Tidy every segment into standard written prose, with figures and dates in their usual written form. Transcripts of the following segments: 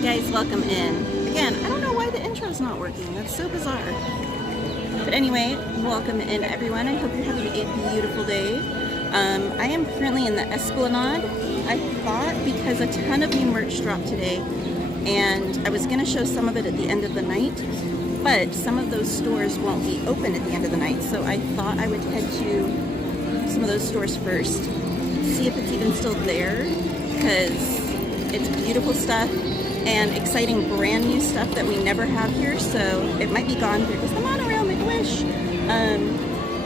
guys, welcome in. Again, I don't know why the intro's not working. That's so bizarre. But anyway, welcome in everyone. I hope you're having a beautiful day. I am currently in the Esplanade. I thought because a ton of new merch dropped today, and I was going to show some of it at the end of the night, but some of those stores won't be open at the end of the night, so I thought I would head to some of those stores first, see if it's even still there, because it's beautiful stuff and exciting brand new stuff that we never have here, so it might be gone. There goes the monorail, make a wish.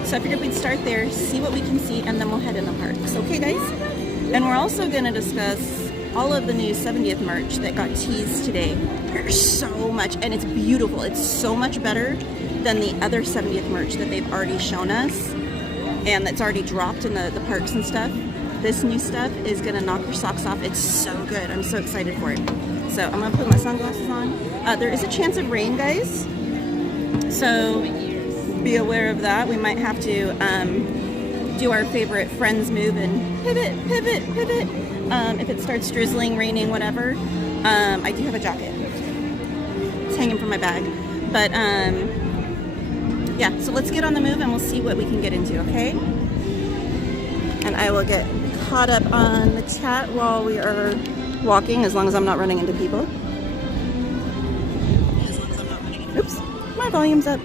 So I figured we'd start there, see what we can see, and then we'll head in the parks. Okay, guys? And we're also going to discuss all of the new 70th merch that got teased today. There's so much, and it's beautiful. It's so much better than the other 70th merch that they've already shown us and that's already dropped in the parks and stuff. This new stuff is going to knock your socks off. It's so good. I'm so excited for it. So I'm going to put my sunglasses on. There is a chance of rain, guys. So be aware of that. We might have to do our favorite Friends move and pivot, pivot, pivot. If it starts drizzling, raining, whatever. I do have a jacket. It's hanging from my bag. But yeah, so let's get on the move and we'll see what we can get into, okay? And I will get caught up on the chat while we are walking, as long as I'm not running into people. Oops, my volume's up.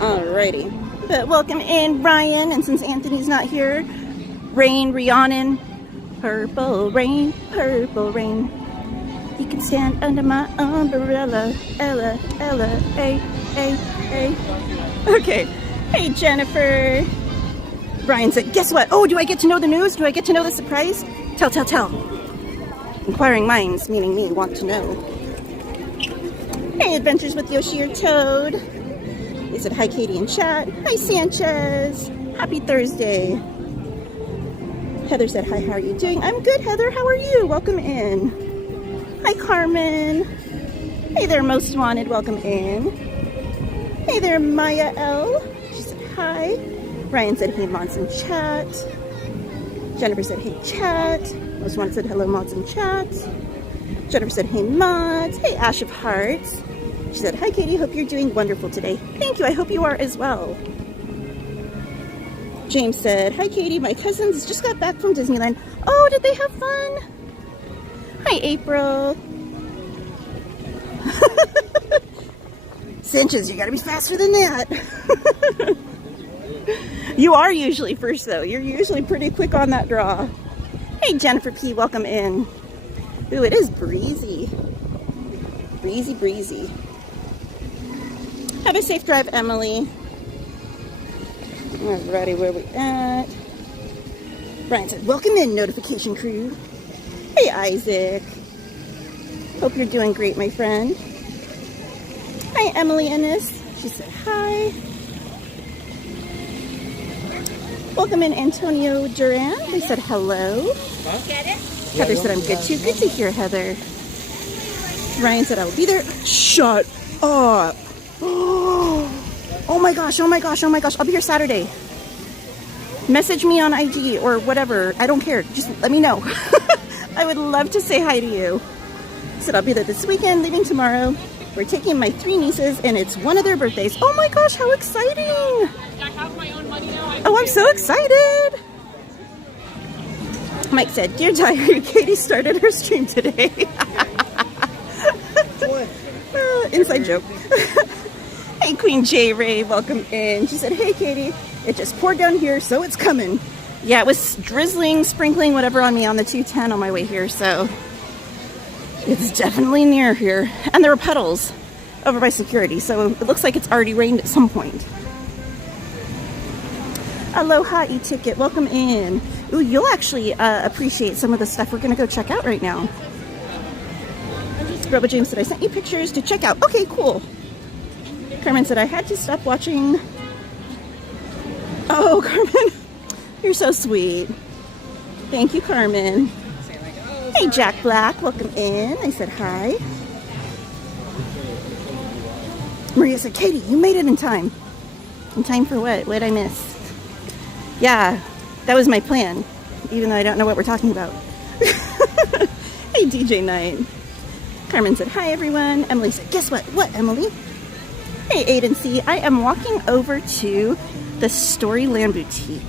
Alrighty. But welcome in, Ryan, and since Anthony's not here, Rain, Rhiannon, purple rain, you can stand under my umbrella, Ella, Ella, A. Okay, hey Jennifer. Brian said, guess what? Oh, do I get to know the news? Do I get to know the surprise? Tell. Inquiring minds, meaning me, want to know. Hey, Adventures with Yoshi or Toad. He said, hi, Katie in chat. Hi, Sanchez. Happy Thursday. Heather said, hi, how are you doing? I'm good, Heather. How are you? Welcome in. Hi, Carmen. Hey there, Most Wanted. Welcome in. Hey there, Maya L. She said, hi. Ryan said, hey, mods in chat. Jennifer said, hey, chat. Most Wanted said, hello, mods in chat. Jennifer said, hey, mods. Hey, Ash of Hearts. She said, hi, Katie. Hope you're doing wonderful today. Thank you. I hope you are as well. James said, hi, Katie. My cousins just got back from Disneyland. Oh, did they have fun? Hi, April. Sanchez, you gotta be faster than that. You are usually first, though. You're usually pretty quick on that draw. Hey, Jennifer P. Welcome in. Ooh, it is breezy. Breezy. Have a safe drive, Emily. Alrighty, where we at? Brian said, welcome in, notification crew. Hey, Isaac. Hope you're doing great, my friend. Hi, Emily Ennis. She said, hi. Welcome in, Antonio Duran. They said hello. Get it? Heather said, I'm good too. Good to hear, Heather. Ryan said, I will be there. Shut up. Oh my gosh. I'll be here Saturday. Message me on IG or whatever. I don't care. Just let me know. I would love to say hi to you. Said, I'll be there this weekend, leaving tomorrow. We're taking my 3 nieces, and it's one of their birthdays. Oh my gosh, how exciting! I have my own money now. Oh, I'm so excited! Mike said, dear diary, Katie started her stream today. Inside joke. Hey, Queen J. Ray, welcome in. She said, hey, Katie, it just poured down here, so it's coming. Yeah, it was drizzling, sprinkling, whatever on me on the 210 on my way here, so it's definitely near here. And there were puddles over by security, so it looks like it's already rained at some point. Aloha e-ticket, welcome in. Ooh, you'll actually appreciate some of the stuff we're gonna go check out right now. Robo James said, I sent you pictures to check out. Okay, cool. Carmen said, I had to stop watching. Oh, Carmen, you're so sweet. Thank you, Carmen. Hey, Jack Black, welcome in. I said hi. Maria said, Katie, you made it in time. In time for what? What did I miss? Yeah, that was my plan, even though I don't know what we're talking about. Hey, DJ Knight. Carmen said, hi, everyone. Emily said, guess what? What, Emily? Hey, Aiden C. I am walking over to the Storyland boutique.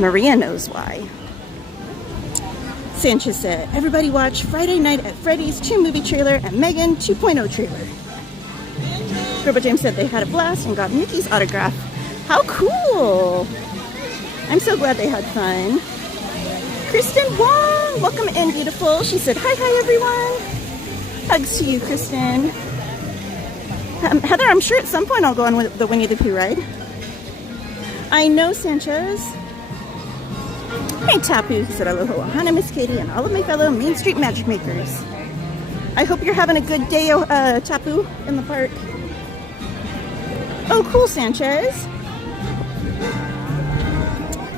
Maria knows why. Sanchez said, everybody watch Friday Night at Freddy's 2 movie trailer and Megan 2.0 trailer. Grandpa James said they had a blast and got Mickey's autograph. How cool! I'm so glad they had fun. Kristen Wong, welcome in, beautiful. She said, hi, everyone. Hugs to you, Kristen. Heather, I'm sure at some point I'll go on with the Winnie the Pooh ride. I know, Sanchez. Hey, Tapu, he said, aloha, Hana, Miss Katie, and all of my fellow Main Street Magic Makers. I hope you're having a good day, Tapu, in the park. Oh, cool, Sanchez.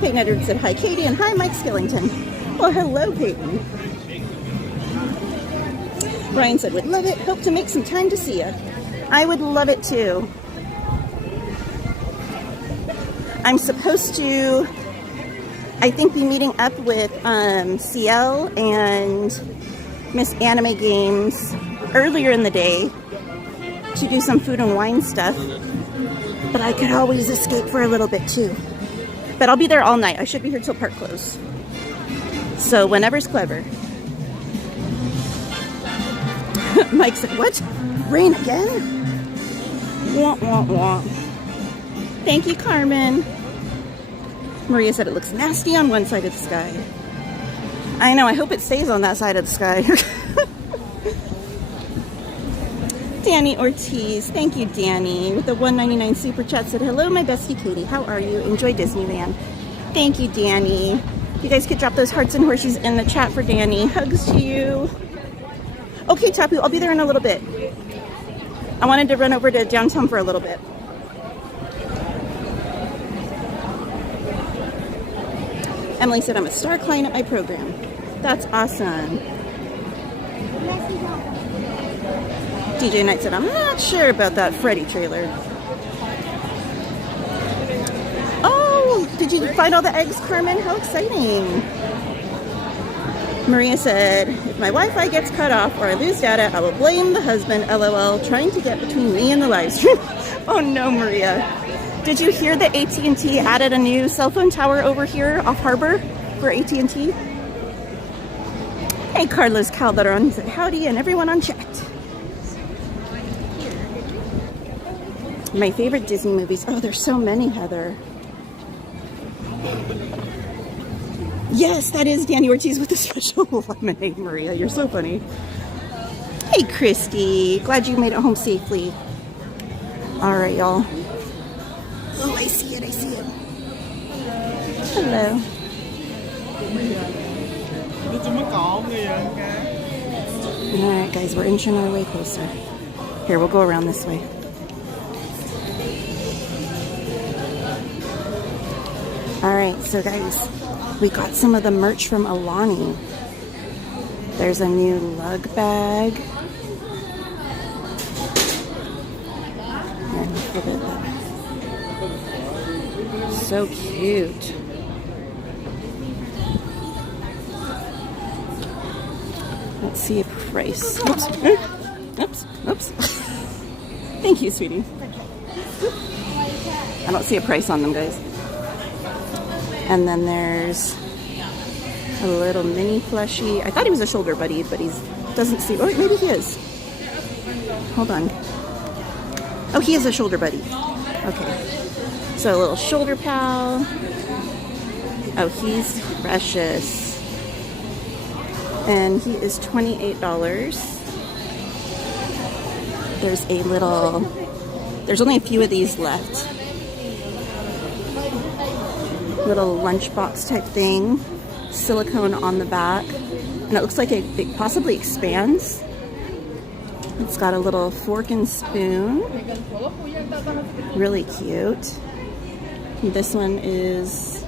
Peyton Edwards said, hi, Katie, and hi, Mike Skillington. Well, hello, Peyton. Brian said, would love it. Hope to make some time to see you. I would love it, too. I'm supposed to, I think, be meeting up with CL and Miss Anime Games earlier in the day to do some food and wine stuff. But I could always escape for a little bit, too. But I'll be there all night. I should be here till park close. So whenever's clever. Mike said, what? Rain again? Wah, wah, wah. Thank you, Carmen. Maria said it looks nasty on one side of the sky. I know, I hope it stays on that side of the sky. Danny Ortiz, thank you, Danny, with the $1.99 super chat said, hello, my bestie Katie. How are you? Enjoy Disneyland. Thank you, Danny. You guys could drop those hearts and horseshoes in the chat for Danny. Hugs to you. Okay, Tapu, I'll be there in a little bit. I wanted to run over to downtown for a little bit. Emily said, I'm a star client at my program. That's awesome. DJ Knight said, I'm not sure about that Freddy trailer. Oh, did you find all the eggs, Carmen? How exciting. Maria said, if my Wi-Fi gets cut off or I lose data, I will blame the husband, LOL, trying to get between me and the live stream. Oh no, Maria. Did you hear that AT&T added a new cell phone tower over here off Harbor for AT&T? Hey, Carlos Calderon, he said, howdy, and everyone on chat. My favorite Disney movies. Oh, there's so many, Heather. Yes, that is Danny Ortiz with the special lemonade, Maria. You're so funny. Hey, Christy. Glad you made it home safely. All right, y'all. Oh, I see it. I see it. Hello. All right, guys. We're inching our way closer. Here, we'll go around this way. All right, so guys, we got some of the merch from Alani. There's a new lug bag. Here, look at that. So cute. Let's see a price. Oops. Oops. Oops. Thank you, sweetie. I don't see a price on them, guys. And then there's a little mini plushie. I thought he was a shoulder buddy, but he doesn't seem... Oh, maybe he is. Hold on. Oh, he is a shoulder buddy. Okay. So a little shoulder pal. Oh, he's precious. And he is $28. There's a little... There's only a few of these left. Little lunchbox type thing, silicone on the back, and it looks like it possibly expands. It's got a little fork and spoon, really cute. This one is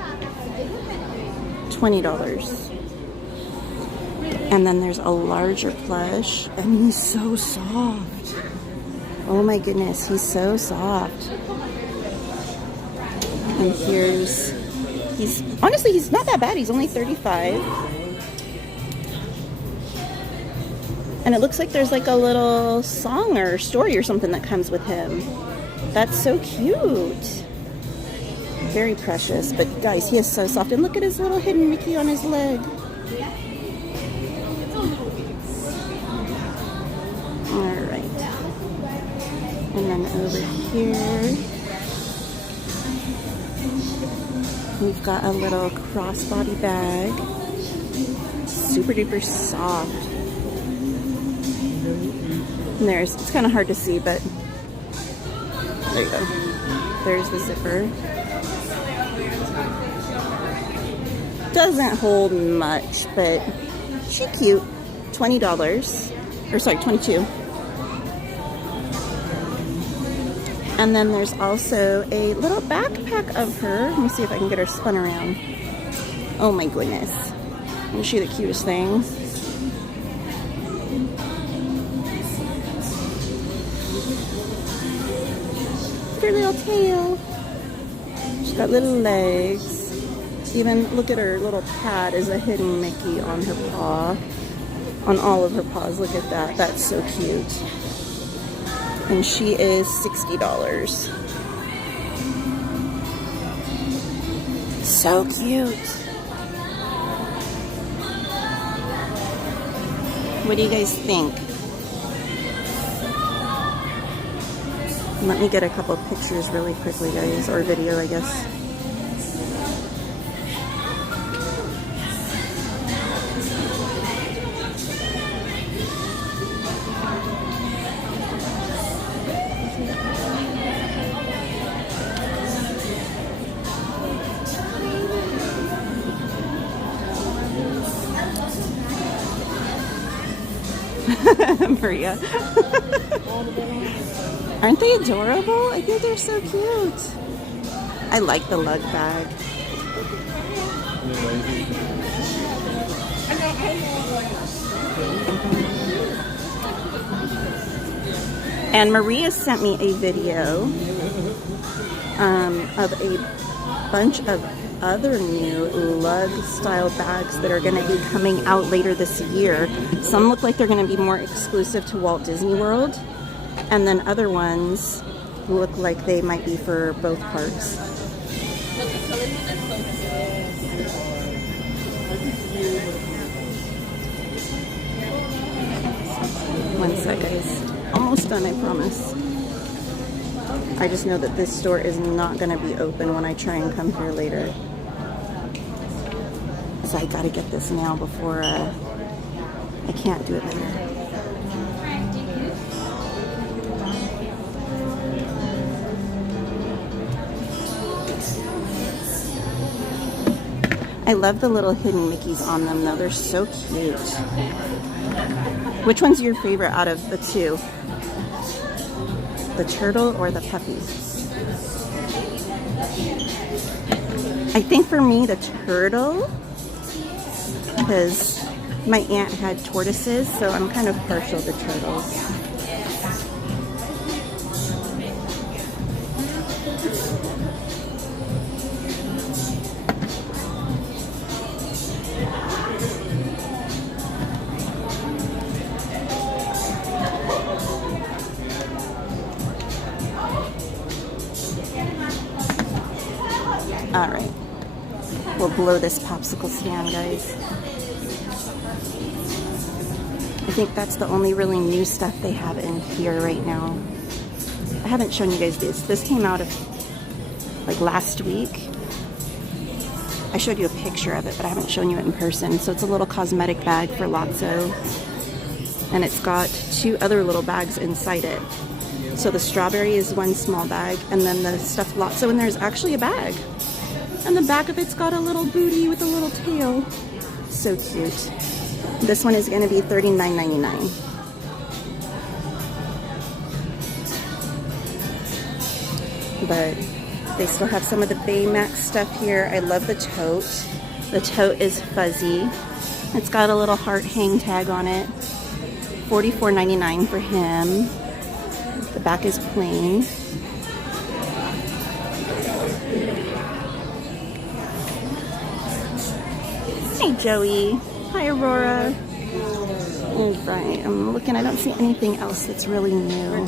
$20. And then there's a larger plush, and he's so soft. Oh my goodness, he's so soft. And here's... Honestly, he's not that bad. He's only $35. And it looks like there's like a little song or story or something that comes with him. That's so cute. Very precious. But guys, he is so soft. And look at his little hidden Mickey on his leg. Alright. And then over here, we've got a little crossbody bag. Super duper soft. And it's kind of hard to see, but there you go. There's the zipper. Doesn't hold much, but she's cute. $20. Or sorry, $22. And then there's also a little backpack of her. Let me see if I can get her spun around. Oh my goodness. Isn't she the cutest thing? Her little tail. She's got little legs. Even look at her little pad is a hidden Mickey on her paw. On all of her paws. Look at that. That's so cute. And she is $60. So cute. What do you guys think? Let me get a couple pictures really quickly, guys, or video, I guess. Maria. Aren't they adorable? I think they're so cute. I like the lug bag. And Maria sent me a video of a bunch of other new lug style bags that are going to be coming out later this year. Some look like they're going to be more exclusive to Walt Disney World, and then other ones look like they might be for both parks. One sec, guys. Almost done, I promise. I just know that this store is not going to be open when I try and come here later. So I gotta get this now before I can't do it later. I love the little hidden Mickeys on them though. They're so cute. Which one's your favorite out of the two? The turtle or the puppy? I think for me the turtle, because my aunt had tortoises, so I'm kind of partial to turtles. All right, we'll blow this popsicle stand, guys. I think that's the only really new stuff they have in here right now. I haven't shown you guys this. This came out of like last week. I showed you a picture of it, but I haven't shown you it in person. So it's a little cosmetic bag for Lotso. And it's got two other little bags inside it. So the strawberry is one small bag, and then the stuffed Lotso in there is actually a bag. And the back of it's got a little booty with a little tail. So cute. This one is going to be $39.99. But they still have some of the Baymax stuff here. I love the tote. The tote is fuzzy. It's got a little heart hang tag on it. $44.99 for him. The back is plain. Hey Joey. Hi Aurora. Right, I'm looking, I don't see anything else that's really new.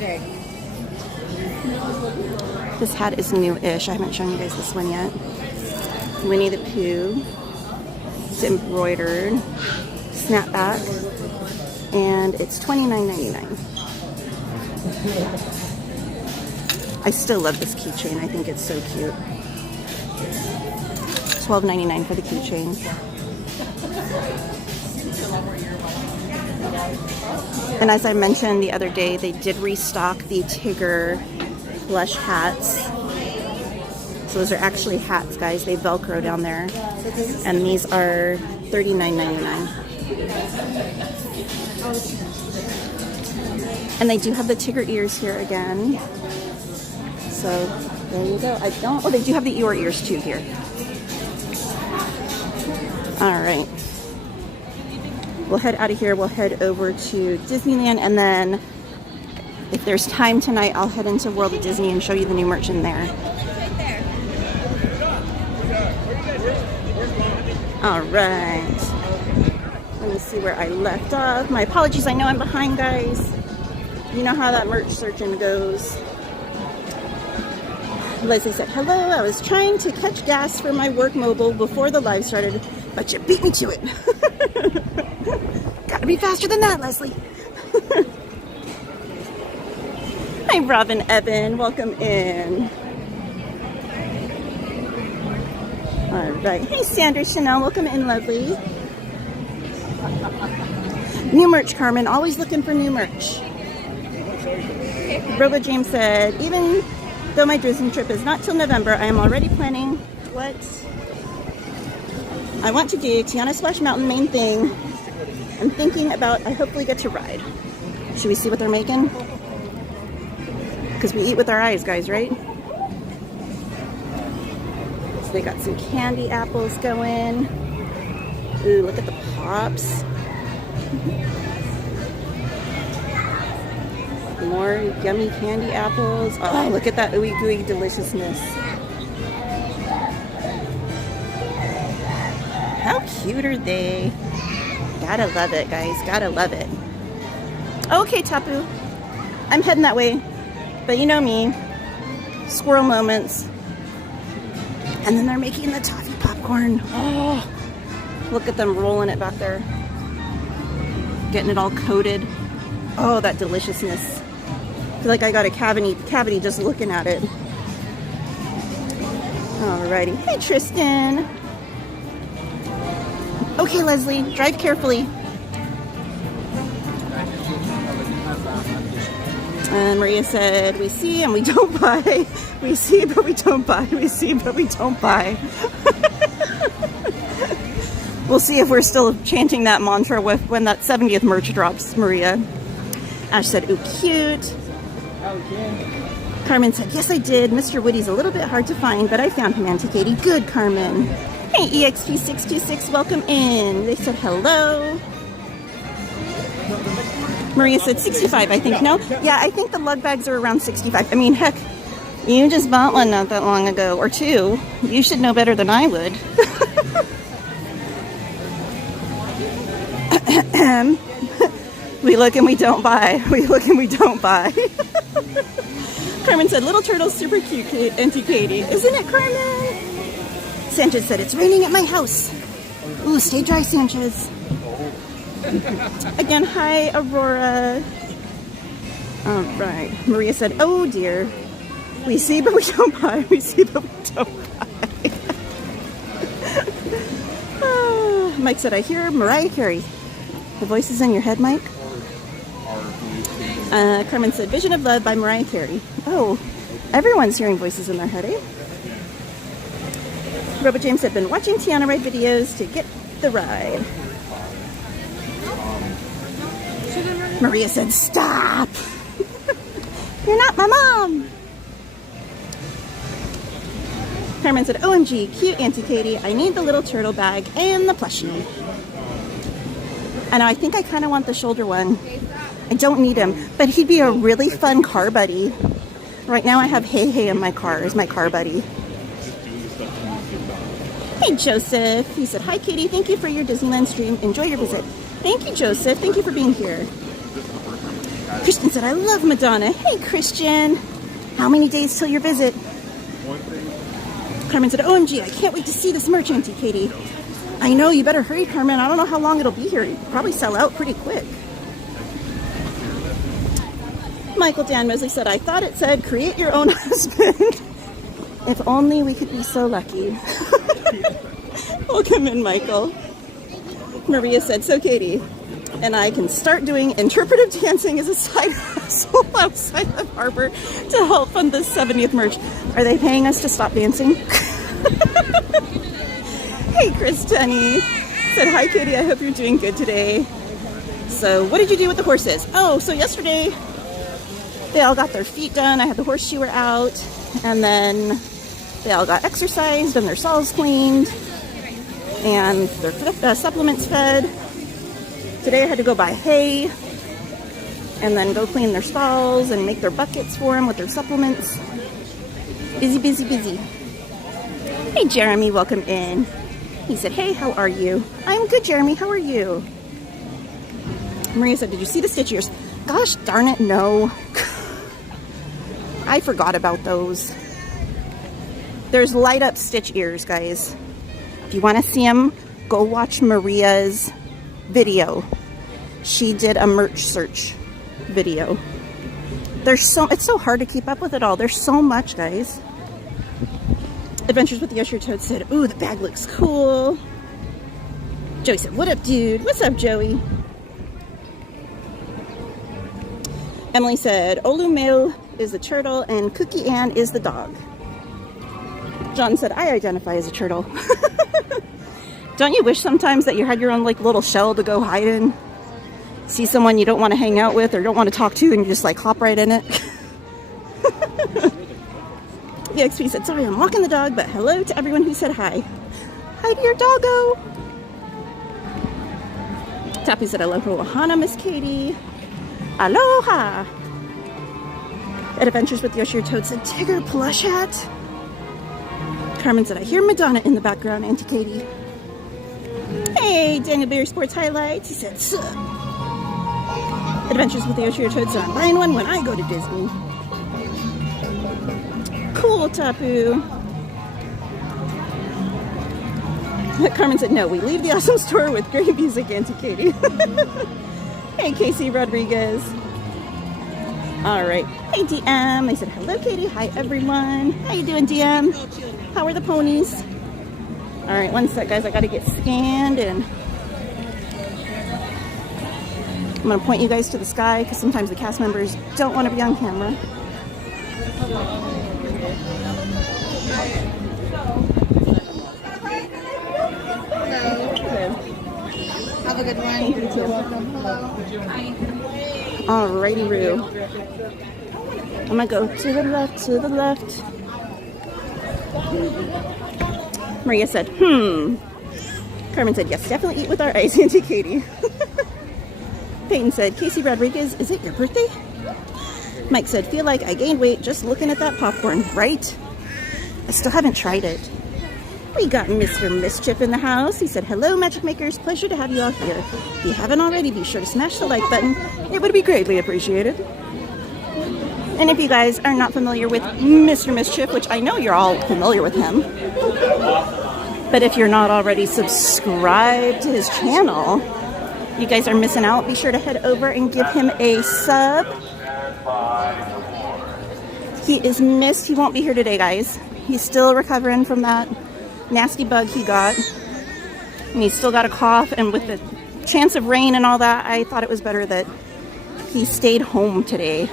This hat is new-ish. I haven't shown you guys this one yet. Winnie the Pooh. It's embroidered. Snapback. And it's $29.99. I still love this keychain. I think it's so cute. $12.99 for the keychain. And as I mentioned the other day, they did restock the Tigger plush hats. So those are actually hats, guys. They Velcro down there. And these are $39.99. And they do have the Tigger ears here again. So there you go. Oh, they do have the Eeyore ears too here. All right. We'll head out of here. We'll head over to Disneyland, and then if there's time tonight, I'll head into World of Disney and show you the new merch in there. All right. Let me see where I left off. My apologies. I know I'm behind, guys. You know how that merch searching goes. Leslie said, hello, I was trying to catch gas for my work mobile before the live started, but you beat me to it. Gotta be faster than that, Leslie. Hi, Robin Evan. Welcome in. All right. Hey, Sandra Chanel. Welcome in, lovely. New merch, Carmen. Always looking for new merch. Robo James said, even though my Disney trip is not till November, I am already planning what I want to do. Tiana Splash Mountain, main thing. I'm thinking about, I hopefully get to ride. Should we see what they're making? Because we eat with our eyes, guys, right? So they got some candy apples going. Ooh, look at the pops. More yummy candy apples. Oh, look at that ooey gooey deliciousness. How cute are they? Gotta love it, guys. Gotta love it. Okay, Tapu. I'm heading that way. But you know me. Squirrel moments. And then they're making the toffee popcorn. Oh, look at them rolling it back there. Getting it all coated. Oh, that deliciousness. I feel like I got a cavity just looking at it. Alrighty. Hey, Tristan. Okay, Leslie, drive carefully. And Maria said, we see and we don't buy. We see, but we don't buy. We see, but we don't buy. We'll see if we're still chanting that mantra when that 70th merch drops, Maria. Ash said, ooh, cute. Carmen said, yes, I did. Mr. Woody's a little bit hard to find, but I found him, Auntie Katie. Good, Carmen. Hey, EXP626, welcome in. They said hello. Maria said 65, I think. No? Yeah, I think the lug bags are around 65. I mean, heck, you just bought one not that long ago, or two. You should know better than I would. We look and we don't buy. We look and we don't buy. Carmen said, little turtle's super cute, Auntie Katie. Isn't it, Carmen? Sanchez said, it's raining at my house. Ooh, stay dry, Sanchez. Again, hi, Aurora. All right. Maria said, oh, dear. We see, but we don't buy. We see, but we don't buy. Mike said, I hear Mariah Carey. The voice is in your head, Mike? Carmen said, Vision of Love by Mariah Carey. Oh, everyone's hearing voices in their head, eh? Robert James said, been watching Tiana ride videos to get the ride. Maria said, stop! You're not my mom! Carmen said, OMG, cute Auntie Katie. I need the little turtle bag and the plushie. And I think I kind of want the shoulder one. I don't need him, but he'd be a really fun car buddy. Right now I have Hey Hey in my car as my car buddy. Hey, Joseph. He said, hi, Katie. Thank you for your Disneyland stream. Enjoy your visit. Thank you, Joseph. Thank you for being here. Christian said, I love Madonna. Hey, Christian. How many days till your visit? Carmen said, OMG, I can't wait to see this merch, Auntie Katie. I know, you better hurry, Carmen. I don't know how long it'll be here. It'll probably sell out pretty quick. Michael Dan Mosley said, I thought it said, create your own husband. If only we could be so lucky. Welcome in, Michael. Maria said, so Katie and I can start doing interpretive dancing as a side hustle outside of Harbor to help fund the 70th merch. Are they paying us to stop dancing? Hey, Chris Denny said, hi, Katie. I hope you're doing good today. So what did you do with the horses? Oh, so yesterday they all got their feet done. I had the horseshoer out, and then they all got exercised and their stalls cleaned and their supplements fed. Today I had to go buy hay and then go clean their stalls and make their buckets for them with their supplements. Busy, busy, busy. Hey, Jeremy, welcome in. He said, hey, how are you? I'm good, Jeremy. How are you? Maria said, did you see the stitch ears? Gosh darn it, no. I forgot about those. There's light up stitch ears, guys. If you want to see them, go watch Maria's video. She did a merch search video. It's so hard to keep up with it all. There's so much, guys. Adventures with the Yoshi Toad said, ooh, the bag looks cool. Joey said, what up, dude? What's up, Joey? Emily said, Olumeo is the turtle and Cookie Ann is the dog. John said, I identify as a turtle. Don't you wish sometimes that you had your own like little shell to go hide in? See someone you don't want to hang out with or don't want to talk to and you just like hop right in it? The XP said, sorry, I'm walking the dog, but hello to everyone who said hi. Hi to your doggo. Tappy said, aloha ohana, Miss Katie. Aloha. At Adventures with Yoshi Toad said, Tigger plush hat. Carmen said, I hear Madonna in the background, Auntie Katie. Hey, Daniel Berry Sports Highlights. He said, sup. Adventures with the Yoshi Toad said, I'm buying one when I go to Disney. Cool, Tapu. Carmen said, no, we leave the awesome store with great music, Auntie Katie. Hey, Casey Rodriguez. All right. Hey, DM. They said, hello, Katie. Hi, everyone. How you doing, DM? How are the ponies? All right, one sec, guys. I got to get scanned, and I'm going to point you guys to the sky because sometimes the cast members don't want to be on camera. Have a good one. Thank you, too. You're welcome. Hello. Alrighty, Roo. I'm gonna go to the left, to the left. Maria said, Carmen said, yes, definitely eat with our eyes, Auntie Katie. Peyton said, Casey Rodriguez, is it your birthday? Mike said, feel like I gained weight just looking at that popcorn, right? I still haven't tried it. We got Mr. Mischief in the house. He said, hello, Magic Makers. Pleasure to have you all here. If you haven't already, be sure to smash the like button. It would be greatly appreciated. And if you guys are not familiar with Mr. Mischief, which I know you're all familiar with him, but if you're not already subscribed to his channel, you guys are missing out. Be sure to head over and give him a sub. He is missed. He won't be here today, guys. He's still recovering from that nasty bug he got, and he's still got a cough, and with the chance of rain and all that, I thought it was better that he stayed home today.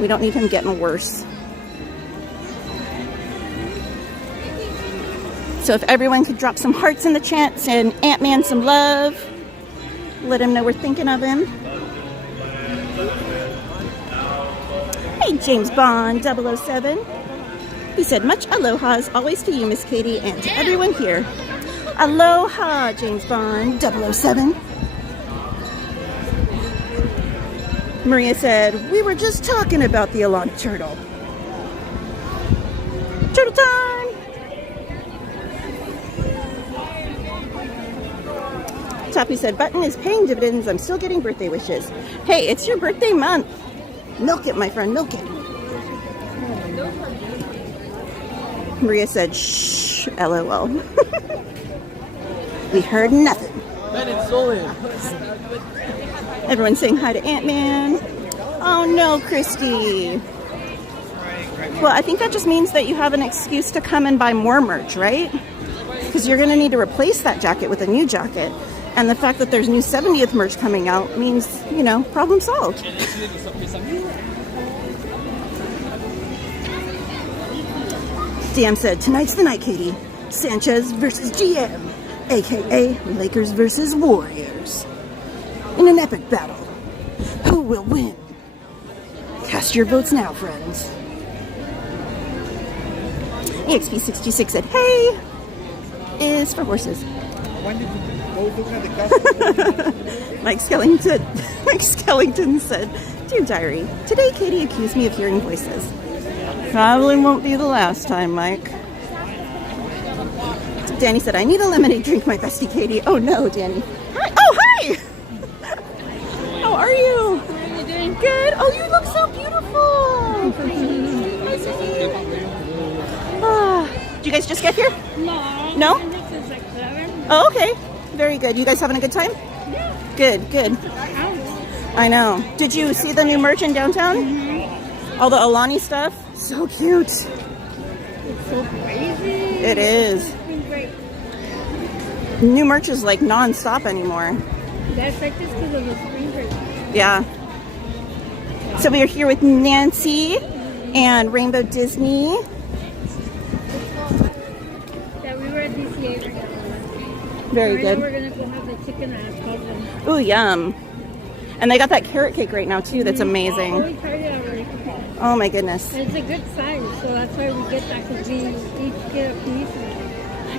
We don't need him getting worse. So if everyone could drop some hearts in the chat, send Ant-Man some love, let him know we're thinking of him. Hey, James Bond 007. He said, much aloha's always to you, Miss Katie, and to everyone here. Aloha, James Bond 007. Maria said, we were just talking about the Alana turtle. Turtle time! Happy said, Button is paying dividends. I'm still getting birthday wishes. Hey, it's your birthday month. Milk it, my friend, milk it. Maria said, shh, LOL. We heard nothing. Everyone's saying hi to Ant-Man. Oh no, Christy. Well, I think that just means that you have an excuse to come and buy more merch, right? Because you're going to need to replace that jacket with a new jacket. And the fact that there's new 70th merch coming out means, you know, problem solved. DM said, tonight's the night, Katie. Sanchez versus GM, aka Lakers versus Warriors. In an epic battle. Who will win? Cast your votes now, friends. EXP66 said, hey, is for horses. Mike Skellington said, dear diary, today Katie accused me of hearing voices. Probably won't be the last time, Mike. Danny said, I need a lemonade drink, my bestie Katie. Oh no, Danny. Hi. Oh, hi! How are you? How are you doing? Good. Oh, you look so beautiful. Nice to see you. Did you guys just get here? No. No? This is like 7. Oh, okay. Very good. You guys having a good time? Yeah. Good, good. I know. Did you see the new merch in downtown? Mm-hmm. All the Alani stuff? So cute. It's so crazy. It is. It's been great. New merch is like non-stop anymore. That's like this because of the spring break. Yeah. So we are here with Nancy and Rainbow Disney. Yeah, we were at DCA right now. Very Right good. now we're going to go have the chicken and puzzle. Ooh, yum. And they got that carrot cake right now too. That's Oh, amazing. we tried it already. Oh my goodness. And it's a good size, so that's why we get that because we each get a piece.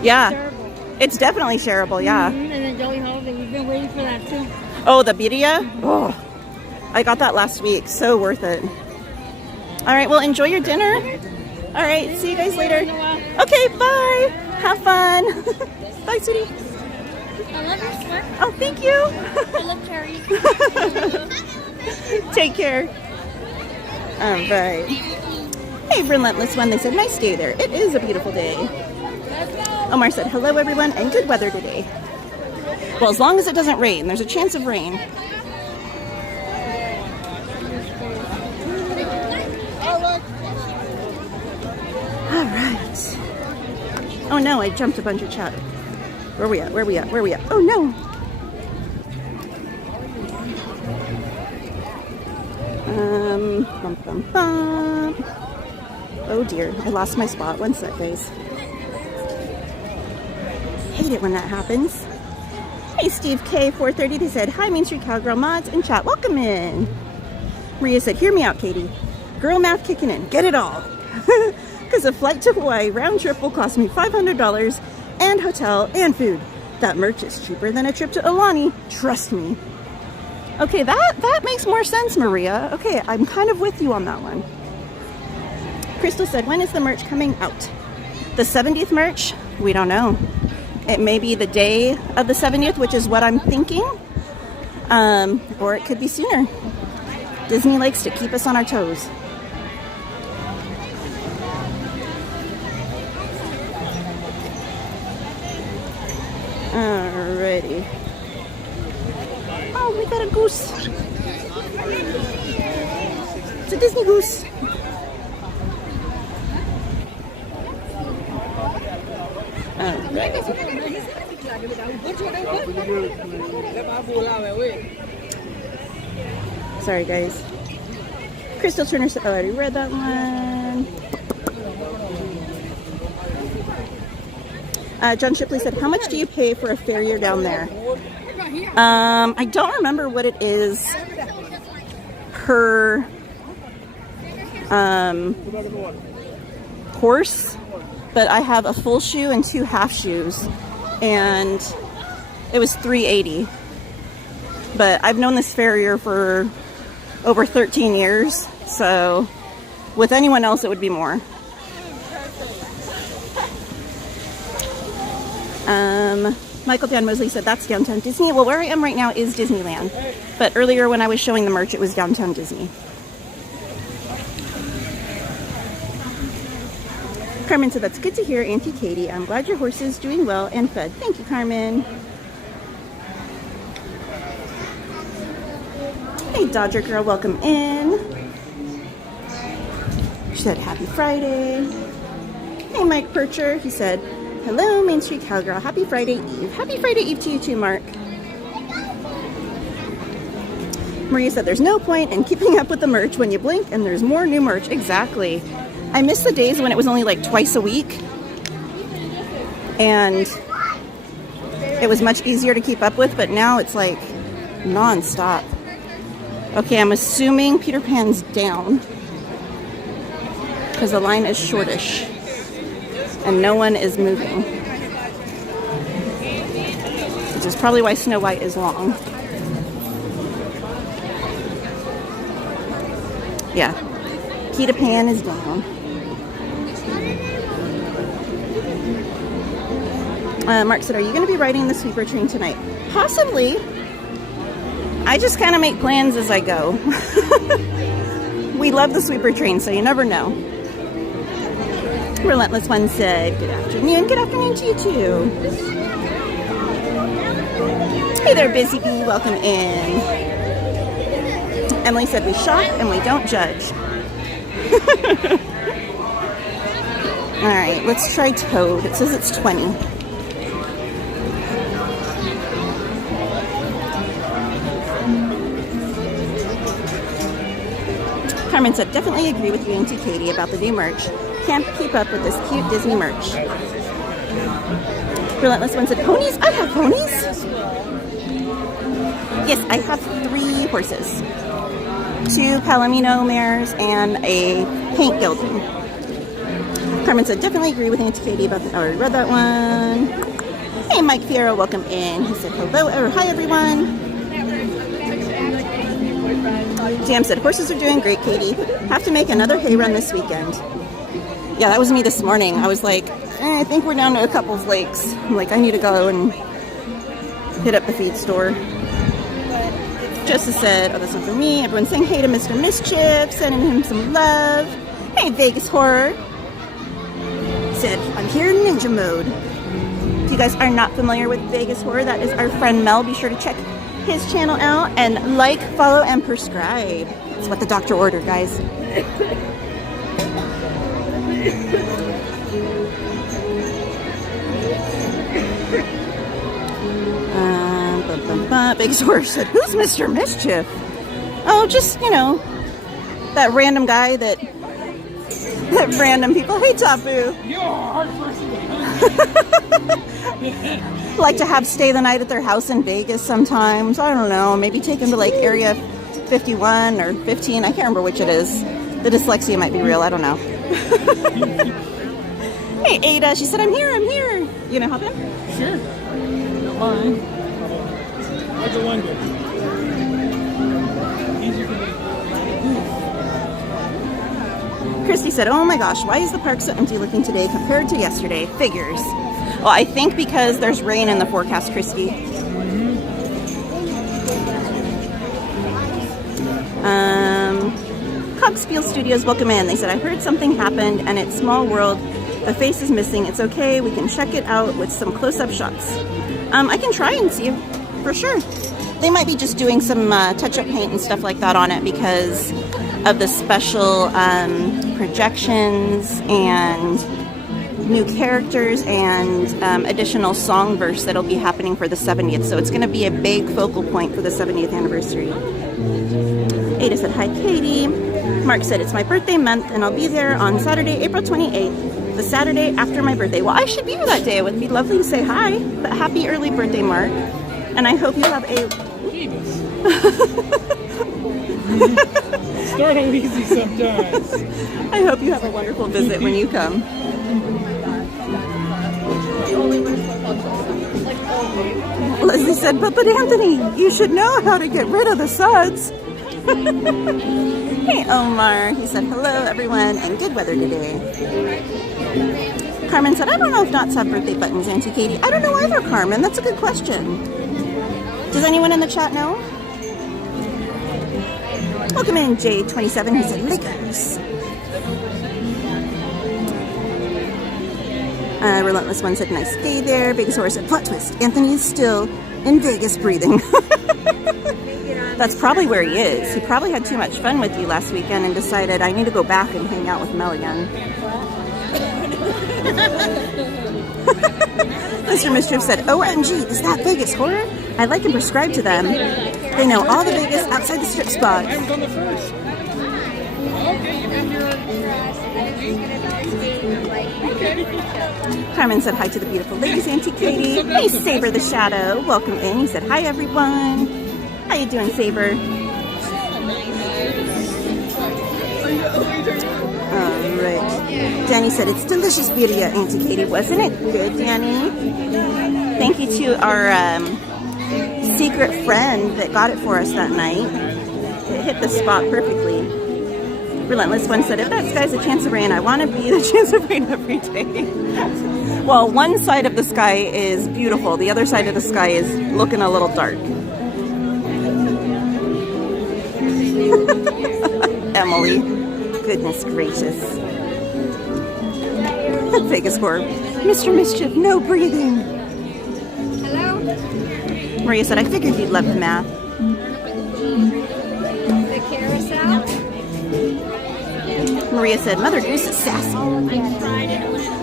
Yeah. Shareable. It's definitely shareable, yeah. And then Jolly Holiday, we've been waiting for that too. Oh, the birria? Oh, I got that last week. So worth it. All right, well, enjoy your dinner. All right, see you guys later. Okay, bye. Have fun. Bye, sweetie. I love your sweater. Oh, thank you. I love cherries. Take care. All right. Hey, Relentless One. They said, nice day there. It is a beautiful day. Omar said, hello, everyone, and good weather today. Well, as long as it doesn't rain. There's a chance of rain. All right. Oh, no, I jumped a bunch of chat. Where we at? Where we at? Where we at? Oh, no. Bum, bum, bum. Oh dear, I lost my spot. One sec, guys. Hate it when that happens. Hey, Steve K430, they said, hi, MainStCowgirl mods and chat. Welcome in. Maria said, hear me out, Katie. Girl math kicking in. Get it all. Because a flight to Hawaii round trip will cost me $500 and hotel and food. That merch is cheaper than a trip to Alani. Trust me. Okay, that makes more sense, Maria. Okay, I'm kind of with you on that one. Crystal said, when is the merch coming out? The 70th merch? We don't know. It may be the day of the 70th, which is what I'm thinking. Or it could be sooner. Disney likes to keep us on our toes. Alrighty. Oh, we got a goose. It's a Disney goose. Sorry, guys. Crystal Turner said, oh, I already read that one. John Shipley said, how much do you pay for a farrier down there? I don't remember what it is per horse, but I have a full shoe and 2 half shoes, and it was $3.80. But I've known this farrier for over 13 years, so with anyone else it would be more. Michael Dan Mosley said that's downtown Disney. Well, where I am right now is Disneyland. But earlier when I was showing the merch, it was downtown Disney. Carmen said, that's good to hear, Auntie Katie. I'm glad your horse is doing well and fed. Thank you, Carmen. Hey, Dodger Girl, welcome in. She said, happy Friday. Hey, Mike Percher. He said, hello, Main Street Cowgirl. Happy Friday Eve. Happy Friday Eve to you too, Mark. Maria said, there's no point in keeping up with the merch when you blink and there's more new merch. Exactly. I miss the days when it was only like twice a week. And it was much easier to keep up with, but now it's like non-stop. Okay, I'm assuming Peter Pan's down because the line is shortish and no one is moving. Which is probably why Snow White is long. Yeah, Peter Pan is down. Mark said, are you going to be riding the sweeper train tonight? Possibly. I just kind of make plans as I go. We love the sweeper train, so you never know. Relentless One said, good afternoon. Good afternoon to you too. Hey there, Busy Bee. Welcome in. Emily said, we shop and we don't judge. All right, let's try Toad. It says it's 20. Carmen said, definitely agree with you, Auntie Katie, about the new merch. Can't keep up with this cute Disney merch. Relentless One said, ponies? I have ponies. Yes, I have 3 horses. 2 Palomino mares and a paint gelding. Carmen said, definitely agree with Auntie Katie about the... I already read that one. Hey, Mike Fierro, welcome in. He said, hello, or hi, everyone. Jam said, horses are doing great, Katie. Have to make another hay run this weekend. Yeah, that was me this morning. I was like, I think we're down to a couple of lakes. I'm like, I need to go and hit up the feed store. Justice said, oh, that's not for me. Everyone's saying hey to Mr. Mischief, sending him some love. Hey, Vegas Horror. Said, I'm here in ninja mode. If you guys are not familiar with Vegas Horror, that is our friend Mel. Be sure to check his channel out and like, follow, and prescribe. That's what the doctor ordered, guys. Big Horror said, who's Mr. Mischief? Oh, just, you know, that random guy that random people, hey Tapu. You're a hard person. Like to have stay the night at their house in Vegas sometimes. I don't know, maybe take them to like area 51 or 15. I can't remember which it is. The dyslexia might be real, I don't know. Hey Ada, she said, I'm here. You gonna hop in? Sure. Don't mind. How's the one go? Easy for me. Christy said, oh my gosh, why is the park so empty looking today compared to yesterday? Figures. Well, I think because there's rain in the forecast, Christy. Cogspiel Studios, welcome in. They said, I heard something happened and it's Small World. The face is missing. It's okay. We can check it out with some close-up shots. I can try and see for sure. They might be just doing some touch-up paint and stuff like that on it because of the special projections and new characters and additional song verse that'll be happening for the 70th. So it's going to be a big focal point for the 70th anniversary. Ada said, hi, Katie. Mark said, it's my birthday month and I'll be there on Saturday, April 28th, the Saturday after my birthday. Well, I should be here that day. It would be lovely to say hi, but happy early birthday, Mark. And I hope you have a... Start out easy sometimes. I hope you have a wonderful visit when you come. Leslie said, but Anthony, you should know how to get rid of the suds. Hey Omar, he said, hello everyone and good weather today. Carmen said, I don't know if knots have birthday buttons, Auntie Katie. I don't know either, Carmen. That's a good question. Does anyone in the chat know? Welcome in, J27. He said, Lakers. Relentless One said, nice day there. Vegasaurus said, plot twist. Anthony is still in Vegas breathing. That's probably where he is. He probably had too much fun with you last weekend and decided, I need to go back and hang out with Mel again. Mr. Mischief said, OMG, is that Vegas horror? I like and prescribe to them. They know all the Vegas outside the strip spots. I was on the first. Okay, you got your... Carmen said hi to the beautiful ladies, Auntie Katie. Hey, Saber the Shadow. Welcome in. He said, hi, everyone. How you doing, Saber? Alright. Danny said, it's delicious video, Auntie Katie. Wasn't it good, Danny? Thank you to our secret friend that got it for us that night. It hit the spot perfectly. Relentless One said, if that sky's a chance of rain, I want to be the chance of rain every day. Well, one side of the sky is beautiful. The other side of the sky is looking a little dark. Emily. Goodness gracious. Vegas Corp. Mr. Mischief, no breathing. Hello? Maria said, I figured you'd love the math. The carousel? Maria said, Mother Goose is sassy.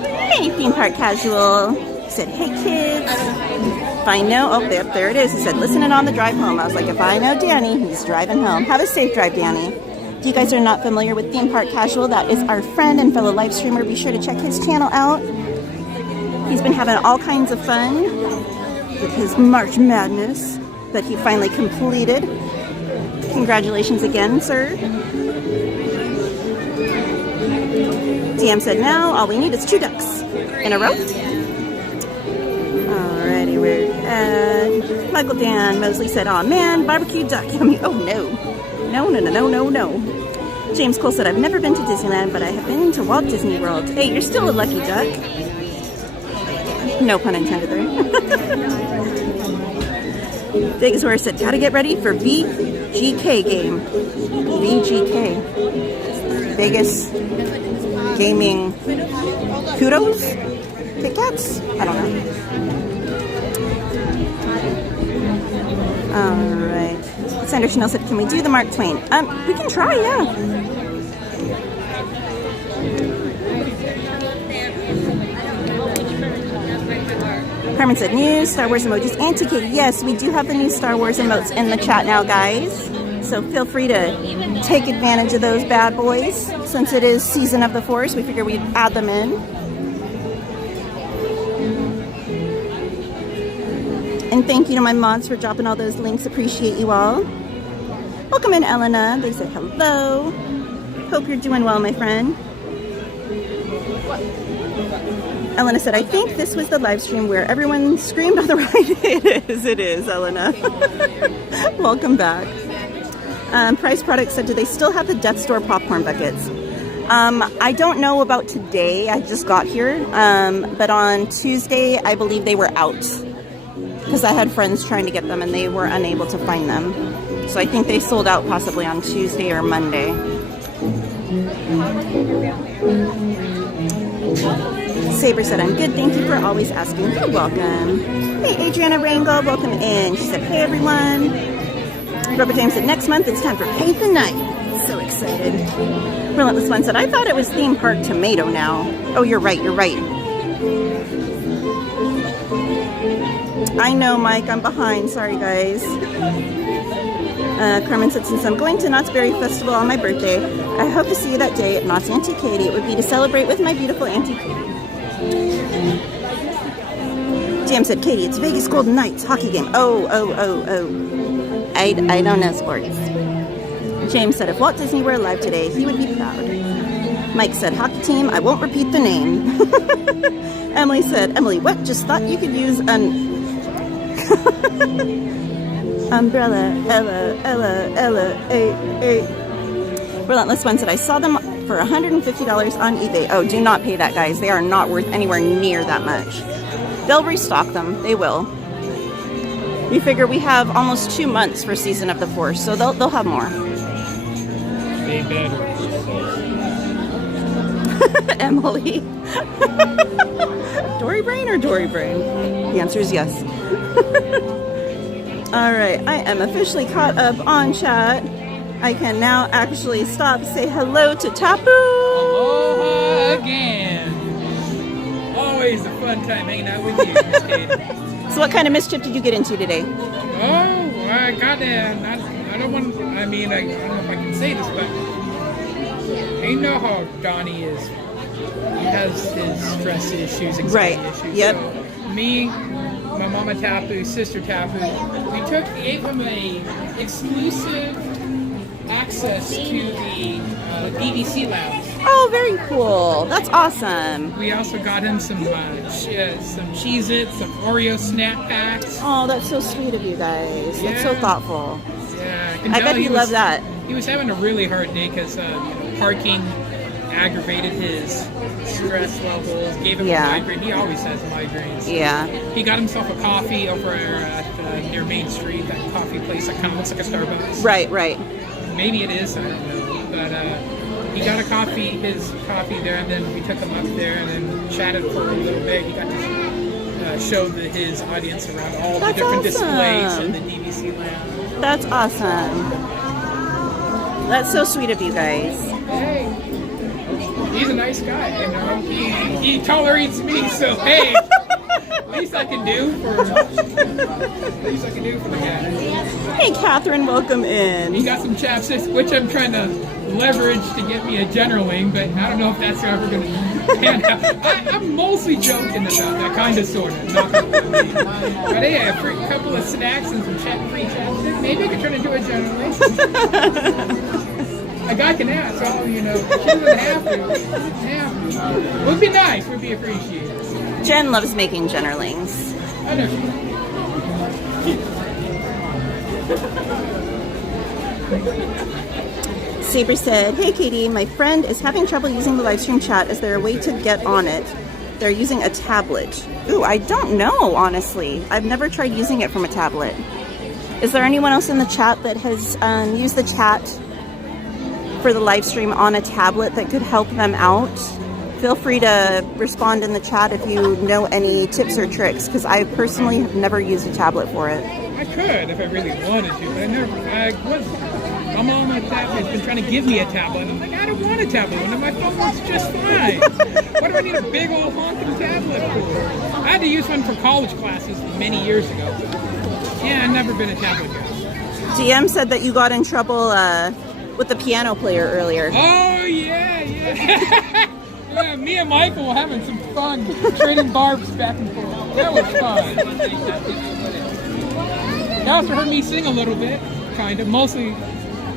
Hey, theme park casual. He said, hey, kids. If I know, oh, there it is. He said, listening on the drive home. I was like, if I know Danny, he's driving home. Have a safe drive, Danny. If you guys are not familiar with Theme Park Casual, that is our friend and fellow live streamer. Be sure to check his channel out. He's been having all kinds of fun with his March Madness that he finally completed. Congratulations again, sir. DM said, now all we need is 2 ducks in a row. Alrighty, we're at Michael Dan Mosley said, oh man, barbecue duck yummy. Oh no. No. James Cole said, I've never been to Disneyland, but I have been to Walt Disney World. Hey, you're still a lucky duck. No pun intended there. Vegasaurus said, gotta get ready for VGK game. VGK. Vegas Gaming Kudos? Kit Kats? I don't know. Alright. Sandra Chanel said, can we do the Mark Twain? We can try, yeah. Carmen said, new Star Wars emojis. Auntie Katie, yes, we do have the new Star Wars emotes in the chat now, guys. So feel free to take advantage of those bad boys. Since it is Season of the Force, we figure we'd add them in. And thank you to my mods for dropping all those links. Appreciate you all. Welcome in, Elena. They said hello. Hope you're doing well, my friend. Elena said, I think this was the live stream where everyone screamed on the ride. It is, Elena. Welcome back. Price Products said, do they still have the Death Store popcorn buckets? I don't know about today. I just got here. But on Tuesday, I believe they were out. Because I had friends trying to get them and they were unable to find them. So I think they sold out possibly on Tuesday or Monday. Saber said, I'm good. Thank you for always asking. You're welcome. Hey, Adriana Rangel, welcome in. She said, hey, everyone. Robert James said, next month it's time for Paint the Night. So excited. Relentless One said, I thought it was Theme Park Tomato now. Oh, you're right. I know, Mike. I'm behind. Sorry, guys. Carmen said, since I'm going to Knott's Berry Festival on my birthday, I hope to see you that day at Knott's Auntie Katie. It would be to celebrate with my beautiful Auntie Katie. Jam said, Katie, it's Vegas Golden Knights hockey game. Oh. I don't know sports. James said, if Walt Disney were alive today, he would be proud. Mike said, hockey team, I won't repeat the name. Emily said, Emily, what? Just thought you could use an umbrella. Ella, Relentless One said, I saw them for $150 on eBay. Oh, do not pay that, guys. They are not worth anywhere near that much. They'll restock them. They will. We figure we have almost 2 months for Season of the Force, so they'll have more. They better. Emily. Dory brain or Dory brain? The answer is yes. All right, I am officially caught up on chat. I can now actually stop, say hello to Tapu. Aloha again. Always a fun time hanging out with you, Miss Katie. So what kind of mischief did you get into today? Oh, I got that. I don't want. I mean, I don't know if I can say this, but you know how Donnie is. He has his stress issues, anxiety issues. Yep. So me, my mama Tapu, sister Tapu, we gave him a exclusive access to the DVC lounge. Oh, very cool. That's awesome. We also got him some Cheez-Its, some Oreo snack packs. Oh, that's so sweet of you guys. That's so Yeah. thoughtful. Yeah, I bet he loved that. He was having a really hard day because parking aggravated his stress levels, gave him a migraine. He always has migraines. Yeah. He got himself a coffee over at near Main Street, that coffee place that kind of looks like a Starbucks. Right, right. Maybe it is, I don't know. But he got his coffee there, and then we took him up there and then chatted for a little bit. He got to show his audience around all the different displays in the DVC land. That's awesome. That's so sweet of you guys. Hey, he's a nice guy, you know. He tolerates me, so hey, least I can do for the guy. Hey, Catherine, welcome in. He got some chapsticks, which I'm trying to leverage to get me a generaling, but I don't know if that's ever going to pan out. I'm mostly joking about that, kind of, sort of. Not really. But hey, a couple of snacks and some free chapsticks, maybe I could turn into a generaling. A guy can ask, so, you know, she doesn't have to. It would be nice, would be appreciated. Jen loves making genderlings. I know. Saber said, hey Katie, my friend is having trouble using the live stream chat. Is there a way to get on it? They're using a tablet. Ooh, I don't know, honestly. I've never tried using it from a tablet. Is there anyone else in the chat that has used the chat for the live stream on a tablet that could help them out? Feel free to respond in the chat if you know any tips or tricks, because I personally have never used a tablet for it. I could if I really wanted to, but I never. My mom on my tablet has been trying to give me a tablet, and I'm like, I don't want a tablet. And my phone works just fine. What do I need a big old honking tablet for? I had to use one for college classes many years ago. Yeah, I've never been a tablet guy. DM said that you got in trouble with the piano player earlier. Oh yeah. Yeah, me and Michael were having some fun trading barbs back and forth. That was fun. It also heard me sing a little bit, kind of. Mostly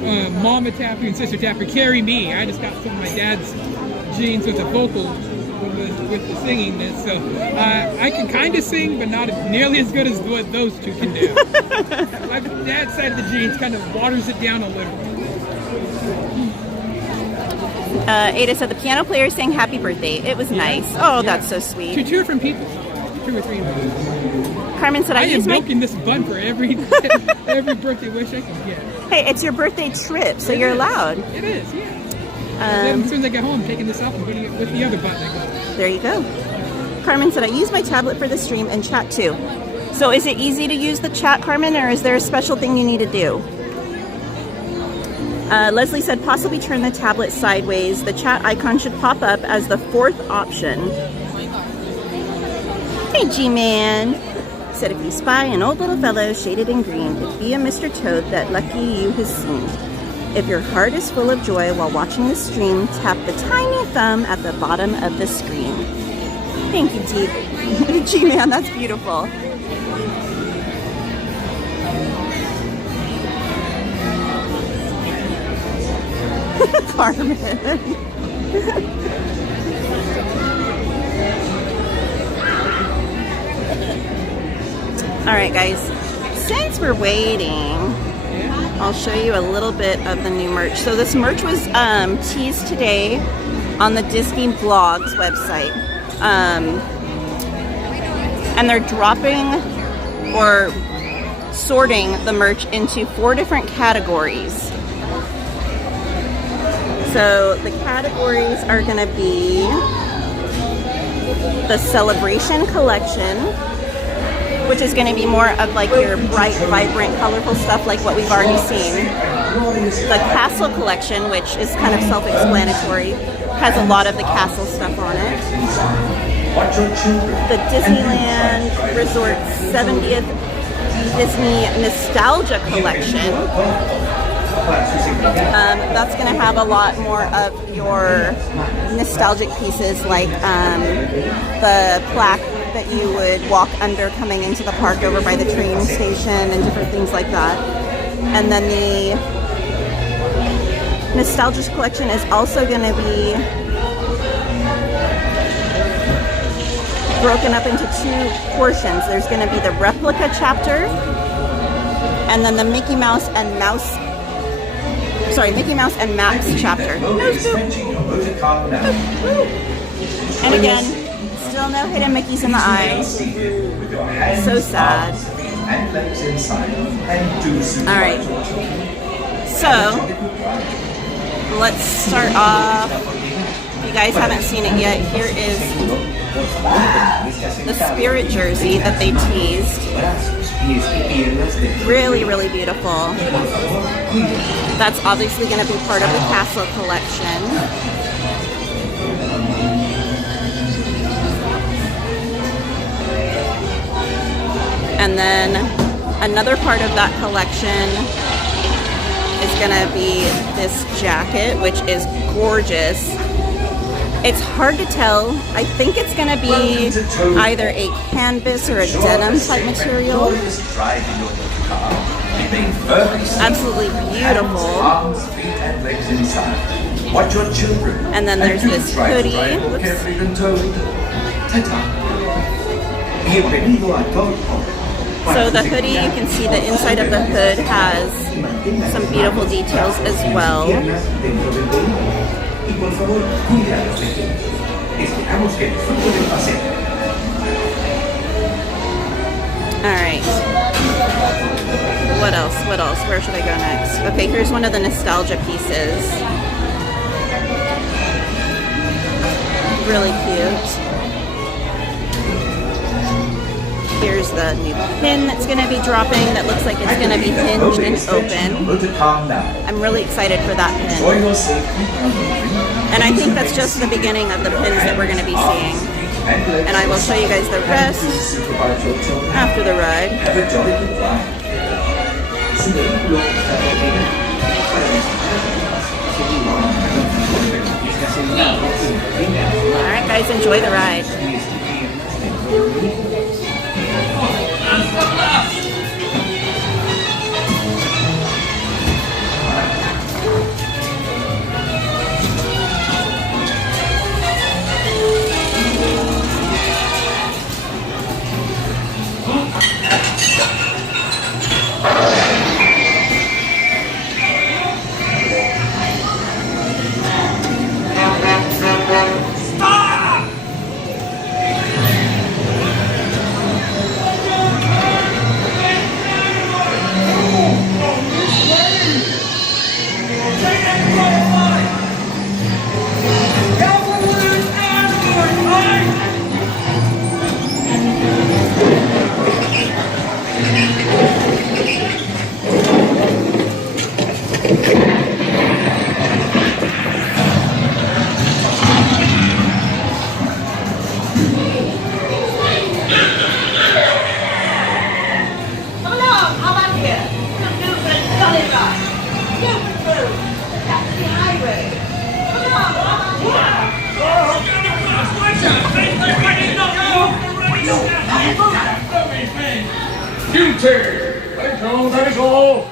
Mama Tapu and Sister Tapu carry me. I just got some of my dad's genes with the vocal, with the singing. So I can kind of sing, but not nearly as good as what those two can do. My dad's side of the genes kind of waters it down a little. Ada said the piano player sang happy birthday. It was nice. Oh, that's so sweet. Two different people. 2 or 3 of them. Carmen said I am use my... milking this bun for every birthday wish I can get. Hey, it's your birthday trip, so you're allowed. It is, yeah. Then as soon as I get home, I'm taking this off and putting it with the other button I got. There you go. Carmen said I use my tablet for the stream and chat too. So is it easy to use the chat, Carmen, or is there a special thing you need to do? Leslie said possibly turn the tablet sideways. The chat icon should pop up as the 4th option. Hey, G-Man. Said if you spy an old little fellow shaded in green, it be a Mr. Toad that lucky you has seen. If your heart is full of joy while watching the stream, tap the tiny thumb at the bottom of the screen. Thank you, G-Man. That's beautiful. Carmen. All right, guys. Since we're waiting I'll show you a little bit of the new merch. So this merch was teased today on the Disney Blogs website. And they're dropping or sorting the merch into 4 different categories. So the categories are going to be the Celebration Collection, which is going to be more of like your bright, vibrant, colorful stuff like what we've already seen. The Castle Collection, which is kind of self-explanatory, has a lot of the castle stuff on it. The Disneyland Resort 70th Disney Nostalgia Collection. That's going to have a lot more of your nostalgic pieces like the plaque that you would walk under coming into the park over by the train station and different things like that. And then the Nostalgia Collection is also going to be broken up into 2 portions. There's going to be the replica chapter and then the Mickey Mouse and Maps chapter. And again, still no hidden Mickeys in the eyes. So sad. Alright. So, let's start off. If you guys haven't seen it yet, here is the Spirit jersey that they teased. Really, really beautiful. That's obviously going to be part of the Castle collection. And then another part of that collection is going to be this jacket, which is gorgeous. It's hard to tell. I think it's going to be either a canvas or a denim type material. Absolutely beautiful. And then there's this hoodie. So the hoodie, you can see the inside of the hood has some beautiful details as well. Alright. What else? What else? Where should I go next? Okay, here's one of the nostalgia pieces. Really cute. Here's the new pin that's going to be dropping that looks like it's going to be hinged and open. I'm really excited for that pin. And I think that's just the beginning of the pins that we're going to be seeing. And I will show you guys the rest after the ride. Alright guys, enjoy the ride. That is all.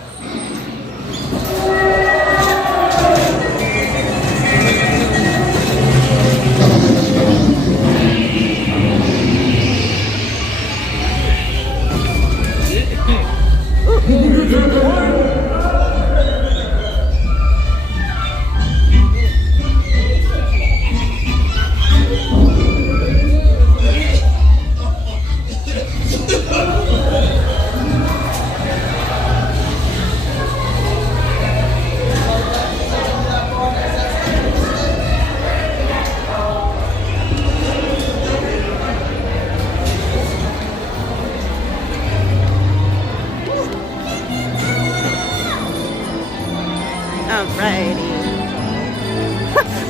Alrighty.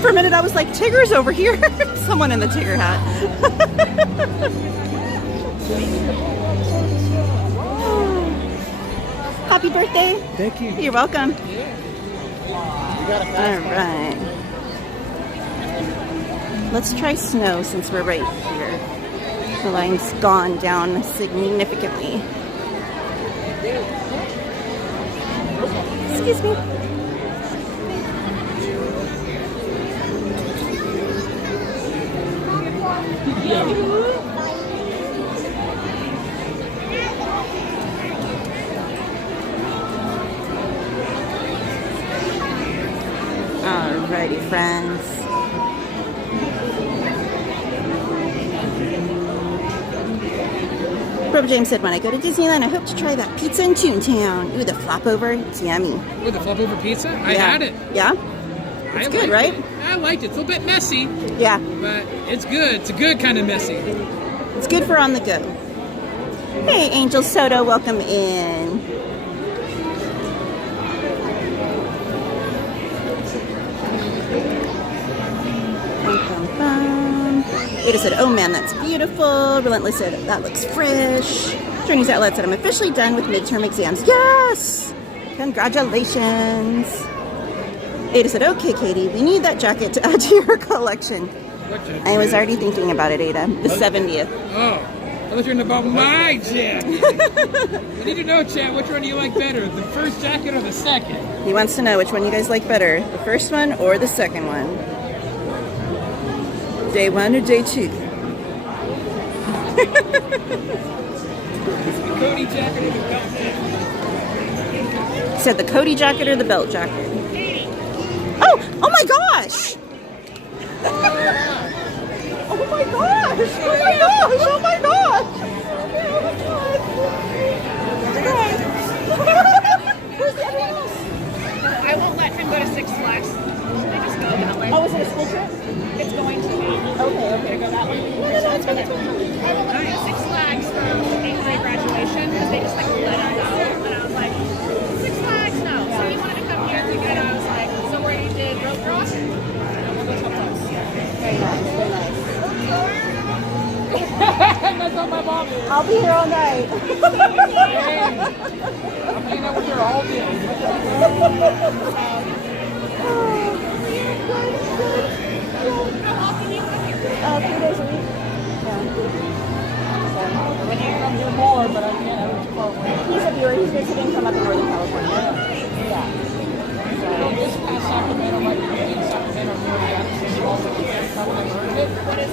For a minute I was like, Tigger's over here. Someone in the Tigger hat. Happy birthday. Thank you. You're welcome. Alright. Let's try snow since we're right here. The line's gone down significantly. Excuse me. Alrighty, friends. Rob James said, when I go to Disneyland, I hope to try that pizza in Toontown. Ooh, the flop over. It's yummy. Ooh, the flop over pizza? I Yeah. had it. Yeah? It's good, right? I liked it. It's a little bit messy, Yeah. but it's good. It's a good kind of messy. It's good for on the go. Hey, Angel Soto, welcome in. Ada said, oh man, that's beautiful. Relentless said, that looks fresh. Journey's Outlet said, I'm officially done with midterm exams. Yes! Congratulations. Ada said, okay, Katie, we need that jacket to add to your collection. What jacket? I was already thinking about it, Ada. The 70th. Oh, I was wondering about my jacket. I need to know, Chad, which one do you like better, the first jacket or the second? He wants to know which one you guys like better, the first one or the second one. Day one or day two? The Cody jacket or the belt jacket? Said the Cody jacket or the belt jacket? Oh! Oh my gosh! Oh my gosh! Oh my gosh! Oh my gosh! Where's everyone else? I won't let him go to Six Flags. Should I just go that way? Oh, is it a school trip? It's going to be. Okay. Go that way. No, it's fine. It's fine. I won't let him go to Six Flags for 8th grade graduation because they just like let him go. And I was like, Six Flags, no. So he wanted to come here and I was like, so where you did road draw? We'll go so close. Very nice. Very nice. That's what my mom is. I'll be here all night. I'm hanging out with her all day. Oh, 3 days a week? Yeah. I'm here more, but I can't. I was too far away. He's a viewer. He's visiting from up in Northern California. Yeah. So this past Sacramento, like in Sacramento, near the What is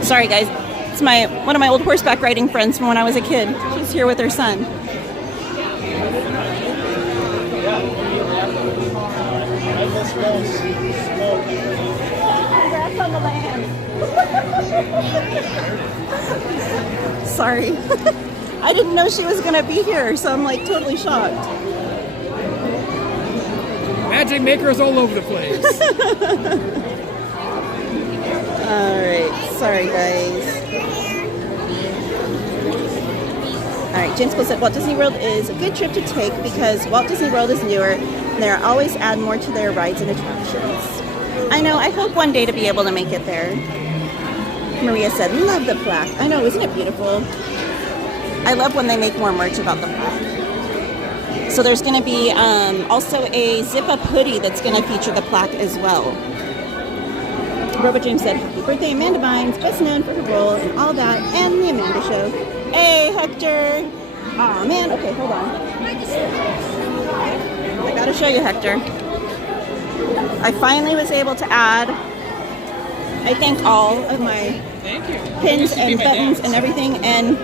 it? Sorry, guys. It's one of my old horseback riding friends from when I was a kid. She's here with her son. Congrats on the land. Sorry. I didn't know she was going to be here, so I'm like totally shocked. magic makers all over the place. Alright, sorry guys. Alright, James Cole said Walt Disney World is a good trip to take because Walt Disney World is newer and they always add more to their rides and attractions. I know, I hope one day to be able to make it there. Maria said, love the plaque. I know, isn't it beautiful? I love when they make more merch about the plaque. So there's going to be also a zip-up hoodie that's going to feature the plaque as well. Robert James said, happy birthday, Amanda Bynes, best known for her role in All That and The Amanda Show. Hey, Hector! Aw, man. Okay, hold on. I gotta show you, Hector. I finally was able to add, I think, all of my pins and buttons and everything, and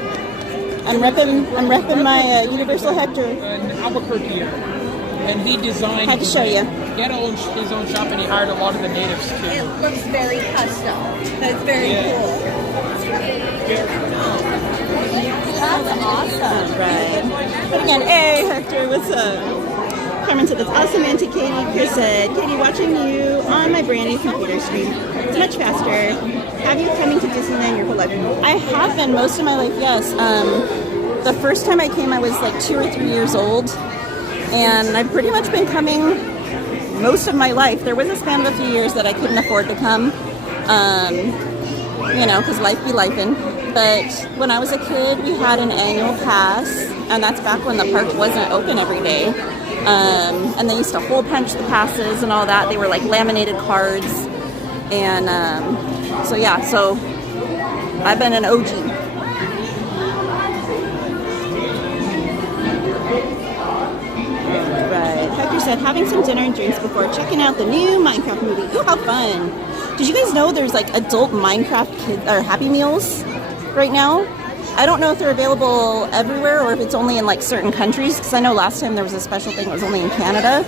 I'm repping my Universal Hector. In Albuquerque, and he designed. Had to show you. He had his own shop, and he hired a lot of the natives too. It looks very custom. That's very cool. That's awesome. Right. But again, hey, Hector, what's up? Carmen said, that's awesome, Auntie Katie. Chris said, Katie, watching you on my brand new computer screen. It's much faster. Have you coming to Disneyland your whole life? I have been most of my life, yes. The first time I came, I was like 2 or 3 years old, and I've pretty much been coming most of my life. There was a span of a few years that I couldn't afford to come, you know, because life be lifing. But when I was a kid, we had an annual pass, and that's back when the park wasn't open every day. And they used to hole punch the passes and all that. They were like laminated cards. And so yeah, so I've been an OG. Right. Hector said, having some dinner and drinks before checking out the new Minecraft movie. Ooh, how fun. Did you guys know there's like adult Minecraft or Happy Meals right now? I don't know if they're available everywhere or if it's only in like certain countries, because I know last time there was a special thing that was only in Canada.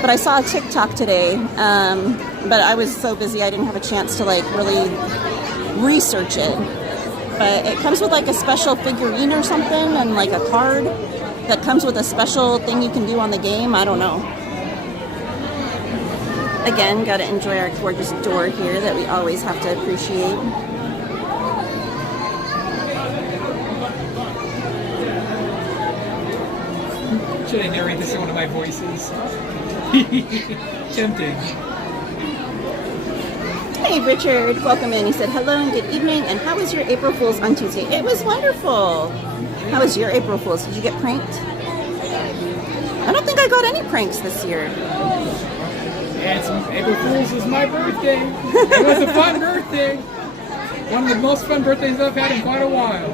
But I saw a TikTok today, but I was so busy I didn't have a chance to like really research it. But it comes with like a special figurine or something and like a card that comes with a special thing you can do on the game. I don't know. Again, gotta enjoy our gorgeous door here that we always have to appreciate. Should I narrate this in one of my voices? Tempting. Hey Richard, welcome in. He said hello and good evening, and how was your April Fool's on Tuesday? It was wonderful. How was your April Fool's? Did you get pranked? I don't think I got any pranks this year. Yeah, April Fool's was my birthday. It was a fun birthday. One of the most fun birthdays I've had in quite a while.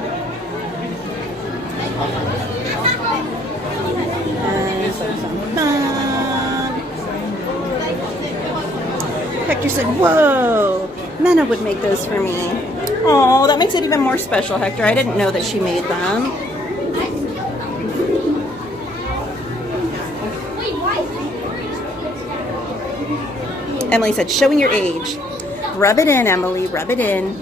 Hector said, whoa, Mena would make those for me. Oh, that makes it even more special, Hector. I didn't know that she made them. Emily said, showing your age. Rub it in, Emily, rub it in.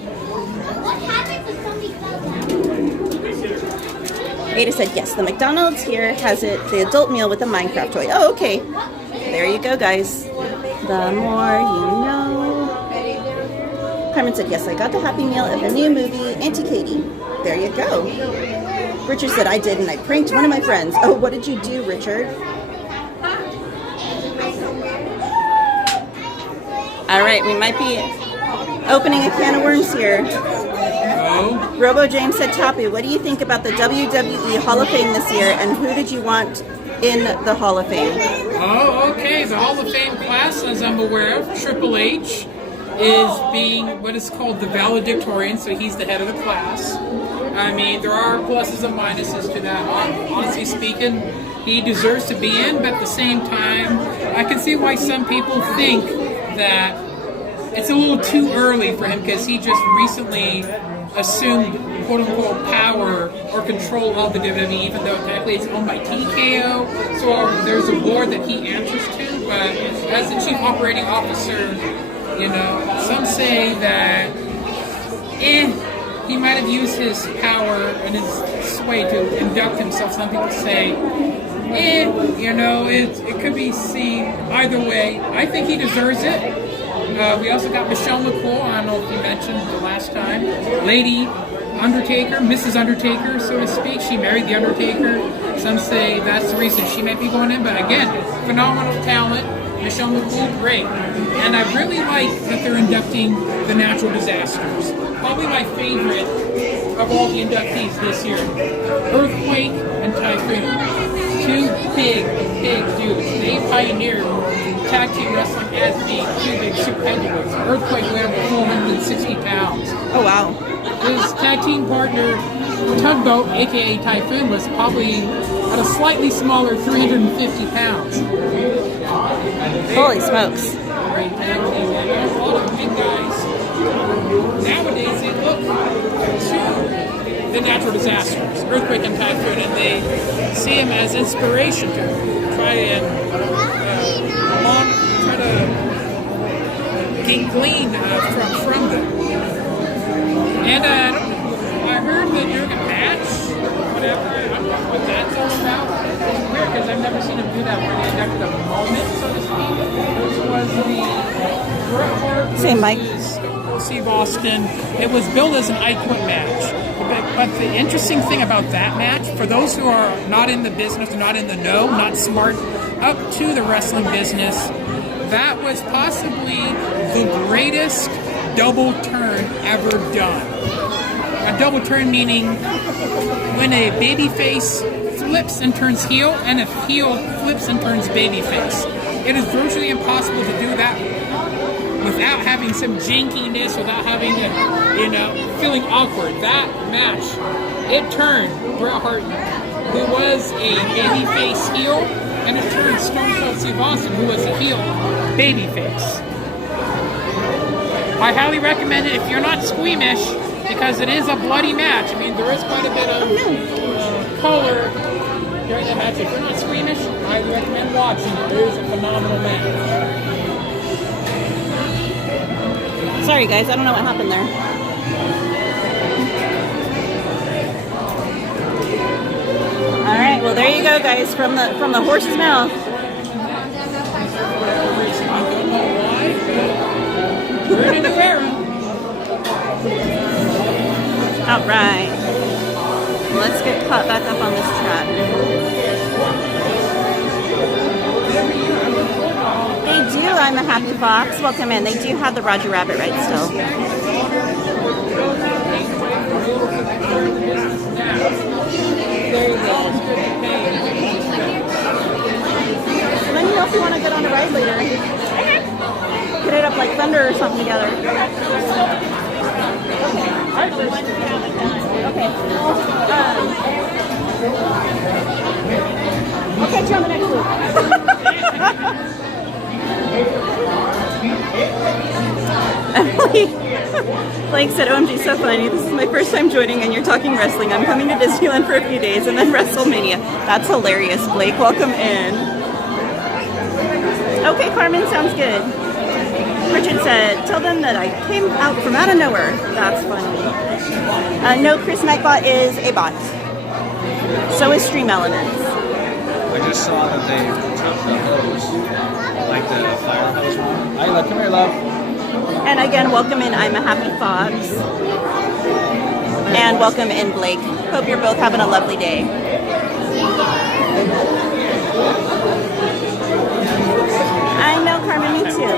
Ada said, yes, the McDonald's here has the adult meal with the Minecraft toy. Oh, okay. There you go, guys. The more you know. Carmen said, yes, I got the Happy Meal of the new movie, Auntie Katie. There you go. Richard said, I did, and I pranked one of my friends. Oh, what did you do, Richard? All right, we might be opening a can of worms here. Oh? Robo James said, Tapu, what do you think about the WWE Hall of Fame this year, and who did you want in the Hall of Fame? Oh, okay. The Hall of Fame class, as I'm aware of, Triple H is being what is called the valedictorian, so he's the head of the class. I mean, there are pluses and minuses to that. Honestly speaking, he deserves to be in, but at the same time, I can see why some people think that it's a little too early for him because he just recently assumed quote-unquote power or control of the WWE, even though technically it's owned by TKO, so there's a board that he answers to, but as the chief operating officer, you know, some say that he might have used his power and his sway to induct himself. Some people say, you know, it could be seen either way. I think he deserves it. We also got Michelle McCool, I don't know if you mentioned the last time, Lady Undertaker, Mrs. Undertaker, so to speak. She married The Undertaker. Some say that's the reason she might be going in, but again, phenomenal talent. Michelle McCool, great. And I really like that they're inducting the natural disasters. Probably my favorite of all the inductees this year. Earthquake and Typhoon. Two big dudes. They pioneered tag team wrestling as being two big super heavyweights. Earthquake weighed over 460 pounds. Oh, wow. His tag team partner, Tugboat, aka Typhoon, was probably at a slightly smaller 350 pounds. Holy smokes. Great tag team, and a lot of big guys. Nowadays, they look to the natural disasters, Earthquake and Typhoon, and they see him as inspiration to try and glean from them. And I heard the Jurgen match, whatever, I don't know what that's all about. It's weird because I've never seen him do that where they inducted a moment, so to speak. Which was the Bret Hart Say, Mike. versus Stone Cold Steve Austin. It was billed as an I Quit match. But the interesting thing about that match, for those who are not in the business, not in the know, not smart up to the wrestling business, that was possibly the greatest double turn ever done. A double turn meaning when a babyface flips and turns heel, and a heel flips and turns babyface. It is virtually impossible to do that without having some jankiness, without having a, feeling awkward. That match, it turned Bret Hart, who was a babyface heel, and it turned Stone Cold Steve Austin, who was a heel babyface. I highly recommend it if you're not squeamish, because it is a bloody match. I mean, there is quite a bit of color during the match. If you're not squeamish, I recommend watching it. It is a phenomenal match. Sorry guys, I don't know what happened there. All right, well there you go, guys, from the horse's mouth. I don't know why, but we're in the era. All right, let's get caught back up on this track. They do, I'm a Happy Fox. Welcome in. They do have the Roger Rabbit right still. Let me know if you want to get on a ride later. Put it up like thunder or something together. Okay. I'll catch you on the next loop. Blake said, OMG, so funny. This is my first time joining and you're talking wrestling. I'm coming to Disneyland for a few days and then WrestleMania. That's hilarious, Blake. Welcome in. Okay, Carmen, sounds good. Richard said, tell them that I came out from out of nowhere. That's funny. No, Chris Nightbot is a bot. So is Stream Elements. I just saw that they took the hose, like the fire hose one. Isla, come here, love. And again, welcome in, I'm a Happy Fox. And welcome in, Blake. Hope you're both having a lovely day. I know, Carmen, me too.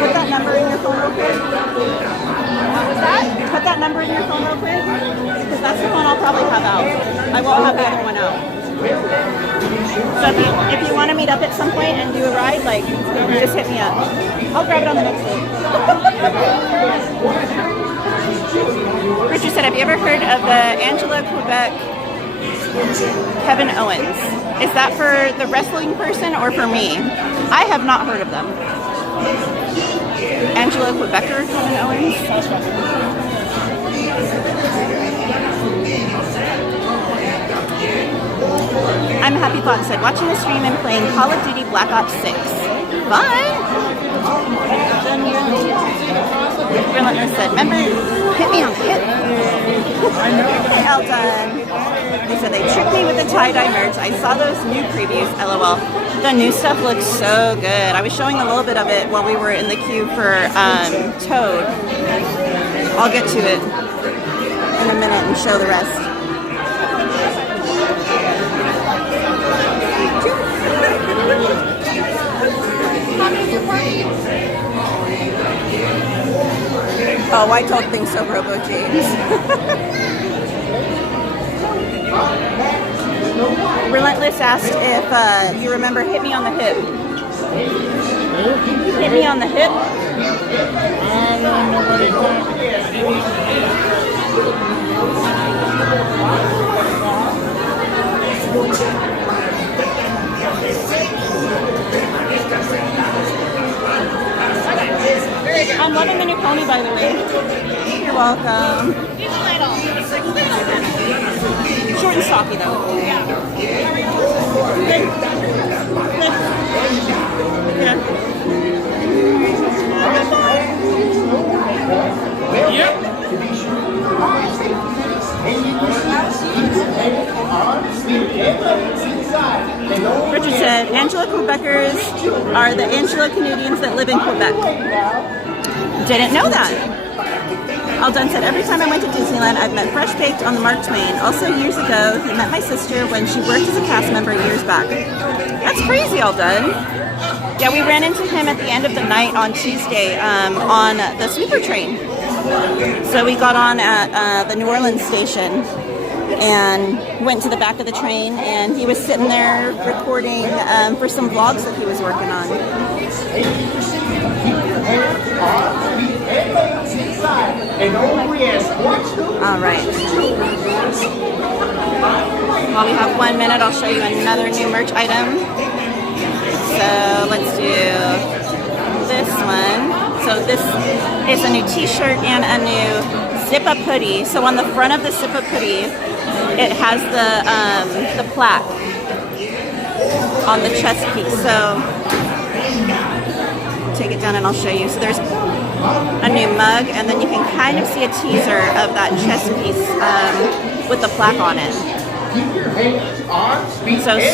Put that number in your phone real quick. What was that? Put that number in your phone real quick. Because that's the one I'll probably have out. I won't have the other one out. So if you want to meet up at some point and do a ride, like, just hit me up. I'll grab it on the next day. Richard said, have you ever heard of the Angela Quebec Kevin Owens? Is that for the wrestling person or for me? I have not heard of them. Angela Quebecer Kevin Owens? I'm Happy Fox said, watching the stream and playing Call of Duty Black Ops 6. Fun! Relentless said, remember, hit me on the hip. Hey, Elton. They said they tricked me with the tie-dye merch. I saw those new previews, LOL. The new stuff looks so good. I was showing a little bit of it while we were in the queue for Toad. I'll get to it in a minute and show the rest. Oh, I told things so Robo James. Relentless asked if you remember Hit Me on the Hip. Hit Me on the Hip? I'm loving the new pony, by the way. You're welcome. Short and stocky, though. Yeah. Good. Yeah. said Angela Quebecers are the Angela Canadians that live in Quebec. Didn't know that. Aldun said, every time I went to Disneyland, I've met Fresh Baked on the Mark Twain. Also, years ago, he met my sister when she worked as a cast member years back. That's crazy, Aldun. Yeah, we ran into him at the end of the night on Tuesday on the sweeper train. So we got on at the New Orleans station and went to the back of the train, and he was sitting there recording for some vlogs that he was working on. All right. While we have 1 minute, I'll show you another new merch item. So let's do this one. So this is a new t-shirt and a new zip-up hoodie. So on the front of the zip-up hoodie, it has the plaque on the chest piece. So take it down and I'll show you. So there's a new mug, and then you can kind of see a teaser of that chest piece with the plaque on it.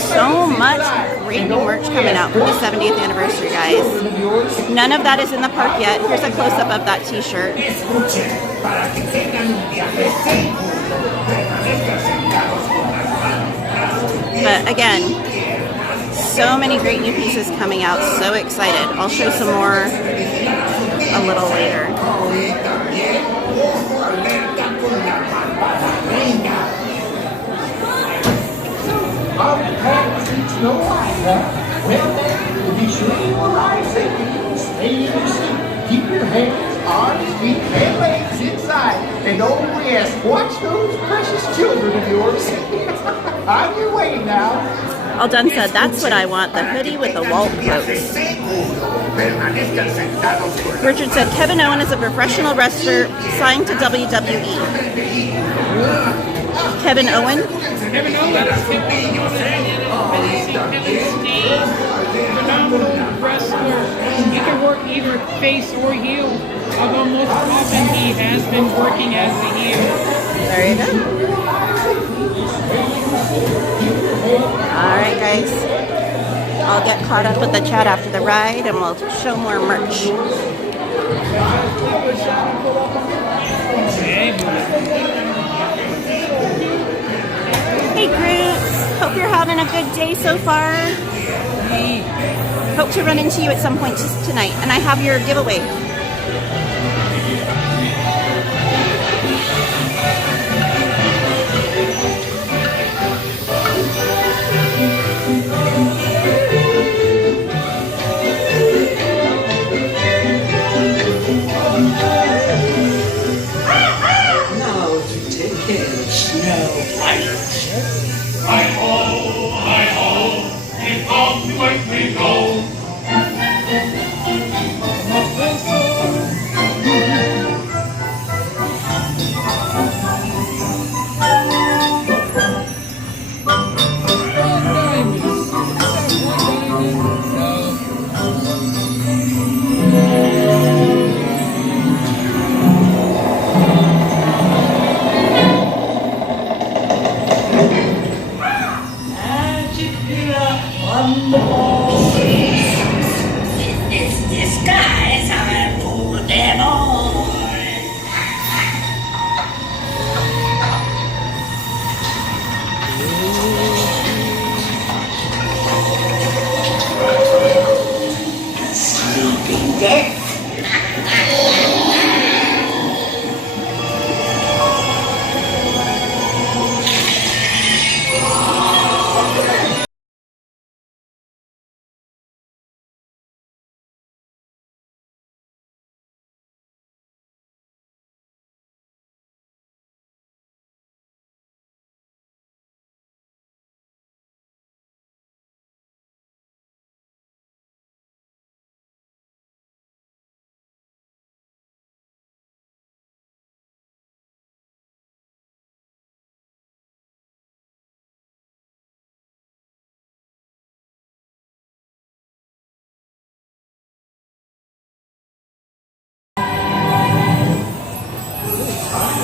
So much great new merch coming out for the 70th anniversary, guys. None of that is in the park yet. Here's a close-up of that t-shirt. But again, so many great new pieces coming out. So excited. I'll show some more a little later. Keep your hands, arms, feet, and legs inside. And oh yes, watch those precious children of yours. On your way now. Aldun said, that's what I want, the hoodie with the Walt quotes. Richard said, Kevin Owen is a professional wrestler signed to WWE. Kevin Owen? Kevin Owens, phenomenal wrestler. He can work either face or heel, although most often he has been working as the heel. There you go. Alright guys, I'll get caught up with the chat after the ride and we'll show more merch. Hey Groot, hope you're having a good day so far. Hope to run into you at some point tonight, and I have your giveaway. We go.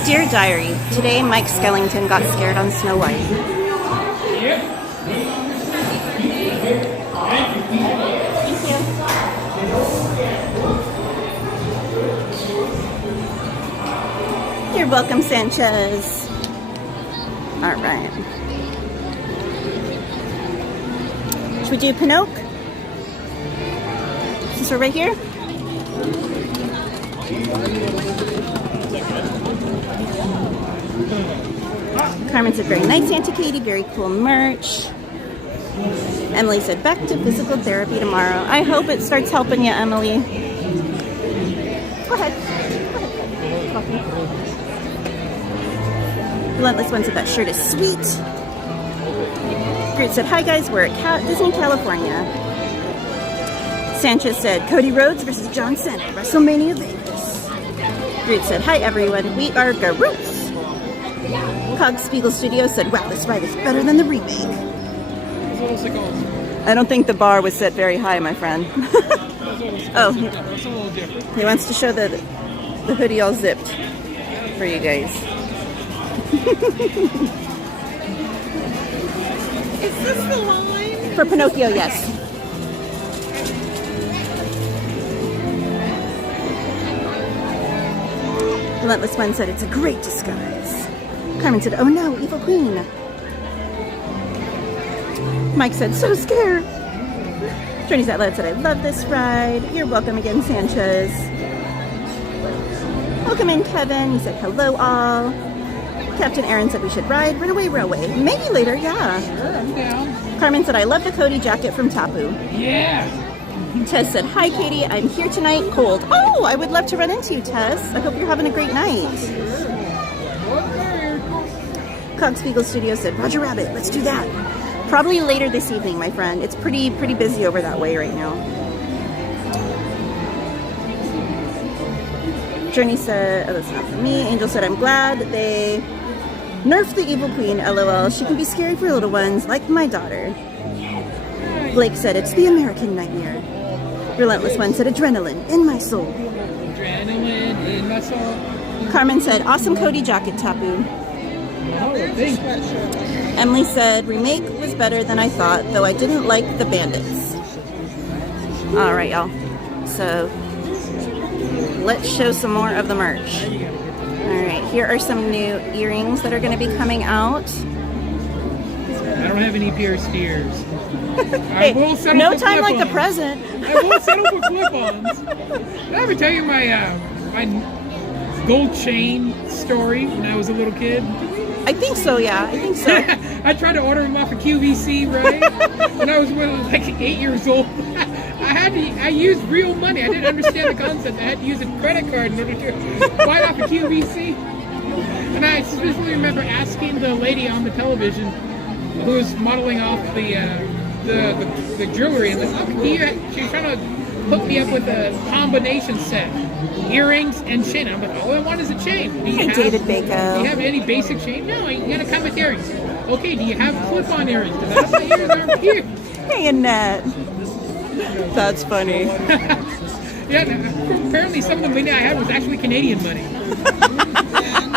Dear Diary, today Mike Skellington got scared on Snow White. Yep. You're welcome, Sanchez. All right. Should we do Pinocchio? Since we're right here? Carmen said, very nice, Auntie Katie. Very cool merch. Emily said, back to physical therapy tomorrow. I hope it starts helping you, Emily. Go ahead. Relentless One said, that shirt is sweet. Groot said, hi guys, we're at Disney, California. Sanchez said, Cody Rhodes versus John Cena, WrestleMania Vegas. Groot said, hi everyone, we are Garoots. Cog Spiegel Studio said, wow, this ride is better than the remake. I don't think the bar was set very high, my friend. Oh, he wants to show the hoodie all zipped for you guys. Is this the line? For Pinocchio, yes. Relentless One said, it's a great disguise. Carmen said, oh no, evil queen. Mike said, so scared. Journey's Out Loud said, I love this ride. You're welcome again, Sanchez. Welcome in, Kevin. He said, hello all. Captain Aaron said we should ride Runaway Railway. Maybe later, yeah. Sure, I'm down. Carmen said, I love the Cody jacket from Tapu. Yeah. Tess said, hi Katie, I'm here tonight, cold. Oh, I would love to run into you, Tess. I hope you're having a great night. Cog Spiegel Studio said, Roger Rabbit, let's do that. Probably later this evening, my friend. It's pretty busy over that way right now. Journey said, oh, that's not for me. Angel said, I'm glad they nerfed the evil queen, lol. She can be scary for little ones, like my daughter. Blake said, it's the American nightmare. Relentless One said, adrenaline in my soul. Adrenaline in my soul. Carmen said, awesome Cody jacket, Tapu. Oh, thank you. Emily said, remake was better than I thought, though I didn't like the bandits. All right, y'all. So let's show some more of the merch. All right, here are some new earrings that are going to be coming out. I don't have any pierced ears. Hey, no time like the present. I will settle for clip-ons. Did I ever tell you my my gold chain story when I was a little kid? I think so, yeah. I think so. I tried to order them off of QVC, right? When I was like 8 years old. I used real money. I didn't understand the concept. I had to use a credit card in order to buy it off of QVC. And I specifically remember asking the lady on the television who was modeling off the jewelry, and like, she was trying to hook me up with a combination set, earrings and chain. I'm like, all I want is a chain. Hey, David Bako. Do you have any basic chain? No, you gotta come with earrings. Okay, do you have clip-on earrings? Because my ears aren't here. Hey, Annette. That's funny. Yeah, apparently some of the money I had was actually Canadian money.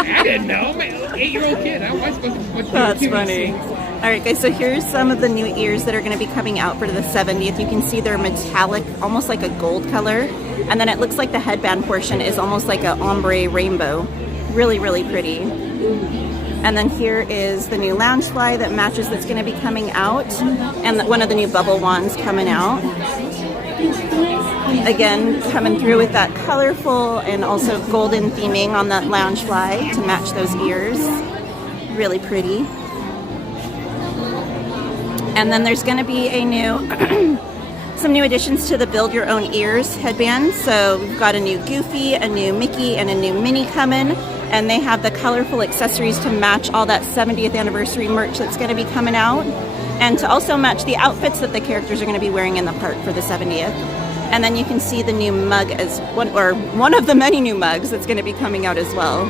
I didn't know. I'm an 8-year-old kid. I was supposed to watch That's QVC. funny. All right, guys, so here's some of the new ears that are going to be coming out for the 70th. You can see they're metallic, almost like a gold color. And then it looks like the headband portion is almost like an ombre rainbow. Really, really pretty. And then here is the new Loungefly that matches that's going to be coming out. And one of the new bubble wands coming out. Again, coming through with that colorful and also golden theming on that Loungefly to match those ears. Really pretty. And then there's going to be a new, some new additions to the Build Your Own Ears headband. So we've got a new Goofy, a new Mickey, and a new Minnie coming. And they have the colorful accessories to match all that 70th anniversary merch that's going to be coming out. And to also match the outfits that the characters are going to be wearing in the park for the 70th. And then you can see the new mug as one of the many new mugs that's going to be coming out as well.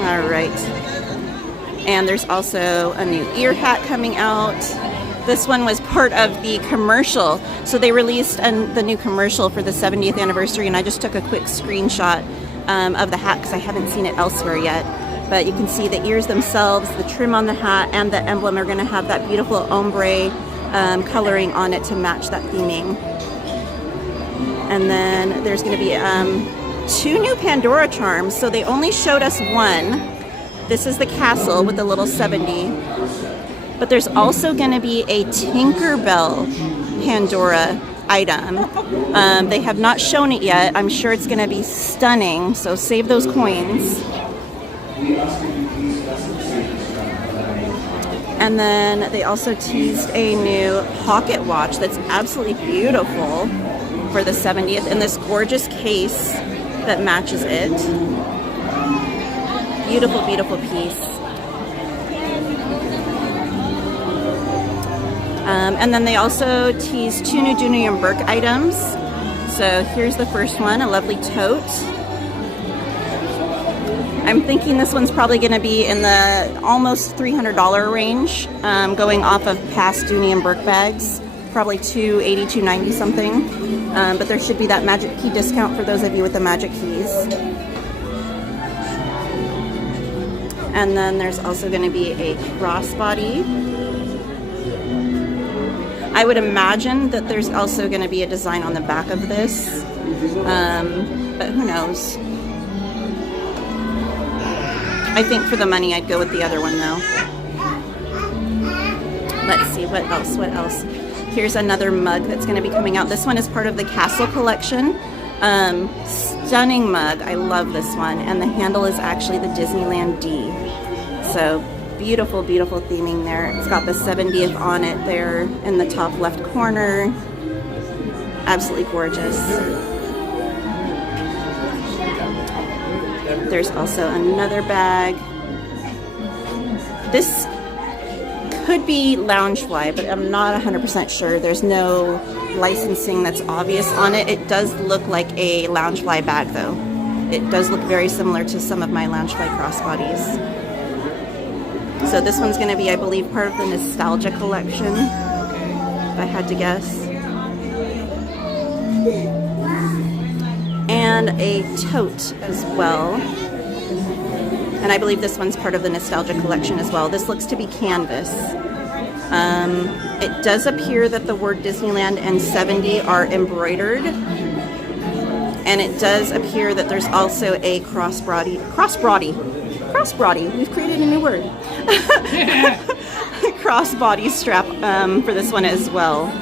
All right. And there's also a new ear hat coming out. This one was part of the commercial. So they released the new commercial for the 70th anniversary, and I just took a quick screenshot of the hat because I haven't seen it elsewhere yet. But you can see the ears themselves, the trim on the hat, and the emblem are going to have that beautiful ombre coloring on it to match that theming. And then there's going to be 2 new Pandora charms. So they only showed us one. This is the castle with the little 70. But there's also going to be a Tinkerbell Pandora item. They have not shown it yet. I'm sure it's going to be stunning. So save those coins. And then they also teased a new pocket watch that's absolutely beautiful for the 70th in this gorgeous case that matches it. Beautiful, beautiful piece. And then they also teased 2 new Dooney and Burke items. So here's the first one, a lovely tote. I'm thinking this one's probably going to be in the almost $300 range, going off of past Dooney and Burke bags. Probably $280, $290 something. But there should be that magic key discount for those of you with the magic keys. And then there's also going to be a crossbody. I would imagine that there's also going to be a design on the back of this, but who knows. I think for the money I'd go with the other one though. Let's see, what else? Here's another mug that's going to be coming out. This one is part of the Castle collection. Stunning mug, I love this one, and the handle is actually the Disneyland D. So beautiful, beautiful theming there. It's got the 70th on it there in the top left corner. Absolutely gorgeous. There's also another bag. This could be Loungefly, but I'm not 100% sure. There's no licensing that's obvious on it. It does look like a Loungefly bag though. It does look very similar to some of my Loungefly crossbodies. So this one's going to be, I believe, part of the Nostalgia collection, if I had to guess. And a tote as well. And I believe this one's part of the Nostalgia collection as well. This looks to be canvas. It does appear that the word Disneyland and 70 are embroidered. And it does appear that there's also a crossbody. We've created a new word. Crossbody strap for this one as well.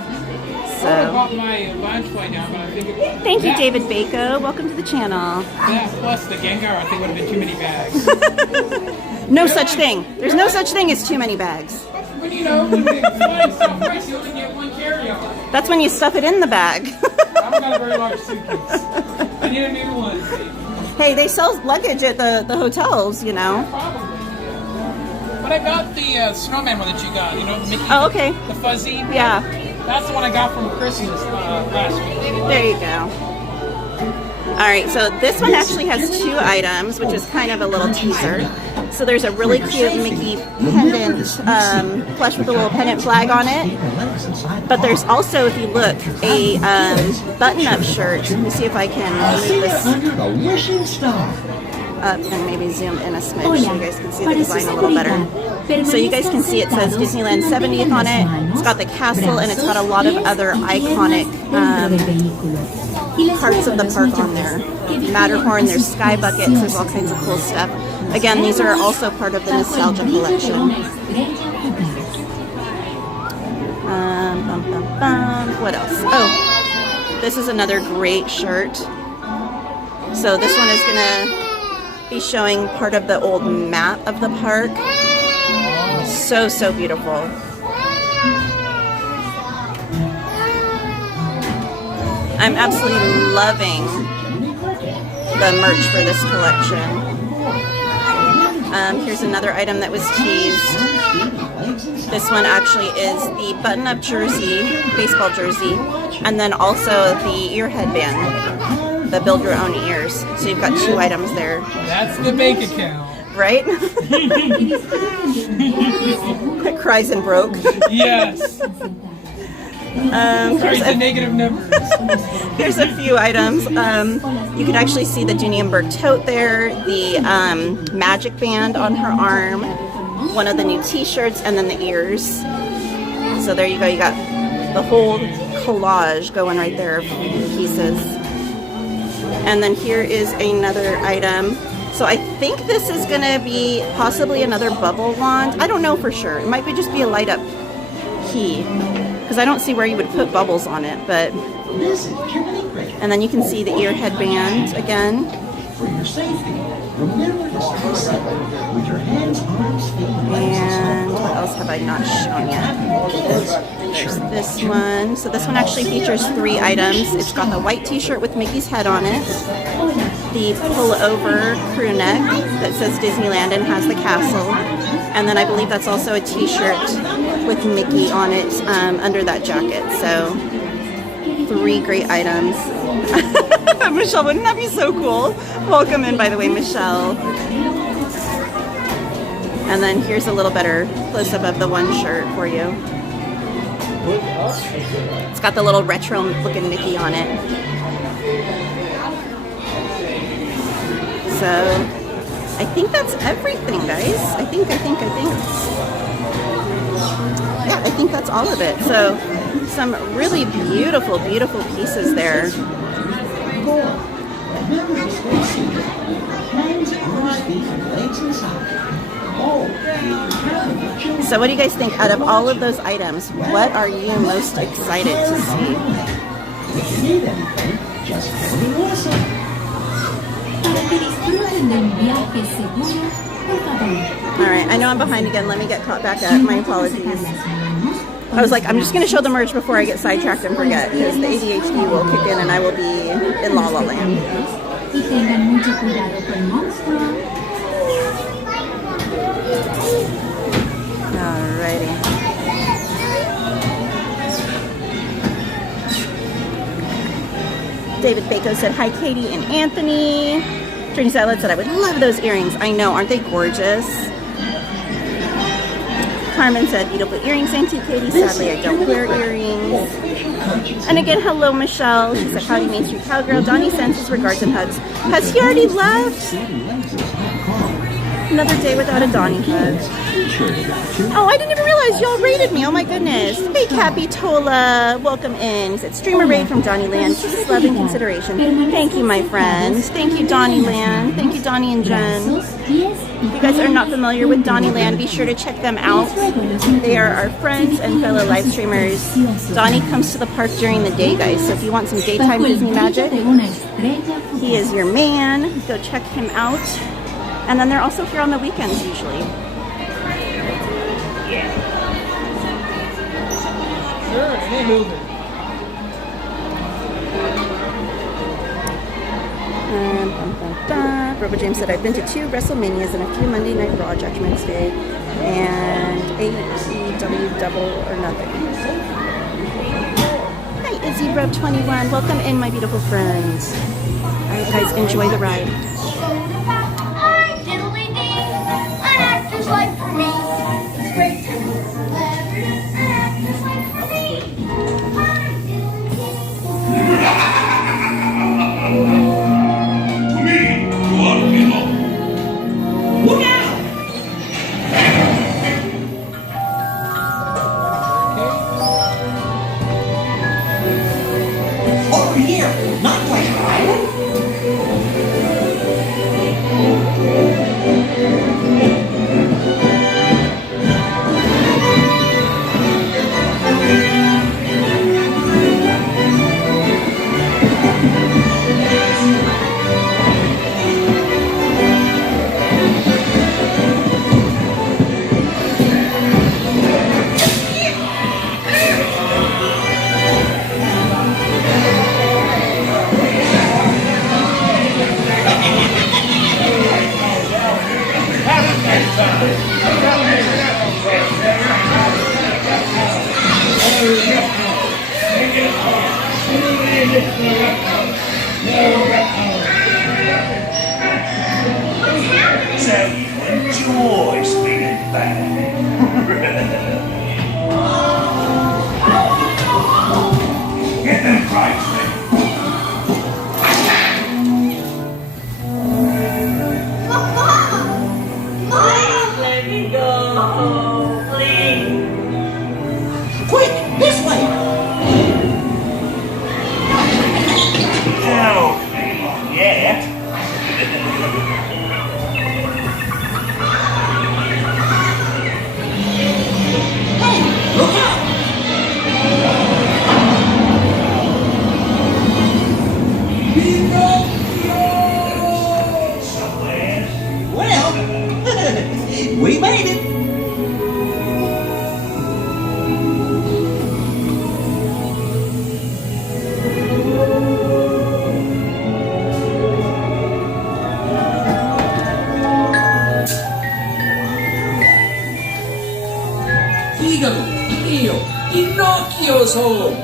So. I bought my Loungefly down, but I think it, Thank you, David Bako. Welcome to the channel. That plus the Gengar, I think would have been too many bags. No such thing. There's no such thing as too many bags. But you know, when they find stuff price, you only get one carry-on. That's when you stuff it in the bag. I don't got a very large suitcase. I need a new one. Hey, they sell luggage at the hotels, you know. Probably. But I got the snowman one that you got, you know, the Mickey. Oh, okay. The fuzzy. Yeah. That's the one I got from Christmas last week. There you go. All right, so this one actually has 2 items, which is kind of a little teaser. So there's a really cute Mickey pendant plush with a little pendant flag on it. But there's also, if you look, a button-up shirt. Let me see if I can move this up and maybe zoom in a smidge so you guys can see the design a little better. So you guys can see it says Disneyland 70th on it. It's got the castle and it's got a lot of other iconic parts of the park on there. Matterhorn, there's sky buckets, there's all kinds of cool stuff. Again, these are also part of the Nostalgia collection. What else? Oh, this is another great shirt. So this one is gonna be showing part of the old map of the park. So, so beautiful. I'm absolutely loving the merch for this collection. Here's another item that was teased. This one actually is the button-up jersey, baseball jersey, and then also the ear headband, the build your own ears. So you've got 2 items there. That's the bank account. Right? It cries and broke. Yes. Sorry, the negative numbers. Here's a few items. You could actually see the Junie and Burke tote there, the magic band on her arm, one of the new t-shirts, and then the ears. So there you go. You got the whole collage going right there of pieces. And then here is another item. So I think this is going to be possibly another bubble wand. I don't know for sure. It might be just be a light up key, because I don't see where you would put bubbles on it. But and then you can see the ear headband again. For your safety, remember to stay separate with your hands, arms, feet, and legs. And what else have I not shown yet? There's this one. So this one actually features 3 items. It's got the white t-shirt with Mickey's head on it, the pull-over crew neck that says Disneyland and has the castle, and then I believe that's also a t-shirt with Mickey on it under that jacket. So 3 great items. Michelle, wouldn't that be so cool? Welcome in, by the way, Michelle. And then here's a little better close-up of the one shirt for you. It's got the little retro-looking Mickey on it. So, I think that's everything, guys. I think. Yeah, I think that's all of it. So, some really beautiful, beautiful pieces there. Remember to stay seated. Hands, arms, feet, and legs inside. So what do you guys think? Out of all of those items, what are you most excited to see? If you need anything, just call me Melissa. Alright, I know I'm behind again. Let me get caught back up. My apologies. I was like, I'm just going to show the merch before I get sidetracked and forget, because the ADHD will kick in and I will be in La La Land. Alrighty. David Bako said, hi Katie and Anthony. Trini Salad said, I would love those earrings. I know, aren't they gorgeous? Carmen said, beautiful earrings, Auntie Katie. Sadly, I don't wear earrings. And again, hello, Michelle. She said, howdy, Main Street Cowgirl. Donnie sends his regards and hugs. Has he already left? Another day without a Donnie hug. Oh, I didn't even realize y'all rated me. Oh my goodness. Hey, Capitola. Welcome in. He said, streamer raid from Donnie Land. Peace, love, and consideration. Thank you, my friend. Thank you, Donnie Land. Thank you, Donnie and Jen. If you guys are not familiar with Donnie Land, be sure to check them out. They are our friends and fellow live streamers. Donnie comes to the park during the day, guys. So if you want some daytime Disney magic, he is your man. Go check him out. And then they're also here on the weekends usually. Sure, it ain't moving. Robo James said, I've been to 2 WrestleManias and a few Monday Night Raw Judgments Day and AEW Double or Nothing. Hi, Izzy Rub 21. Welcome in, my beautiful friends. I hope you guys enjoy the ride. Like for me, it's great to meet celebrities and actors like for me. To me, you are a hero. Look out! Over here, not like Island. Well, we made it. Figaro, io, Pinocchio's home.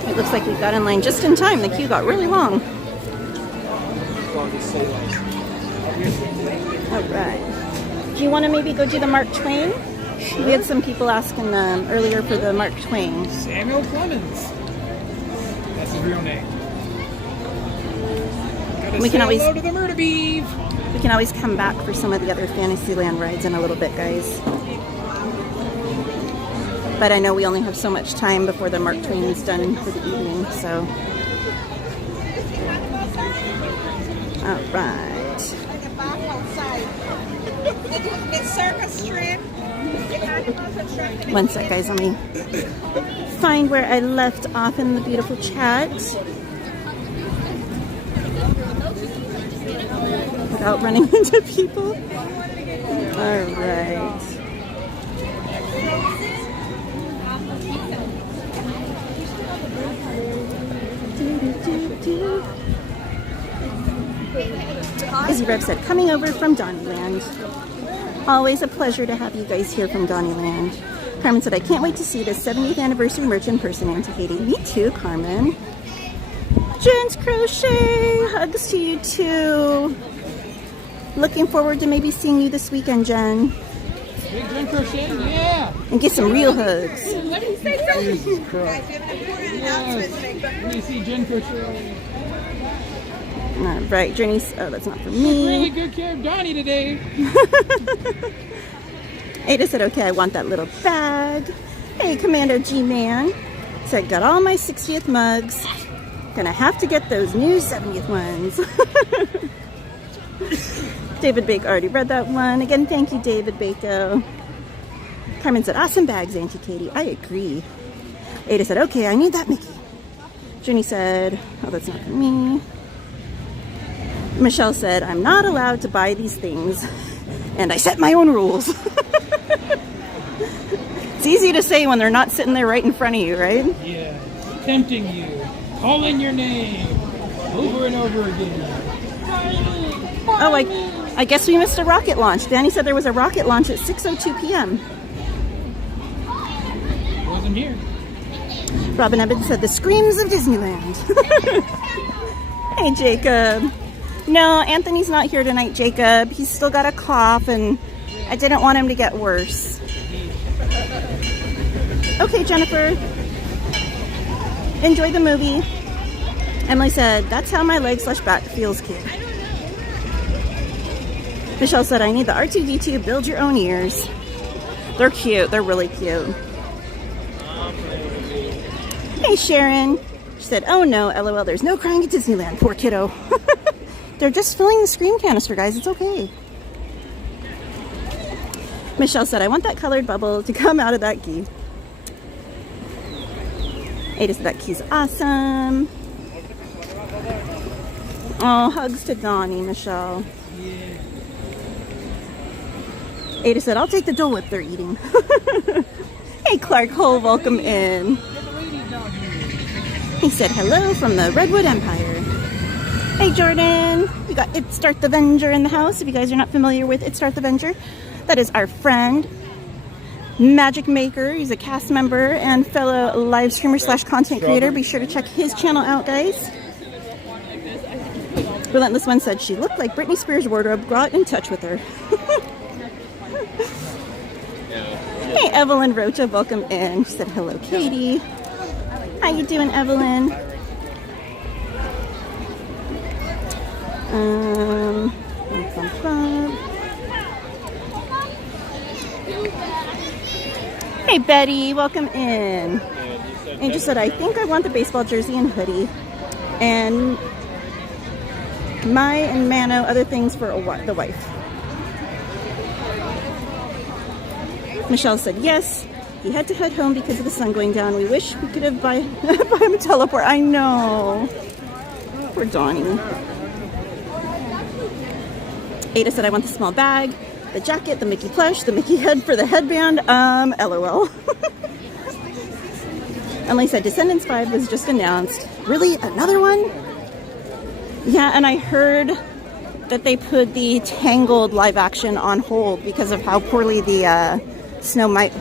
It looks like we got in line just in time. The queue got really long. All right. Do you want to maybe go do the Mark Twain? We had some people asking earlier for the Mark Twain. Samuel Clemens. That's his real name. Gotta We can say always- hello to the murder beef. We can always come back for some of the other Fantasyland rides in a little bit, guys. But I know we only have so much time before the Mark Twain is done for the evening, so. All right. The circus trip. One sec, guys. Let me find where I left off in the beautiful chat. Without running into people. All right. Izzy Rev said, coming over from Donnyland. Always a pleasure to have you guys here from Donnyland. Carmen said, I can't wait to see the 70th anniversary merch in person, Auntie Katie. Me too, Carmen. Jen's Crochet, hugs to you too. Looking forward to maybe seeing you this weekend, Jen. Big Jen Crochet, yeah. And get some real hugs. Let me say something. Jesus Christ. Guys, we have an important announcement to make. Let me see Jen Crochet. All right, Journey's, oh, that's not for Really me. good care of Donnie today. Ada said, okay, I want that little bag. Hey, Commando G-Man. Said, got all my 60th mugs. Gonna have to get those new 70th ones. David Bake already read that one. Again, thank you, David Bako. Carmen said, awesome bags, Auntie Katie. I agree. Ada said, okay, I need that Mickey. Jenny said, oh, that's not for me. Michelle said, I'm not allowed to buy these things, and I set my own rules. It's easy to say when they're not sitting there right in front of you, right? Yeah, tempting you, calling your name over and over again. Oh, I guess we missed a rocket launch. Danny said there was a rocket launch at 6:02 p.m. Wasn't here. Robin Evans said, the screams of Disneyland. Hey, Jacob. No, Anthony's not here tonight, Jacob. He's still got a cough, and I didn't want him to get worse. Okay, Jennifer. Enjoy the movie. Emily said, that's how my leg/back feels, kid. Michelle said, I need the R2-D2 build your own ears. They're cute. They're really cute. Hey, Sharon. She said, oh no, LOL, there's no crying at Disneyland. Poor kiddo. They're just filling the scream canister, guys. It's okay. Michelle said, I want that colored bubble to come out of that key. Ada said, that key's awesome. Oh, hugs to Donnie, Michelle. Ada said, I'll take the Dole Whip they're eating. Hey, Clark Hole, welcome in. He said, hello from the Redwood Empire. Hey, Jordan. We got It Start the Avenger in the house. If you guys are not familiar with It Start the Avenger, that is our friend, Magic Maker. He's a cast member and fellow live streamer / content creator. Be sure to check his channel out, guys. Relentless One said she looked like Britney Spears' wardrobe got in touch with her. Hey, Evelyn Rocha, welcome in. She said, hello, Katie. How you doing, Evelyn? Hey, Betty, welcome in. Angel said, I think I want the baseball jersey and hoodie. And Mai and Mano, other things for the wife. Michelle said, yes, he had to head home because of the sun going down. We wish we could have buy him a teleport. I know. Poor Donnie. Ada said, I want the small bag, the jacket, the Mickey plush, the Mickey head for the headband. LOL. Emily said, Descendants 5 was just announced. Really? Another one? Yeah, and I heard that they put the Tangled live action on hold because of how poorly the Snow White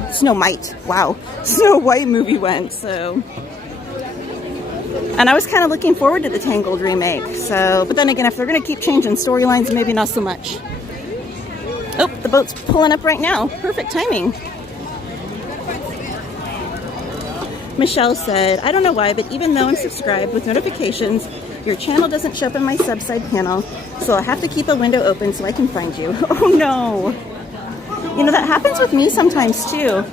movie went. So, and I was kind of looking forward to the Tangled remake. So, but then again, if they're going to keep changing storylines, maybe not so much. Oh, the boat's pulling up right now. Perfect timing. Michelle said, I don't know why, but even though I'm subscribed with notifications, your channel doesn't show up in my subside panel, so I'll have to keep a window open so I can find you. Oh no. You know, that happens with me sometimes too.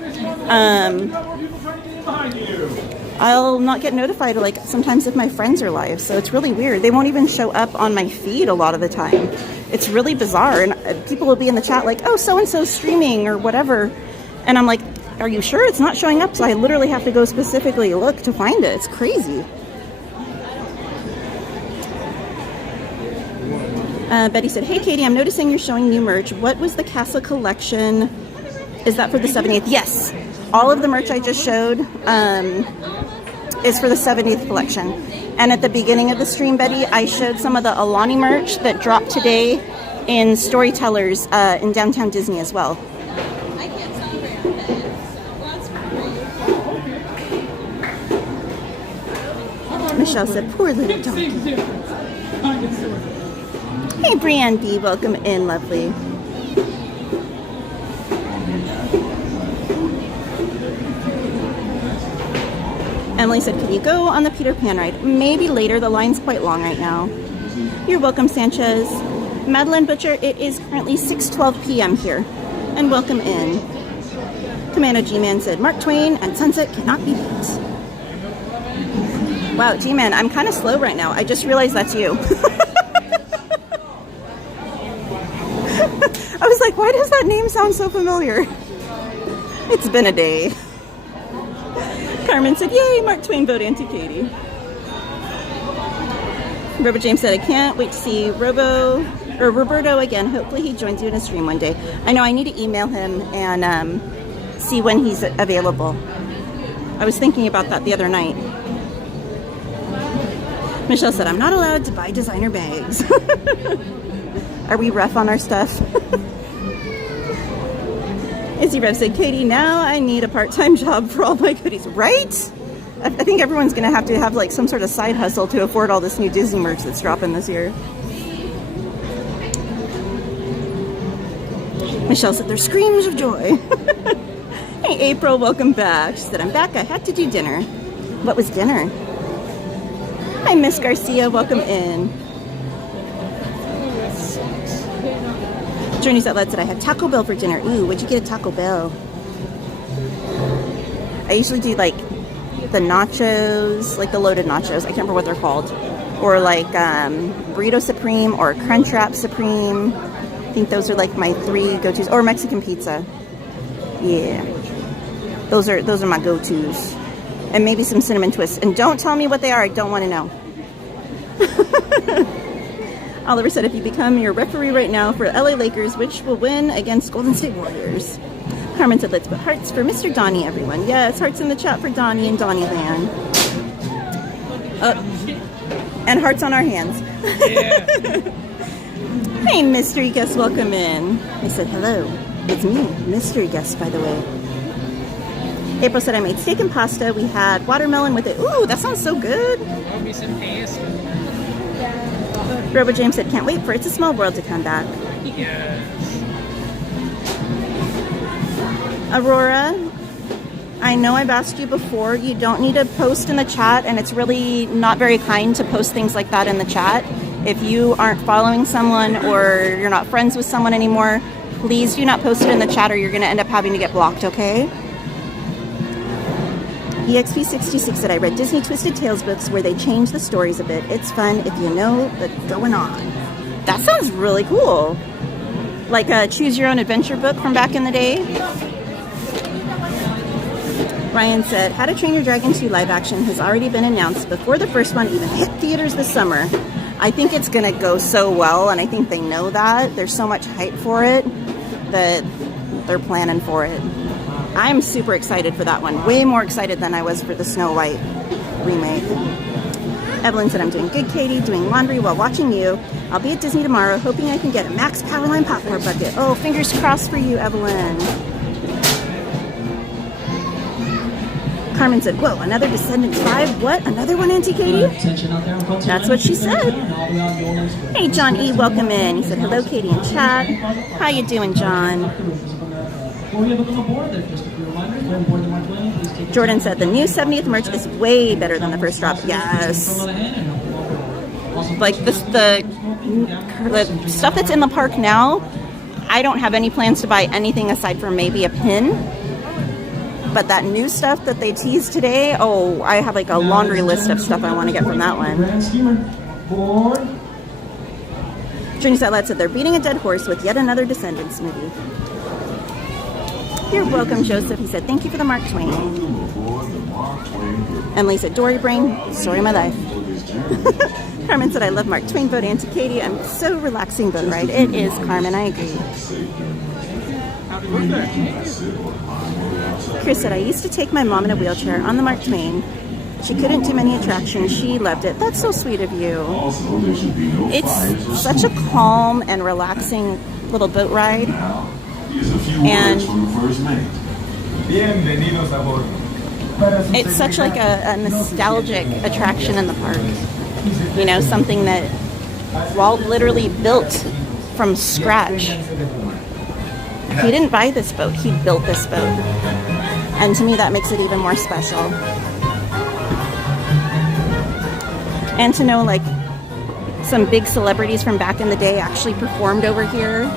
I'll not get notified, like, sometimes if my friends are live, so it's really weird. They won't even show up on my feed a lot of the time. It's really bizarre, and people will be in the chat like, oh, so-and-so's streaming or whatever, and I'm like, are you sure it's not showing up? So I literally have to go specifically look to find it. It's crazy. Betty said, hey, Katie, I'm noticing you're showing new merch. What was the Castle collection? Is that for the 70th? Yes. All of the merch I just showed is for the 70th collection. And at the beginning of the stream, Betty, I showed some of the Alani merch that dropped today in Storytellers in downtown Disney as well. Michelle said, poor little donkey. Hey, Brianne B, welcome in, lovely. Emily said, can you go on the Peter Pan ride? Maybe later, the line's quite long right now. You're welcome, Sanchez. Madeline Butcher, it is currently 6:12 p.m. here. And welcome in. Commando G-Man said, Mark Twain and Sunset cannot be beat. Wow, G-Man, I'm kind of slow right now. I just realized that's you. I was like, why does that name sound so familiar? It's been a day. Carmen said, yay, Mark Twain vote anti-Katie. Robo James said, I can't wait to see Roberto again. Hopefully he joins you in a stream one day. I know I need to email him and see when he's available. I was thinking about that the other night. Michelle said, I'm not allowed to buy designer bags. Are we rough on our stuff? Izzy Rev said, Katie, now I need a part-time job for all my goodies. Right? I think everyone's going to have like some sort of side hustle to afford all this new Disney merch that's dropping this year. Michelle said, there's screams of joy. Hey, April, welcome back. She said, I'm back. I had to do dinner. What was dinner? Hi, Miss Garcia. Welcome in. Journey's Outlet said, I had Taco Bell for dinner. Ooh, what'd you get at Taco Bell? I usually do, like, the nachos, like the loaded nachos. I can't remember what they're called. Or, like, Burrito Supreme or Crunchwrap Supreme. I think those are, like, my 3 go-tos. Or Mexican pizza. Yeah. Those are my go-tos. And maybe some cinnamon twists. And don't tell me what they are. I don't want to know. Oliver said, if you become your referee right now for LA Lakers, which will win against Golden State Warriors? Carmen said, let's put hearts for Mr. Donnie, everyone. Yes, hearts in the chat for Donnie and Donnie Land. And hearts on our hands. Yeah. Hey, mystery guest, welcome in. I said, hello. It's me, mystery guest, by the way. April said, I made steak and pasta. We had watermelon with it. Ooh, that sounds so good. Love me some pasta. Robo James said, can't wait for It's a Small World to come back. Yes. Aurora, I know I've asked you before, you don't need to post in the chat, and it's really not very kind to post things like that in the chat. If you aren't following someone or you're not friends with someone anymore, please do not post it in the chat or you're going to end up having to get blocked, okay? EXP66 said, I read Disney Twisted Tales books where they change the stories a bit. It's fun if you know what's going on. That sounds really cool. Like a choose your own adventure book from back in the day. Ryan said, How to Train Your Dragon 2 live action has already been announced before the first one even hit theaters this summer. I think it's going to go so well, and I think they know that. There's so much hype for it that they're planning for it. I'm super excited for that one. Way more excited than I was for the Snow White remake. Evelyn said, I'm doing good, Katie, doing laundry while watching you. I'll be at Disney tomorrow, hoping I can get a Max Powerline popcorn bucket. Oh, fingers crossed for you, Evelyn. Carmen said, whoa, another Descendants 5? What? Another one, Auntie Katie? That's what she said. Hey, John E., welcome in. He said, hello, Katie in chat. How you doing, John? Jordan said, the new 70th merch is way better than the first drop. Yes. Like, the stuff that's in the park now, I don't have any plans to buy anything aside from maybe a pin. But that new stuff that they teased today, oh, I have like a laundry list of stuff I want to get from that one. Journey Satellite said they're beating a dead horse with yet another Descendants movie. You're welcome, Joseph. He said, thank you for the Mark Twain. Emily said, Dory Brain, story of my life. Carmen said, I love Mark Twain, vote Auntie Katie. I'm so relaxing boat ride. It is, Carmen, I agree. Chris said, I used to take my mom in a wheelchair on the Mark Twain. She couldn't do many attractions. She loved it. That's so sweet of you. It's such a calm and relaxing little boat ride. And it's such like a nostalgic attraction in the park. You know, something that Walt literally built from scratch. He didn't buy this boat, he built this boat. And to me, that makes it even more special. And to know, like, some big celebrities from back in the day actually performed over here,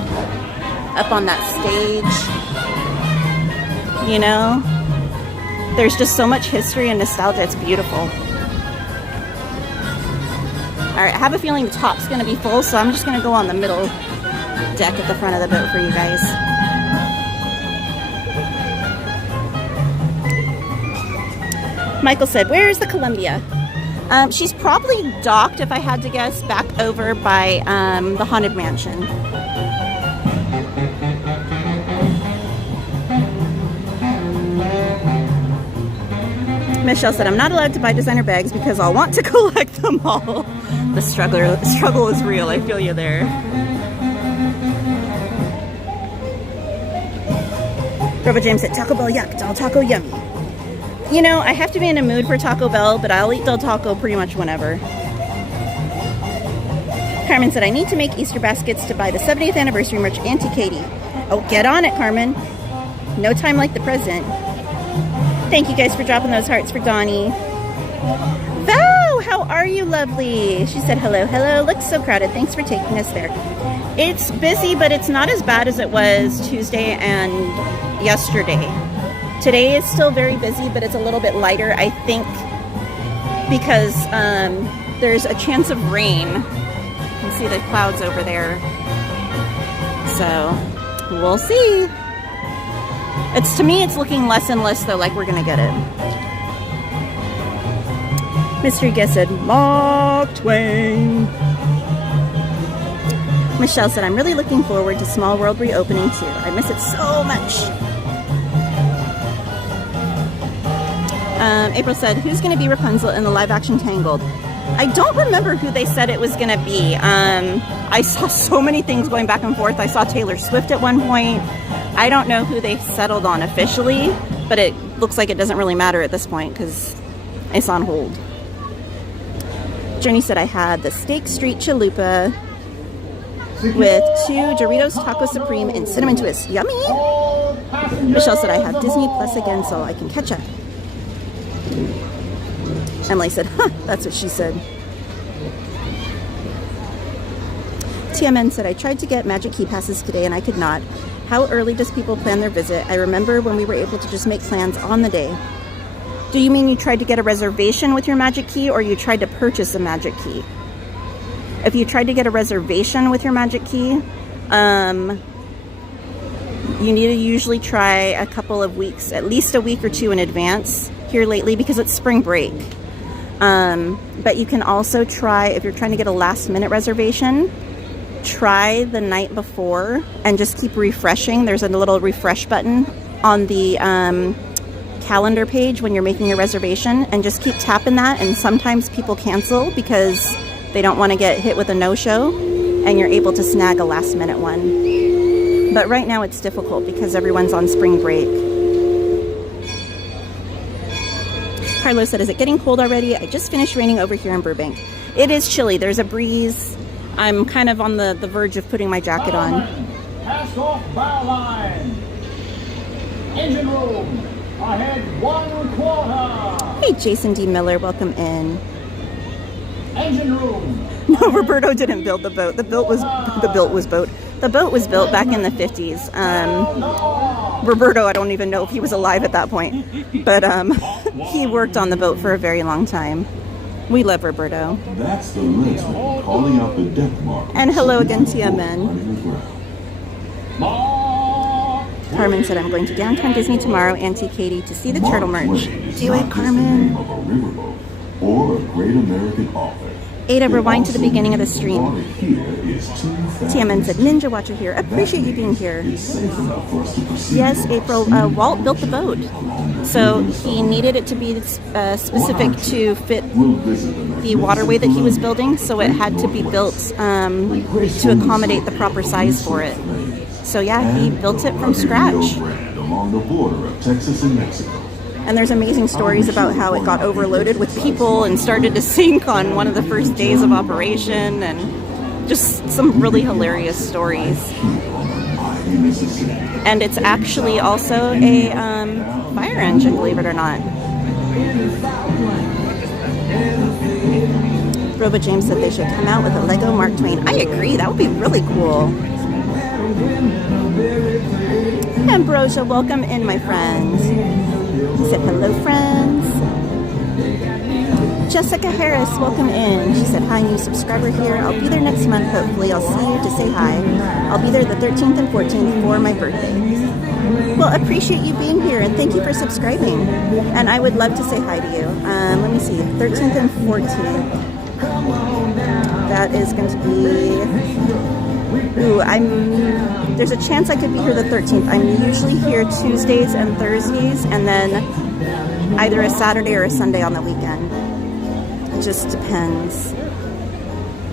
up on that stage. You know? There's just so much history and nostalgia, it's beautiful. Alright, I have a feeling the top's going to be full, so I'm just going to go on the middle deck at the front of the boat for you guys. Michael said, where is the Columbia? She's probably docked, if I had to guess, back over by the Haunted Mansion. Michelle said, I'm not allowed to buy designer bags because I'll want to collect them all. The struggle is real. I feel you there. Robo James said, Taco Bell yuck, Del Taco yummy. You know, I have to be in a mood for Taco Bell, but I'll eat Del Taco pretty much whenever. Carmen said, I need to make Easter baskets to buy the 70th anniversary merch, Auntie Katie. Oh, get on it, Carmen. No time like the present. Thank you guys for dropping those hearts for Donnie. Val, how are you, lovely? She said, hello, hello. Looks so crowded. Thanks for taking us there. It's busy, but it's not as bad as it was Tuesday and yesterday. Today is still very busy, but it's a little bit lighter, I think, because there's a chance of rain. You can see the clouds over there. So, we'll see. To me, it's looking less and less, though, like we're going to get it. Mystery Guest said, Mark Twain. Michelle said, I'm really looking forward to Small World reopening, too. I miss it so much. April said, who's going to be Rapunzel in the live-action Tangled? I don't remember who they said it was going to be. I saw so many things going back and forth. I saw Taylor Swift at one point. I don't know who they settled on officially, but it looks like it doesn't really matter at this point because it's on hold. Journey said I had the Steak Street Chalupa with 2 Doritos Taco Supreme and Cinnamon Twist. Yummy! Michelle said I have Disney Plus again so I can catch up. Emily said, huh, that's what she said. TMN said I tried to get Magic Key passes today and I could not. How early does people plan their visit? I remember when we were able to just make plans on the day. Do you mean you tried to get a reservation with your Magic Key or you tried to purchase a Magic Key? If you tried to get a reservation with your Magic Key, you need to usually try a couple of weeks, at least a week or 2 in advance here lately because it's spring break. But you can also try, if you're trying to get a last minute reservation, try the night before and just keep refreshing. There's a little refresh button on the calendar page when you're making your reservation, and just keep tapping that, and sometimes people cancel because they don't want to get hit with a no-show, and you're able to snag a last minute one. But right now it's difficult because everyone's on spring break. Carlos said, is it getting cold already? I just finished raining over here in Burbank. It is chilly. There's a breeze. I'm kind of on the verge of putting my jacket on. Cast off bow line. Engine room. Ahead 1/4. Hey, Jason D. Miller, welcome in. Engine room. No, Roberto didn't build the boat. The boat was built back in the 50s. Roberto, I don't even know if he was alive at that point, but he worked on the boat for a very long time. We love Roberto. That's the Lensman calling out the deck mark. And hello again, TMN. Carmen said, I'm going to Downtown Disney tomorrow, Auntie Katie, to see the turtle merch. Do it, Carmen. Of a riverboat or a great American author. Ada, rewind to the beginning of the stream. Here is TMN said, Ninja Watcher here. Appreciate you being here. Yes, April. Walt built the boat. So he needed it to be specific to fit the waterway that he was building. So it had to be built to accommodate the proper size for it. So yeah, he built it from scratch. Along the border of Texas and Mexico. And there's amazing stories about how it got overloaded with people and started to sink on one of the first days of operation, and just some really hilarious stories. And it's actually also a fire engine, believe it or not. Robo James said they should come out with a Lego Mark Twain. I agree, that would be really cool. Ambrosia, welcome in, my friends. He said, hello, friends. Jessica Harris, welcome in. She said, hi, new subscriber here. I'll be there next month, hopefully. I'll see you to say hi. I'll be there the 13th and 14th for my birthday. Well, appreciate you being here, and thank you for subscribing. And I would love to say hi to you. Let me see, 13th and 14th. That is going to be... Ooh, there's a chance I could be here the 13th. I'm usually here Tuesdays and Thursdays, and then either a Saturday or a Sunday on the weekend. It just depends.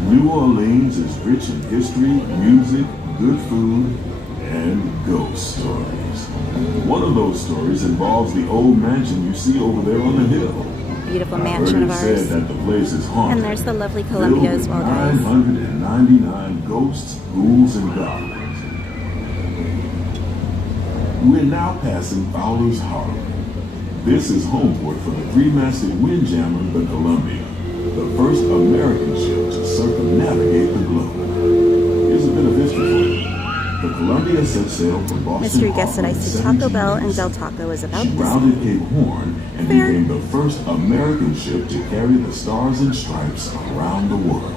New Orleans is rich in history, music, good food, and ghost stories. One of those stories involves the old mansion you see over there on the hill. Beautiful mansion of ours. That the place is haunted. And there's the lovely Columbia as well, guys. 999 ghosts, ghouls, and goblins. We're now passing Fowler's Harbor. This is homeport for the three-masted windjammer, the Columbia, the first American ship to circumnavigate the globe. Here's a bit of history for you. The Columbia set sail from Boston. Mystery guest said I see Taco Bell and Del Taco is about She rounded Cape Horn and became the first American ship to carry the Stars and Stripes around the world.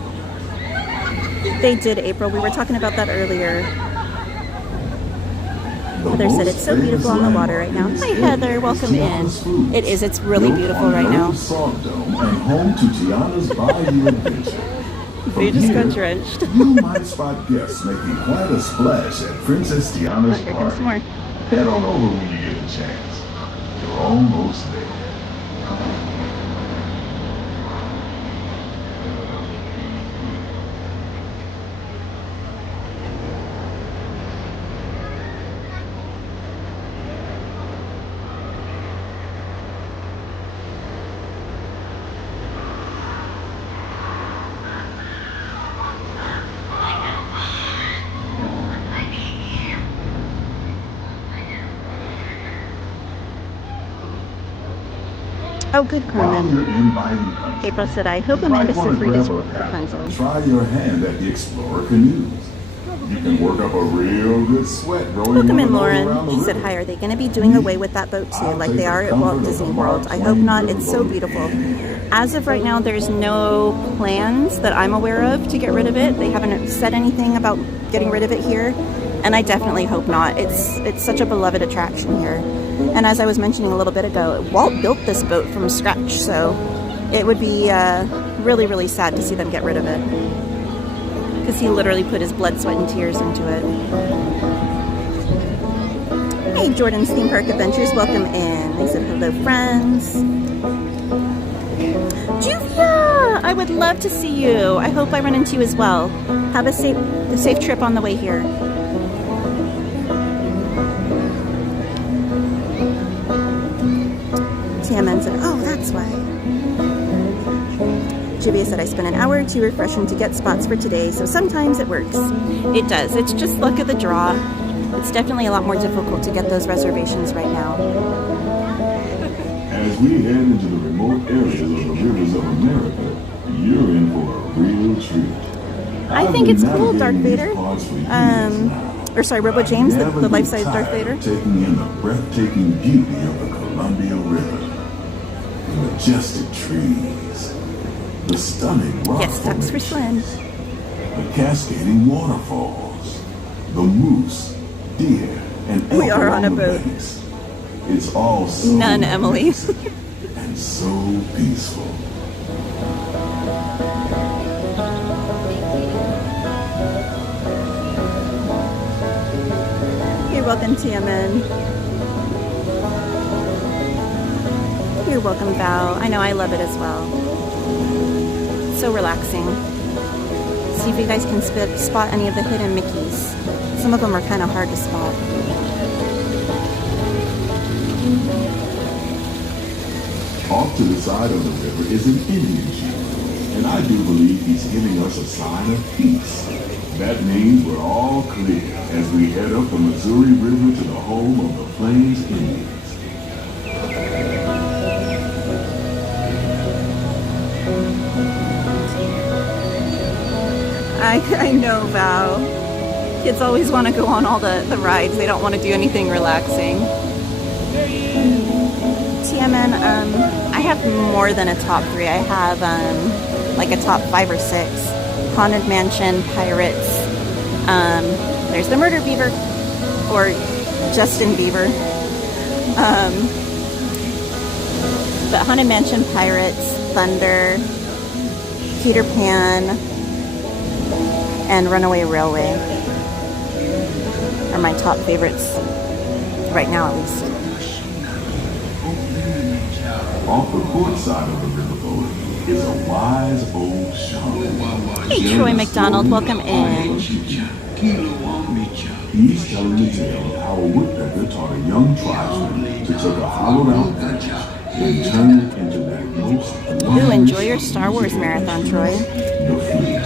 They did, April. We were talking about that earlier. Heather said it's so beautiful on the water right now. Hi, Heather. Welcome in. It is. It's really beautiful right now. And home to Tiana's Bayou Adventure. They just got drenched. You might spot guests making quite a splash at Princess Tiana's party. Head on over when you get a chance. You're almost there. Oh, good, While Carmen. you're inviting country, April said, I hope you Amanda might wanna Seyfried is grab a paddle Rapunzel. and try your hand at the Explorer canoes. You can work up a real good sweat rowing Welcome one in, of those Lauren. around the She said, river. hi, are they going to be doing away with that boat too, like they are at Walt Disney World? I hope not. It's so beautiful. As of right now, there's no plans that I'm aware of to get rid of it. They haven't said anything about getting rid of it here, and I definitely hope not. It's such a beloved attraction here. And as I was mentioning a little bit ago, Walt built this boat from scratch, so it would be really, really sad to see them get rid of it. Because he literally put his blood, sweat, and tears into it. Hey, Jordan's Theme Park Adventures, welcome in. They said, hello, friends. Juvia! I would love to see you. I hope I run into you as well. Have a safe trip on the way here. TMN said, oh, that's why. Juvia said, I spent an hour or two refreshing to get spots for today, so sometimes it works. It does. It's just luck of the draw. It's definitely a lot more difficult to get those reservations right now. As we head into the remote areas of the rivers of America, you're in for a real treat. I think it's cool, Darth Vader. Or sorry, Robo James, the life-size Darth Vader. Taking in the breathtaking beauty of the Columbia River. The majestic trees. The stunning rock Yes, ducks for Slim. the cascading waterfalls, the moose, deer, and elk We are on a along the boat. banks. It's all so None, Emily. and so peaceful. You're welcome, TMN. You're welcome, Val. I know I love it as well. So relaxing. See if you guys can spot any of the hidden Mickeys. Some of them are kind of hard to spot. Off to the side of the river is an Indian chief, and I do believe he's giving us a sign of peace. That means we're all clear as we head up the Missouri River to the home of the Plains Indians. I know, Val. Kids always want to go on all the rides. They don't want to do anything relaxing. TMN, I have more than a top 3. I have like a top 5 or 6. Haunted Mansion, Pirates. There's the Murder Beaver, or Justin Bieber. But Haunted Mansion, Pirates, Thunder, Peter Pan, and Runaway Railway are my top favorites right now, at least. Off the port side of the riverboat is a wise old shaman. Hey, Troy McDonald, welcome in. He's telling the tale of how a woodpecker taught a young tribesman to take a hollowed out branch and turn it into that most Ooh, enjoy your Star Wars marathon, Troy. the flute.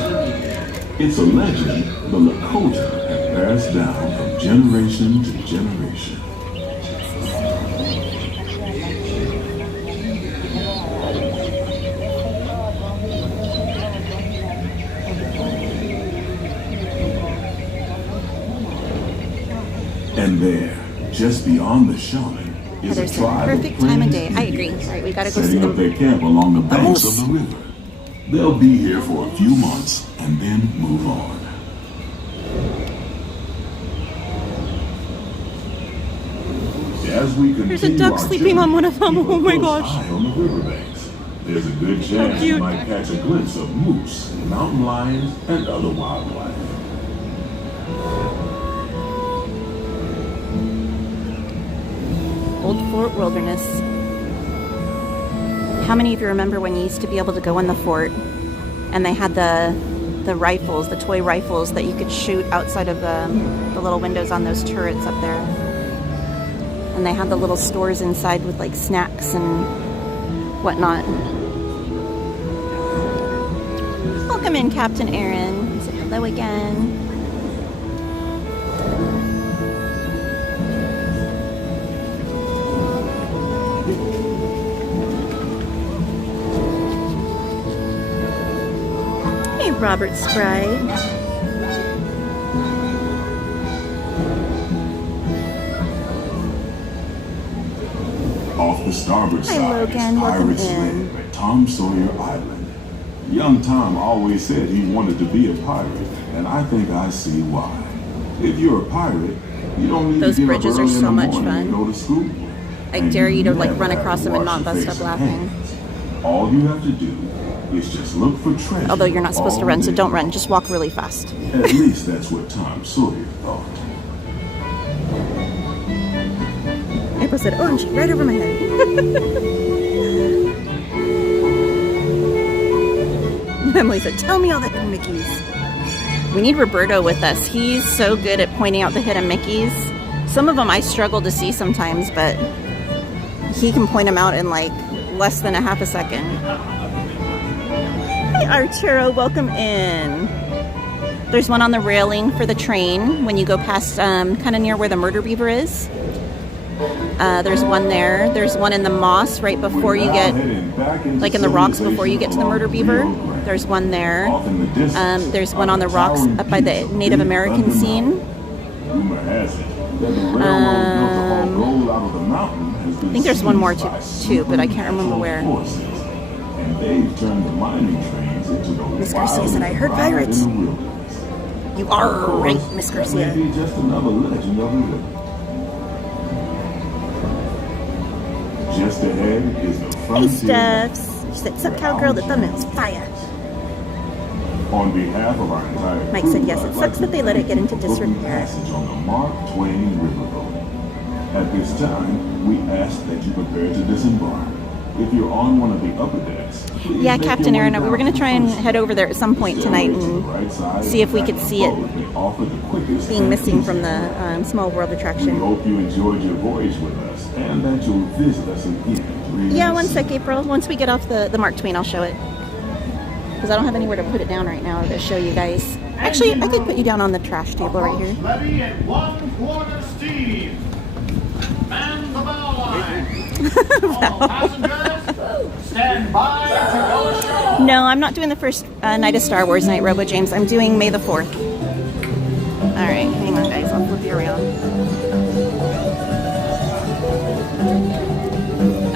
It's a legend the Lakota have passed down from generation to generation. And there, just beyond the shaman, is a Heather said, tribe perfect of time of Plains day. I agree. All right, we gotta go see setting up them. their camp along the banks Vamos. of the river. They'll be here for a few months and then move on. As we continue There's a duck our sleeping on one of them. keep a Oh my close gosh. eye on the riverbanks. There's a good chance you cute. might catch a glimpse of moose, mountain lions, and other wildlife. Old Fort Wilderness. How many of you remember when you used to be able to go in the fort and they had the rifles, the toy rifles that you could shoot outside of the little windows on those turrets up there? And they had the little stores inside with like snacks and whatnot. Welcome in, Captain Aaron. Say hello again. Robert Spry. Off the starboard Hi, side Logan. is Welcome Pirate's in. Land at Tom Sawyer Island. Young Tom always said he wanted to be a pirate, and I think I see why. If you're a pirate, you don't need Those to get bridges up are early in so the much morning and fun. go to school. I And dare you to like never run have across to them and wash not your bust face up and laughing. hands. All you have to do is just look for treasure. Although you're not supposed to all run, so day don't run. long. Just walk really fast. At least that's what Tom Sawyer thought. April said, "Oh, and right over my head." Emily said, "Tell me all the hidden Mickeys." We need Roberto with us. He's so good at pointing out the hidden Mickeys. Some of them I struggle to see sometimes, but he can point them out in like less than a half a second. Hey Arturo, welcome in. There's one on the railing for the train when you go past kind of near where the murder beaver is. There's one there. There's one in the moss right before you get, like in the rocks before you get to the murder beaver. There's one there. There's one on the rocks up by the Native American scene. Rumor has it that the railroad built the whole road out of the mountain has been I think there's one more seized by too, but I can't remember where. forces, and they've turned the mining trains into the Miss Garcia said, "I heard wildest ride pirates." in the wilderness. You are Of course, right, Miss that Garcia. may be just another legend of the river. Just ahead is the Hey frontier. Stuffs. She said, "Sup cowgirl, the thumbnail's fire." On behalf of our entire Mike crew, said, "Yes, it I'd sucks like that to they let it thank get you into for booking disrepair." passage on the Mark Twain Riverboat. At this time, we ask that you prepare to disembark. If you're on one of the upper decks, please Yeah, make Captain your way Aaron, we were down going to try and first. head over there at some point tonight and see if we could see it being missing from the Small World We attraction. hope you enjoyed your voyage with us and that you'll visit us again. really Yeah, one soon. sec, April. Once we get off the Mark Twain, I'll show it. Because I don't have anywhere to put it down right now to show you guys. Actually, I could put you down on the trash table right here. Levy at 1/4 steam. Man the bow line. All passengers, stand by to go ashore. No, I'm not doing the first night of Star Wars night, Robo James. I'm doing May the 4th. All right, hang on, guys. I'll flip you around.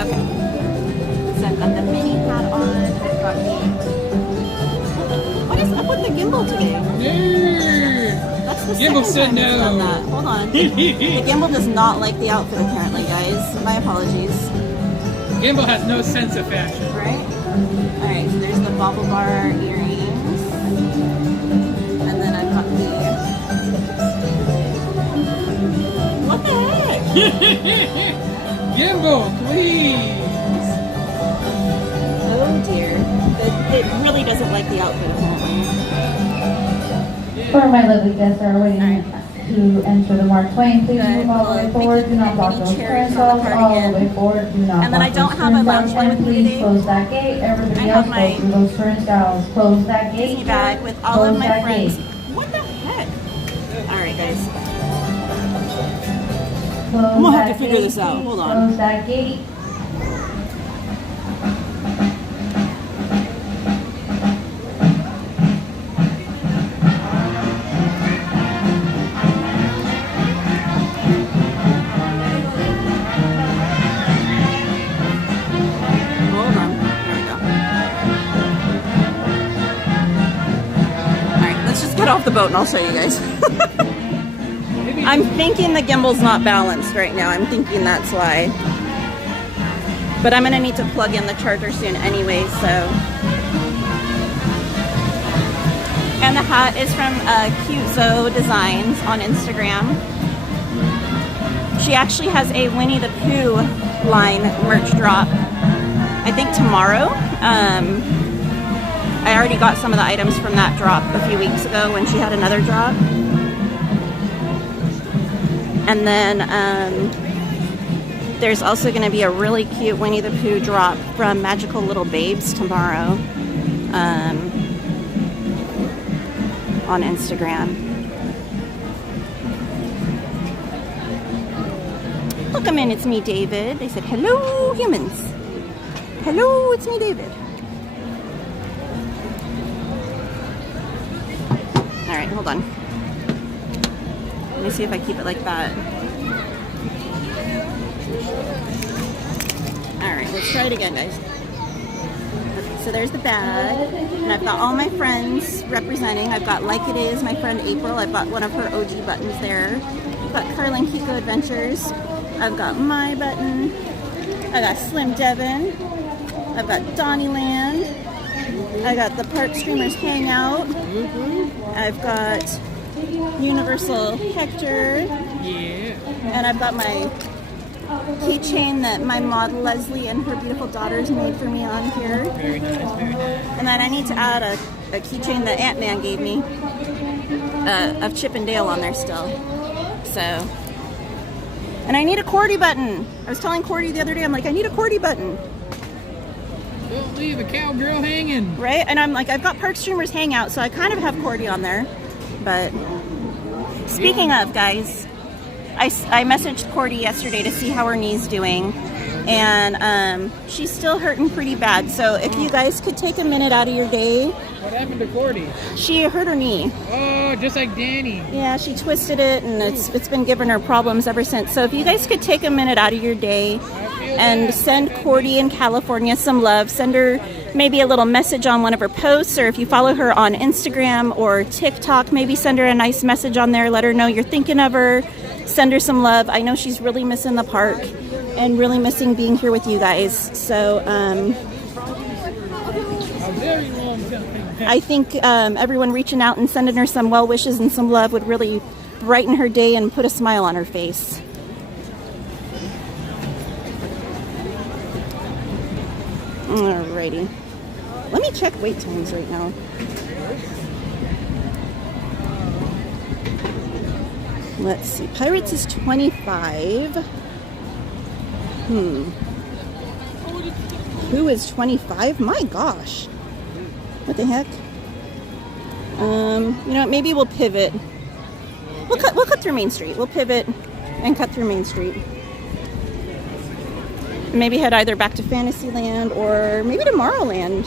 Okay. So I've got the mini hat on. I've got the... What is up with the gimbal today? That's the Gimbal second said time it's done no. that. Hold on. The gimbal does not like the outfit, apparently, guys. My apologies. Gimbal has no sense of fashion. Right? Alright, so there's the bobble bar earrings. And then I've got the... What the heck? Gimbal, please. Oh dear. It really doesn't like the outfit, apparently. For my lovely guests that are waiting to enter the Mark Twain, please Good. move all the way Well, forward. Do not Mickey block those cherries turnstiles. on the All the cardigan. way forward. Do not And then I block don't those have a lounge turnstiles. light with And me please today. close that gate. Everybody I have else, my go through those turnstiles. Close that gate. Disney bag with all Close of my that friends. gate. What the heck? Alright, guys. Close I'm gonna have that to figure gate, this out. please. Hold on. Close that gate. Hold on. There we go. Alright, let's just get off the boat and I'll show you guys. I'm thinking the gimbal's not balanced right now. I'm thinking that's why. But I'm gonna need to plug in the charger soon anyway, so. And the hat is from Cute Zoe Designs on Instagram. She actually has a Winnie the Pooh line merch drop, I think tomorrow. I already got some of the items from that drop a few weeks ago when she had another drop. And then there's also going to be a really cute Winnie the Pooh drop from Magical Little Babes tomorrow on Instagram. Welcome in, it's me, David. They said, hello, humans. Hello, it's me, David. Alright, hold on. Let me see if I keep it like that. Alright, let's try it again, guys. Okay, so there's the bag. And I've got all my friends representing. I've got Like It Is, my friend April. I've got one of her OG buttons there. I've got Carla and Kiko Adventures. I've got my button. I got Slim Devin. I've got Donnyland. I got the Park Streamers Hangout. I've got Universal Hector. Yeah. And I've got my keychain that my model Leslie and her beautiful daughters made for me on here. Very nice, very nice. And then I need to add a keychain that Ant-Man gave me of Chip and Dale on there still. So, and I need a Cordy button. I was telling Cordy the other day, I'm like, I need a Cordy button. Don't leave a cowgirl hanging. Right? And I'm like, I've got Park Streamers Hangout, so I kind of have Cordy on there. But speaking of, guys, I messaged Cordy yesterday to see how her knee's doing. And she's still hurting pretty bad. So if you guys could take a minute out of your day. What happened to Cordy? She hurt her knee. Oh, just like Danny. Yeah, she twisted it, and it's been giving her problems ever since. So if you guys could take a minute out of your day and send Cordy in California some love, send her maybe a little message on one of her posts, or if you follow her on Instagram or TikTok, maybe send her a nice message on there. Let her know you're thinking of her. Send her some love. I know she's really missing the park and really missing being here with you guys. So I think everyone reaching out and sending her some well wishes and some love would really brighten her day and put a smile on her face. Alrighty. Let me check wait times right now. Let's see. Pirates is 25. Who is 25? My gosh. What the heck? You know what? Maybe we'll pivot. We'll cut through Main Street. We'll pivot and cut through Main Street. Maybe head either back to Fantasyland or maybe Tomorrowland.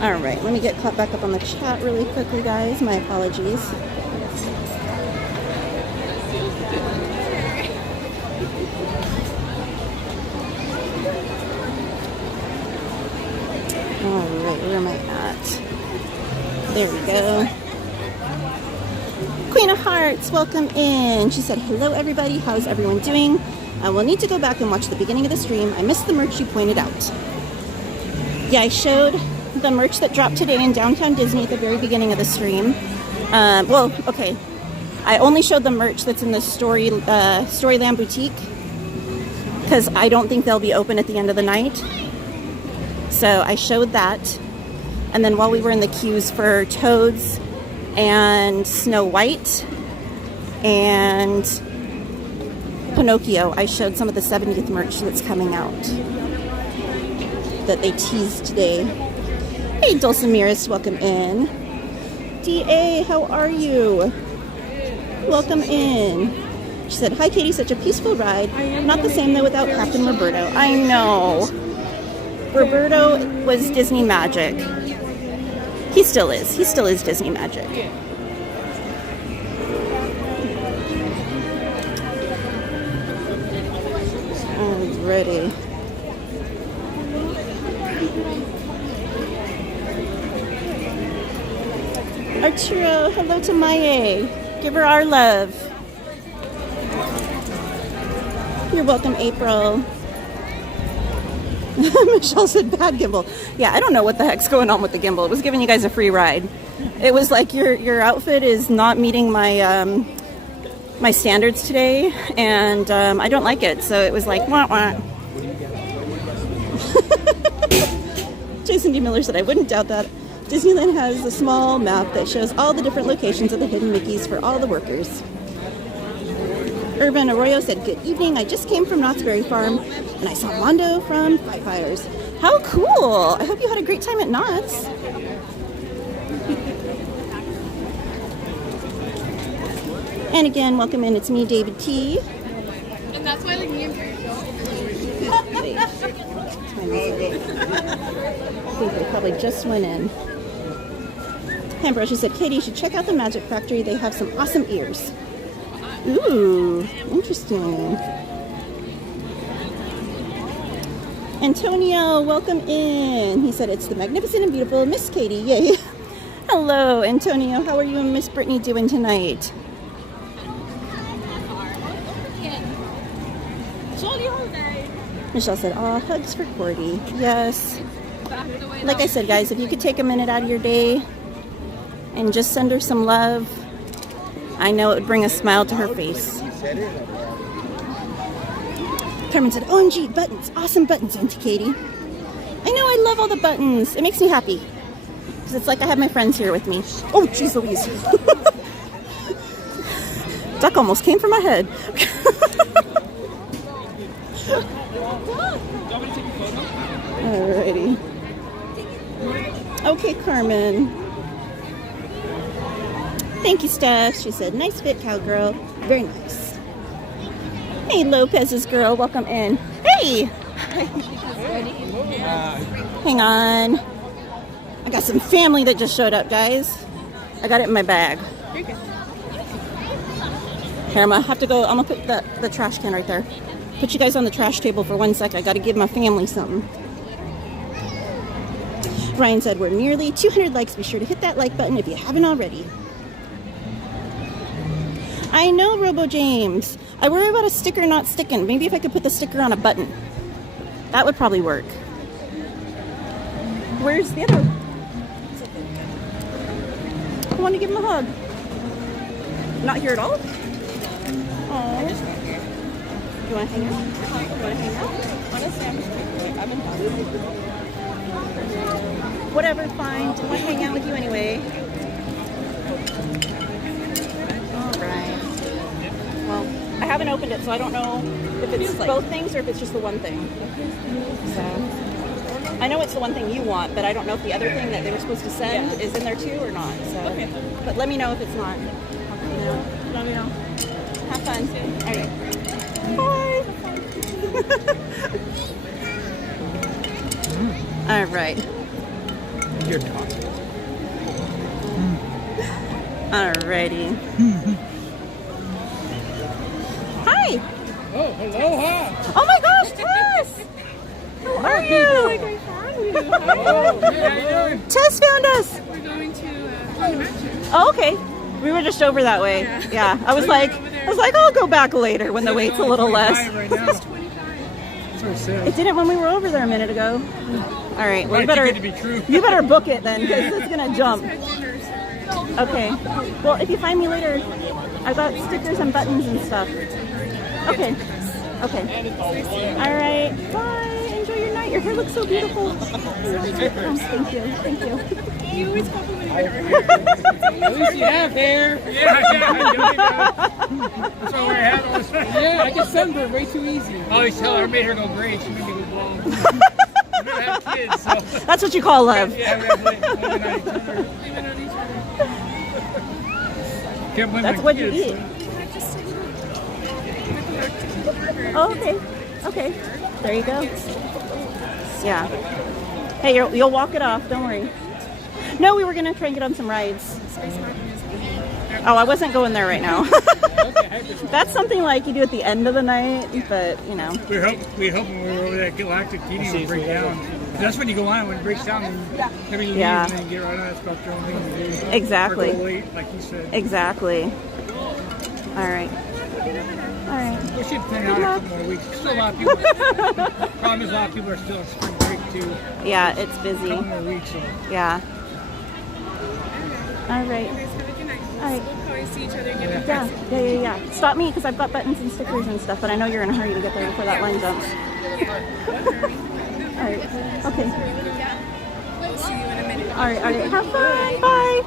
All right, let me get caught back up on the chat really quickly, guys. My apologies. All right, where am I at? There we go. Queen of Hearts, welcome in. She said, hello everybody, how's everyone doing? I will need to go back and watch the beginning of the stream. I missed the merch you pointed out. Yeah, I showed the merch that dropped today in downtown Disney at the very beginning of the stream. Well, okay. I only showed the merch that's in the Storyland boutique because I don't think they'll be open at the end of the night. So I showed that. And then while we were in the queues for Toads and Snow White and Pinocchio, I showed some of the 70th merch that's coming out that they teased today. Hey, Dulcimeris, welcome in. DA, how are you? Welcome in. She said, hi, Katie, such a peaceful ride. Not the same, though, without Captain Roberto. I know. Roberto was Disney magic. He still is. He still is Disney magic. Alrighty. Arturo, hello to Maye. Give her our love. You're welcome, April. Michelle said bad gimbal. Yeah, I don't know what the heck's going on with the gimbal. It was giving you guys a free ride. It was like your outfit is not meeting my my standards today, and I don't like it. So it was like wah wah. Jason D. Miller said, I wouldn't doubt that. Disneyland has a small map that shows all the different locations of the hidden Mickeys for all the workers. Urban Arroyo said, good evening. I just came from Knott's Berry Farm and I saw Mondo from Five Fires. How cool! I hope you had a great time at Knott's. And again, welcome in. It's me, David T. And that's why like me and Jerry don't. time is it? I think they probably just went in. Ambrose said, Katie, you should check out the Magic Factory. They have some awesome ears. Ooh, interesting. Antonio, welcome in. He said, it's the magnificent and beautiful Miss Katie. Yay. Hello, Antonio. How are you and Miss Brittany doing tonight? Michelle said, "Aw, hugs for Cordy." Yes. Like I said, guys, if you could take a minute out of your day and just send her some love, I know it would bring a smile to her face. Carmen said, OMG, buttons. Awesome buttons, Auntie Katie. I know, I love all the buttons. It makes me happy. Because it's like I have my friends here with me. Oh, jeez Louise. Duck almost came for my head. Alrighty. Okay, Carmen. Thank you, Steph. She said, nice fit, cowgirl. Very nice. Hey, Lopez's girl. Welcome in. Hey! Hang on. I got some family that just showed up, guys. I got it in my bag. Here, I'm gonna have to go. I'm gonna put the trash can right there. Put you guys on the trash table for 1 sec. I gotta give my family something. Ryan said we're nearly 200 likes. Be sure to hit that like button if you haven't already. I know, Robo James. I worry about a sticker not sticking. Maybe if I could put the sticker on a button. That would probably work. Where's the other? I want to give him a hug. Not here at all? Oh. You want to hang out? You want to hang out? Honestly, I'm in whatever, fine. I want to hang out with you anyway. Alright. Well, I haven't opened it, so I don't know if it's both things or if it's just the one thing. So, I know it's the one thing you want, but I don't know if the other thing that they were supposed to send is in there too or not. So, okay. But let me know if it's not. Let me know. Have fun. Alright. Bye. Alright. You're talking. Alrighty. Hi. Oh, hello, hi. Oh my gosh, Tess! How are you? Tess found us. We're going to Mansion. Oh, okay. We were just over that way. Yeah. I was like, I'll go back later when the wait's a little less. It didn't when we were over there a minute ago. All right. Well, you better book it then, because it's gonna jump. Okay. Well, if you find me later, I've got stickers and buttons and stuff. Okay. Okay. All right. Bye. Enjoy your night. Your hair looks so beautiful. Oh, thank you. Thank you. You always compliment her hair. At least you have hair. Yeah. That's why I wear a hat all the time. Yeah, I get sunburned way too easy. I always tell her I made her go gray. She made me go blonde. We don't have kids, so. That's what you call love. Yeah, we have living on each other. That's what you eat. Oh, okay. Okay. There you go. Yeah. Hey, you'll walk it off. Don't worry. No, we were going to try and get on some rides. Oh, I wasn't going there right now. That's something like you do at the end of the night, but, you know. We hope when we were over that Galactic Heating would break down. That's when you go on, when it breaks down, and everything you leave and then get right on. That's about the only thing to do. Exactly. Or go late, like you said. Exactly. All right. All right. We should plan out a couple more weeks. Still a lot of people. Problem is a lot of people are still on spring break too. Yeah, it's busy. A couple more weeks. So. Yeah. All right. You guys have a good night. All right. We'll probably see each other again. Yeah. Stop me because I've got buttons and stickers and stuff, but I know you're in a hurry to get there before that line jumps. All right. Okay. We'll see you in a minute. All right. Have fun. Bye.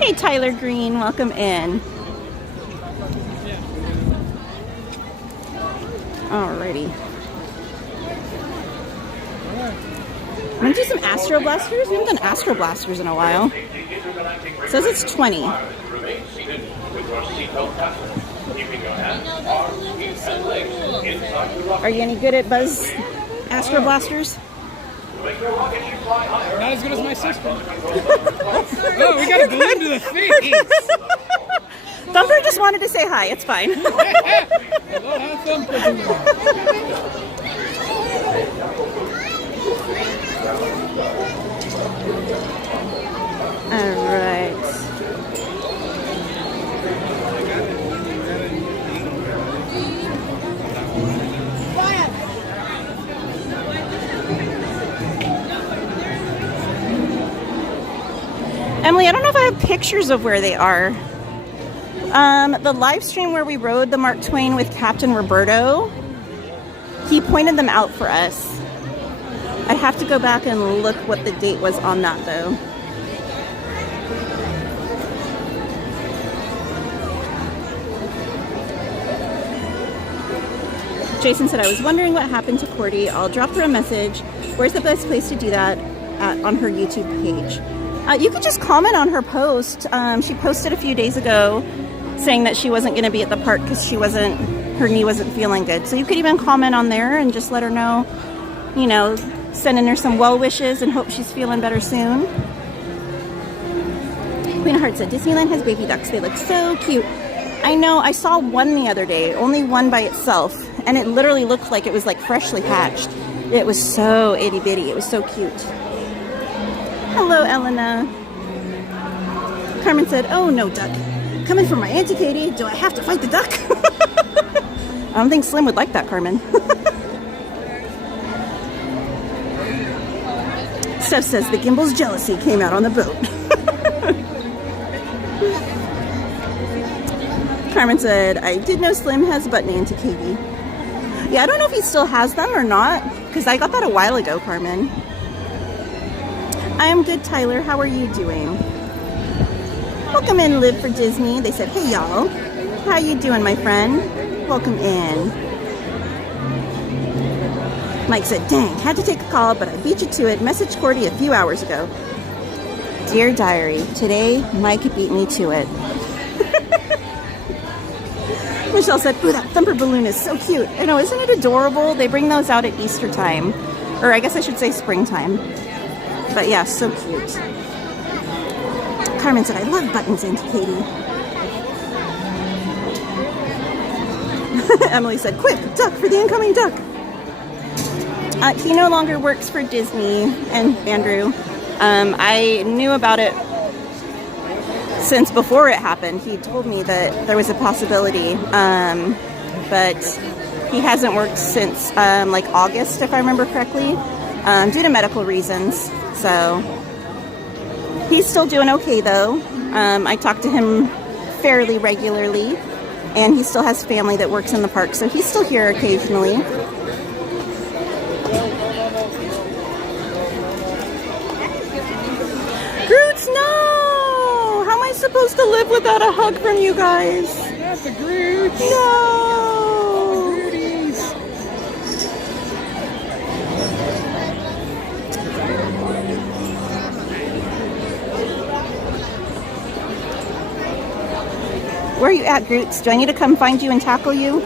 Hey, Tyler Green. Welcome in. Alrighty. I'm gonna do some Astro Blasters. We haven't done Astro Blasters in a while. It says it's 20. Are you any good at Buzz Astro Blasters? Not as good as my sister. Oh, we got a balloon to the face. Thumper just wanted to say hi. It's fine. Hello, have Thumper balloon. All right. Emily, I don't know if I have pictures of where they are. The live stream where we rode the Mark Twain with Captain Roberto, he pointed them out for us. I'd have to go back and look what the date was on that, though. Jason said, I was wondering what happened to Cordy. I'll drop her a message. Where's the best place to do that? On her YouTube page. You could just comment on her post. She posted a few days ago saying that she wasn't going to be at the park because her knee wasn't feeling good. So you could even comment on there and just let her know, you know, sending her some well wishes and hope she's feeling better soon. Queen of Hearts said, Disneyland has baby ducks. They look so cute. I know, I saw one the other day, only one by itself, and it literally looked like it was like freshly hatched. It was so itty bitty. It was so cute. Hello, Elena. Carmen said, oh, no duck. Coming from my Auntie Katie, do I have to fight the duck? I don't think Slim would like that, Carmen. Steph says the gimbal's jealousy came out on the boat. Carmen said, I did know Slim has button Auntie Katie. Yeah, I don't know if he still has them or not, because I got that a while ago, Carmen. I am good, Tyler. How are you doing? Welcome in, Live for Disney. They said, hey, y'all. How you doing, my friend? Welcome in. Mike said, dang, had to take a call, but I beat you to it. Messaged Cordy a few hours ago. Dear Diary, today, Mike beat me to it. Michelle said, ooh, that Thumper balloon is so cute. I know, isn't it adorable? They bring those out at Easter time. Or I guess I should say springtime. But yeah, so cute. Carmen said, I love buttons, Auntie Katie. Emily said, quick, duck for the incoming duck. He no longer works for Disney, and Andrew. I knew about it since before it happened. He told me that there was a possibility, but he hasn't worked since like August, if I remember correctly, due to medical reasons. So he's still doing okay, though. I talk to him fairly regularly, and he still has family that works in the park, so he's still here occasionally. Groots, no! How am I supposed to live without a hug from you guys? Not the Groots! No! The Grooties! Where are you at, Groots? Do I need to come find you and tackle you?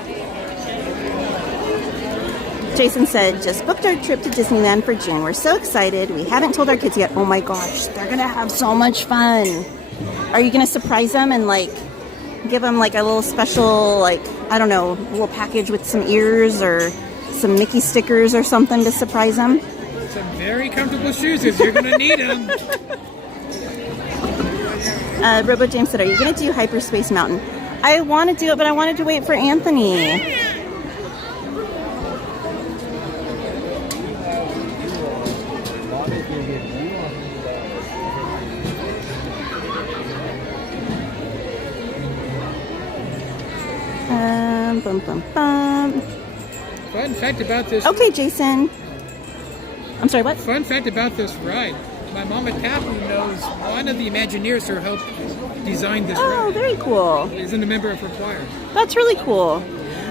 Jason said, just booked our trip to Disneyland for June. We're so excited. We haven't told our kids yet. Oh my gosh, they're gonna have so much fun. Are you gonna surprise them and like give them like a little special, like, I don't know, little package with some ears or some Mickey stickers or something to surprise them? Some very comfortable shoes because you're gonna need them. Robo James said, are you gonna do Hyperspace Mountain? I want to do it, but I wanted to wait for Anthony. Bum, bum, bum. Fun fact about this. Okay, Jason. I'm sorry, what? Fun fact about this ride. My mama Tapu knows one of the Imagineers who helped design this ride. Oh, very cool. Isn't a member of her choir. That's really cool.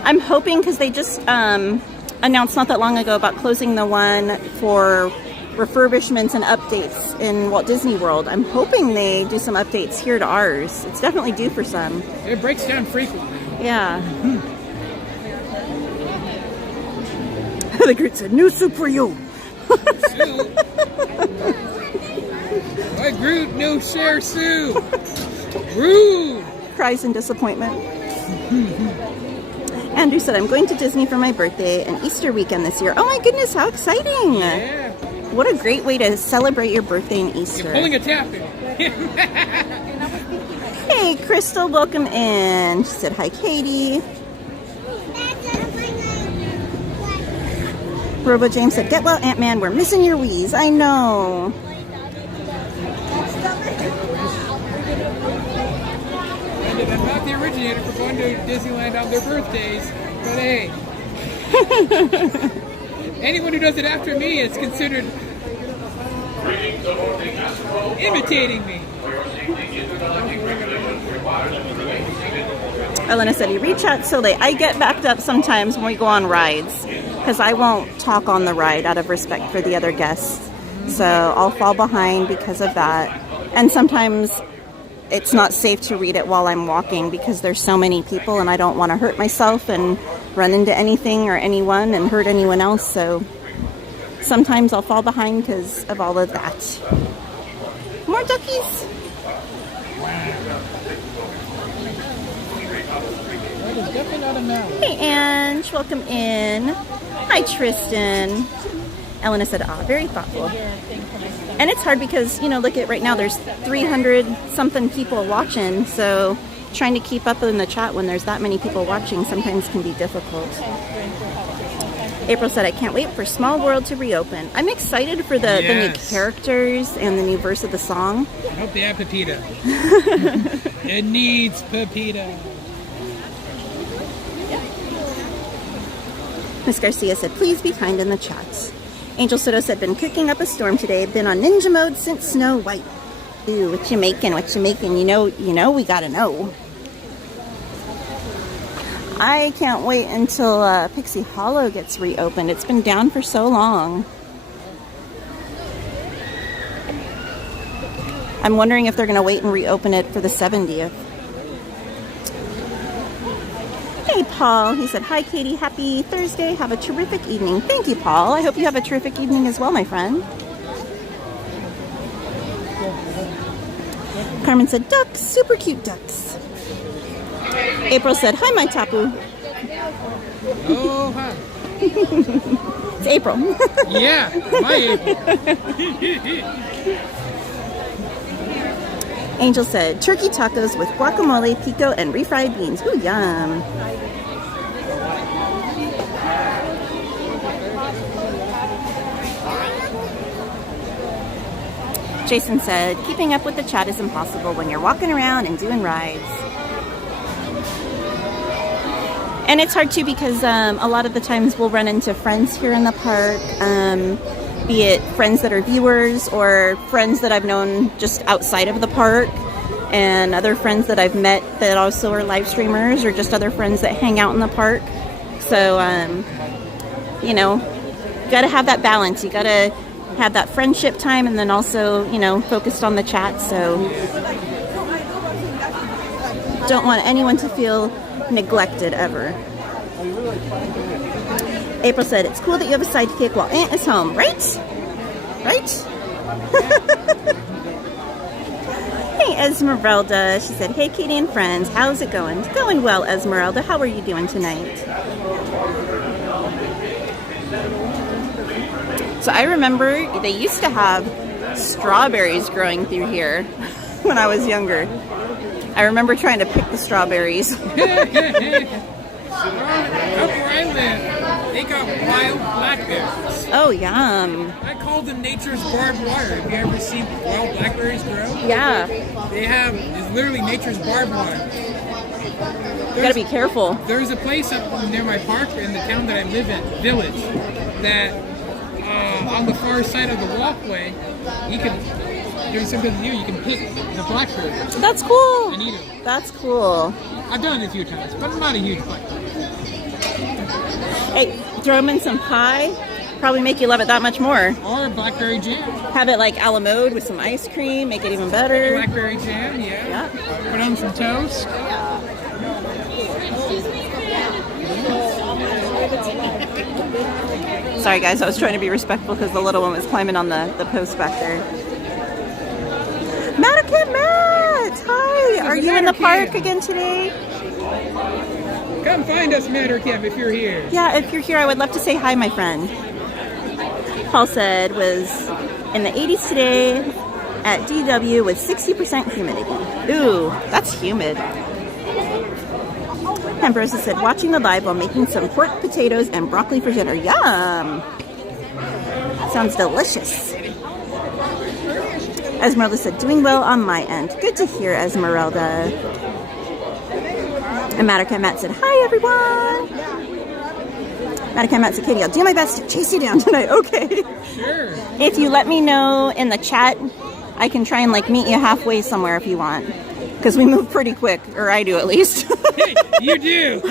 I'm hoping, because they just announced not that long ago about closing the one for refurbishments and updates in Walt Disney World. I'm hoping they do some updates here to ours. It's definitely due for some. It breaks down frequently. Yeah. The Groot said, "New soup for you." Soup? Why Groot no share soup? Rude. Cries in disappointment. Andrew said, "I'm going to Disney for my birthday and Easter weekend this year." Oh my goodness, how exciting! Yeah. What a great way to celebrate your birthday and Easter. You're pulling a tap in. Hey, Crystal, welcome in. She said, "Hi, Katie." Robo James said, "Get well, Ant-Man. We're missing your wheeze." I know. I'm not the originator for going to Disneyland on their birthdays, but hey. Anyone who does it after me is considered imitating me. Elena said, "You reach out so late." I get backed up sometimes when we go on rides because I won't talk on the ride out of respect for the other guests. So I'll fall behind because of that. And sometimes it's not safe to read it while I'm walking because there's so many people and I don't want to hurt myself and run into anything or anyone and hurt anyone else. So sometimes I'll fall behind because of all of that. More duckies. Hey, Ange, welcome in. Hi, Tristan. Elena said, "Ah, very thoughtful." And it's hard because, you know, look at right now, there's 300 something people watching. So trying to keep up in the chat when there's that many people watching sometimes can be difficult. April said, "I can't wait for Small World to reopen." I'm excited for the new characters and the new verse of the song. I hope they have Pepita. It needs Pepita. Miss Garcia said, "Please be kind in the chats." Angel Soto said, "Been cooking up a storm today. Been on ninja mode since Snow White." Ooh, what you making? What you making? You know, we gotta know. I can't wait until Pixie Hollow gets reopened. It's been down for so long. I'm wondering if they're gonna wait and reopen it for the 70th. Hey, Paul. He said, "Hi, Katie. Happy Thursday. Have a terrific evening." Thank you, Paul. I hope you have a terrific evening as well, my friend. Carmen said, "Ducks. Super cute ducks." April said, "Hi, my Tapu." Oh, hi. It's April. Yeah, my April. Angel said, "Turkey tacos with guacamole, pico, and refried beans." Ooh, yum. Jason said, "Keeping up with the chat is impossible when you're walking around and doing rides." And it's hard too because a lot of the times we'll run into friends here in the park, be it friends that are viewers or friends that I've known just outside of the park, and other friends that I've met that also are live streamers, or just other friends that hang out in the park. So, you know, you gotta have that balance. You gotta have that friendship time and then also, you know, focused on the chat. So don't want anyone to feel neglected ever. April said, "It's cool that you have a sidekick while Aunt is home." Right? Right? Hey, Esmeralda. She said, "Hey, Katie and friends. How's it going?" It's going well, Esmeralda. How are you doing tonight? So I remember they used to have strawberries growing through here when I was younger. I remember trying to pick the strawberries. Up where I live, they got wild blackberries. Oh, yum. I call them nature's barbed wire. Have you ever seen wild blackberries grow? Yeah. It's literally nature's barbed wire. You gotta be careful. There's a place up near my park in the town that I live in, Village, that on the far side of the walkway, you can, during some good view, you can pick the blackberry. That's cool. And eat it. That's cool. I've done it a few times, but I'm not a huge fan. Hey, throw them in some pie. Probably make you love it that much more. Or blackberry jam. Have it like a la mode with some ice cream, make it even better. Blackberry jam, yeah. Put on some toast. Sorry guys, I was trying to be respectful because the little one was climbing on the post back there. Matterkin Matt! Hi! Are you in the park again today? Come find us, Matterkin, if you're here. Yeah, if you're here, I would love to say hi, my friend. Paul said was in the 80s today at DW with 60% humidity. Ooh, that's humid. Ambrosia said, watching the live while making some pork, potatoes, and broccoli for dinner. Yum! Sounds delicious. Esmeralda said, doing well on my end. Good to hear, Esmeralda. And Matterkin Matt said, hi, everyone! Matterkin Matt said, Katie, I'll do my best to chase you down tonight. Okay. Sure. If you let me know in the chat, I can try and like meet you halfway somewhere if you want. Because we move pretty quick, or I do at least. Hey, you do.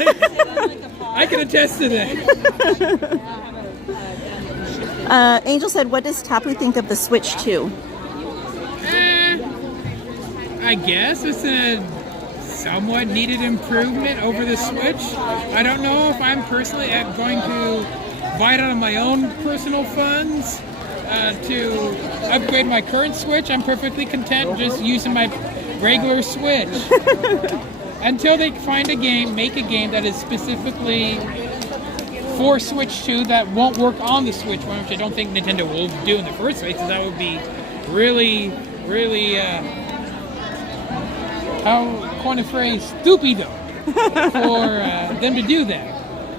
I can attest to that. Angel said, what does Tapu think of the Switch 2? I guess it's a somewhat needed improvement over the Switch. I don't know if I'm personally going to buy it out of my own personal funds to upgrade my current Switch. I'm perfectly content just using my regular Switch until they find a game, make a game that is specifically for Switch 2 that won't work on the Switch 1, which I don't think Nintendo will do in the first place, because that would be really, how coin a phrase, stupido for them to do that.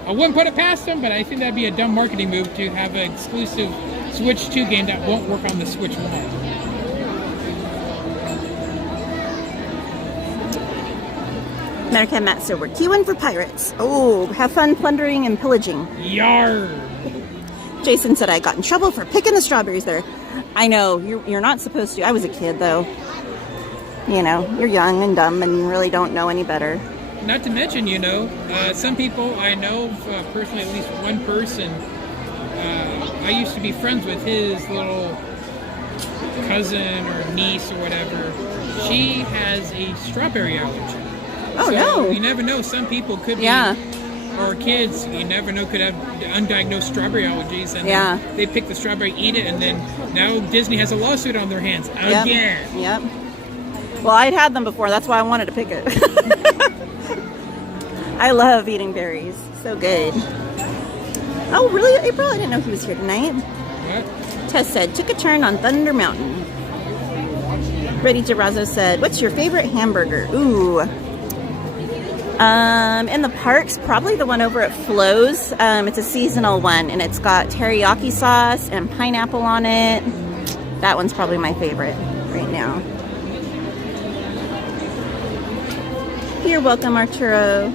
I wouldn't put it past them, but I think that'd be a dumb marketing move to have an exclusive Switch 2 game that won't work on the Switch 1. American Matt said, we're queuing for pirates. Oh, have fun plundering and pillaging. Yar! Jason said, I got in trouble for picking the strawberries there. I know, you're not supposed to. I was a kid, though. You know, you're young and dumb and you really don't know any better. Not to mention, you know, some people I know, personally, at least one person, I used to be friends with, his little cousin or niece or whatever. She has a strawberry allergy. Oh, so no. You never know. Some people could be, or kids, you never know, could have undiagnosed strawberry allergies. And then they pick the strawberry, eat it, and then now Disney has a lawsuit on their hands again. Yep. Well, I'd had them before. That's why I wanted to pick it. I love eating berries. So good. Oh, really, April? I didn't know he was here tonight. What? Tess said, took a turn on Thunder Mountain. Brady Durazo said, what's your favorite hamburger? Ooh. In the parks, probably the one over at Flo's. It's a seasonal one, and it's got teriyaki sauce and pineapple on it. That one's probably my favorite right now. You're welcome, Arturo.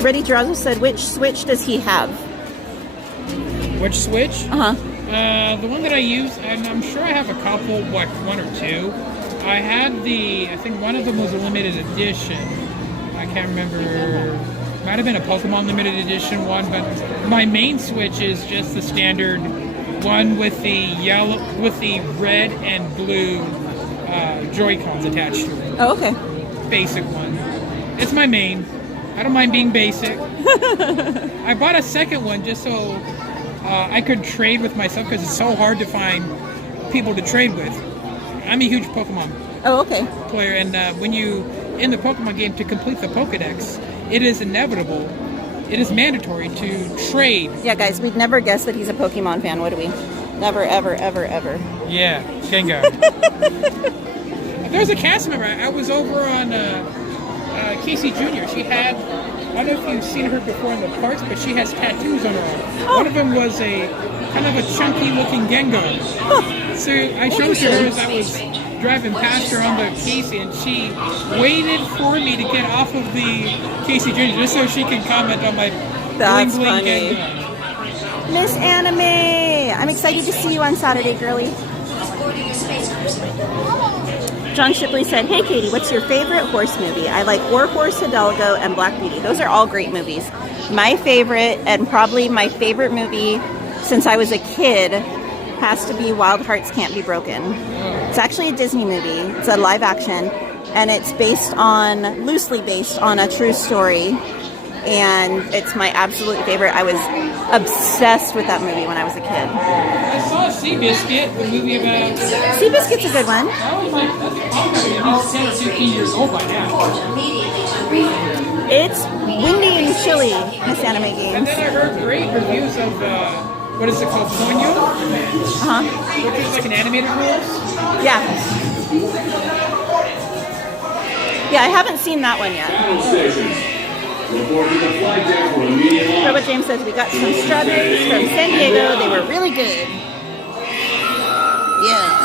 Brady Durazo said, which Switch does he have? Which Switch? Uh-huh. The one that I use, and I'm sure I have a couple, like one or two. I had I think one of them was a limited edition. I can't remember. Might have been a Pokemon limited edition one, but my main Switch is just the standard one with the red and blue Joy-Cons attached to it. Oh, okay. Basic one. It's my main. I don't mind being basic. I bought a second one just so I could trade with myself, because it's so hard to find people to trade with. I'm a huge Pokemon player, and when you, in the Pokemon game, to complete the Pokedex, it is inevitable, it is mandatory to trade. Yeah, guys, we'd never guess that he's a Pokemon fan, would we? Never, ever, ever, ever. Yeah, Gengar. There's a cast member. I was over on Casey Jr. She had, I don't know if you've seen her before in the parks, but she has tattoos on her arm. One of them was a kind of a chunky looking Gengar. So I showed it to her as I was driving past her on the Casey, and she waited for me to get off of the Casey Jr. just so she could comment on my bling bling Gengar. Miss Anime, I'm excited to see you on Saturday, girlie. John Shipley said, hey Katie, what's your favorite horse movie? I like War Horse, Hidalgo, and Black Beauty. Those are all great movies. My favorite, and probably my favorite movie since I was a kid, has to be Wild Hearts Can't Be Broken. It's actually a Disney movie. It's a live action. and it's loosely based on a true story, and it's my absolute favorite. I was obsessed with that movie when I was a kid. I saw Seabiscuit, the movie about... Seabiscuit's a good one. Oh, like, that's at least 10 or 15 years old by now. It's windy and chilly, Miss Anime And Games. then I heard great reviews of, what is it called, Ponyo? Uh-huh. Which is like an animated rules. Yeah. Yeah, I haven't seen that one yet. Robot James says we got some strawberries from San Diego. They were really good. Yeah.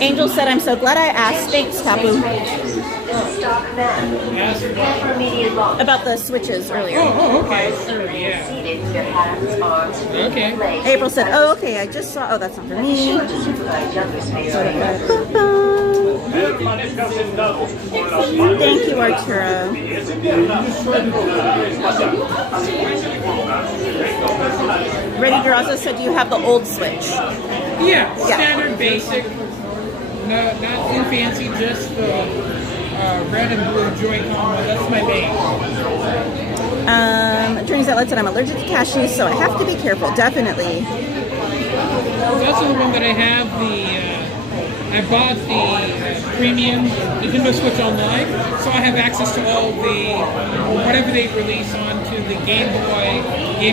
Angel said, I'm so glad I asked. Thanks, Tapu. About the switches earlier. Oh, okay. Sure, yeah. Okay. April said, oh, okay, I just saw... Oh, that's not for me. Thank you, Arturo. Ready Durazo said, do you have the old Switch? Yeah, standard, basic. No, not too fancy, just the red and blue Joy-Con. That's my main. Attorney's Outlet said, I'm allergic to cashews, so I have to be careful, definitely. That's the one that I have. I bought the premium Nintendo Switch Online, so I have access to all the whatever they release onto the Game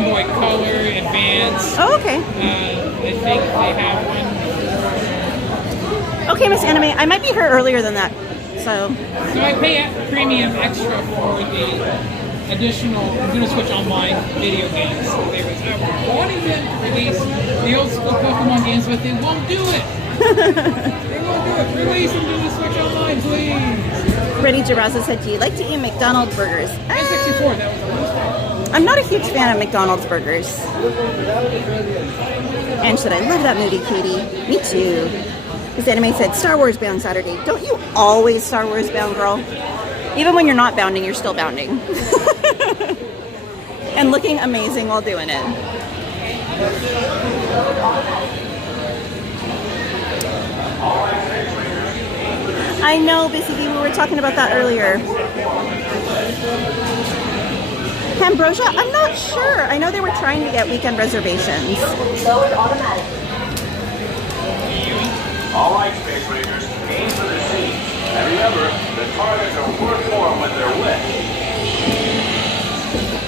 Boy Color, Advance. Oh, okay. I think they have one. Okay, Miss Anime, I might be here earlier than that, so... So I pay premium extra for the additional Nintendo Switch Online video games. They was wanting them to release the old school Pokemon games, but they won't do it. They won't do it. Release Nintendo Switch Online, please. Ready Jiraza said, do you like to eat McDonald's burgers? N64, that was the most fun. I'm not a huge fan of McDonald's burgers. And should I love that movie, Katie? Me too. This anime said, Star Wars bound Saturday. Don't you always Star Wars bound, girl? Even when you're not bounding, you're still bounding. And looking amazing while doing it. I know, Busy Bee, we were talking about that earlier. Ambrosia? I'm not sure. I know they were trying to get weekend reservations. Lowered automatic. All right, Space Rangers, aim for the sea. And remember, the targets are worth more when they're wet.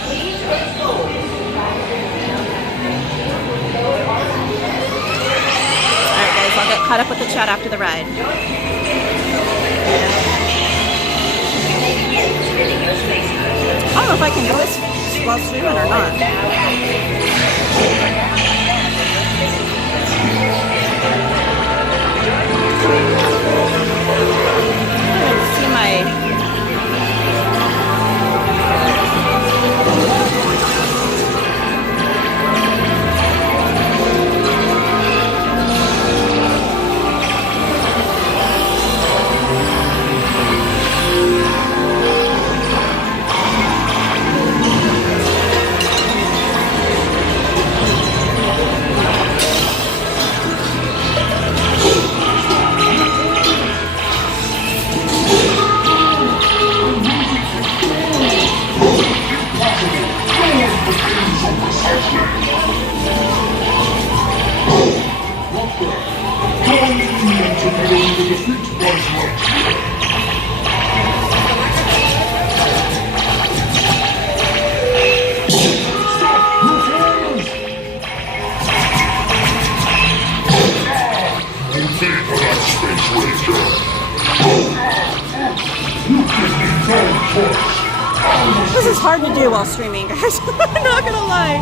Please stay cool. Alright guys, I'll get caught up with the chat after the ride. I don't know if I can do this while streaming or not. See my... This is hard to do while streaming, guys. I'm not gonna lie.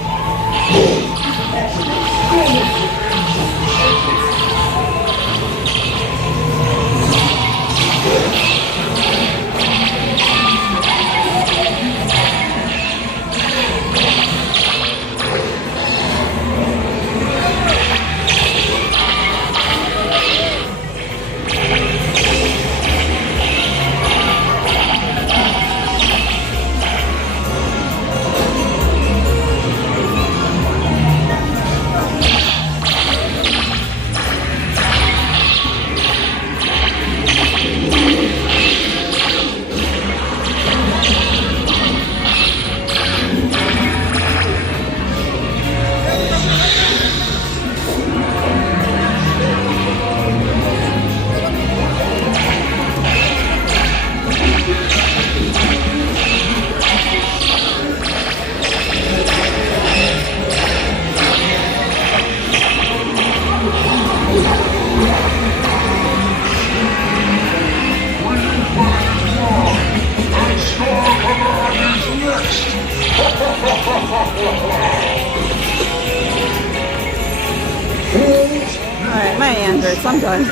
minutes. I'm done.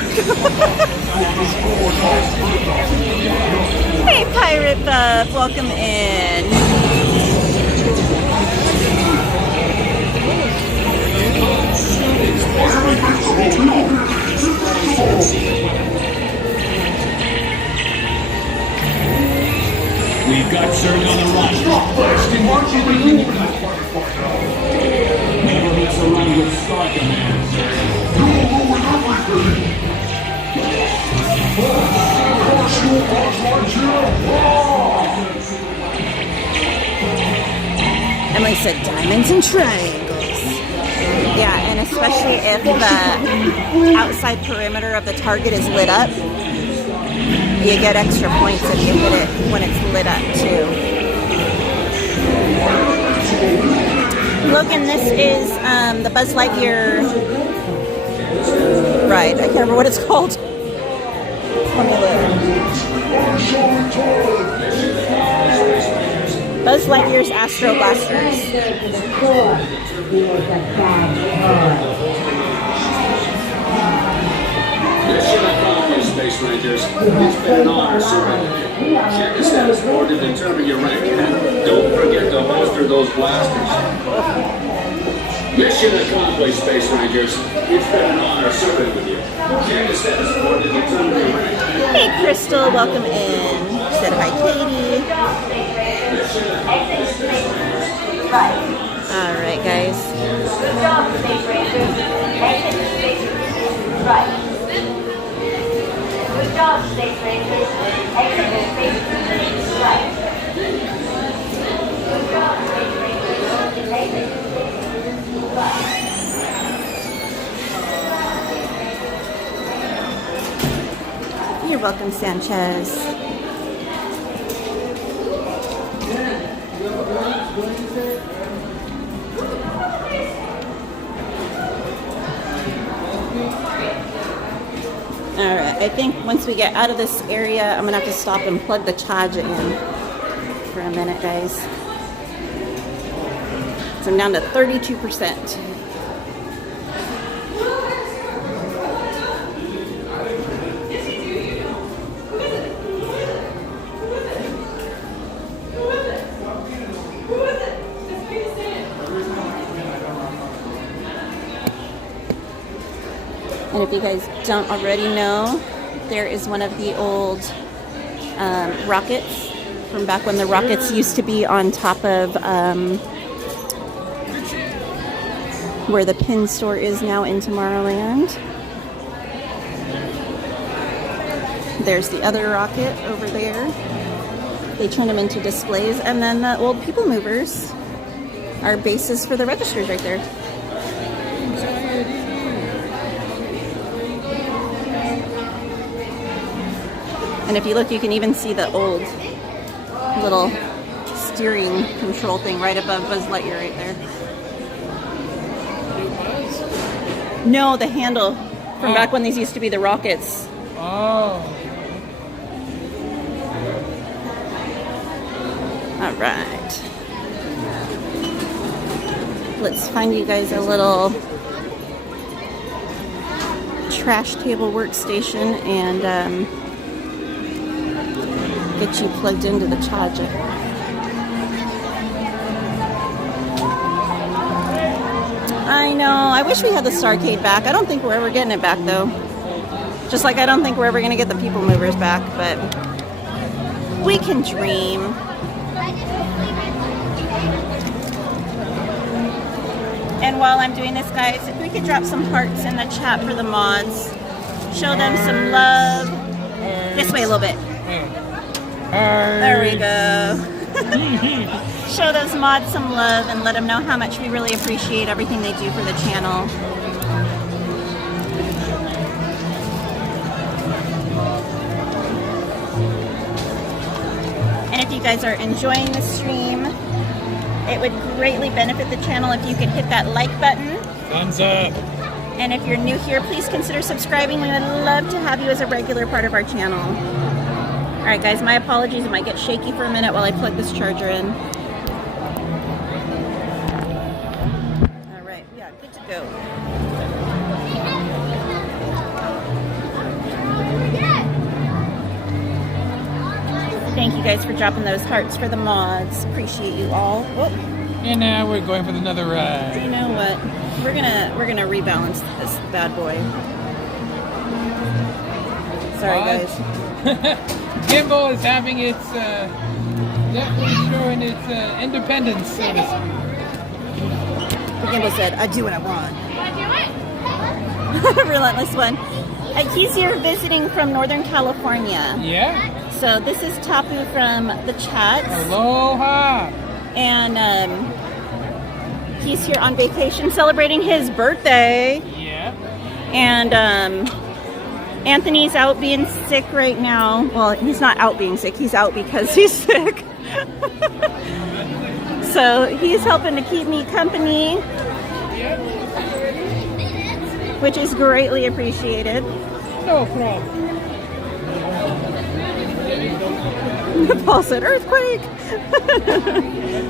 Hey, Pirate Bub, welcome in. We've got Surrey on the run. Never miss a run with Star Command. Emily said diamonds and triangles. Yeah, and especially if the outside perimeter of the target is lit up, you get extra points if you hit it when it's lit up too. Logan, this is the Buzz Lightyear ride. I can't remember what it's called. Let me look. Buzz Lightyear's Astro Blasters. Space Rangers, it's been an honor serving with you. Check the status board to determine your rank, and don't forget to holster those blasters. Mission accomplished, Space Rangers. It's been an honor serving with you. Check the status board to determine your rank. Hey, Crystal, welcome in. Said hi, Katie. All right, guys. Good job, Space Rangers. Exit to Space Rangers. Right. Good job, Space Rangers. Exit to Space Rangers. Right. Good job, Space Rangers. Exit to Space Rangers. Right. You're welcome, Sanchez. Alright, I think once we get out of this area, I'm gonna have to stop and plug the charger in for a minute, guys. So I'm down to 32%. And if you guys don't already know, there is one of the old rockets from back when the rockets used to be on top of where the pin store is now in Tomorrowland. There's the other rocket over there. They turned them into displays. And then the old people movers are bases for the registers right there. And if you look, you can even see the old little steering control thing right above Buzz Lightyear right there. No, the handle from back when these used to be the rockets. Oh. All right. Let's find you guys a little trash table workstation and get you plugged into the charger. I know. I wish we had the Starcade back. I don't think we're ever getting it back, though. Just like I don't think we're ever going to get the People Movers back, but we can dream. And while I'm doing this, guys, if we could drop some hearts in the chat for the mods, show them some love. This way a little bit. There we go. Show those mods some love and let them know how much we really appreciate everything they do for the channel. And if you guys are enjoying the stream, it would greatly benefit the channel if you could hit that like button. Thumbs up. And if you're new here, please consider subscribing. We would love to have you as a regular part of our channel. All right, guys, my apologies. It might get shaky for a minute while I plug this charger in. All right, yeah, good to go. guys for dropping those hearts for the mods. Appreciate you all. Oh, And now we're going for another ride. you know what? We're gonna rebalance this bad boy. Sorry, guys. Gimbal is having its definitely showing its independence, so to speak. The gimbal said, "I do what I want." Want to do it? Relentless one. He's here visiting from Northern California. Yeah. So this is Tapu from the chats. Aloha. And he's here on vacation celebrating his birthday. Yeah. And Anthony's out being sick right now. Well, he's not out being sick. He's out because he's sick. So he's helping to keep me company, which is greatly appreciated. No problem. Paul said, earthquake.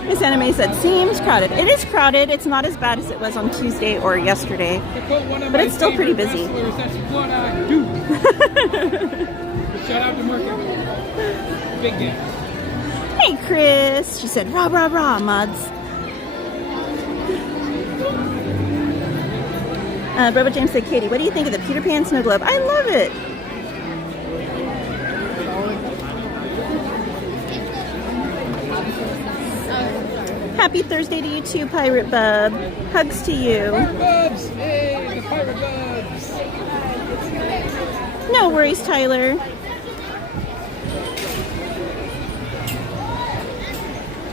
Miss Anime said, seems crowded. It is crowded. It's not as bad as it was on Tuesday or yesterday. But it's still pretty busy. That's what I do. Shout out to Mercury. Big game. Hey, Chris. She said, rah, rah, rah, mods. Brother James said, Katie, what do you think of the Peter Pan snow globe? I love it. Happy Thursday to you too, Pirate Bub. Hugs to you. Pirate Bubs! Hey, the Pirate Bubs! No worries, Tyler.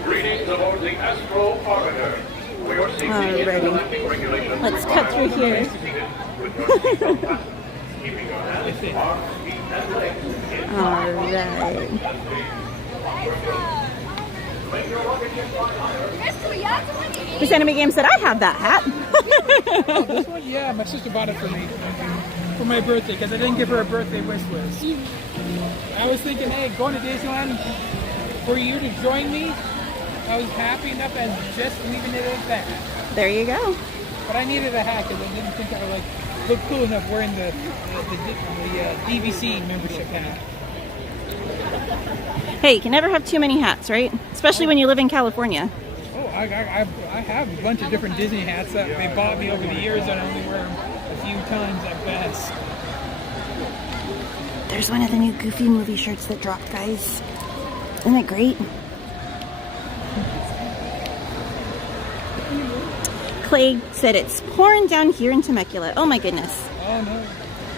Greetings aboard the Astro Orbiter. For your safety, landing regulations. Let's cut through here. Keeping your hands, arms, feet, and legs in Alright. This Enemy Game said, I have that hat. Oh, this one? Yeah, my sister bought it for me for my birthday because I didn't give her a birthday wish list. I was thinking, hey, going to Disneyland for you to join me, I was happy enough and just leaving it at that. There you go. But I needed a hat because I didn't think I would look cool enough wearing the DVC membership hat. Hey, you can never have too many hats, right? Especially when you live in California. Oh, I have a bunch of different Disney hats that they bought me over the years, and I only wear them a few times at best. There's one of the new Goofy movie shirts that dropped, guys. Isn't it great? Clay said it's pouring down here in Temecula. Oh my goodness. Oh no.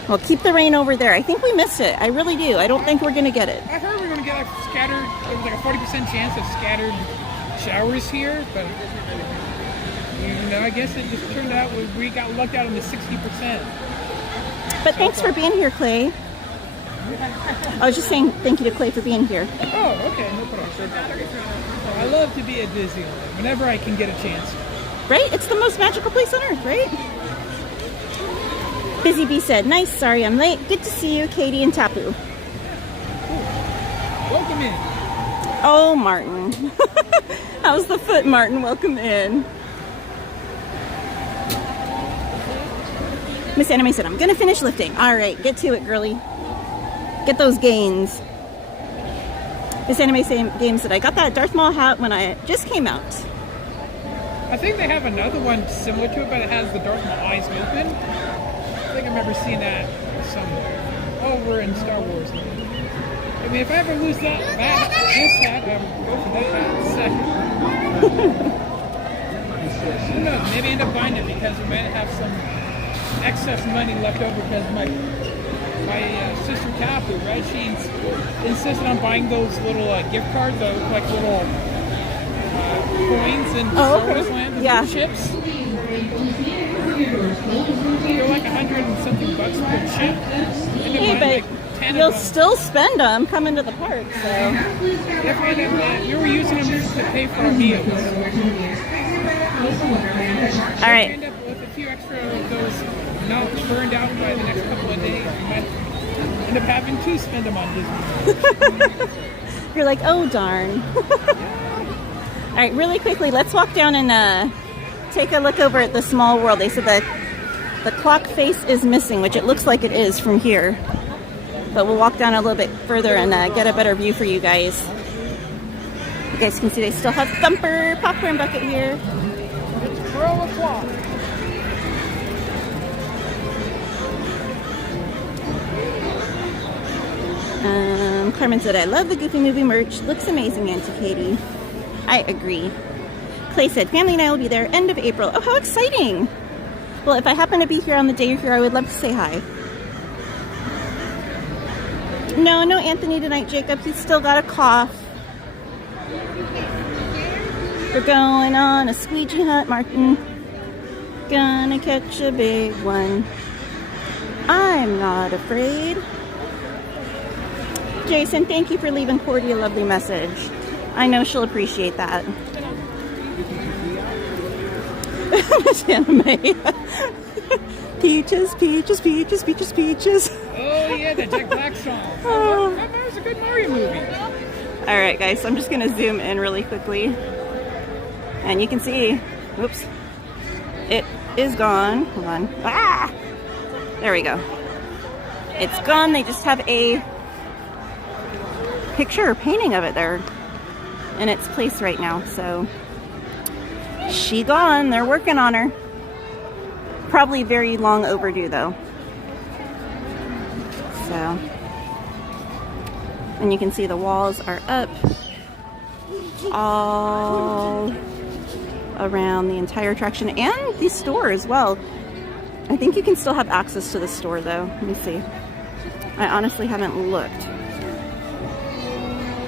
Well, keep the rain over there. I think we missed it. I really do. I don't think we're going to get it. I heard we're going to get like scattered, there was like a 40% chance of scattered showers here, but you know, I guess it just turned out we got lucked out on the 60%. But thanks for being here, Clay. I was just saying thank you to Clay for being here. Oh, okay, no problem. I love to be at Disneyland whenever I can get a chance. Right? It's the most magical place on earth, right? Busy Bee said, nice, sorry I'm late. Good to see you, Katie and Tapu. Cool. Welcome in. Oh, Martin. How's the foot, Martin? Welcome in. Miss Anime said, I'm going to finish lifting. All right, get to it, girly. Get those gains. Miss Anime Game said, I got that Darth Maul hat when I just came out. I think they have another one similar to it, but it has the Darth Maul eyes open. I think I remember seeing that somewhere. Over in Star Wars. I mean, if I ever lose this hat, I would go for that hat second. Who knows? Maybe end up buying it because we might have some excess money left over because my sister Tapu, right? She insisted on buying those little gift cards, those like little coins and Star Wars Land, the chips. They're like $100 and something bucks per chip. Hey, but you'll still spend them coming to the park, so. We were using them to pay for our meals. All right. End up with a few extra of those not burned out by the next couple of days. We might end up having to spend them on Disney. You're like, oh darn. All right, really quickly, let's walk down and take a look over at the small world. They said that the clock face is missing, which it looks like it is from here. But we'll walk down a little bit further and get a better view for you guys. You guys can see they still have Thumper popcorn bucket here. It's Crow o'clock. Carmen said, I love the Goofy Movie merch. Looks amazing, Auntie Katie. I agree. Clay said, family and I will be there end of April. Oh, how exciting. Well, if I happen to be here on the day you're here, I would love to say hi. No Anthony tonight, Jacob. He's still got a cough. We're going on a squeegee hunt, Martin. Gonna catch a big one. I'm not afraid. Jason, thank you for leaving Cordy a lovely message. I know she'll appreciate that. Miss Anime. Peaches, peaches, peaches, peaches, peaches. Oh yeah, the Jack Black song. That was a good Mario movie. All right, guys, so I'm just gonna zoom in really quickly. And you can see, whoops, it is gone. Hold on. Ah! There we go. It's gone. They just have a picture or painting of it there in its place right now. So she gone. They're working on her. Probably very long overdue though. So, and you can see the walls are up all around the entire attraction and the store as well. I think you can still have access to the store though. Let me see. I honestly haven't looked.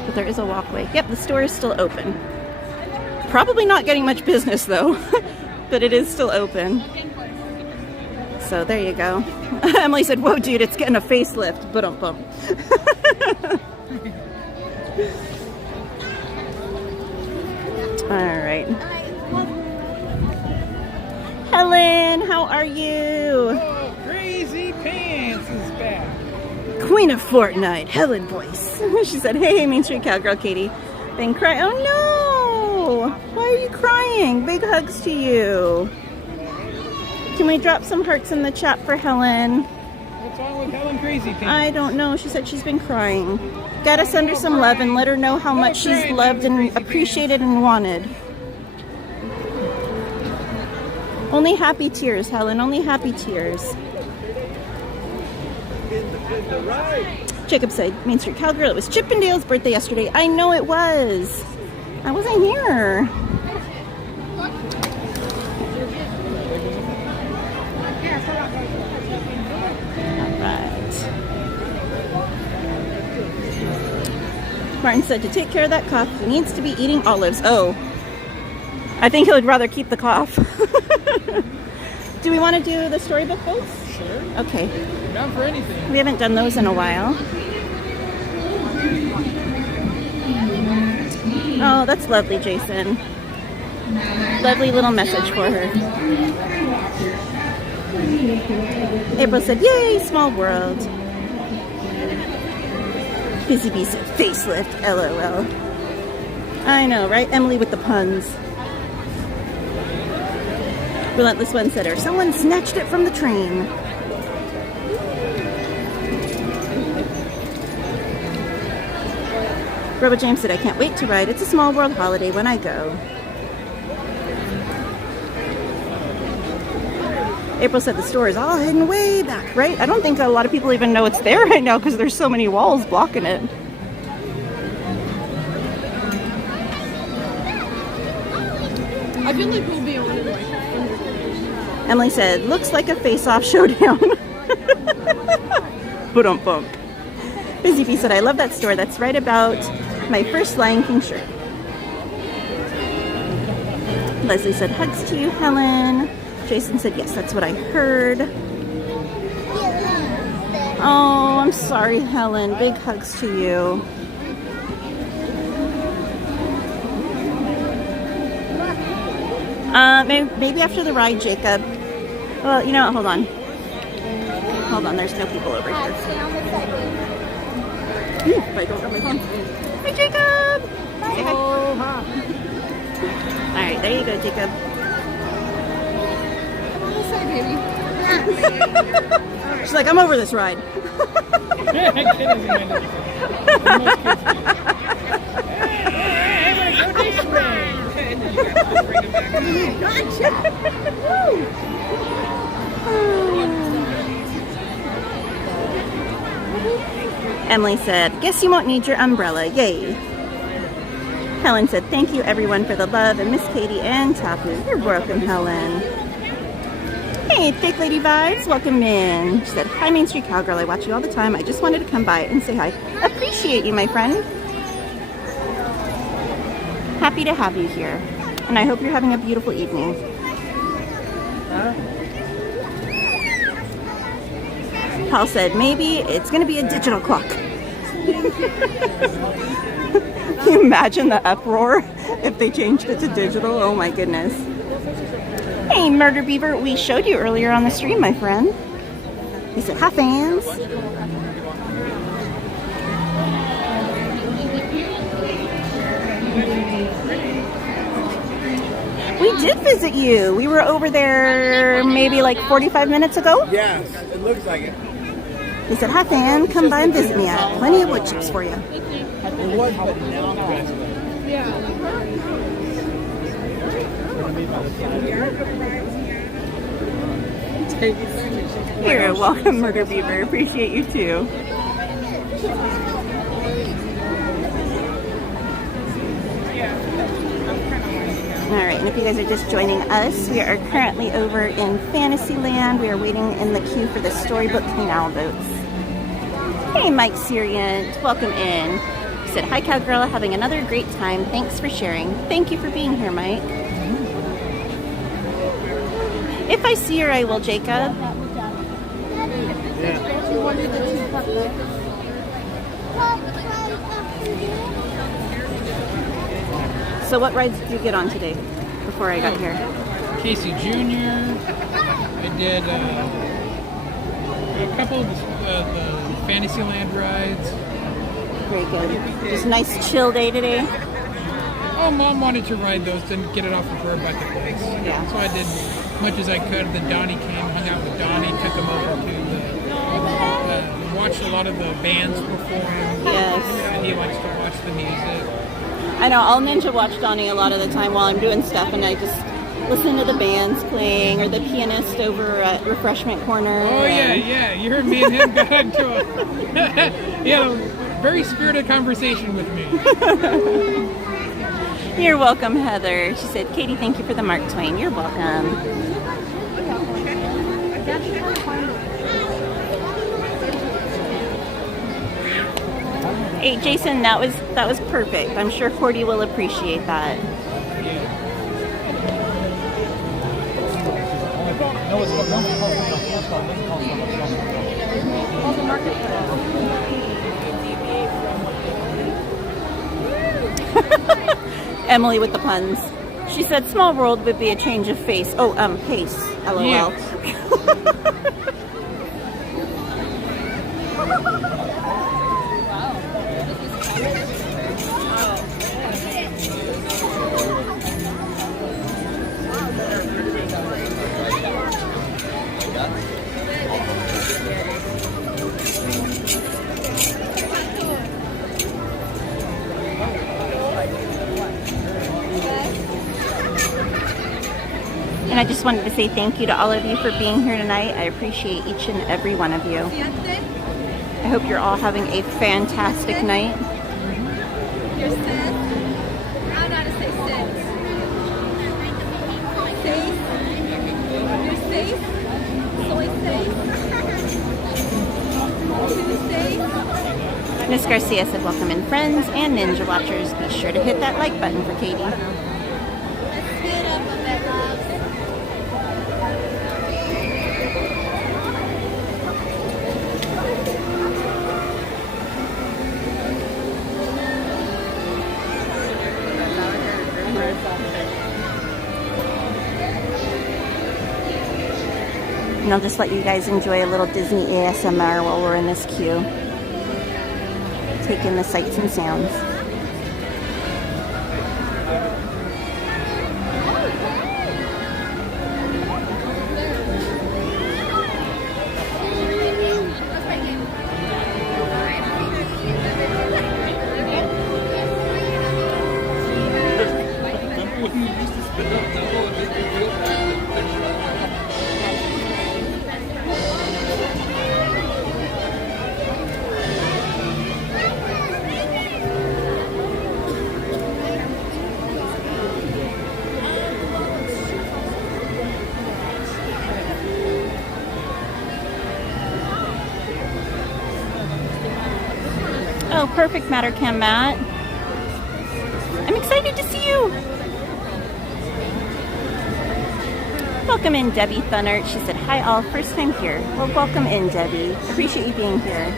But there is a walkway. Yep, the store is still open. Probably not getting much business though, but it is still open. So there you go. Emily said, whoa dude, it's getting a facelift. Ba-dum-bum. All right. Helen, how are you? Oh, Crazy Pants is back. Queen of Fortnite, Helen voice. She said, hey, Main Street Cowgirl, Katie. Been crying. Oh no! Why are you crying? Big hugs to you. Can we drop some hearts in the chat for Helen? What's wrong with Helen Crazy Pants? I don't know. She said she's been crying. Gotta send her some love and let her know how much she's loved and appreciated and wanted. Only happy tears, Helen. Only happy tears. Jacob said, Main Street Cowgirl, it was Chip and Dale's birthday yesterday. I know it was. I wasn't here. Martin said to take care of that cough, he needs to be eating olives. Oh, I think he would rather keep the cough. Do we want to do the storybook boats? Sure. Okay. Down for anything. We haven't done those in a while. Oh, that's lovely, Jason. Lovely little message for her. April said, yay, small world. Busy Bee said, facelift, LOL. I know, right? Emily with the puns. Relentless One said, or someone snatched it from the train. Robo James said, I can't wait to ride. It's a small world holiday when I go. April said the store is all hidden way back, right? I don't think a lot of people even know it's there right now because there's so many walls blocking it. I feel like we'll be on it. Emily said, looks like a face-off showdown. Ba-dum-bum. Busy Bee said, I love that store. That's right about my first Lion King shirt. Leslie said, hugs to you, Helen. Jason said, yes, that's what I heard. Oh, I'm sorry, Helen. Big hugs to you. Maybe after the ride, Jacob. Well, you know what? Hold on. Hold on. There's no people over here. If I don't have my phone. Hi, Jacob. Say hi. Oh, hi. All right, there you go, Jacob. She's like, I'm over this ride. Emily said, guess you won't need your umbrella. Yay. Helen said, thank you everyone for the love, and Miss Katie and Tapu. You're welcome, Helen. Hey, Thick Lady Vibes, welcome in. She said, hi, Main Street Cowgirl. I watch you all the time. I just wanted to come by and say hi. Appreciate you, my friend. Happy to have you here. And I hope you're having a beautiful evening. Paul said, maybe it's going to be a digital clock. Can you imagine the uproar if they changed it to digital? Oh my goodness. Hey, Murder Beaver, we showed you earlier on the stream, my friend. He said, hi, fans. We did visit you. We were over there maybe like 45 minutes ago. Yes, it looks like it. He said, hi, fan, come by and visit me. I have plenty of wood chips for you. It was, but now You're welcome, Murder Beaver. Appreciate you too. Alright, and if you guys are just joining us, we are currently over in Fantasyland. We are waiting in the queue for the Storybook Canal boats. Hey, Mike Siriant, welcome in. He said, hi, Cowgirl, having another great time. Thanks for sharing. Thank you for being here, Mike. If I see her, I will, Jacob. So what rides did you get on today before I got here? Casey Jr. I did a couple of the Fantasyland rides. Very good. Just a nice chill day today. Oh, Mom wanted to ride those to get it off of her bucket list. Yeah. So I did as much as I could. Then Donnie came, hung out with Donnie, took him over to watched a lot of the bands perform. Yes. And he likes to watch the music. I know, I'll ninja watch Donnie a lot of the time while I'm doing stuff, and I just listen to the bands playing or the pianist over at Refreshment Corner. Oh, yeah. You heard me and him got into he had a very spirited conversation with me. You're welcome, Heather. She said, Katie, thank you for the Mark Twain. You're welcome. Hey, Jason, that was perfect. I'm sure Cordy will appreciate that. Emily with the puns. She said, small world would be a change of face. Oh, pace. LOL. Yeah. And I just wanted to say thank you to all of you for being here tonight. I appreciate each and every one of you. I hope you're all having a fantastic night. You're sis. I don't know how to say sis. Sis. You're sis. Soy sis. Miss Garcia said, welcome in, friends and Ninja Watchers. Be sure to hit that like button for Katie. Let's get up a bit, loves. And I'll just let you guys enjoy a little Disney ASMR while we're in this queue. Take in the sights and sounds. Remember when you used to spit up the whole Oh, perfect, Mattercam Matt. I'm excited to see you. Welcome in, Debbie Thunnert. She said, hi all, first time here. Well, welcome in, Debbie. Appreciate you being here.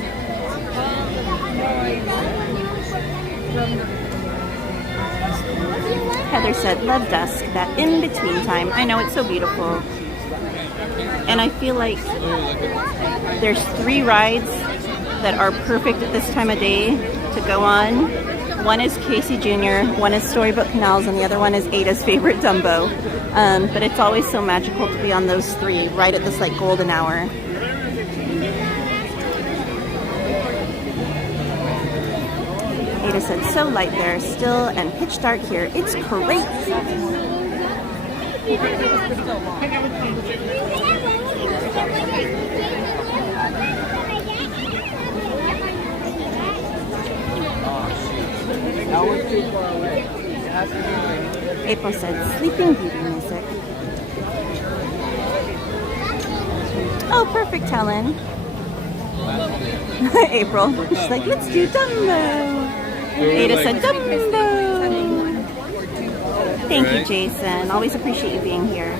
Heather said, love dusk, that in-between time. I know, it's so beautiful. And I feel like there's 3 rides that are perfect at this time of day to go on. One is Casey Jr., one is Storybook Canals, and the other one is Ada's favorite, Dumbo. But it's always so magical to be on those 3 right at this like golden hour. Ada said, so light there, still and pitch dark here. It's great. April said, Sleeping Beauty music. Oh, perfect, Helen. April. She's like, let's do Dumbo. Ada said, Dumbo. Thank you, Jason. Always appreciate you being here.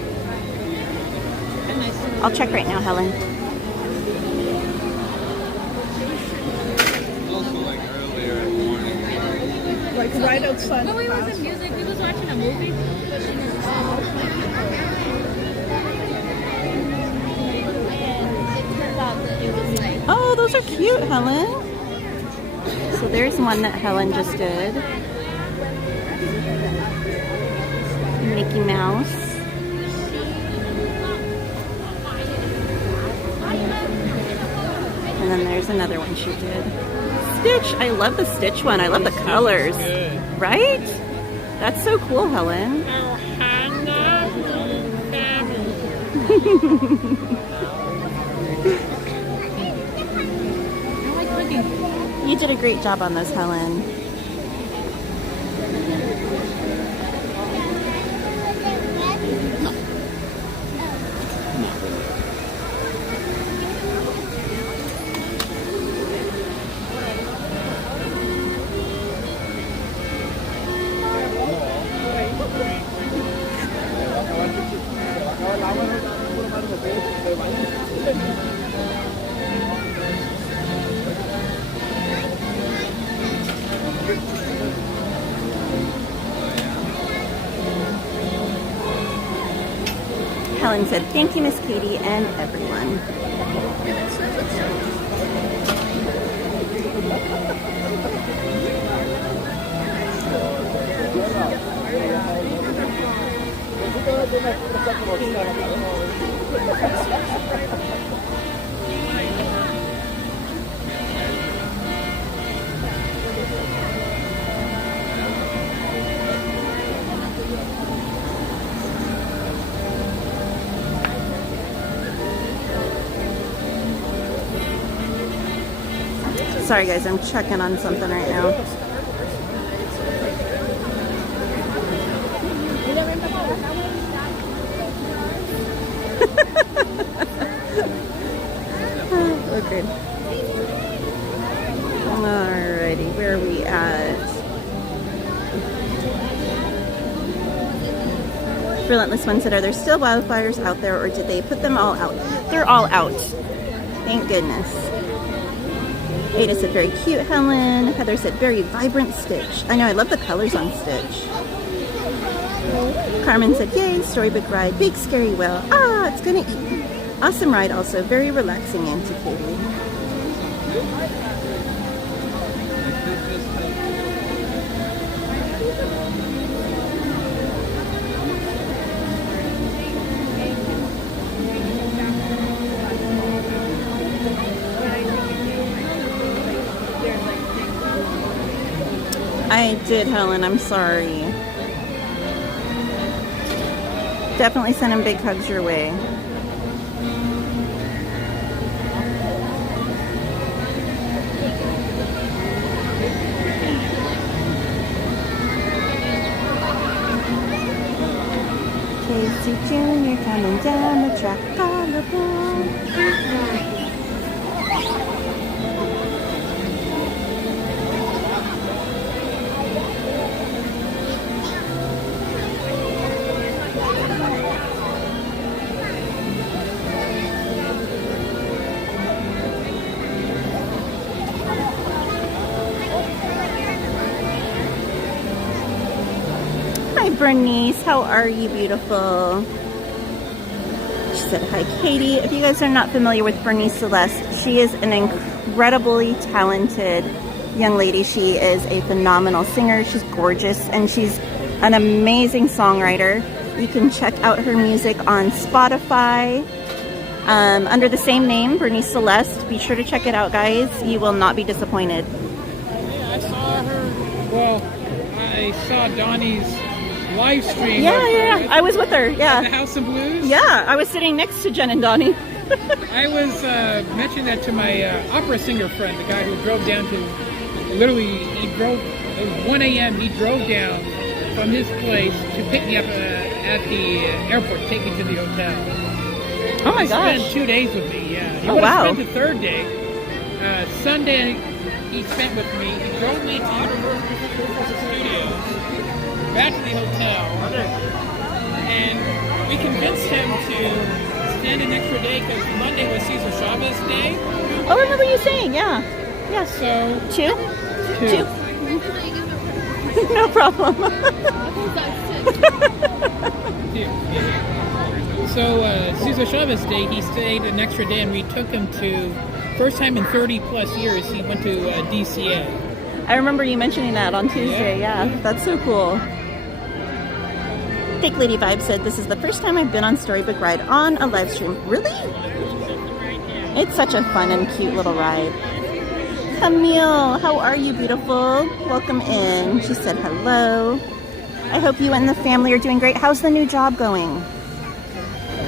I'll check right now, Helen. Like right outside. No, it wasn't music. He was watching a movie. Oh, those are cute, Helen. So there's one that Helen just did. Mickey Mouse. And then there's another one she did. Stitch. I love the Stitch one. I love the colors. Right? That's so cool, Helen. You did a great job on those, Helen. Helen said, thank you, Miss Katie, and everyone. Sorry guys, I'm checking on something right now. Oh, good. Alrighty, where are we at? Relentless One said, are there still wildfires out there, or did they put them all out? They're all out. Thank goodness. Ada said, very cute, Helen. Heather said, very vibrant Stitch. I know, I love the colors on Stitch. Carmen said, yay, storybook ride, big scary whale. Ah, it's gonna eat me. Awesome ride also, very relaxing, Auntie Katie. I did, Helen. I'm sorry. Definitely sending big hugs your way. Casey Jr. coming down the track on the ball. Bernice. How are you, beautiful? She said, hi, Katie. If you guys are not familiar with Bernice Celeste, she is an incredibly talented young lady. She is a phenomenal singer. She's gorgeous, and she's an amazing songwriter. You can check out her music on Spotify under the same name, Bernice Celeste. Be sure to check it out, guys. You will not be disappointed. Yeah, I saw her. Well, I saw Donnie's live stream. Yeah. I was with her. Yeah. At the House of Blues. Yeah, I was sitting next to Jen and Donnie. I was mentioning that to my opera singer friend, the guy who drove down to. Literally, it was 1 a.m. He drove down from his place to pick me up at the airport, take me to the hotel. Oh my gosh. He spent 2 days with me, yeah. He would have spent the third day. Sunday, he spent with me. He drove me to Universal Studios, back to the hotel, and we convinced him to stand an extra day because Monday was Cesar Chavez Day. Oh, I remember you saying, yeah. Yeah. So, Two? No problem. So, Cesar Chavez Day, he stayed an extra day, and we took him to, first time in 30 plus years, he went to DCA. I remember you mentioning that on Tuesday, yeah. That's so cool. Thick Lady Vibe said, this is the first time I've been on Storybook Ride on a live stream. Really? It's such a fun and cute little ride. Camille, how are you, beautiful? Welcome in. She said hello. I hope you and the family are doing great. How's the new job going?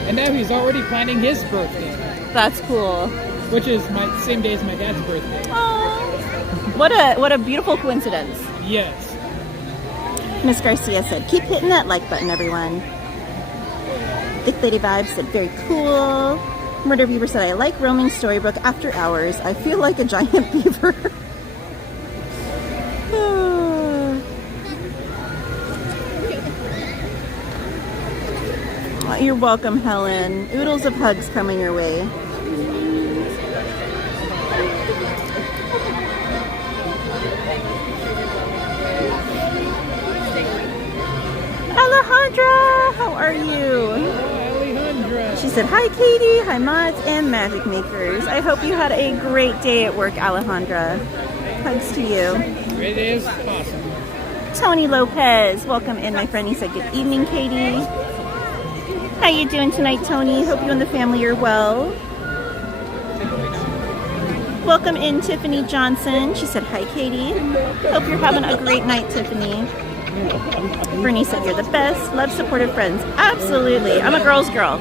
And now he's already planning his birthday. That's cool. Which is my same day as my dad's birthday. Aww. What a beautiful coincidence. Yes. Miss Garcia said, keep hitting that like button, everyone. Thick Lady Vibe said, very cool. Murder Beaver said, I like roaming Storybook after hours. I feel like a giant beaver. You're welcome, Helen. Oodles of hugs coming your way. Alejandra, how are you? Alejandra. She said, hi, Katie. Hi, mods and magic makers. I hope you had a great day at work, Alejandra. Hugs to you. It is possible. Tony Lopez, welcome in, my friend. He said, good evening, Katie. How you doing tonight, Tony? Hope you and the family are well. Welcome in, Tiffany Johnson. She said, hi, Katie. Hope you're having a great night, Tiffany. Bernie said, you're the best. Love supportive friends. Absolutely. I'm a girl's girl.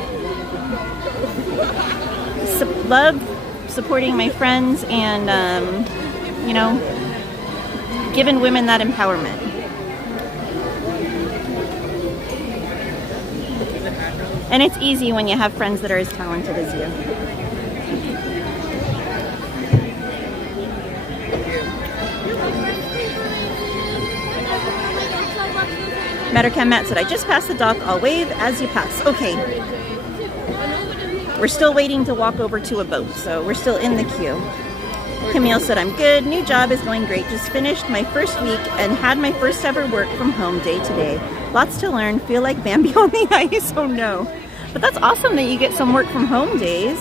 Love supporting my friends and, you know, giving women that empowerment. And it's easy when you have friends that are as talented as you. Mattercam Matt said, I just passed the dock. I'll wave as you pass. Okay. We're still waiting to walk over to a boat, so we're still in the queue. Camille said, I'm good. New job is going great. Just finished my first week and had my first ever work from home day today. Lots to learn. Feel like Bambi on the ice. Oh no. But that's awesome that you get some work from home days.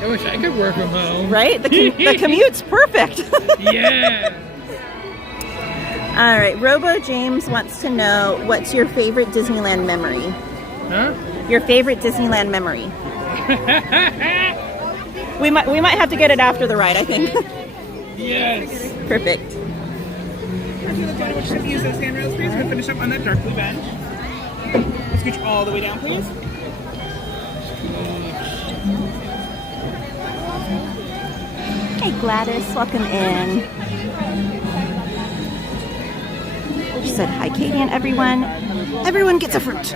I wish I could work from home. Right? The commute's perfect. Yeah. All right. Robo James wants to know, what's your favorite Disneyland memory? Huh? Your favorite Disneyland memory. we might have to get it after the ride, I think. Yes. Perfect. Use those handrails, please. We'll finish up on that dark blue bench. Scooch all the way down, please. Hey Gladys, welcome in. She said, hi Katie and everyone. Everyone gets a fruit.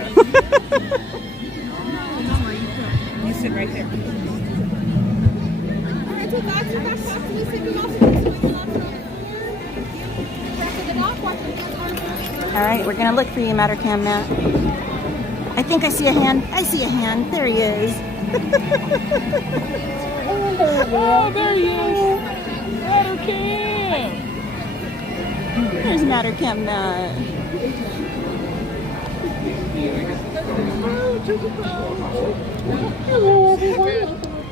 You sit right there. All right, we're gonna look for you, Mattercam Matt. I think I see a hand. I see a hand. There he is. Oh, there he is. Mattercam. There's Mattercam Matt. Hello everyone,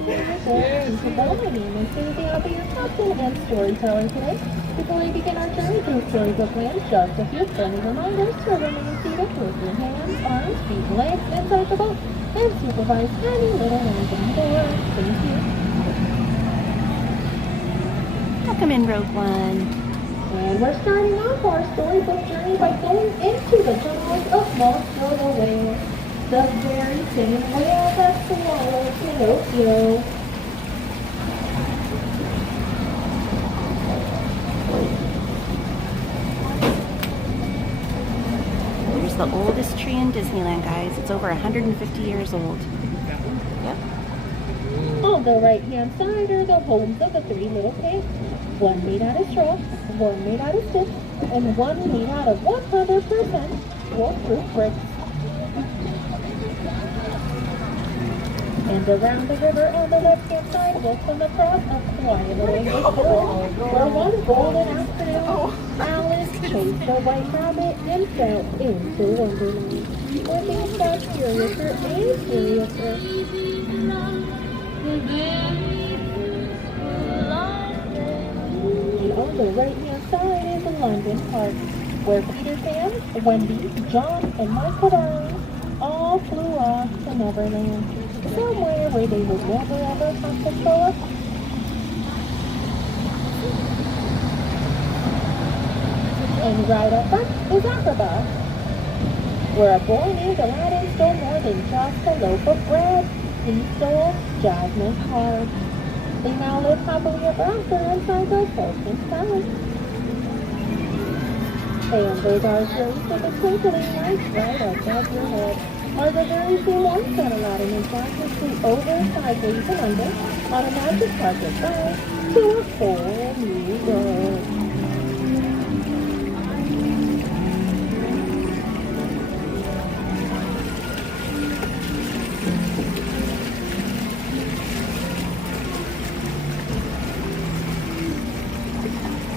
welcome to my name is Susie. I'll be your captain and storyteller today. Before we begin our journey through Storybook Land, just a few friendly reminders to remain seated with your hands, arms, feet, legs inside the boat and supervise any little ones on board. Thank you. Welcome in, Rogue One. And we're starting off our storybook journey by going into the jungles of Pinocchio the whale. The very same whale that swallowed Pinocchio. Here's the oldest tree in Disneyland, guys. It's over 150 years old. Yep. On the right-hand side are the homes of the three little pigs. One made out of straw, one made out of sticks, and one made out of 100% wolf-proof bricks. And around the river on the left-hand side, we'll come across a quiet little English village where one golden afternoon, Alice chased a white rabbit and fell into Wonderland, where things got curiouser and curiouser. And on the right-hand side is London Park, where Peter Pan, Wendy, John, and Michael Darling all flew off to Neverland, somewhere where they would never ever have to show up. And right up front is Acrobat, where a boy named Aladdin stole more than just a loaf of bread. He stole Jasmine's heart. They now live happily ever after inside the Sultan's palace. And those are rays of the twinkling lights right above your head are the very same ones that Aladdin and Jasmine flew over sideways and under on a magic carpet ride to a whole new world.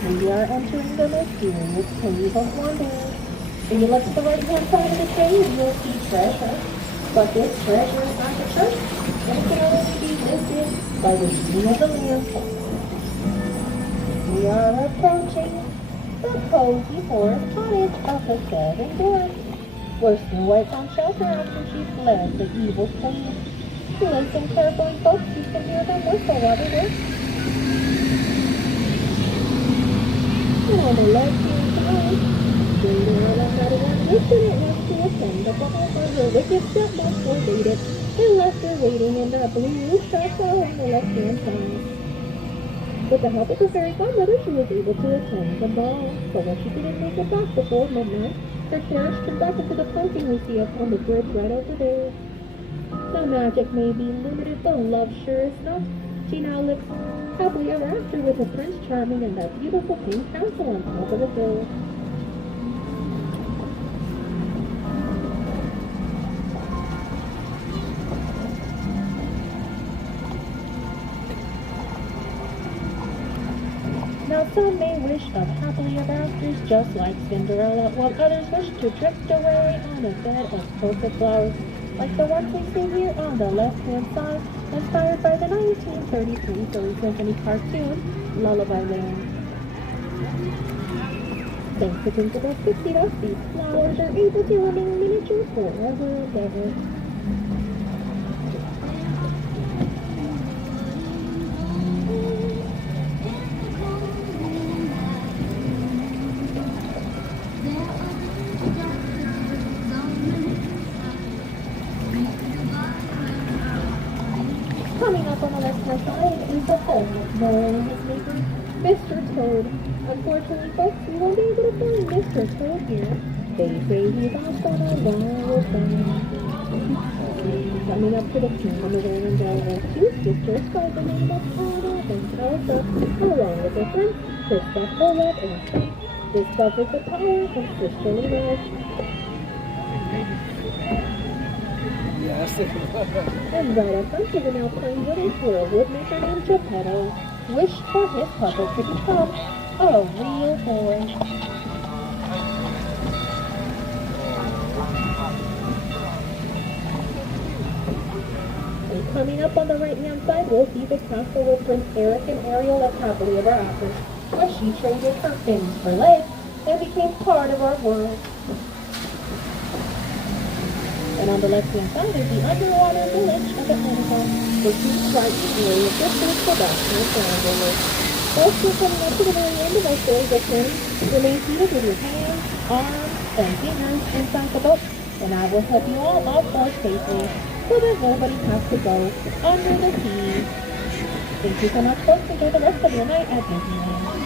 We are entering the mysterious Cave of Wonders. If you look at the right-hand side of the cave, you'll see treasure. But this treasure is not the church, and it can only be lifted by the genie of the lamp. We are approaching the cozy forest cottage of the Seven Dwarfs, where Snow White found shelter after she fled the evil queen. Listen carefully, folks, you can hear them whistle while they work. And on the left-hand side, Cinderella had one lifted it left to attend the ball for her wicked stepmother waited and left her waiting in the blue chateau on the left-hand side. With the help of the fairy godmother, she was able to attend the ball, but when she didn't make it back before midnight, her carriage turned back into the painting we see up on the bridge right over there. The magic may be limited, but love sure is not. She now lives happily ever after with a Prince Charming and that beautiful pink castle on top of the hill. Now some may wish of happily ever afters just like Cinderella, while others wish to drift away on a bed of perfect flowers, like the ones we see here on the left-hand side, inspired by the 1933 Silly Symphony cartoon, Lullaby Land. Thanks to Tinkerbell's pixie dust, these flowers are able to remain miniature forever and ever. Coming up on the left-hand side is the home of Noel and his neighbor, Mr. Toad. Unfortunately, folks, we won't be able to find Mr. Toad here. They say he's off on a wild ride. Coming up to the kingdom of Arendelle are two sisters by the name of Anna and Elsa, along with their friends, Kristoff, Olaf, and Frank, discovers the power of sisterly love. And right up front is an Alpine village where a woodmaker named Geppetto wished for his puppet to become a real boy. And coming up on the right-hand side, we'll see the castle where Prince Eric and Ariel lived happily ever after, where she traded her fins for legs and became part of our world. And on the left-hand side is the underwater village of Atlanta, where King Triton created the first production of Sandalwood. Also coming up to the very end of our Storybook Canal, remain seated with your hands, arms, and fingers inside the boat, and I will help you all off board safely so that nobody has to go under the sea. Thank you so much, folks. Enjoy the rest of your night at Disneyland.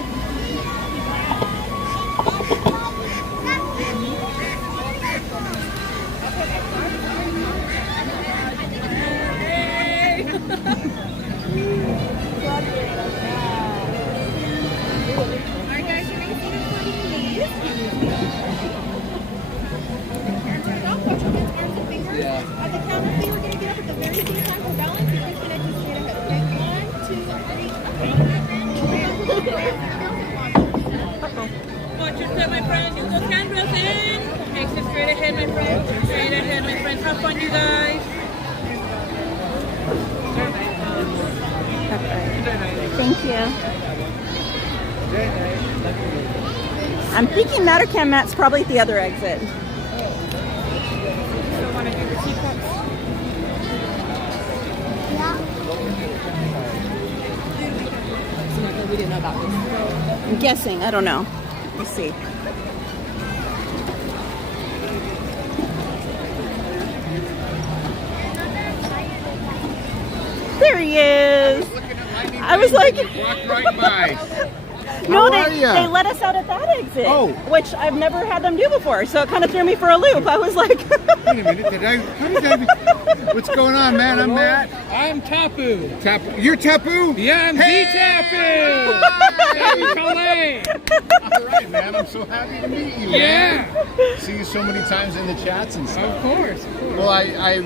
At the count of three, we're going to get up at the very same time for balance. You're just going to just straight ahead. Okay? 1, 2, 3. Watch your step, my friend. You go handrails in. Exit straight ahead, my friend. Straight ahead, my friend. Have fun, you guys. Thank you. I'm thinking Mattercam Matt's probably at the other exit. We didn't know about this. I'm guessing. I don't know. Let's see. There he is. I was like, walked right by. no, How are they ya? let us out at that exit, Oh. which I've never had them do before. So it kind of threw me for a loop. I was like, Wait a minute, what's going on, man? I'm Matt. I'm Tapu. Tapu. You're Tapu? Yeah, I'm the Tapu. Tapu Calais. All right, man. I'm so happy to meet you. Yeah. Man. See you so many times in the chats and stuff. Of course. Well, I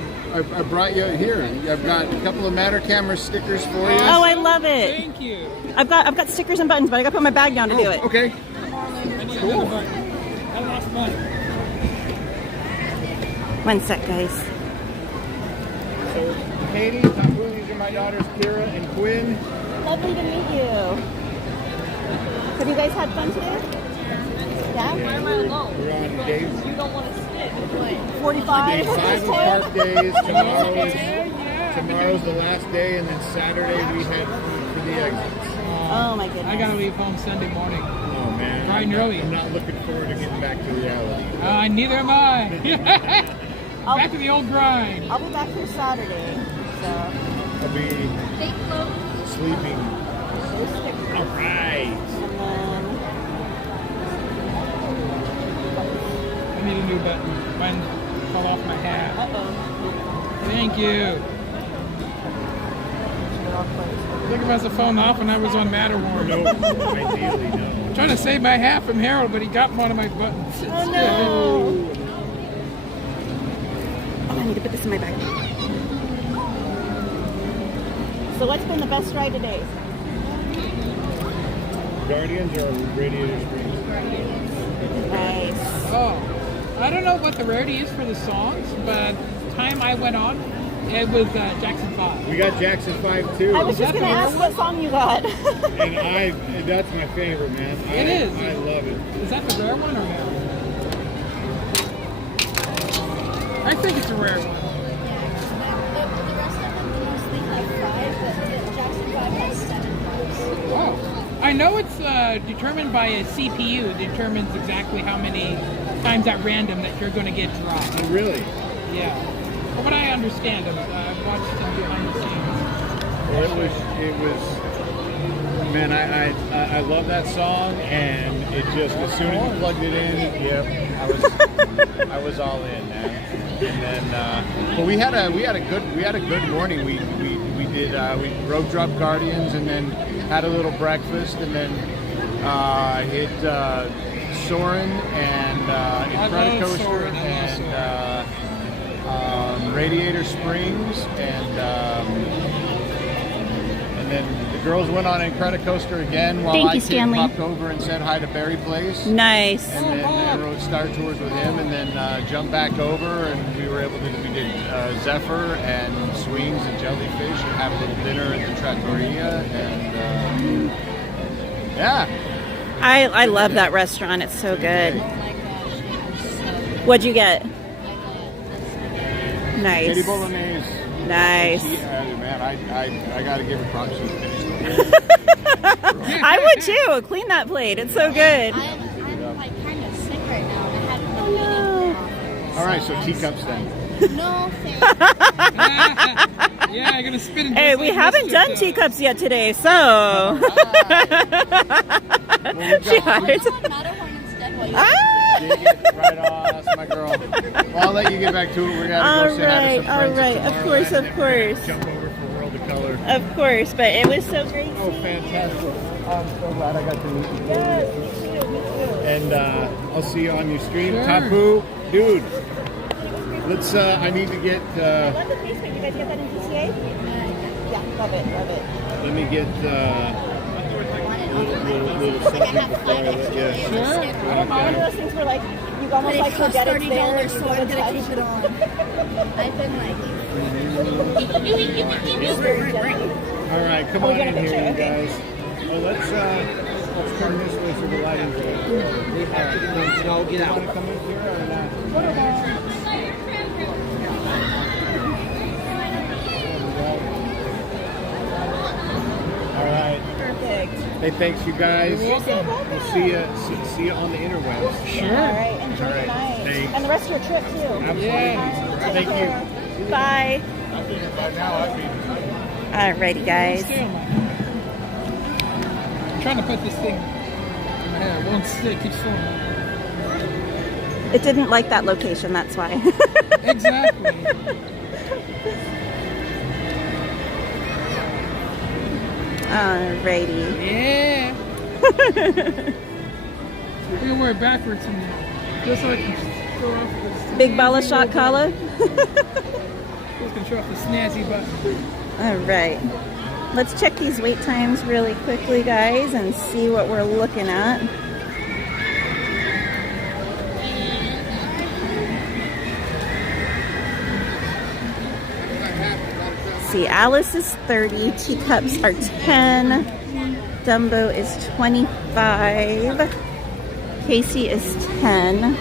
brought you here. I've got a couple of Matter Camera stickers for you. oh, I love it. Thank you. I've got stickers and buttons, but I got to put my bag down to do it. Okay. I need another button. I lost mine. One sec, guys. So, Katie, Tapu, these are my daughters, Kira and Quinn. Lovely to meet you. Have you guys had fun today? Yeah? Why am I alone? We're on day, You don't want to sit and play. 45. day 5 of Park Days. Tomorrow's the last day, and then Saturday we head for the exits. Oh my goodness. I gotta leave home Sunday morning. Oh man. Bright and early. I'm not looking forward to getting back to reality. Neither am I. Back to the old grind. I'll be back here Saturday. So. I'll be sleeping. All right. I need a new button. Mine fell off my hat. Uh-oh. Thank you. I think if I was the phone off when I was on Matterhorn. No, ideally no. Trying to save my hat from Harold, but he got one of my buttons. Oh no. Oh, I need to put this in my bag. So what's been the best ride today? Guardians or Radiator Springs? Nice. Oh, I don't know what the rarity is for the songs, but the time I went on, it was Jackson 5. We got Jackson 5 too. I was just going to ask what song you got. And that's my favorite, man. It is. I love it. Is that the rare one or no? I think it's a rare one. The rest of them mostly have 5, but Jackson 5 has 7 parts. Oh, I know it's determined by a CPU. It determines exactly how many times at random that you're going to get dropped. Oh, really? Yeah. From what I understand, I've watched some behind the scenes. Well, it was, man, I love that song, and it just, as soon as you plugged it in, yep, I was all in, man. And then, but we had a good morning. We road dropped Guardians, and then had a little breakfast, and then hit Soarin' and Incredicoaster and Radiator Springs, and then the girls went on Incredicoaster again while I popped over and said hi to Barry Place. Nice. And then I rode Star Tours with him, and then jumped back over, and we did Zephyr and wings and jellyfish and have a little dinner at the trattoria. And yeah. I love that restaurant. It's so good. What'd you get? Nice. Spaghetti bolognese. Nice. Man, I got to give her props. She finished it. I would too. Clean that plate. It's so good. I'm like kind of sick right now. I haven't been eating. All right, so teacups then. No thanks. Yeah, I'm gonna spit in. Hey, we haven't done teacups yet today, so. She hides. Dig it right on. That's my girl. Well, I'll let you get back to it. We're gonna go say hi to some friends. All right. Of course. Jump over for World of Color. Of course, but it was so great. Oh, fantastic! I'm so glad I got to meet you. Yes, me too. And I'll see you on your stream, Sure. Tapu, dude. Let's. I need to get. I love the face paint. You guys get that in DCA? Yeah, love it. Let me get. Little something before I let you. One of those things where like you almost like forget it's there. So I'm gonna keep it on. I've been like. All right, come on in here, you guys. Well, let's turn this way so the lighting's good. No, get out. Want to come in here or not? All right. Perfect. Hey, thanks, you guys. You're welcome. We'll see you on the interwebs. Sure. All right. Enjoy your night. Thanks. And the rest of your trip too. Absolutely. Thank you. Bye. By now, Alrighty, guys. I'm trying to put this thing in my hair. It won't stick. Keeps falling. It didn't like that location. That's why. Exactly. Alrighty. Yeah. We're gonna wear it backwards from now. Just so I can show off this. Big bala shot collar. Just gonna show off the snazzy button. Alright. Let's check these wait times really quickly, guys, and see what we're looking at. See, Alice is 30, teacups are 10, Dumbo is 25, Casey is 10.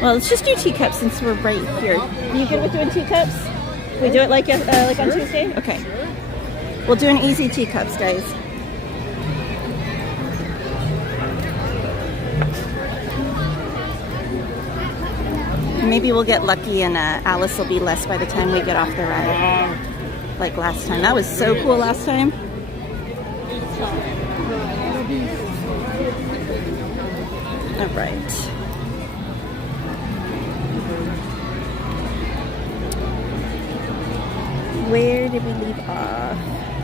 Well, let's just do teacups since we're right here. Are you good with doing teacups? We do it like on Tuesday? Okay. We'll do an easy teacups, guys. Maybe we'll get lucky and Alice will be less by the time we get off the ride. Like last time. That was so cool last time. All right. Where did we leave off?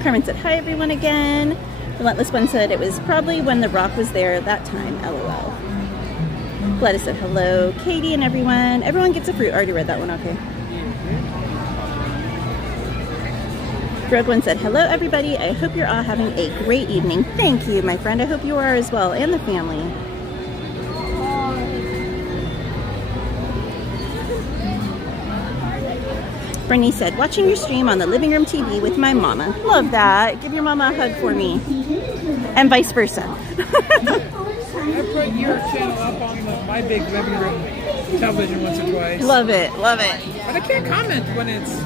Carmen said hi everyone again. Relentless One said it was probably when the rock was there that time, LOL. Gladys said hello. Katie and everyone. Everyone gets a fruit. I already read that one, okay. Rogue One said hello everybody. I hope you're all having a great evening. Thank you, my friend. I hope you are as well, and the family. Brittany said, watching your stream on the living room TV with my mama. Love that. Give your mama a hug for me. And vice versa. I put your channel up on my big living room television once or twice. Love it. Love it. But I can't comment when it's,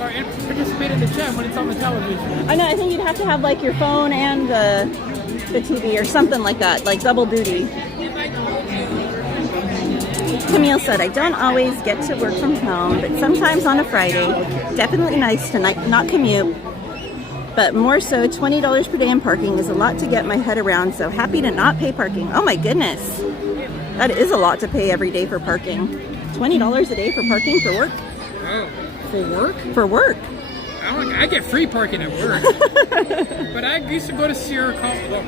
or participate in the chat when it's on the television. I know. I think you'd have to have like your phone and the TV or something like that, like double duty. Camille said, I don't always get to work from home, but sometimes on a Friday. Definitely nice to not commute. But more so, $20 per day in parking is a lot to get my head around, so happy to not pay parking. Oh my goodness. That is a lot to pay every day for parking. $20 a day for parking for work? Oh, for work? For work. I get free parking at work. But I used to go to Sierra College. Well,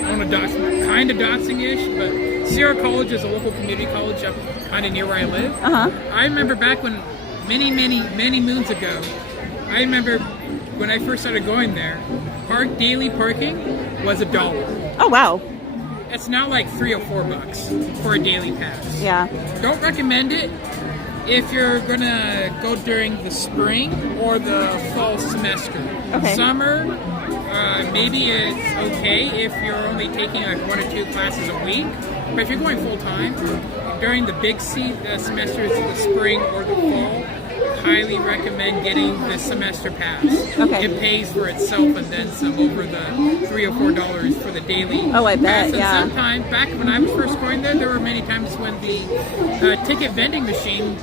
I'm on a kind of doxing-ish, but Sierra College is a local community college up kind of near where I live. I remember back when, many moons ago, I remember when I first started going there, daily parking was $1. Oh, wow. It's now like $3 or $4 for a daily pass. Yeah. Don't recommend it, if you're gonna go during the spring or the fall semester. Okay. Summer, maybe it's okay if you're only taking like 1 or 2 classes a week. But if you're going full time, during the big semesters, the spring or the fall, highly recommend getting the semester pass. Okay. It pays for itself and then some over the $3 or $4 for the daily. Oh, I bet, pass. And yeah. sometimes, back when I was first going there were many times when the ticket vending machine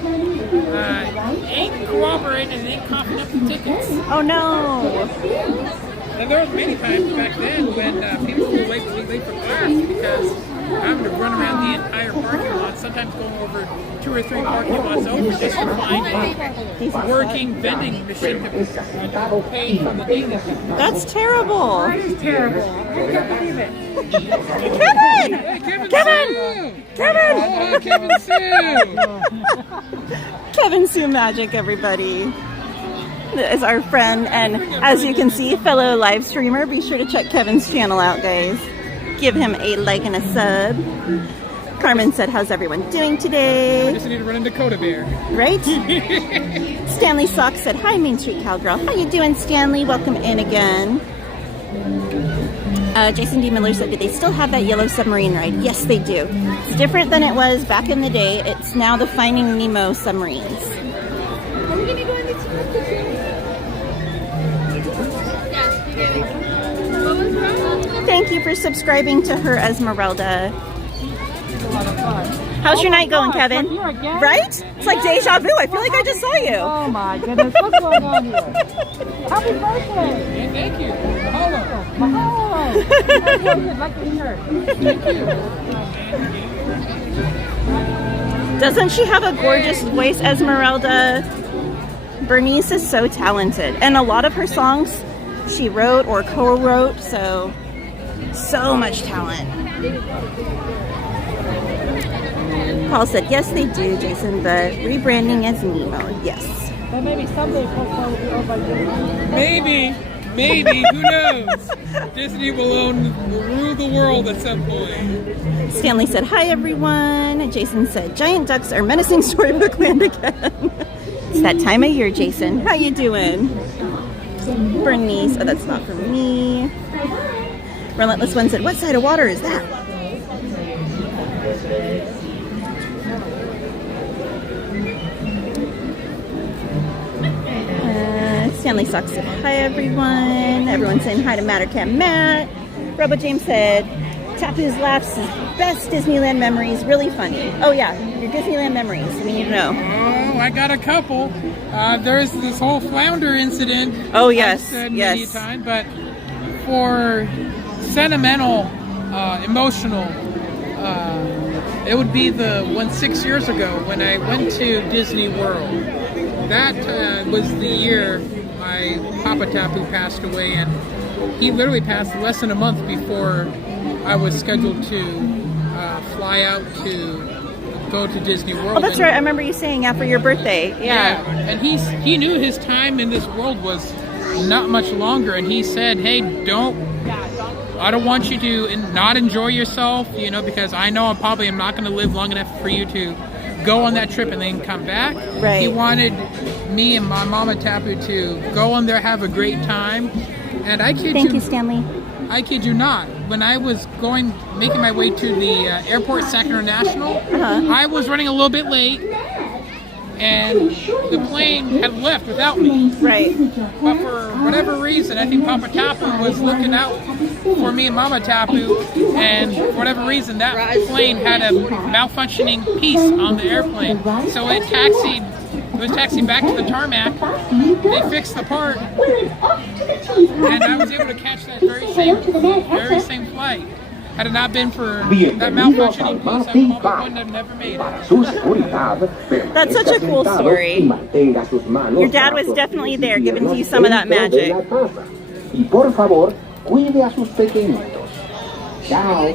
ain't cooperating and ain't coughing up the tickets. Oh no! And there was many times back then when people were late for class because having to run around the entire parking lot, sometimes going over 2 or 3 parking lots over just to find a working vending machine to pay for the daily. That's terrible. That is terrible. I can't believe it. Kevin! Kevin! Kevin! Oh, Kevin Sue! Kevin Sue Magic, everybody. Is our friend, and as you can see, fellow live streamer. Be sure to check Kevin's channel out, guys. Give him a like and a sub. Carmen said, how's everyone doing today? I just need to run into Dakota Bear. Right? Stanley Sock said, hi, Main Street Cowgirl. How you doing, Stanley? Welcome in again. Jason D. Miller said, do they still have that yellow submarine ride? Yes, they do. It's different than it was back in the day. It's now the Finding Nemo submarines. Are we gonna go on this Thank you for subscribing to her, Esmeralda. How's your night going, Kevin? Right? It's like deja vu. I feel like I just saw you. Oh my goodness, what's going on here? Happy birthday! Hey, thank you. Hello. Oh, that's so good. Like the shirt. Thank you. Doesn't she have a gorgeous voice, Esmeralda? Bernice is so talented. And a lot of her songs she wrote or co-wrote, so much talent. Paul said, yes, they do, Jason, but rebranding as Nemo, yes. But maybe someday Pokemon will be owned by Disney. Maybe, who knows? Disney will rule the world at some point. Stanley said, hi, everyone. Jason said, giant ducks are menacing Storybook Land again. It's that time of year, Jason. How you doing? Bernice, oh, that's not for me. Relentless One said, what side of water is that? Stanley Sock said, hi, everyone. Everyone's saying hi to Mattercat Matt. Robo James said, Tapu's laughs is best Disneyland memories. Really funny. Oh, yeah, your Disneyland memories. We need to know. Oh, I got a couple. There's this whole flounder incident. Oh, yes. I've said many times, but for sentimental, emotional, it would be the one 6 years ago when I went to Disney World. That was the year my Papa Tapu passed away, and he literally passed less than a month before I was scheduled to fly out to go to Disney World. Oh, that's right. I remember you saying after your birthday. Yeah. And he knew his time in this world was not much longer, and he said, hey, I don't want you to not enjoy yourself, because I know I am not going to live long enough for you to go on that trip and then come back. Right. He wanted me and my Mama Tapu to go on there, have a great time. And Thank you, Stanley. I kid you not. When I was making my way to the airport, Sac International, I was running a little bit late, and the plane had left without me. Right. But for whatever reason, I think Papa Tapu was looking out for me and Mama Tapu, and for whatever reason, that plane had a malfunctioning piece on the airplane. So it was taxied back to the tarmac. They fixed the part, and I was able to catch that very same flight. Had it not been for that malfunctioning piece, I probably wouldn't have never made it. That's such a cool story. Your dad was definitely there giving you some of that magic. Y por favor, cuide a sus pequeñitos. Ciao.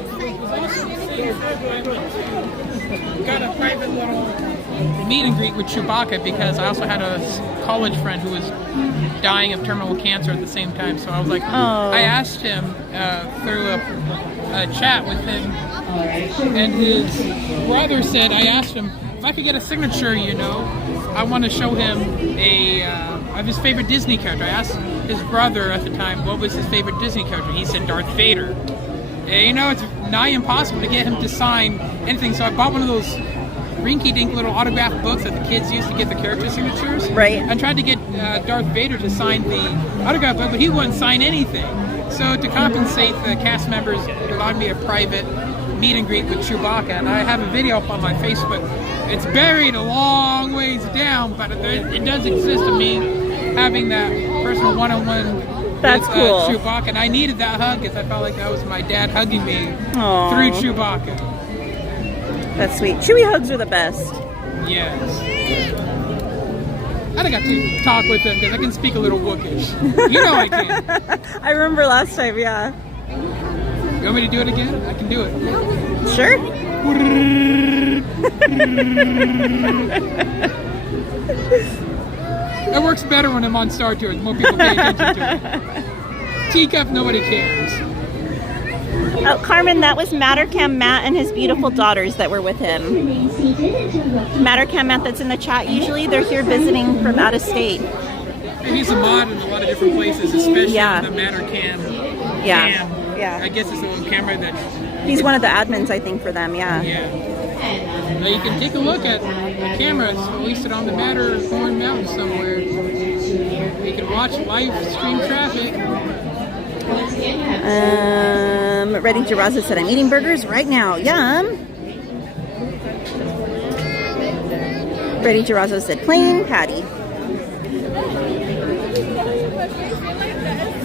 Got a private little meet and greet with Chewbacca because I also had a college friend who was dying of terminal cancer at the same time. So I was like, I asked him through a chat with him, and his brother said, I asked him if I could get a signature, I want to show him of his favorite Disney character. I asked his brother at the time what was his favorite Disney character. He said Darth Vader. And, it's nigh impossible to get him to sign anything, so I bought one of those rinky-dink little autograph books that the kids used to get the character signatures. Right. I tried to get Darth Vader to sign the autograph book, but he wouldn't sign anything. So to compensate the cast members, it allowed me a private meet and greet with Chewbacca, and I have a video up on my Facebook. It's buried a long ways down, but it does exist of me having that personal one-on-one That's with cool. Chewbacca, and I needed that hug because I felt like that was my dad hugging me Aw. through Chewbacca. That's sweet. Chewie hugs are the best. Yes. I got to talk with him because I can speak a little Wookish. I can. I remember last time, yeah. You want me to do it again? I can do it. Sure. It works better when I'm on Star Tours. More people pay attention to it. Teacup, nobody cares. Oh, Carmen, that was Mattercam Matt and his beautiful daughters that were with him. Mattercam Matt that's in the chat, usually they're here visiting from out of state. He's a mod in a lot of different places, especially Yeah. the Mattercam Yeah. cam. Yeah. I guess it's the little camera that... He's one of the admins, I think, for them, yeah. Yeah. Now you can take a look at the camera. It's released it on the Matterhorn Mountain somewhere. You can watch live stream traffic. Ready Jiraza said, I'm eating burgers right now. Yum. Ready Jiraza said, plain patty.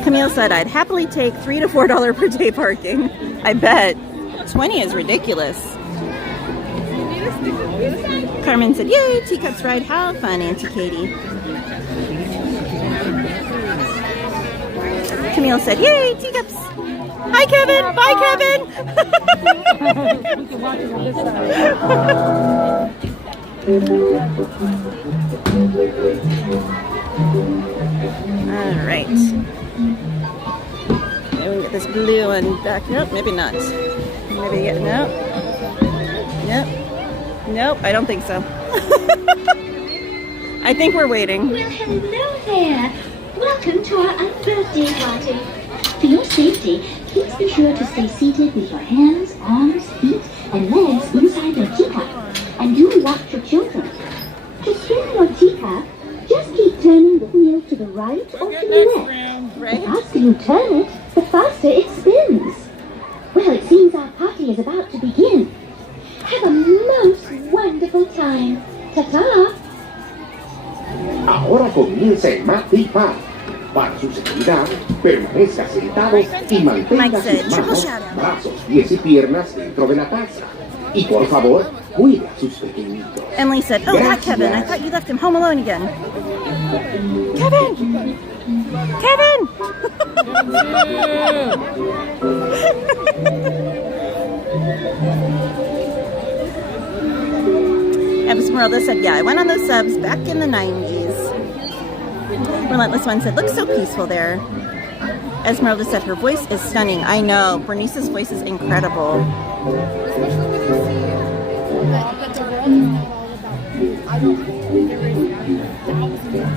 Camille said, I'd happily take $3 to $4 per day parking. I bet. 20 is ridiculous. Carmen said, yay, teacups ride. How fun, Auntie Katie. Camille said, yay, teacups. Hi, Kevin. Bye, Kevin. All right. Maybe we can get this blue one back. Nope, maybe not. Maybe get, nope. Nope. Nope, I don't think so. I think we're waiting. Well, hello there. Welcome to our birthday party. For your safety, please be sure to stay seated with your hands, arms, feet, and legs inside your teacup. And do watch your children. To spin your teacup, just keep turning the wheel to the right or to the left. The faster you turn it, the faster it spins. Well, it seems our party is about to begin. Have a most wonderful time. Ta-ta! Ahora comienza el Mati Pat. Para su seguridad, permanezca sentado y mantenga sus manos, brazos, pies y piernas dentro de la taza. Y por favor, cuide a sus pequeñitos. Emily said, oh, that Kevin. I thought you left him home alone again. Kevin! Kevin! Esmeralda said, yeah, I went on those subs back in the 90s. Relentless One said, looks so peaceful there. Esmeralda said, her voice is stunning. I know. Bernice's voice is incredible.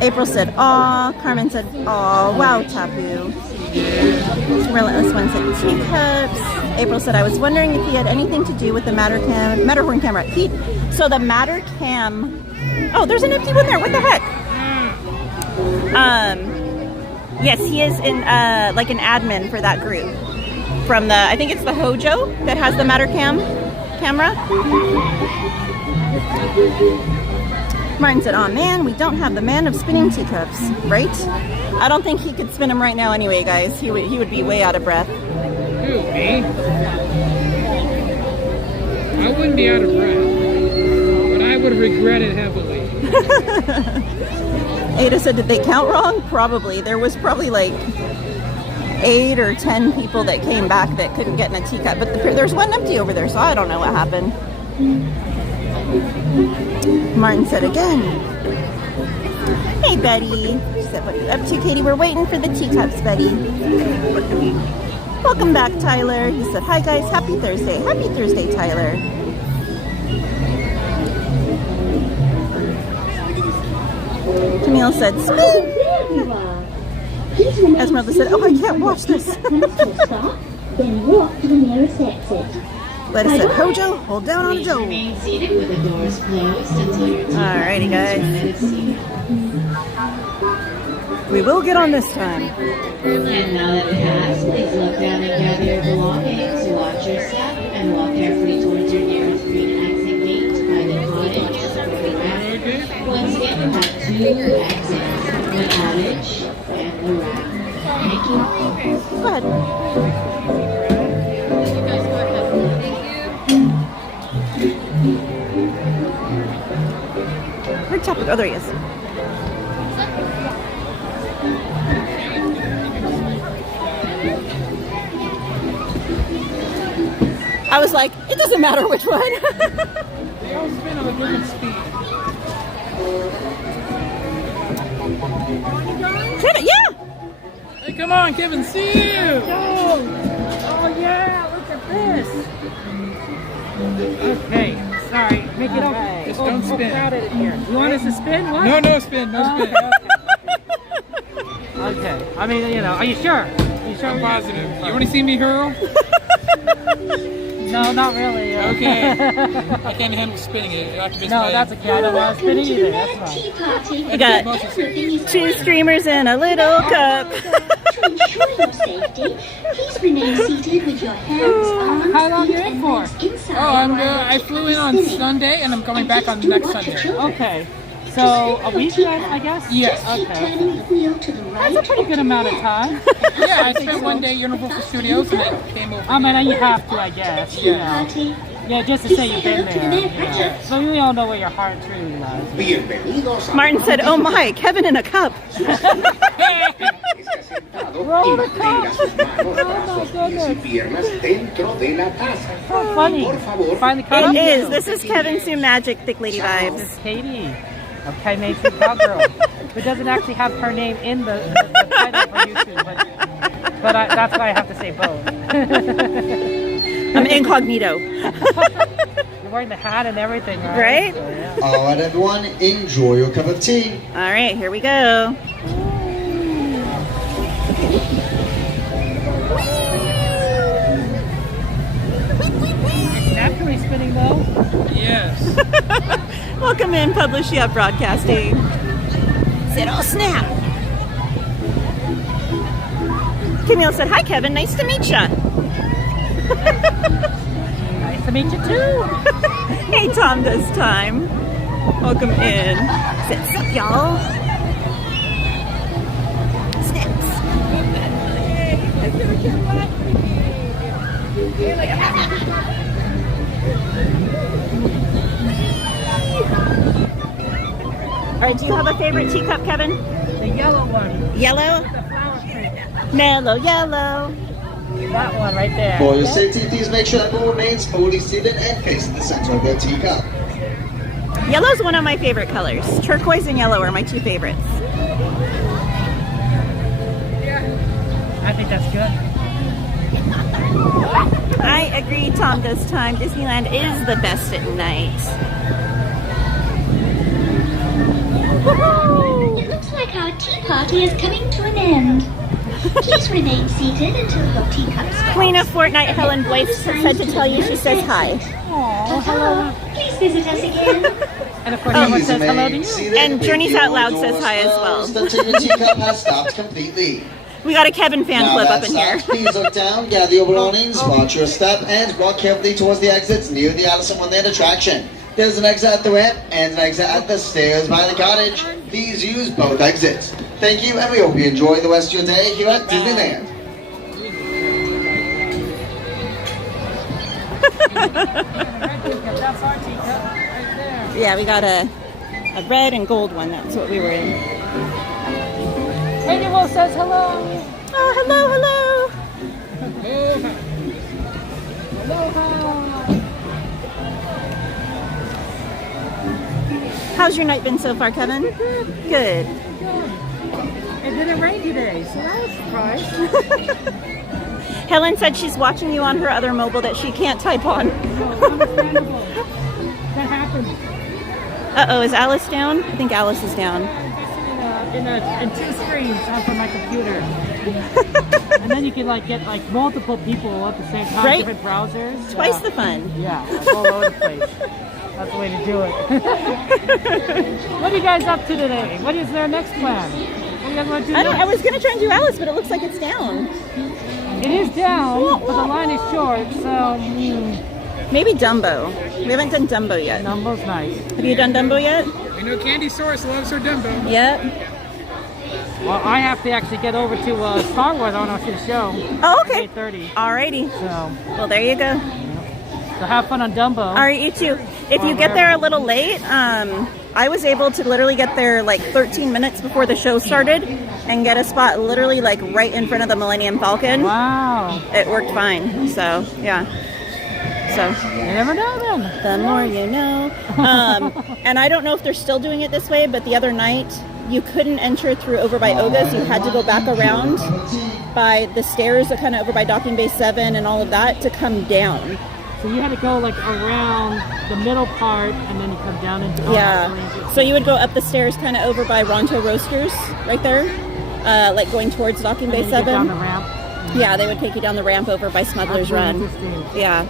April said, aw. Carmen said, aw. Wow, Tapu. Relentless One said, teacups. April said, I was wondering if he had anything to do with the Matterhorn camera. So the Mattercam... Oh, there's an empty one there. What the heck? Yes, he is in like an admin for that group. From the, I think it's the Hojo that has the Mattercam camera. Martin said, oh man, we don't have the man of spinning teacups, right? I don't think he could spin them right now anyway, guys. He would be way out of breath. Who, me? I wouldn't be out of breath, but I would regret it heavily. Ada said, did they count wrong? Probably. There was probably like 8 or 10 people that came back that couldn't get in a teacup. But there's one empty over there, so I don't know what happened. Martin said again. Hey, Betty. She said, what are you up to, Katie? We're waiting for the teacups, Betty. Welcome back, Tyler. He said, hi, guys. Happy Thursday. Happy Thursday, Tyler. Camille said, Oh, there you are. Please remain Esmeralda said, oh, I can't watch this. Come to a stop, then walk to the nearest exit. Lettuce said, Hojo, hold down on Joe. Remain seated with the doors closed until your team Alrighty, guys. is seated. We will get on this time. And now that it has, please look down and gather your belongings, watch your step, and walk carefully towards your nearest green exit gate by the cottage or the rack. Once again, you have 2 exits, the cottage and the rack. Thank you. Go ahead. Where'd Chapel? Oh, there he is. I was like, it doesn't matter which one. They all spin on a different speed. Kevin, yeah! Hey, come on, Kevin, see you! Oh yeah, look at this. Okay, sorry. Make it okay. Just don't spin. Crowded in here. You want us to spin? What? No spin, no spin. Okay. I mean, you know, are you sure? You sure? I'm positive. You want to see me hurl? No, not really. Okay. I can't handle spinning it. I have to miss No, that's okay. I don't want to spin either. That's fine. We got 2 streamers in a little cup. To ensure your safety, please remain seated with your hands, arms, How long feet, you in and for? legs inside. I flew in on Sunday and I'm coming back on the next Sunday. Okay. So a weekend, I guess? Yes. Okay. Turning the wheel to the right. That's a pretty good amount of time. Yeah, I spent one day at Universal Studios and I came over. I mean, you have to, I guess. Yeah. Yeah, just to say you've been there. Yeah. So we all know where your heart truly lies. Bienvenidos a Martin said, oh my, Kevin in a cup. Roll the cup. brazos, pies y piernas dentro de la taza. So funny. Por favor, Finally caught up It to is. you. This is Kevin Sue Magic, Thick Lady This Vibes. is Katie of MainStCowgirl, who doesn't actually have her name in the title for YouTube, but that's why I have to say both. I'm incognito. You're wearing the hat and everything, right? Right? So, yeah. All right, everyone, enjoy your cup of tea. All right, here we go. Naturally spinning though. Yes. Welcome in, Publish Up Broadcasting. Said, oh snap. Camille said, hi Kevin, nice to meet ya. Nice to meet you too. Hey, Tom does time. Welcome in. Said, sup y'all. Snaps. All right, do you have a favorite teacup, Kevin? The yellow one. Yellow? The flower print. Mellow yellow. That one right there. For your safety, please make sure that everyone remains fully seated and facing the center of their teacup. Yellow's one of my favorite colors. Turquoise and yellow are my 2 favorites. I think that's good. I agree, Tom does time. Disneyland is the best at night. It looks like our tea party is coming to an end. Please remain seated until your teacups stop. Queen of Fortnite Helen Boyce said to tell you she says hi. Oh, hello. Please visit us again. And of course, everyone Please says hello to remain you. seated And with Journeys your Out Loud doors says hi as well. closed until your teacup has stopped completely. We got a Kevin fan Now club that up in here. stops, please look down, gather your belongings, watch your step, and walk carefully towards the exits near the Alice in Wonderland attraction. There's an exit at the ramp and an exit at the stairs by the cottage. Please use both exits. Thank you, and we hope you enjoy the rest of your day here at Disneyland. That's our teacup right there. Yeah, we got a red and gold one. That's what we were in. Katie Wolf says hello. Oh, hello, hello. Aloha. How's your night been so far, Kevin? Good. It didn't rain today, so I was surprised. Helen said she's watching you on her other mobile that she can't type on. Understandable. That happens. Uh-oh, is Alice down? I think Alice is down. in 2 screens onto my computer. And then you can like get like multiple people at the same time, Right? different browsers. Twice the fun. Yeah, it's all over the place. That's the way to do it. What are you guys up to today? What is their next plan? What do you guys want to do next? I was gonna try and do Alice, but it looks like it's down. It is down, but the line is short, so maybe Dumbo. We haven't done Dumbo yet. Dumbo's nice. Have you done Dumbo yet? I know Candy Source loves her Dumbo. Yep. Well, I have to actually get over to Star Wars. I want to see the show. Oh, okay. 8:30. Alrighty. So, well, there you go. So have fun on Dumbo. All right, you too. If you get there a little late, I was able to literally get there like 13 minutes before the show started and get a spot literally like right in front of the Millennium Falcon. Wow. It worked fine. So, yeah. So, you never know then. The more you know. And I don't know if they're still doing it this way, but the other night you couldn't enter through over by Oga's. You had to go back around by the stairs that kind of over by Docking Bay 7 and all of that to come down. So you had to go like around the middle part and then you come down into Yeah. So you would go up the stairs kind of over by Ronto Roasters right there, like going towards Docking Bay 7. Down the ramp. Yeah, they would take you down the ramp over by Smuggler's That's really Run. interesting. Yeah.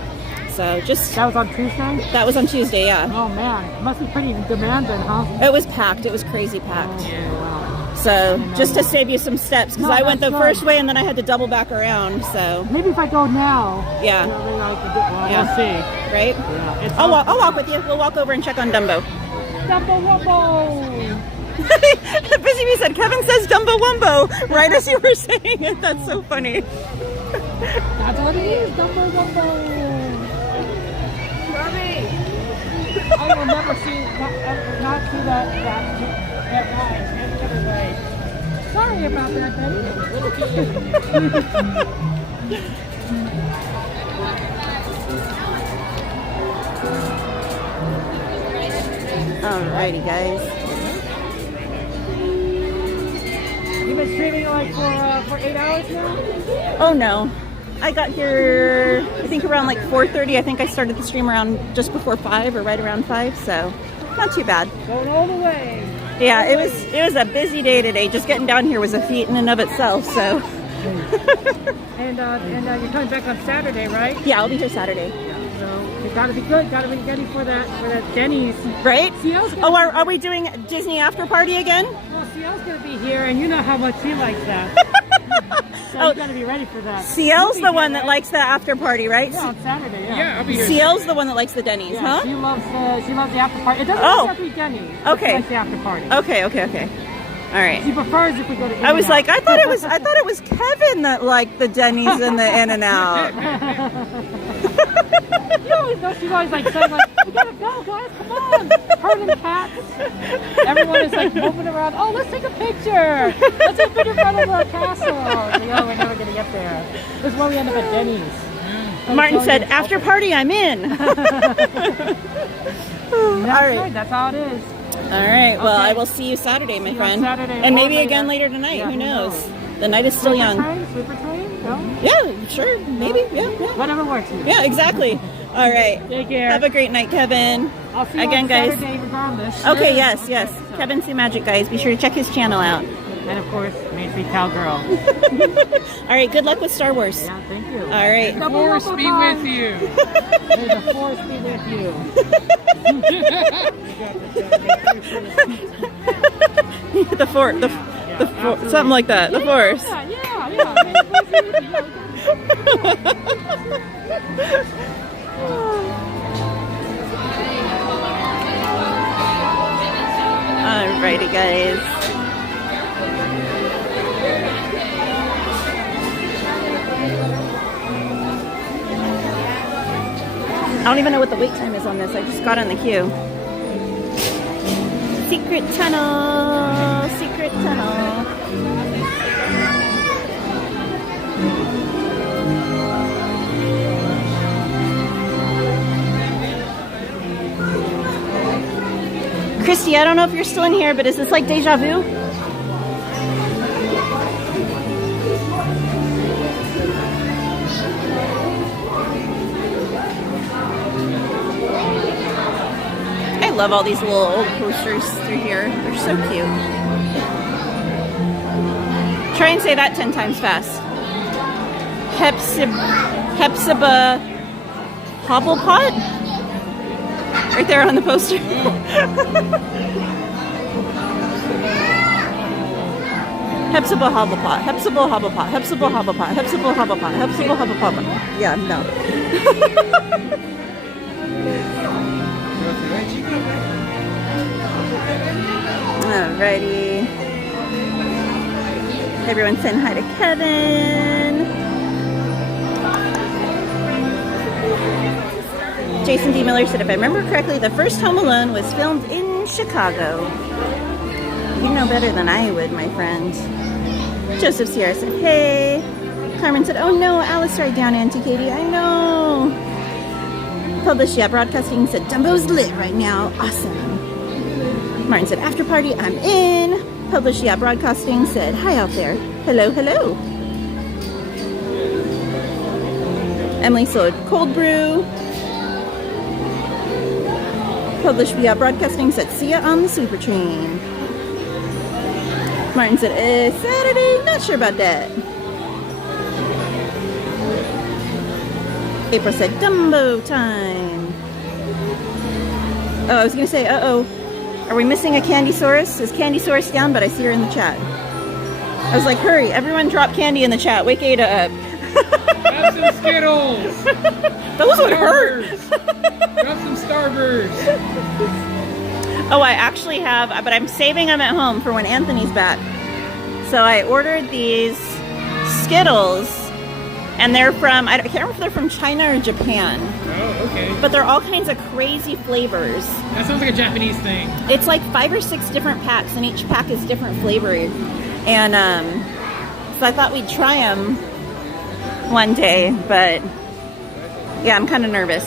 So just... That was on Tuesday? That was on Tuesday, yeah. Oh man, it must be pretty demanding, huh? It was packed. It was crazy packed. Oh, wow. So just to save you some steps, because No, I went the that's first good. way and then I had to double back around. So Maybe if I go now. yeah, We'll see. Right? Yeah, I'll walk with you. We'll walk over and check on Dumbo. Dumbo Wumbo! Busy Bee said, Kevin says Dumbo Wumbo right as you were saying it. That's so funny. That's what it is, Dumbo Wumbo! I will never see not see that line any other way. Sorry about that, Betty. Alrighty, guys. You've been streaming like for 8 hours now? Oh no. I got here, I think around like 4:30. I think I started the stream around just before 5 or right around 5, so not too bad. Going all the way. Yeah, it was a busy day today. Just getting down here was a feat in and of itself, so. And you're coming back on Saturday, right? Yeah, I'll be here Saturday. So you gotta be good. Gotta be ready for that Denny's. Right? CL's Oh, are we doing Disney after party again? Well, CL's gonna be here, and you know how much he likes that. So you gotta be ready for that. CL's the one that likes the after party, right? Yeah, on Saturday. Yeah. Yeah, I'll be here. CL's the one that likes the Denny's, Yeah, huh? she loves the after party. It doesn't Oh. have to be Denny's. But Okay. She likes the after party. Okay. All right. She prefers if we go to I was In-N-Out. like, I thought it was Kevin that liked the Denny's and the In-N-Out. You always know she's always like saying like, we gotta go, guys, come on. Her and the cats. Everyone is like moving around. Oh, let's take a picture. Let's take a picture in front of the castle. Like, oh, we're never gonna get there. This is where we end up at Denny's. Martin said, after party, I'm in. That's All right. right. That's how it is. All right. Well, Okay. I will see you Saturday, my See you on friend. Saturday And or maybe later. again later tonight. Yeah, who who knows? knows? The night is still young. Super train? No? Yeah, sure. Maybe. Yeah. Whatever works. Yeah, exactly. All right. Take care. Have a great night, Kevin. I'll see you Again, on guys. Saturday regardless. Okay, yes. Kevin C. Magic, guys. Be sure to check his channel out. And of course, MainStCowgirl. All right. Good luck with Star Wars. Yeah, thank you. All right. Double Force rumble be time. with you. May the force be with you. the something like that. The force. Yeah. May the force be with Alrighty, guys. I don't even know what the wait time is on this. I just got in the queue. Secret tunnel. Secret tunnel. Christy, I don't know if you're still in here, but is this like deja vu? I love all these little old posters through here. They're so cute. Try and say that 10 times fast. Hepzibah Hobblepot? Right there on the poster. Hepzibah Hobblepot. Hepzibah Hobblepot. Hepzibah Hobblepot. Hepzibah Hobblepot. Hepzibah Hobblepot. Yeah, no. Alrighty. Everyone's saying hi to Kevin. Jason D. Miller said, if I remember correctly, the first Home Alone was filmed in Chicago. You know better than I would, my friend. Joseph Sierra said, hey. Carmen said, oh no, Alice right down, Auntie Katie. I know. Published, yeah, Broadcasting said, Dumbo's lit right now. Awesome. Martin said, after party, I'm in. Published, yeah, Broadcasting said, hi out there. Hello, hello. Emily said, cold brew. Published via Broadcasting said, see ya on the super train. Martin said, Saturday, not sure about that. April said, Dumbo time. Oh, I was going to say, uh-oh. Are we missing a Candysaurus? Is Candysaurus down? But I see her in the chat. I was like, hurry, everyone drop candy in the chat. Wake Ada up. Have some Skittles. Those would hurt. Drop some Starburst. Oh, I actually have, but I'm saving them at home for when Anthony's back. So I ordered these Skittles, and they're from, I can't remember if they're from China or Japan. Oh, okay. But they're all kinds of crazy flavors. That sounds like a Japanese thing. It's like 5 or 6 different packs, and each pack is different flavor. And so I thought we'd try them one day, but yeah, I'm kind of nervous.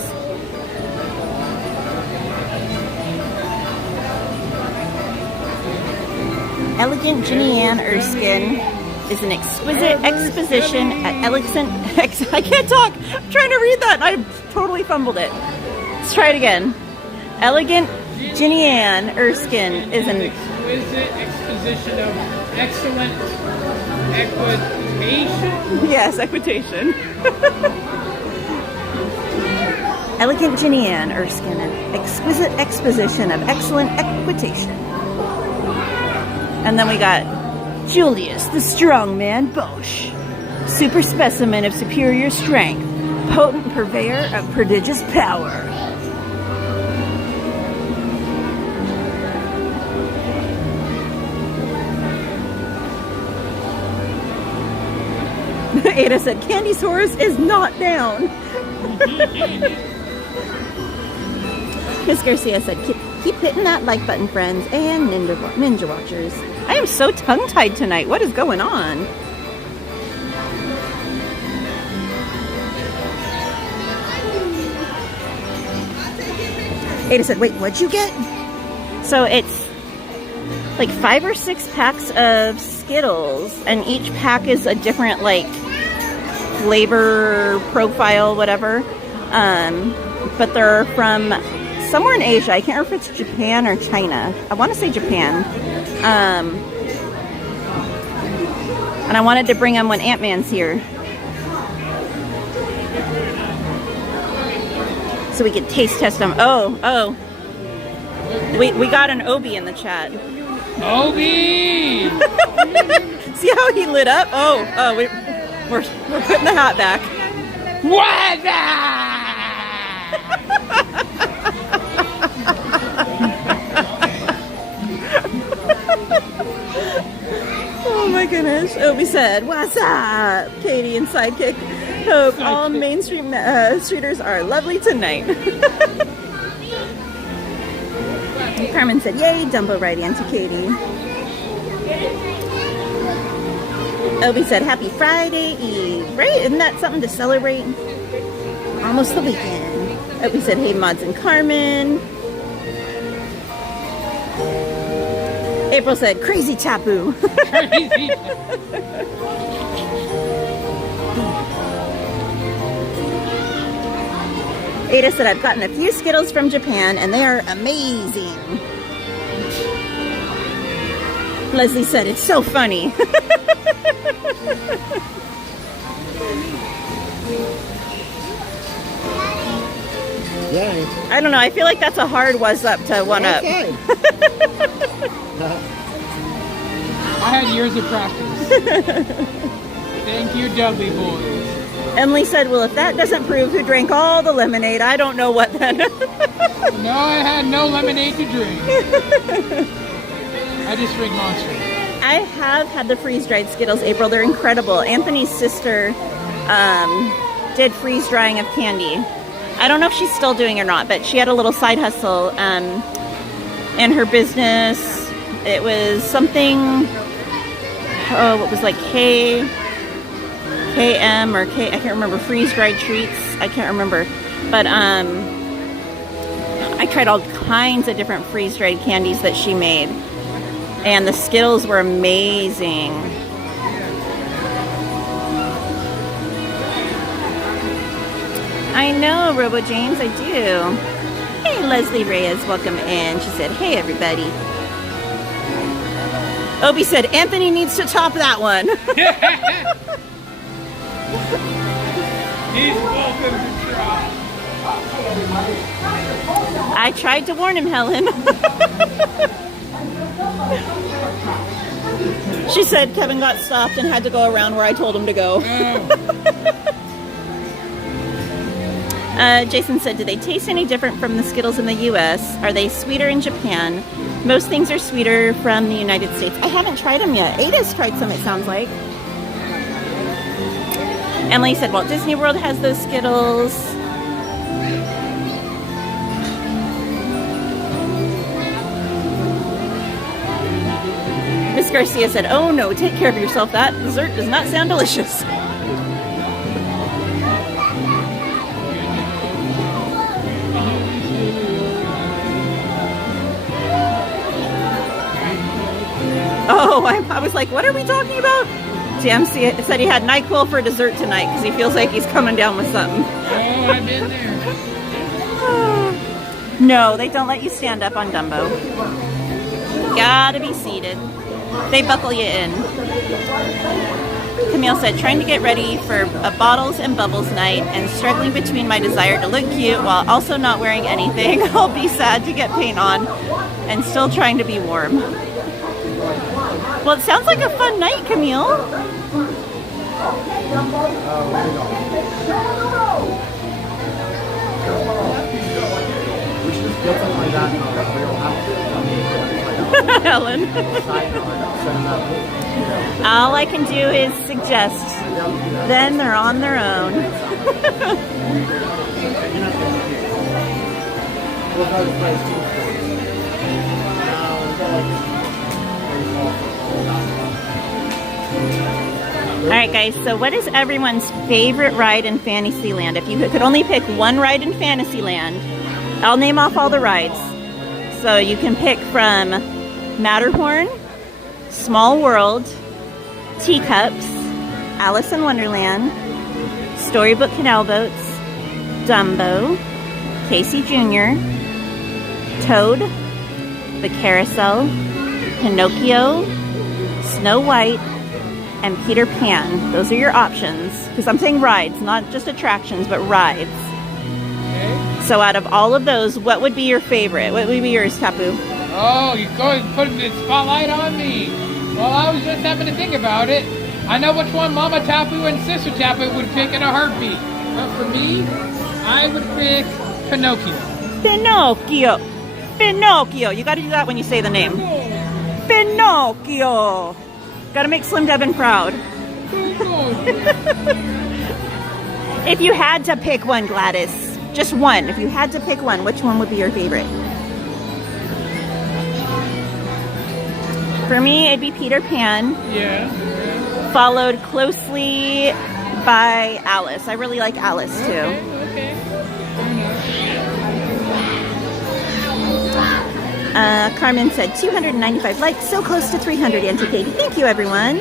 Elegant Ginny Ann Erskine is an exquisite exposition at I can't talk. I'm trying to read that and I totally fumbled it. Let's try it again. Elegant Ginny Ann Erskine is an exquisite exposition of excellent equitation. Yes, equitation. Elegant Ginny Ann Erskine, an exquisite exposition of excellent equitation. And then we got Julius, the strongman Bosch, super specimen of superior strength, potent purveyor of prodigious power. Ada said, Candysaurus is not down. Miss Garcia said, keep hitting that like button, friends, and Ninja Watchers. I am so tongue-tied tonight. What is going on? Ada said, wait, what'd you get? So it's like 5 or 6 packs of Skittles, and each pack is a different, like, flavor profile, whatever. But they're from somewhere in Asia. I can't remember if it's Japan or China. I want to say Japan. And I wanted to bring them when Ant-Man's here, so we could taste test them. Oh. We got an Obi in the chat. Obi! See how he lit up? We're putting the hat back. What? Oh my goodness. Obi said, what's up, Katie and Sidekick? Hope all Main Street streeters are lovely tonight. Carmen said, yay, Dumbo right, Auntie Katie. Obi said, happy Friday Eve, right? Isn't that something to celebrate? Almost the weekend. Obi said, hey, Mods and Carmen. April said, crazy taboo. Crazy. Ada said, I've gotten a few Skittles from Japan and they are amazing. Leslie said, it's so funny. Yeah. I don't know. I feel like that's a hard was up to one up. Okay. I had years of practice. Thank you, Dudley boys. Emily said, well, if that doesn't prove who drank all the lemonade, I don't know what then. No, I had no lemonade to drink. I just drink Monster. I have had the freeze-dried Skittles, April. They're incredible. Anthony's sister did freeze-drying of candy. I don't know if she's still doing it or not, but she had a little side hustle in her business. It was something, what was like KM or K, I can't remember, freeze-dried treats. I can't remember. But I tried all kinds of different freeze-dried candies that she made. And the Skittles were amazing. I know, Robo James, I do. Hey, Leslie Reyes, welcome in. She said, hey, everybody. Obi said, Anthony needs to top that one. He's welcome to try. I tried to warn him, Helen. She said Kevin got stopped and had to go around where I told him to go. Jason said, do they taste any different from the Skittles in the U.S.? Are they sweeter in Japan? Most things are sweeter from the United States. I haven't tried them yet. Ada's tried some, it sounds like. Emily said, Walt Disney World has those Skittles. Miss Garcia said, oh no, take care of yourself. That dessert does not sound delicious. Oh, I was like, what are we talking about? JMC said he had NyQuil for dessert tonight because he feels like he's coming down with something. Oh, I've been there. No, they don't let you stand up on Dumbo. Gotta be seated. They buckle you in. Camille said, trying to get ready for a bottles and bubbles night and struggling between my desire to look cute while also not wearing anything. I'll be sad to get paint on and still trying to be warm. Well, it sounds like a fun night, Camille. Helen. All I can do is suggest. Then they're on their own. Alright guys, so what is everyone's favorite ride in Fantasyland? If you could only pick one ride in Fantasyland, I'll name off all the rides. So you can pick from Matterhorn, Small World, Teacups, Alice in Wonderland, Storybook Canal Boats, Dumbo, Casey Jr., Toad, the Carousel, Pinocchio, Snow White, and Peter Pan. Those are your options. Because I'm saying rides, not just attractions, but rides. Okay. So out of all of those, what would be your favorite? What would be yours, Tapu? Oh, you're going to put the spotlight on me. Well, I was just having to think about it. I know which one Mama Tapu and Sister Tapu would pick in a heartbeat. But for me, I would pick Pinocchio. Pinocchio. Pinocchio. You got to do that when you say the name. Pinocchio. Got to make Slim Devin proud. If you had to pick one, Gladys, just one. If you had to pick one, which one would be your favorite? For me, it'd be Peter Pan. Yeah. Followed closely by Alice. I really like Alice too. Okay. Carmen said 295 likes, so close to 300, Auntie Katie. Thank you, everyone.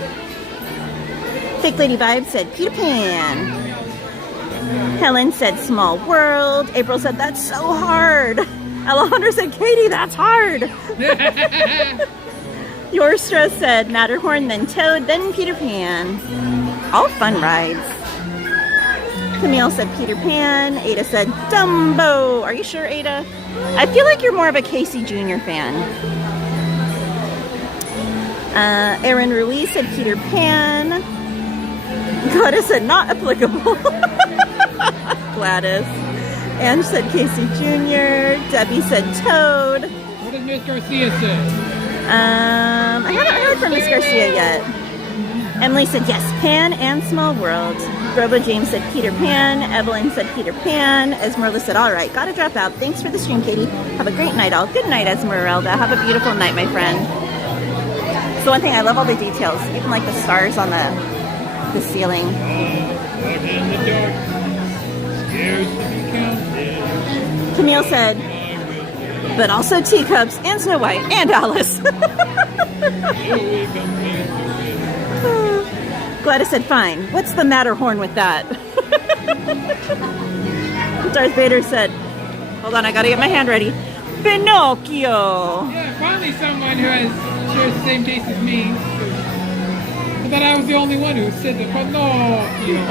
Fake Lady Vibe said Peter Pan. Helen said Small World. April said that's so hard. Alejandra said Katie, that's hard. Yorstra said Matterhorn, then Toad, then Peter Pan. All fun rides. Camille said Peter Pan. Ada said Dumbo. Are you sure, Ada? I feel like you're more of a Casey Jr. fan. Aaron Ruiz said Peter Pan. Gladys said not applicable. Gladys. Ange said Casey Jr. Debbie said Toad. What did Miss Garcia say? I haven't heard from Miss Garcia yet. Emily said yes, Pan and Small World. Robo James said Peter Pan. Evelyn said Peter Pan. Esmeralda said, all right, gotta drop out. Thanks for the stream, Katie. Have a great night all. Good night, Esmeralda. Have a beautiful night, my friend. So one thing, I love all the details, even like the stars on the ceiling. Camille said, but also teacups and Snow White and Alice. Gladys said, fine. What's the Matterhorn with that? Darth Vader said, hold on, I gotta get my hand ready. Pinocchio. Yeah, finally someone who shares the same taste as me. I thought I was the only one who said the Pinocchio.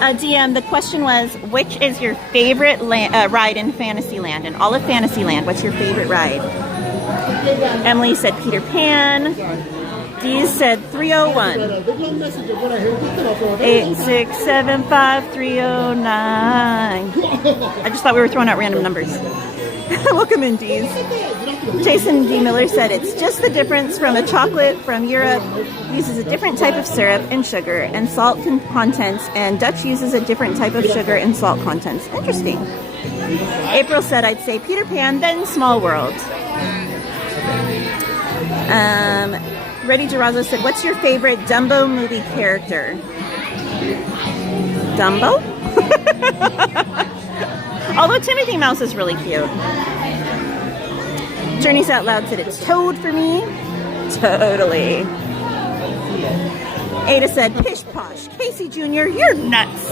DM, the question was, which is your favorite ride in Fantasyland? In all of Fantasyland, what's your favorite ride? Emily said Peter Pan. Dee said 301. 8675309. I just thought we were throwing out random numbers. Welcome in, Dees. Jason D. Miller said it's just the difference from a chocolate from Europe uses a different type of syrup and sugar and salt contents, and Dutch uses a different type of sugar and salt contents. Interesting. April said I'd say Peter Pan, then Small World. Ready Durazo said, what's your favorite Dumbo movie character? Dumbo? Although Timothy Mouse is really cute. Journeys Out Loud said it's Toad for me. Totally. Ada said, pish posh, Casey Jr., you're nuts.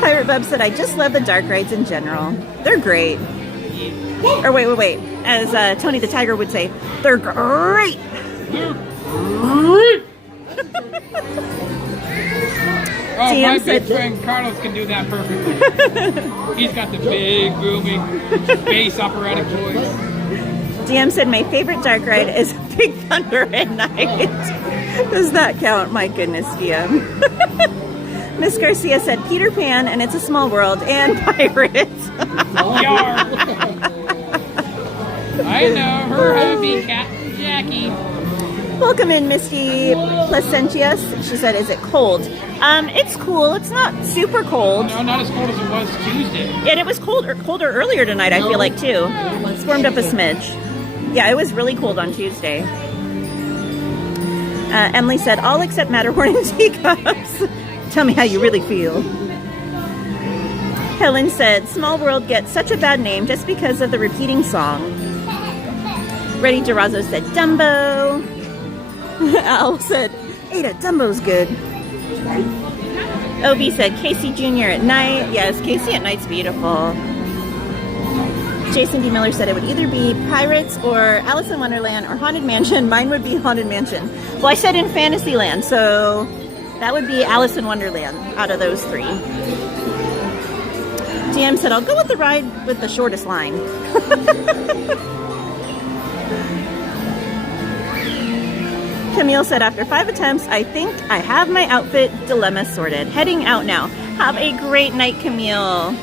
Pirate Bub said, I just love the dark rides in general. They're great. Or wait. As Tony the Tiger would say, they're great. Oh, my big friend Carlos can do that perfectly. He's got the big, booming, bass operatic voice. DM said, my favorite dark ride is Big Thunder at night. Does that count? My goodness, DM. Miss Garcia said, Peter Pan, and It's a Small World, and Pirates. I know, her hubby, Captain Jackie. Welcome in, Misty Placentius. She said, is it cold? It's cool. It's not super cold. No, not as cold as it was Tuesday. And it was colder earlier tonight, I feel like, too. It's warmed up a smidge. Yeah, it was really cold on Tuesday. Emily said, all except Matterhorn and teacups. Tell me how you really feel. Helen said, Small World gets such a bad name just because of the repeating song. Ready Durazo said, Dumbo. Al said, Ada, Dumbo's good. Obi said, Casey Jr. at night. Yes, Casey at night's beautiful. Jason D. Miller said it would either be Pirates or Alice in Wonderland or Haunted Mansion. Mine would be Haunted Mansion. Well, I said in Fantasyland, so that would be Alice in Wonderland out of those three. DM said, I'll go with the ride with the shortest line. Camille said, after 5 attempts, I think I have my outfit dilemma sorted. Heading out now. Have a great night, Camille.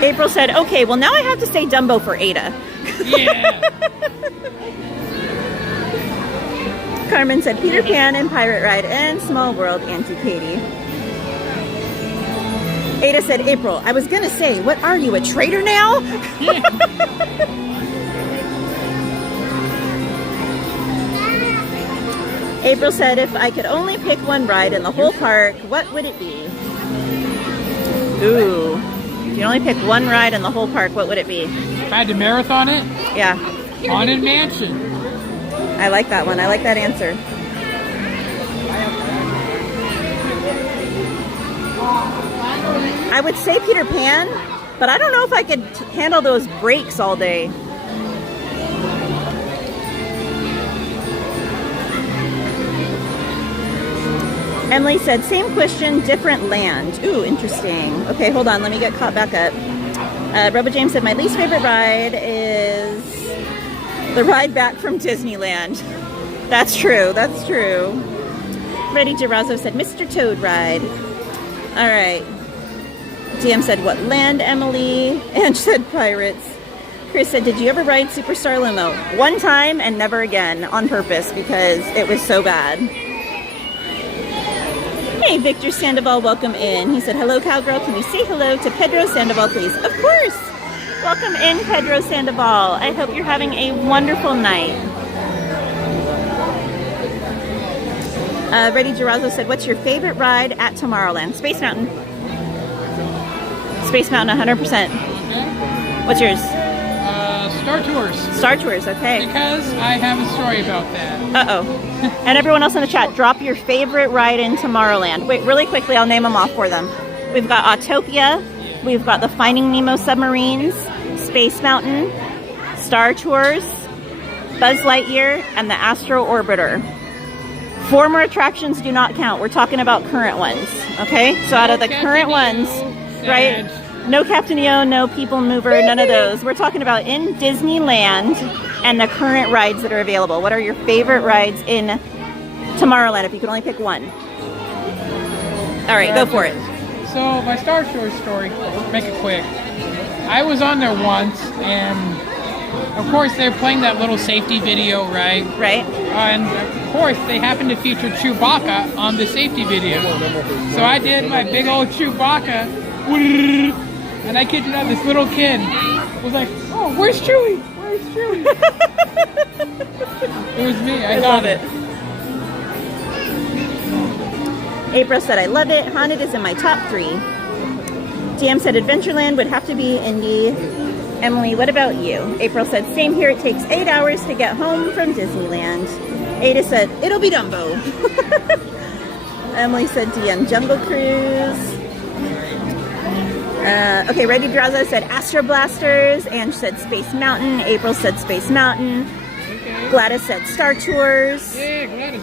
April said, okay, well now I have to say Dumbo for Ada. Yeah. Carmen said, Peter Pan and Pirate Ride and Small World, Auntie Katie. Ada said, April, I was gonna say, what are you, a traitor now? April said, if I could only pick one ride in the whole park, what would it be? Ooh. If you only pick one ride in the whole park, what would it be? If I had to marathon it? Yeah. Haunted Mansion. I like that one. I like that answer. I would say Peter Pan, But I don't know if I could handle those brakes all day. Emily said, same question, different land. Ooh, interesting. Okay, hold on. Let me get caught back up. Robo James said, my least favorite ride is the ride back from Disneyland. That's true. That's true. Reddy Girazzo said, Mr. Toad ride. All right. DM said, what land, Emily? Ange said, pirates. Chris said, did you ever ride Superstar Limo? One time and never again, on purpose, because it was so bad. Hey, Victor Sandoval, welcome in. He said, hello, Cowgirl. Can you say hello to Pedro Sandoval, please? Of course. Welcome in, Pedro Sandoval. I hope you're having a wonderful night. Reddy Girazzo said, what's your favorite ride at Tomorrowland? Space Mountain. Space Mountain, 100%. What's yours? Star Tours. Star Tours, okay. Because I have a story about that. Uh-oh. And everyone else in the chat, drop your favorite ride in Tomorrowland. Wait, really quickly, I'll name them off for them. We've got Autopia, we've got the Finding Nemo submarines, Space Mountain, Star Tours, Buzz Lightyear, and the Astro Orbiter. 4 more attractions do not count. We're talking about current ones, okay? So out of the current ones, right? No Captain EO, no People Mover, none of those. We're talking about in Disneyland and the current rides that are available. What are your favorite rides in Tomorrowland if you could only pick one? All right, go for it. So my Star Tours story, make it quick. I was on there once, and of course they're playing that little safety video, right? Right. And of course they happened to feature Chewbacca on the safety video. So I did my big old Chewbacca. And I kid you not, this little kid was like, oh, where's Chewie? Where's Chewie? It was me. I love it. April said, I love it. Haunted is in my top 3. DM said, Adventureland would have to be Indy. Emily, what about you? April said, same here. It takes 8 hours to get home from Disneyland. Ada said, it'll be Dumbo. Emily said, DM, Jungle Cruise. Okay, Reddy Drazo said Astro Blasters. Ange said Space Mountain. April said Space Mountain. Okay. Gladys said Star Tours. Yeah, Gladys.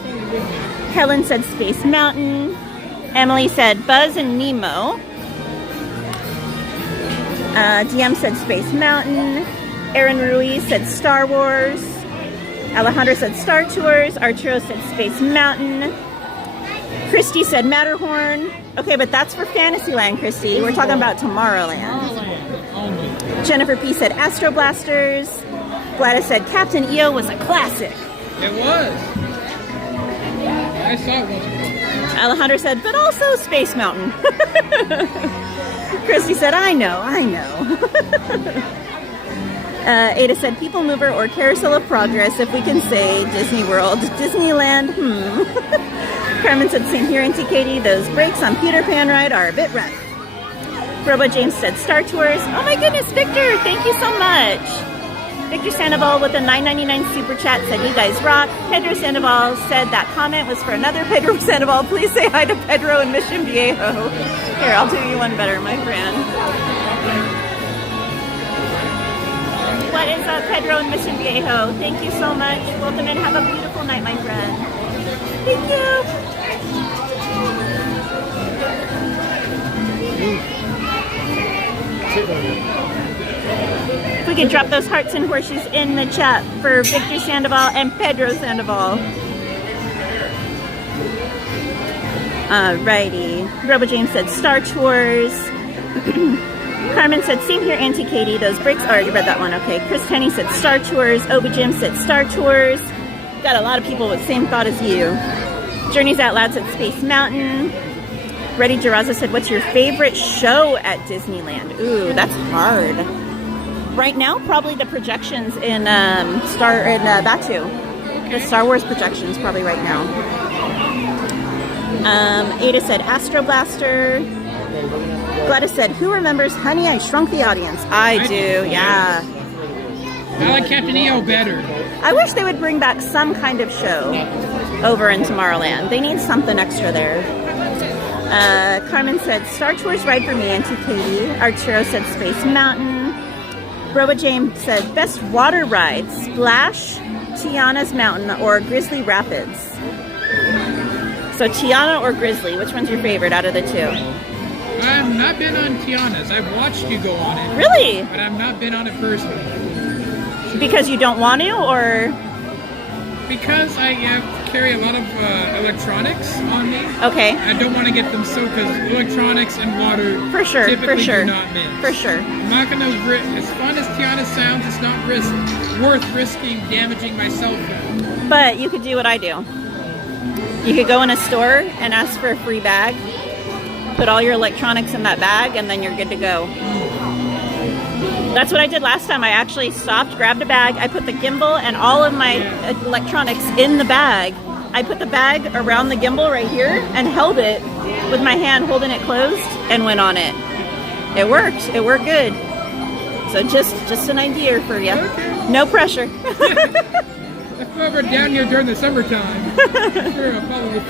Helen said Space Mountain. Emily said Buzz and Nemo. DM said Space Mountain. Aaron Ruiz said Star Wars. Alejandro said Star Tours. Arturo said Space Mountain. Christy said Matterhorn. Okay, but that's for Fantasyland, Christy. We're talking about Tomorrowland. Jennifer P. said Astro Blasters. Gladys said Captain EO was a classic. It was. I saw it once before. Alejandro said, but also Space Mountain. Christy said, I know. Ada said People Mover or Carousel of Progress, if we can say Disney World. Disneyland, Carmen said, same here, Auntie Katie. Those brakes on Peter Pan ride are a bit rough. Robo James said Star Tours. Oh my goodness, Victor, thank you so much. Victor Sandoval with a $9.99 super chat said, you guys rock. Pedro Sandoval said that comment was for another Pedro Sandoval. Please say hi to Pedro in Mission Viejo. Here, I'll do you one better, my friend. What is up, Pedro in Mission Viejo? Thank you so much. Welcome in. Have a beautiful night, my friend. Thank you. If we could drop those hearts and horseshoes in the chat for Victor Sandoval and Pedro Sandoval. Alrighty. Robo James said Star Tours. Carmen said, same here, Auntie Katie. Those brakes, oh, you read that one, okay. Chris Tenney said Star Tours. Oba Jim said Star Tours. Got a lot of people with the same thought as you. Journeys Out Loud said Space Mountain. Reddy Girazzo said, what's your favorite show at Disneyland? Ooh, that's hard. Right now, probably the projections in Batu. Okay. The Star Wars projections, probably right now. Ada said Astro Blaster. Gladys said, who remembers Honey, I Shrunk the Audience? I do, yeah. I like Captain EO better. I wish they would bring back some kind of show over in Tomorrowland. They need something extra there. Carmen said Star Tours ride for me, Auntie Katie. Arturo said Space Mountain. Roba James said best water ride, Splash, Tiana's Mountain, or Grizzly Rapids. So Tiana or Grizzly, which one's your favorite out of the two? I've not been on Tiana's. I've watched you go on it. Really? But I've not been on it personally. Because you don't want to, or? Because I carry a lot of electronics on me. Okay. I don't want to get them soaked because electronics and water typically do not mix. For sure. I'm not going to, as fun as Tiana sounds, it's not worth risking damaging my cell phone. But you could do what I do. You could go in a store and ask for a free bag, put all your electronics in that bag, and then you're good to go. That's what I did last time. I actually stopped, grabbed a bag, I put the gimbal and all of my electronics in the bag. I put the bag around the gimbal right here and held it with my hand holding it closed and went on it. It worked. It worked good. So just an idea for you. Okay. No pressure. If we're down here during the summertime, sure, I'll probably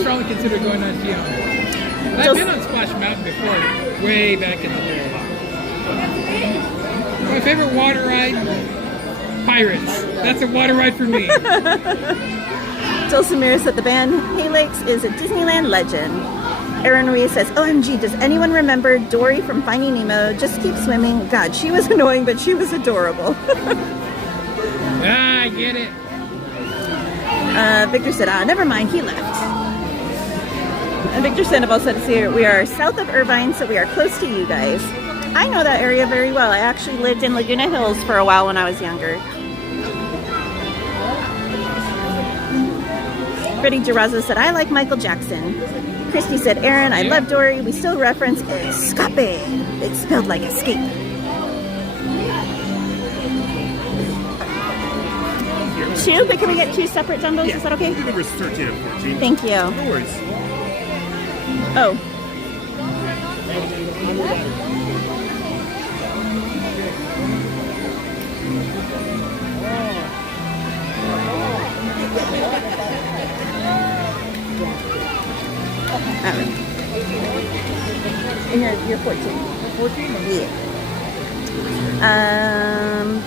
strongly consider going on Tiana. I've been on Splash Mountain before, way back in the day. My favorite water ride, Pirates. That's a water ride for me. Jill Samir said the band Hay Lakes is a Disneyland legend. Aaron Ruiz says, OMG, does anyone remember Dory from Finding Nemo? Just keep swimming. God, she was annoying, but she was adorable. I get it. Victor said, never mind, he left. And Victor Sandoval said, we are south of Irvine, so we are close to you guys. I know that area very well. I actually lived in Laguna Hills for a while when I was younger. Freddie Geraza said, I like Michael Jackson. Christy said, Aaron, I love Dory. We still reference escape. It's spelled like escape. Two, but can we get two separate Jumbos? Yeah. Is that okay? Numbers 13 and 14. Thank you. No worries. Oh. All right. And you're 14. 14? Yeah.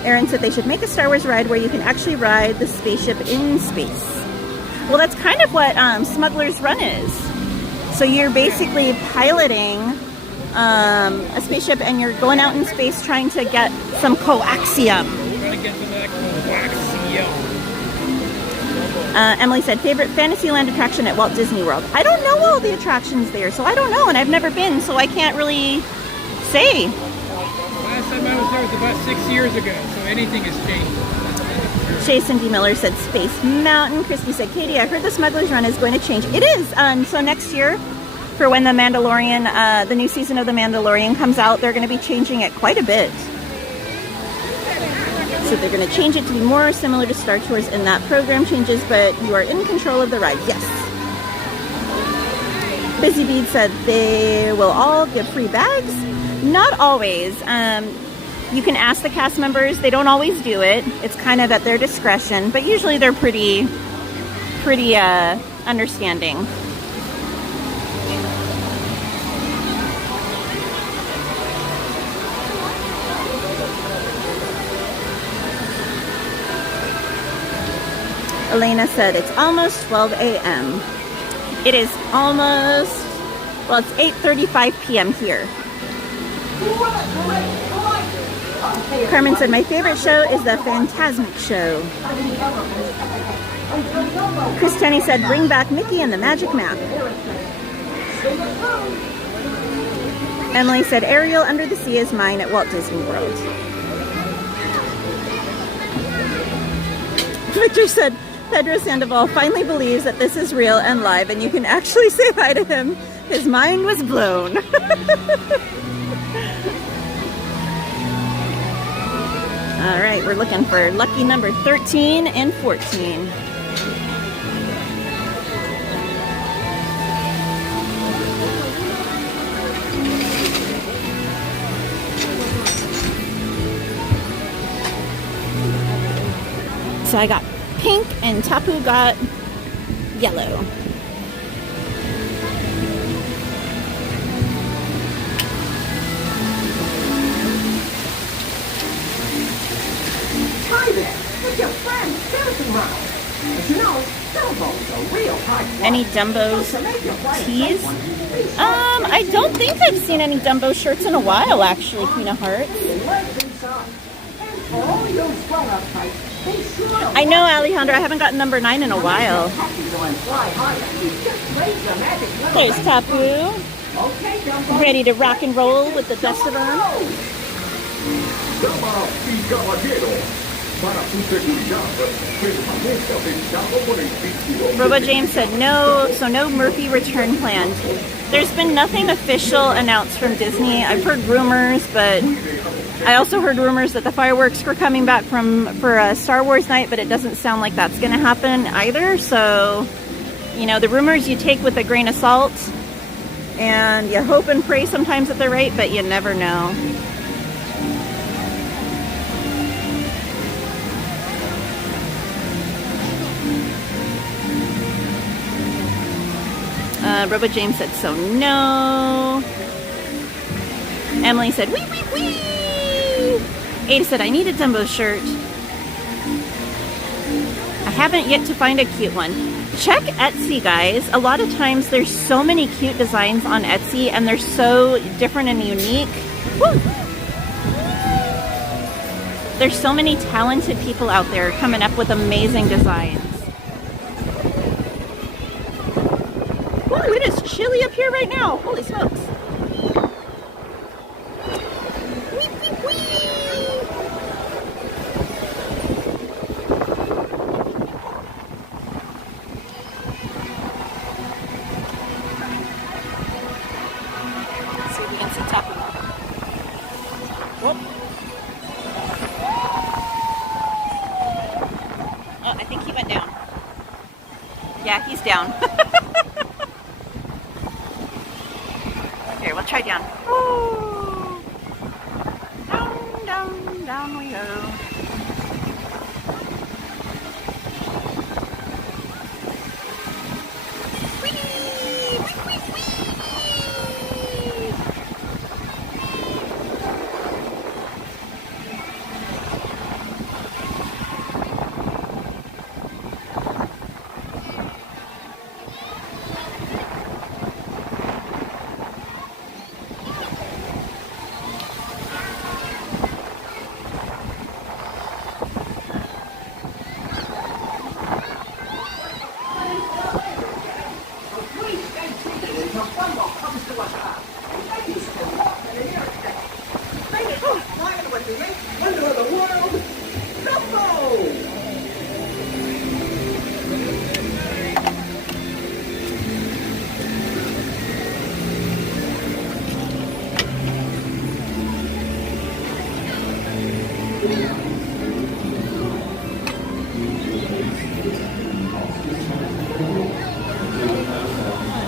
Aaron said they should make a Star Wars ride where you can actually ride the spaceship in space. Well, that's kind of what Smuggler's Run is. So you're basically piloting a spaceship and you're going out in space trying to get some coaxium. We're going to get to that coaxium. Emily said, favorite Fantasyland attraction at Walt Disney World. I don't know all the attractions there, so I don't know, and I've never been, so I can't really say. Last time I was there was about 6 years ago, so anything has changed. Jason D. Miller said Space Mountain. Christy said, Katie, I heard the Smuggler's Run is going to change. It is. So next year, for when the Mandalorian, the new season of The Mandalorian comes out, they're going to be changing it quite a bit. So they're going to change it to be more similar to Star Tours in that program changes, but you are in control of the ride. Yes. Busy Bead said they will all give free bags. Not always. You can ask the cast members. They don't always do it. It's kind of at their discretion, but usually they're pretty understanding. Elena said it's almost 12 a.m. It is almost, well, it's 8:35 p.m. here. Carmen said, my favorite show is the Fantasmic Show. Chris Tenney said, bring back Mickey and the Magic Map. Emily said, Ariel Under the Sea is mine at Walt Disney World. Victor said, Pedro Sandoval finally believes that this is real and live and you can actually say hi to him. His mind was blown. All right, we're looking for lucky number 13 and 14. So I got pink and Tapu got yellow. any Dumbo's tees? I don't think I've seen any Dumbo shirts in a while, actually, Peanut Heart. I know, Alejandro, I haven't gotten number 9 in a while. There's Tapu. Ready to rock and roll with the best of them. Robo James said no, so no Murphy return planned. There's been nothing official announced from Disney. I've heard rumors, but I also heard rumors that the fireworks were coming back for a Star Wars night, but it doesn't sound like that's going to happen either. So, you know, the rumors you take with a grain of salt, and you hope and pray sometimes that they're right, but you never know. Robo James said so no. Emily said wee wee wee. Ada said I need a Dumbo shirt. I haven't yet to find a cute one. Check Etsy, guys. A lot of times there's so many cute designs on Etsy and they're so different and unique. Woo! There's so many talented people out there coming up with amazing designs. Woo, it is chilly up here right now. Holy smokes. Wee, wee, wee. Let's see if we can see Tapu. Whoop. Oh, I think he went down. Yeah, he's down. Here, we'll try down. Ooh. Down, down, down we go.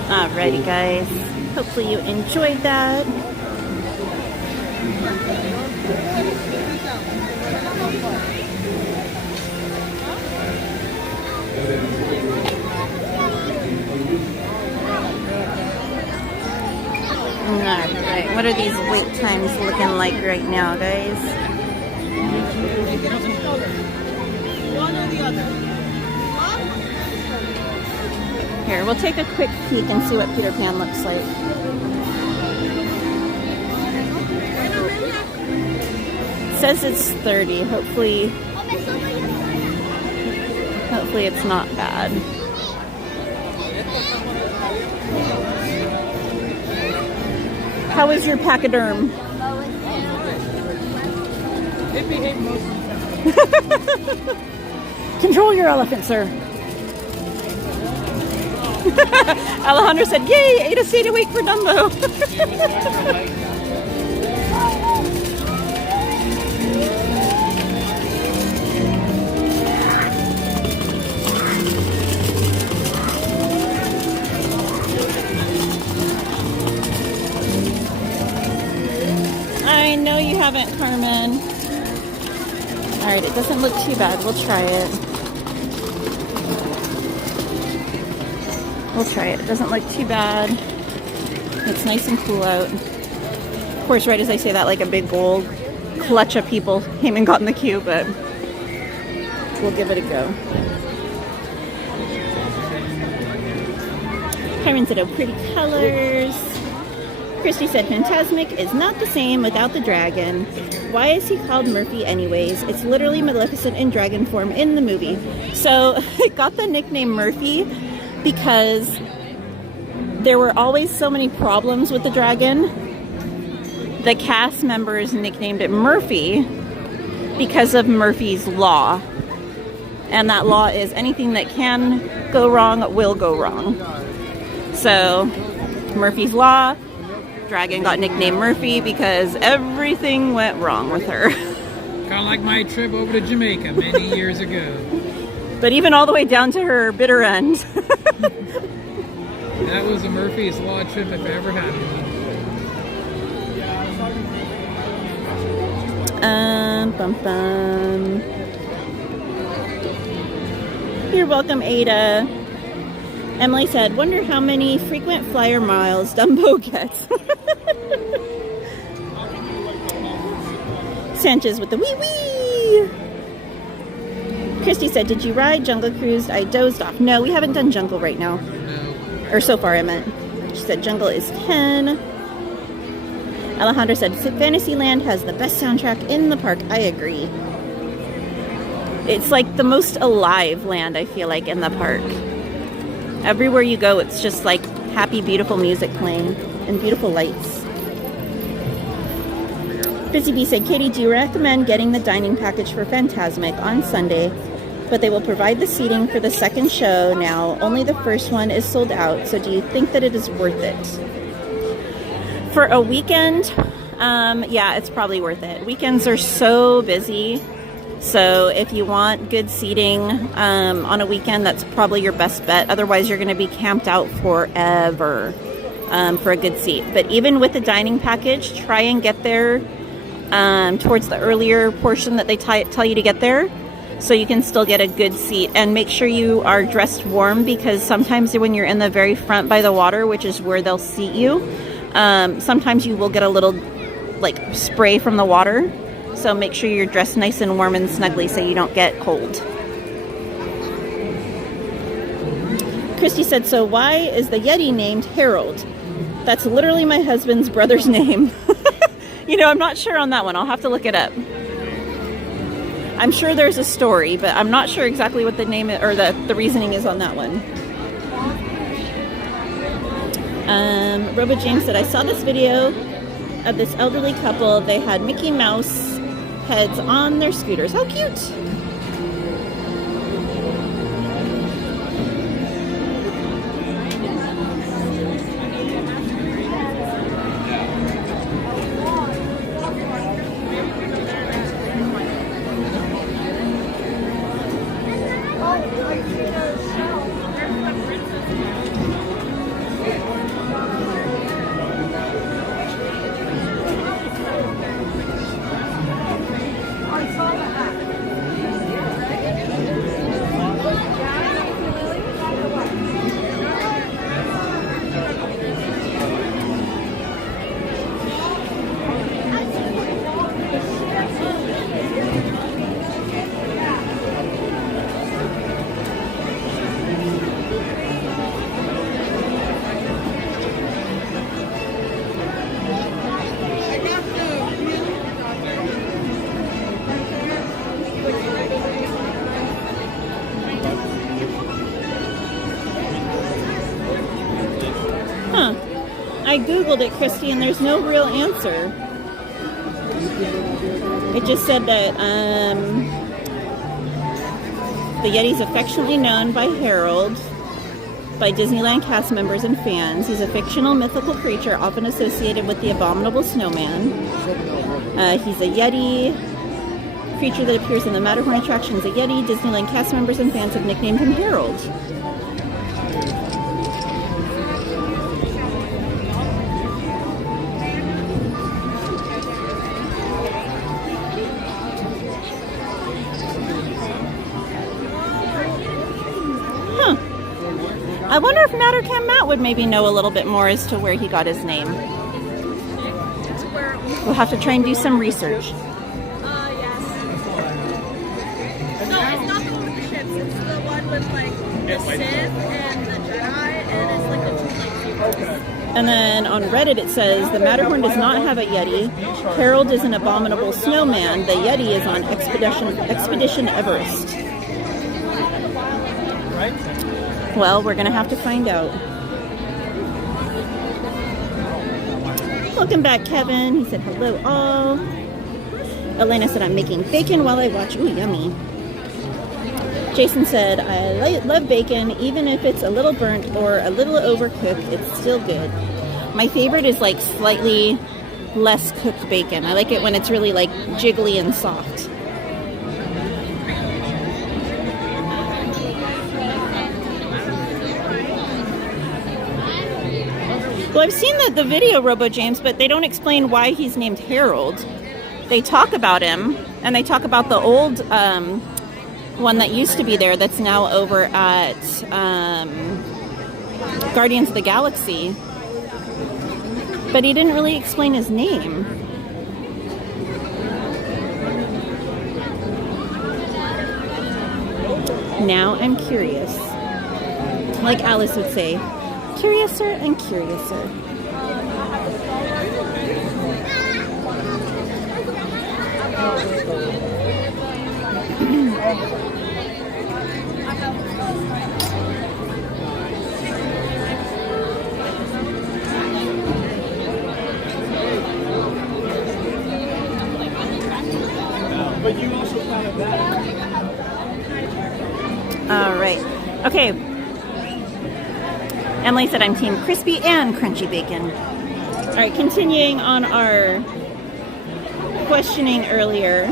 Alrighty, guys. Hopefully you enjoyed that. Alright, what are these wait times looking like right now, guys? One or the other. Here, we'll take a quick peek and see what Peter Pan looks like. It says it's 30. Hopefully it's not bad. How is your pachyderm? Control your elephant, sir. Alejandro said, yay, Ada stayed awake for Dumbo. I know you haven't, Carmen. Alright, it doesn't look too bad. We'll try it. We'll try it. It doesn't look too bad. It's nice and cool out. Of course, right as I say that, like a big old clutch of people came and got in the queue, but we'll give it a go. Kyron said, oh, pretty colors. Christy said, Fantasmic is not the same without the dragon. Why is he called Murphy anyways? It's literally Maleficent in dragon form in the movie. So it got the nickname Murphy because there were always so many problems with the dragon. The cast members nicknamed it Murphy because of Murphy's Law. And that law is anything that can go wrong will go wrong. So Murphy's Law. Dragon got nicknamed Murphy because everything went wrong with her. Kind of like my trip over to Jamaica many years ago. But even all the way down to her bitter end. That was a Murphy's Law trip if I ever had one. You're welcome, Ada. Emily said, wonder how many frequent flyer miles Dumbo gets. Sanchez with the wee wee. Christy said, did you ride Jungle Cruise? I dozed off. No, we haven't done Jungle right now. Or so far, I meant. She said Jungle is 10. Alejandra said, Fantasyland has the best soundtrack in the park. I agree. It's like the most alive land, I feel like, in the park. Everywhere you go, it's just like happy, beautiful music playing and beautiful lights. Busy Bee said, Katie, do you recommend getting the dining package for Fantasmic on Sunday? But they will provide the seating for the second show now. Only the first one is sold out. So do you think that it is worth it? For a weekend, yeah, it's probably worth it. Weekends are so busy. So if you want good seating on a weekend, that's probably your best bet. Otherwise, you're going to be camped out forever for a good seat. But even with the dining package, try and get there towards the earlier portion that they tell you to get there, so you can still get a good seat. And make sure you are dressed warm, because sometimes when you're in the very front by the water, which is where they'll seat you, sometimes you will get a little like spray from the water. So make sure you're dressed nice and warm and snugly so you don't get cold. Christy said, so why is the Yeti named Harold? That's literally my husband's brother's name. You know, I'm not sure on that one. I'll have to look it up. I'm sure there's a story, but I'm not sure exactly what the name is, or the reasoning is on that one. Robo James said, I saw this video of this elderly couple. They had Mickey Mouse heads on their scooters. How cute! I googled it, Christy, and there's no real answer. It just said that the Yeti's affectionately known by Harold by Disneyland cast members and fans. He's a fictional mythical creature often associated with the abominable snowman. He's a Yeti creature that appears in the Matterhorn attractions. A Yeti, Disneyland cast members and fans have nicknamed him Harold. I wonder if Mattercam Matt would maybe know a little bit more as to where he got his name. We'll have to try and do some research. Yes. No, it's not the one with the ships. It's the one with like the Sith and the Jedi, and it's like the two And then on Reddit it says, the Matterhorn does not have a Yeti. Harold is an abominable snowman. The Yeti is on Expedition Everest. Well, we're going to have to find out. Welcome back, Kevin. He said, hello all. Elena said, I'm making bacon while I watch. Ooh, yummy. Jason said, I love bacon, even if it's a little burnt or a little overcooked, it's still good. My favorite is like slightly less cooked bacon. I like it when it's really like jiggly and soft. Well, I've seen the video, Robo James, but they don't explain why he's named Harold. They talk about him, and they talk about the old one that used to be there that's now over at Guardians of the Galaxy. But he didn't really explain his name. Now I'm curious. Like Alice would say, curiouser and curiouser. But you also thought of that. All right. Okay. Emily said I'm team crispy and crunchy bacon. All right, continuing on our questioning earlier.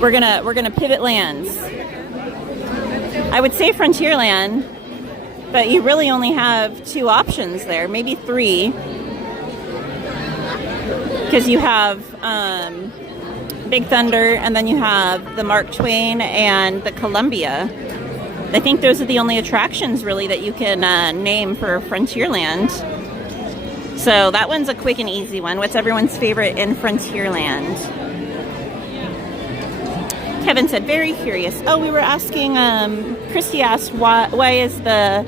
We're gonna pivot lands. I would say Frontierland, but you really only have 2 options there, maybe 3, because you have Big Thunder, and then you have the Mark Twain and the Columbia. I think those are the only attractions really that you can name for Frontierland. So that one's a quick and easy one. What's everyone's favorite in Frontierland? Kevin said, very curious. Oh, we were asking, Christy asked, why is the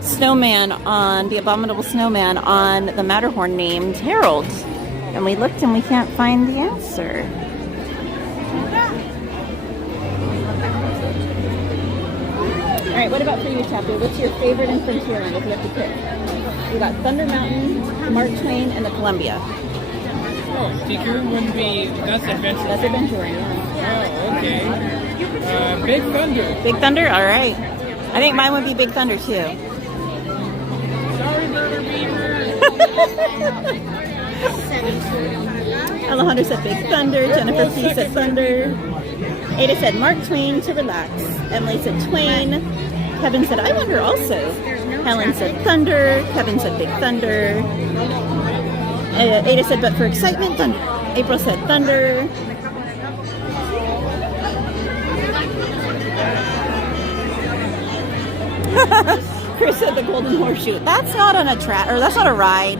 snowman on, the abominable snowman on the Matterhorn named Harold? And we looked and we can't find the answer. All right, what about for you, Chapter? What's your favorite in Frontierland if you have to pick? We got Thunder Mountain, Mark Twain, and the Columbia. Oh, Tiki Room wouldn't be, that's Adventure. That's Adventure, yeah. Oh, okay. Big Thunder. Big Thunder? All right. I think mine would be Big Thunder, too. Sorry, Murder Beaver. Alejandro said Big Thunder. Jennifer P. said Thunder. Ada said Mark Twain to relax. Emily said Twain. Kevin said I wonder also. Helen said Thunder. Kevin said Big Thunder. Ada said but for excitement, Thunder. April said Thunder. Chris said the Golden Horseshoe. That's not an or that's not a ride.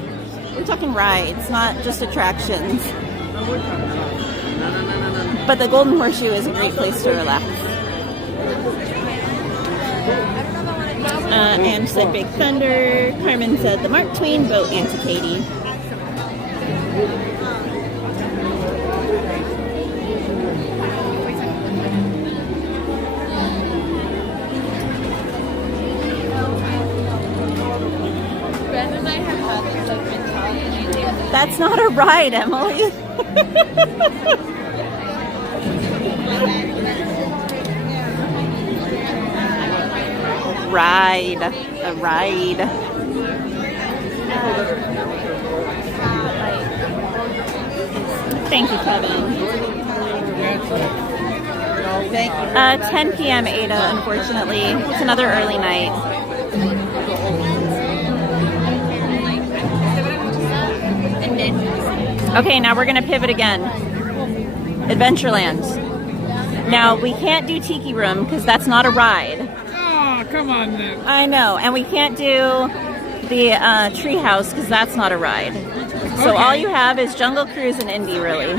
We're talking rides, not just attractions. But the Golden Horseshoe is a great place to relax. Anne said Big Thunder. Carmen said the Mark Twain boat, Auntie Katie. Ben and I have had this like mentality. That's not a ride, Emily. Ride. A ride. Thank you, Kevin. 10 p.m. Ada, unfortunately. It's another early night. Okay, now we're going to pivot again. Adventureland. Now, we can't do Tiki Room because that's not a ride. Oh, come on now. I know, and we can't do the Treehouse because that's not a ride. So Okay. all you have is Jungle Cruise and Indy, really.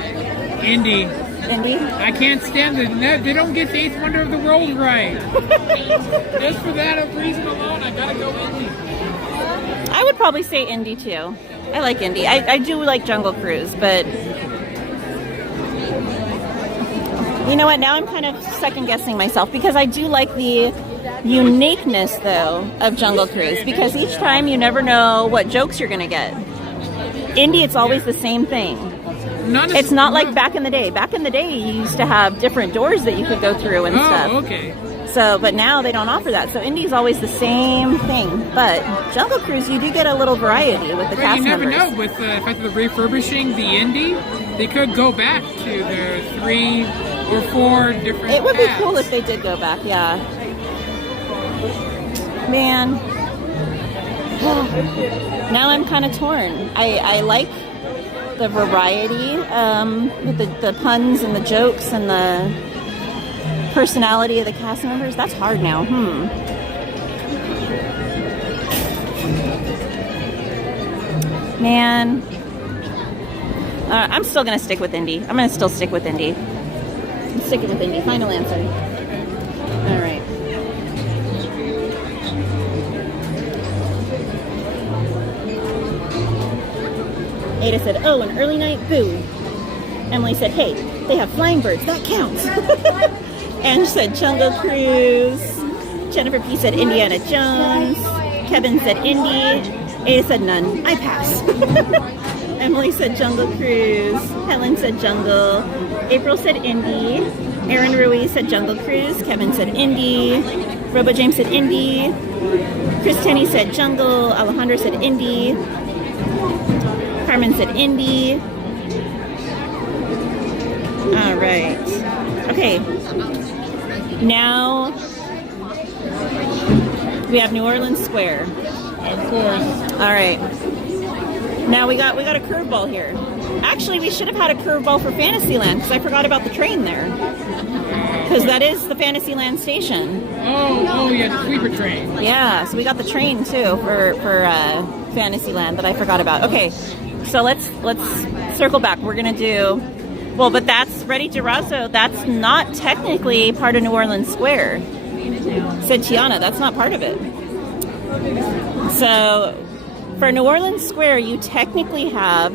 Indy. Indy? I can't stand it. They don't get the 8th Wonder of the World right. Just for that reason alone, I gotta go Indy. I would probably say Indy too. I like Indy. I do like Jungle Cruise, but you know what? Now I'm kind of second guessing myself because I do like the uniqueness though of Jungle Cruise because each time you never know what jokes you're gonna get. Indy, it's always the same thing. It's not like back in the day. Back in the day, you used to have different doors that you could go through and stuff. Oh, okay. So, but now they don't offer that. So Indy's always the same thing. But Jungle Cruise, you do get a little variety with the cast members. You never know. With the fact of the refurbishing the Indy, they could go back to their 3 or 4 different It would be paths. cool if they did go back, yeah. Man. Now I'm kind of torn. I like the variety with the puns and the jokes and the personality of the cast members. That's hard now. Man. I'm still going to stick with Indy. I'm going to still stick with Indy. I'm sticking with Indy. Final answer. All right. Ada said, oh, an early night boo. Emily said, hey, they have flying birds. That counts. Ange said Jungle Cruise. Jennifer P. said Indiana Jones. Kevin said Indy. Ada said none. I pass. Emily said Jungle Cruise. Helen said Jungle. April said Indy. Aaron Ruiz said Jungle Cruise. Kevin said Indy. Robo James said Indy. Chris Tenney said Jungle. Alejandro said Indy. Carmen said Indy. All right. Okay. Now we have New Orleans Square. Of course. All right. Now we got a curveball here. Actually, we should have had a curveball for Fantasyland because I forgot about the train there. Because that is the Fantasyland station. Oh yeah, the sleeper train. Yeah, so we got the train too for Fantasyland that I forgot about. Okay, so let's circle back. We're gonna do but that's Ready Girazo. That's not technically part of New Orleans Square. Said Tiana, that's not part of it. So for New Orleans Square, you technically have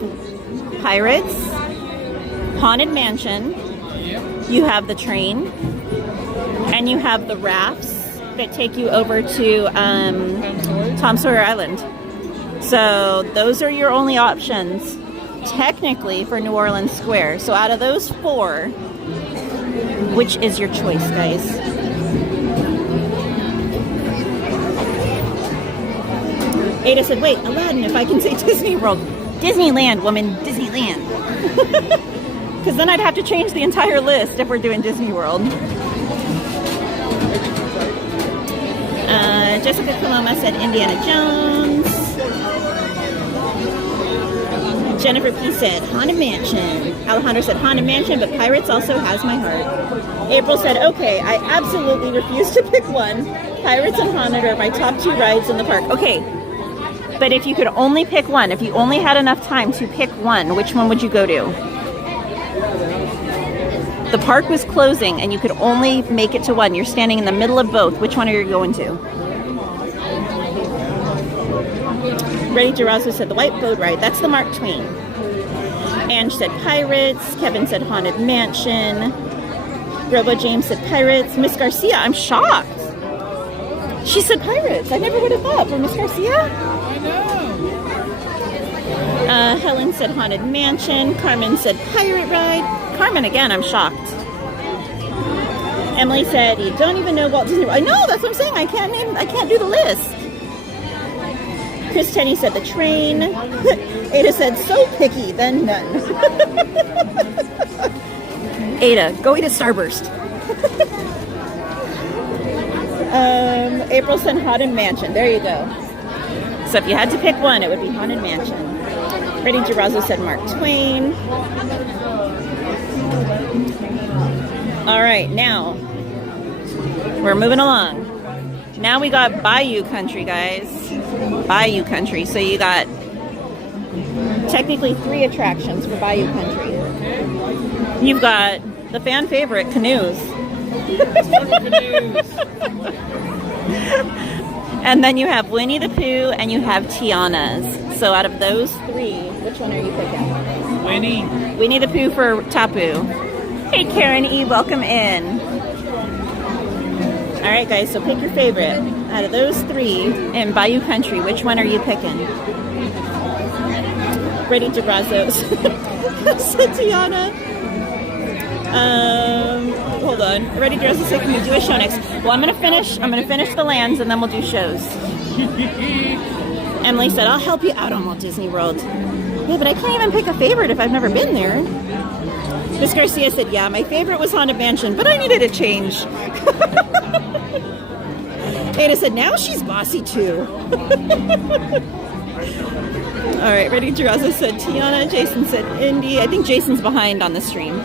Pirates, Haunted Mansion, you have the train, and you have the rafts that take you over to Tom Sawyer Island. So those are your only options, technically, for New Orleans Square. So out of those 4, which is your choice, guys? Ada said, wait, Aladdin, if I can say Disney World. Disneyland, woman, Disneyland. Because then I'd have to change the entire list if we're doing Disney World. Jessica Coloma said Indiana Jones. Jennifer P. said Haunted Mansion. Alejandro said Haunted Mansion, but Pirates also has my heart. April said, okay, I absolutely refuse to pick one. Pirates and Haunted are my top 2 rides in the park. Okay, but if you could only pick one, if you only had enough time to pick one, which one would you go to? The park was closing and you could only make it to one. You're standing in the middle of both. Which one are you going to? Ready Girazo said the White Boat Ride. That's the Mark Twain. Ange said Pirates. Kevin said Haunted Mansion. Robo James said Pirates. Miss Garcia, I'm shocked. She said Pirates. I never would have thought. For Miss Garcia? I know. Helen said Haunted Mansion. Carmen said Pirate Ride. Carmen, again, I'm shocked. Emily said, you don't even know Walt Disney World. I know, that's what I'm saying. I can't do the list. Chris Tenney said the train. Ada said, so picky, then none. Ada, go eat a Starburst. April said Haunted Mansion. There you go. So if you had to pick one, it would be Haunted Mansion. Ready Girazo said Mark Twain. All right, now we're moving along. Now we got Bayou Country, guys. Bayou Country. So you got technically 3 attractions for Bayou Country. You've got the fan favorite, canoes. And then you have Winnie the Pooh and you have Tiana's. So out of those three, which one are you picking? Winnie. Winnie the Pooh for Tapu. Hey Karen E, welcome in. Alright guys, so pick your favorite. Out of those three in Bayou Country, which one are you picking? Ready to Brazos. Said Tiana. Hold on. Ready to Brazos said, can we do a show next? Well, I'm gonna finish the lands and then we'll do shows. Emily said, I'll help you out on Walt Disney World. Yeah, but I can't even pick a favorite if I've never been there. Miss Garcia said, yeah, my favorite was Haunted Mansion, but I needed a change. Ada said, now she's bossy too. All right, Ready Juraza said Tiana. Jason said Indy. I think Jason's behind on the stream.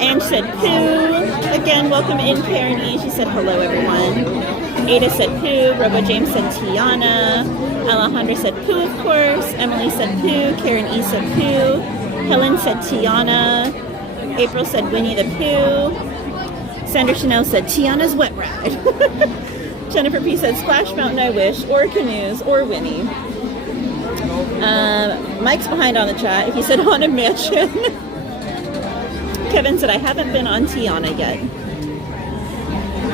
Ange said Pooh. Again, welcome in Karen E. She said hello, everyone. Ada said Pooh. Robo James said Tiana. Alejandra said Pooh, of course. Emily said Pooh. Karen E. said Pooh. Helen said Tiana. April said Winnie the Pooh. Sandra Chanel said Tiana's Wet Ride. Jennifer P. said Splash Mountain, I wish, or Canoes, or Winnie. Mike's behind on the chat. He said Haunted Mansion. Kevin said I haven't been on Tiana yet.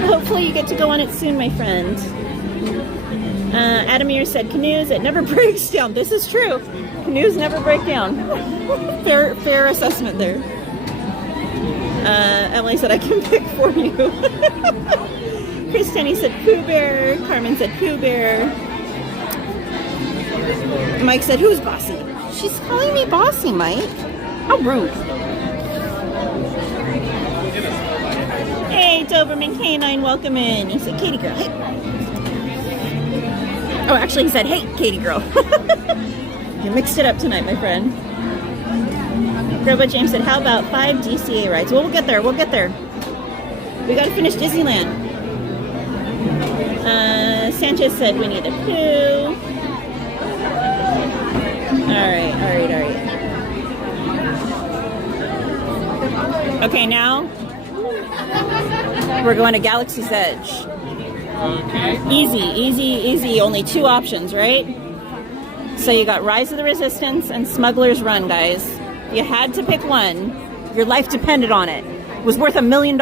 Hopefully you get to go on it soon, my friend. Adamir said Canoes. It never breaks down. This is true. Canoes never break down. fair assessment there. Emily said I can pick for you. Christiane said Pooh Bear. Carmen said Pooh Bear. Mike said, who's bossy? She's calling me bossy, Mike. How rude. Hey, Doberman Canine, welcome in. He said, Katie Girl, hey. Oh, actually, he said, hey, Katie Girl. You mixed it up tonight, my friend. Robo James said, how about 5 DCA rides? Well, we'll get there. We'll get there. We got to finish Disneyland. Sanchez said Winnie the Pooh. All right. Okay, now we're going to Galaxy's Edge. Okay. Easy. Only 2 options, right? So you got Rise of the Resistance and Smuggler's Run, guys. You had to pick one. Your life depended on it. It was worth $1 million.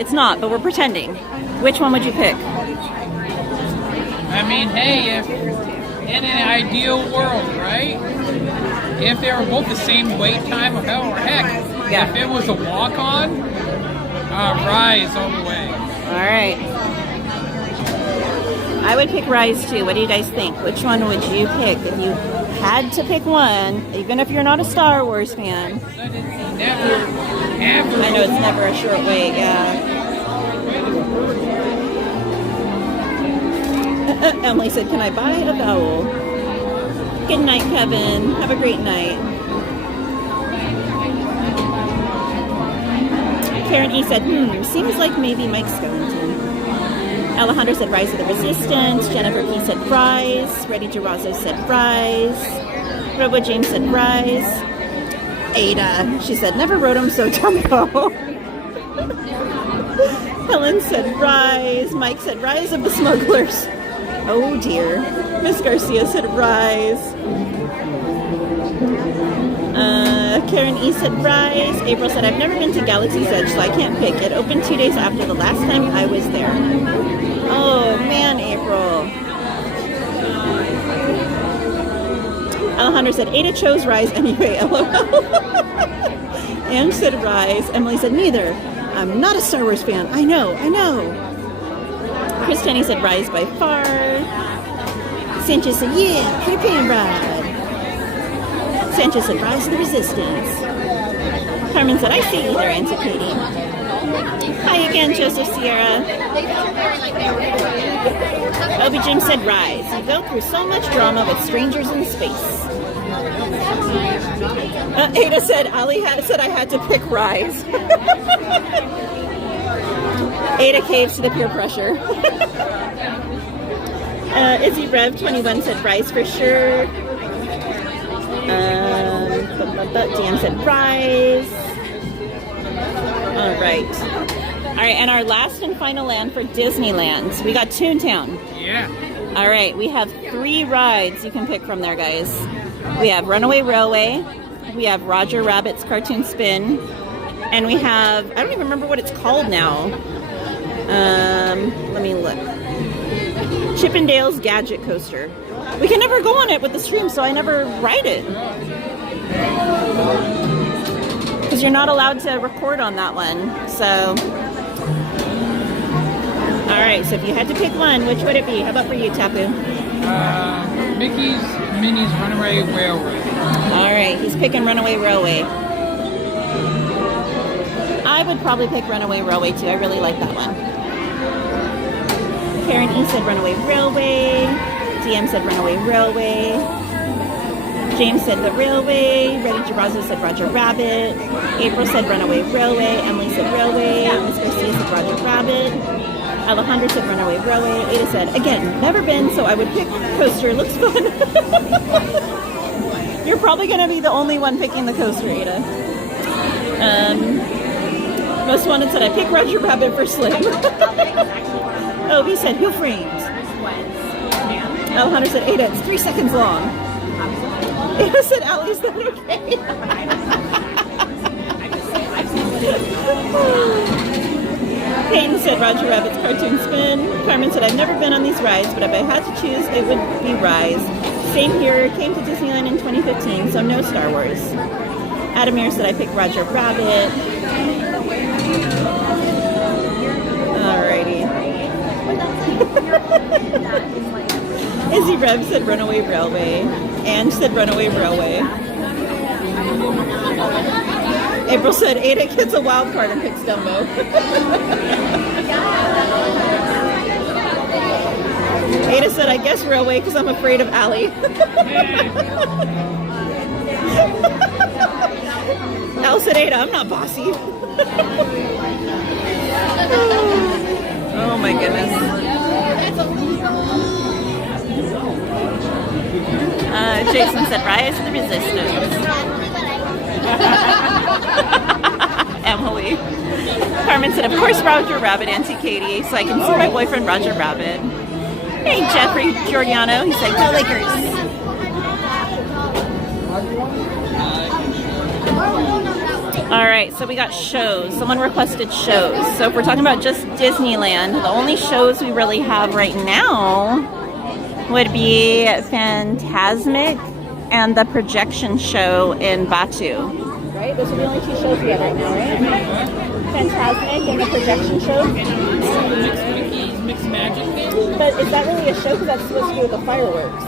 It's not, but we're pretending. Which one would you pick? I mean, hey, if in an ideal world, right? If they were both the same wait time, or hell or heck, yeah. If it was a walk-on, Rise all the way. All right. I would pick Rise too. What do you guys think? Which one would you pick if you had to pick one, even if you're not a Star Wars fan? Never. I know it's never a short wait, yeah. Emily said, can I buy a vowel? Good night, Kevin. Have a great night. Karen E. said, seems like maybe Mike Skellington. Alejandro said Rise of the Resistance. Jennifer P. said Rise. Ready Girazo said Rise. Robo James said Rise. Ada, she said, never wrote him so Dumbo. Helen said Rise. Mike said Rise of the Smugglers. Oh dear. Miss Garcia said Rise. Karen E. said Rise. April said, I've never been to Galaxy's Edge, so I can't pick. It opened 2 days after the last time I was there. Oh man, April. Alejandro said, Ada chose Rise anyway, LOL. Anne said Rise. Emily said, neither. I'm not a Star Wars fan. I know. Christiane said Rise by far. Sanchez said, yeah, Peter Pan ride. Sanchez said Rise of the Resistance. Carmen said, I see either, answered Katie. Hi again, Joseph Sierra. Obi Jim said Rise. You go through so much drama with strangers in space. Ada said, said I had to pick Rise. Ada caves to the peer pressure. Izzy Rev 21 said Rise for sure. Dan said Rise. All right. All right, and our last and final land for Disneyland. We got Toontown. Yeah. All right, we have 3 rides you can pick from there, guys. We have Runaway Railway, we have Roger Rabbit's Cartoon Spin, and we have, I don't even remember what it's called now. Let me look. Chippendale's Gadget Coaster. We can never go on it with the stream, so I never ride it. Because you're not allowed to record on that one, so... Alright, so if you had to pick one, which would it be? How about for you, Tapu? Mickey's Minnie's Runaway Railway. Alright, he's picking Runaway Railway. I would probably pick Runaway Railway too. I really like that one. Karen E said Runaway Railway. DM said Runaway Railway. James said The Railway. Reddy Girazzo said Roger Rabbit. April said Runaway Railway. Emily said Railway. Miss Garcia said Roger Rabbit. Alejandro said Runaway Railway. Ada said, again, never been, so I would pick Coaster. Looks fun. You're probably going to be the only one picking the coaster, Ada. Most wanted said, I pick Roger Rabbit for Slim. Oh, he said, who framed? Alejandro said, Ada, it's 3 seconds long. Ada said, Allie, is that okay? Peyton said Roger Rabbit's Cartoon Spin. Carmen said, I've never been on these rides, but if I had to choose, it would be Rise. Same here, came to Disneyland in 2015, so no Star Wars. Adamir said, I picked Roger Rabbit. Alrighty. Izzy Rev said Runaway Railway. Ange said Runaway Railway. April said Ada gets a wild card and picks Dumbo. Ada said, I guess Railway because I'm afraid of Allie. Al said, Ada, I'm not bossy. Oh my goodness. Jason said, Rise of the Resistance. Emily. Carmen said, of course Roger Rabbit, Auntie Katie, so I can see my boyfriend Roger Rabbit. Hey, Jeffrey Giordano, he said, go Lakers. Alright, so we got shows. Someone requested shows. So if we're talking about just Disneyland, the only shows we really have right now would be Fantasmic and the projection show in Batu. Right? Those are the only 2 shows we have right now, right? Fantasmic and the projection show. Mixed Magic thing? But is that really a show? Because that's supposed to be with the fireworks.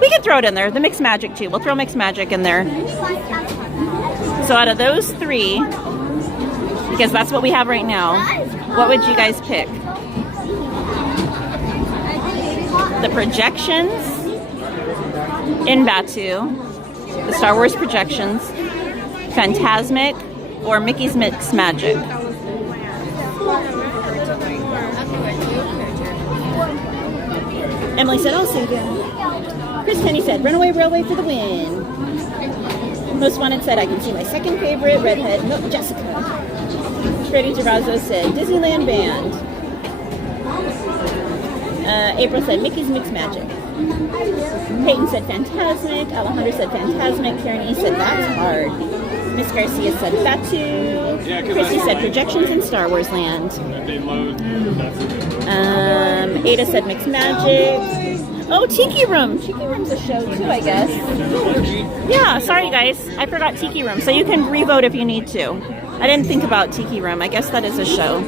We can throw it in there. The Mixed Magic too. We'll throw Mixed Magic in there. So out of those 3, because that's what we have right now, what would you guys pick? The projections in Batu, the Star Wars projections, Fantasmic, or Mickey's Mixed Magic? Emily said, I'll save you. Chris Kenny said, Runaway Railway for the win. Most Wanted said, I can see my second favorite, Redhead, no, Jessica. Freddie Girazzo said, Disneyland Band. April said, Mickey's Mixed Magic. Peyton said, Fantasmic. Alejandro said, Fantasmic. Karen E said, that's hard. Miss Garcia said, Batu. Chrissy said, Projections in Star Wars Land. Ada said, Mixed Magic. Oh, Tiki Room. Tiki Room's a show too, I guess. Yeah, sorry guys. I forgot Tiki Room. So you can re-vote if you need to. I didn't think about Tiki Room. I guess that is a show.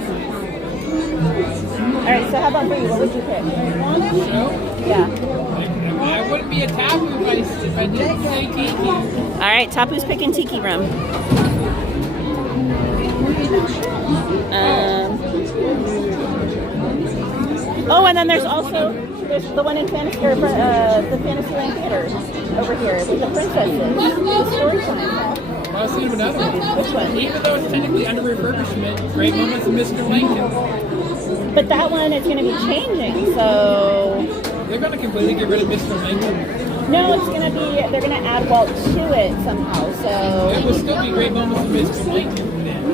Alright, so how about for you? What would you pick? Yeah. I wouldn't be a Tapu if I didn't say Tiki. Alright, Tapu's picking Tiki Room. Oh, and then there's also the one in Fantasy, or, the Fantasyland Theater over here with the princesses. The story time. I was thinking of another one. Which one? Even though it's technically under refurbishment, Great Moments of Mr. Lincoln. But that one is going to be changing, so... They're going to completely get rid of Mr. Lincoln. No, it's going to be... They're going to add Walt to it somehow, so... It will still be Great Moments of Mr. Lincoln then.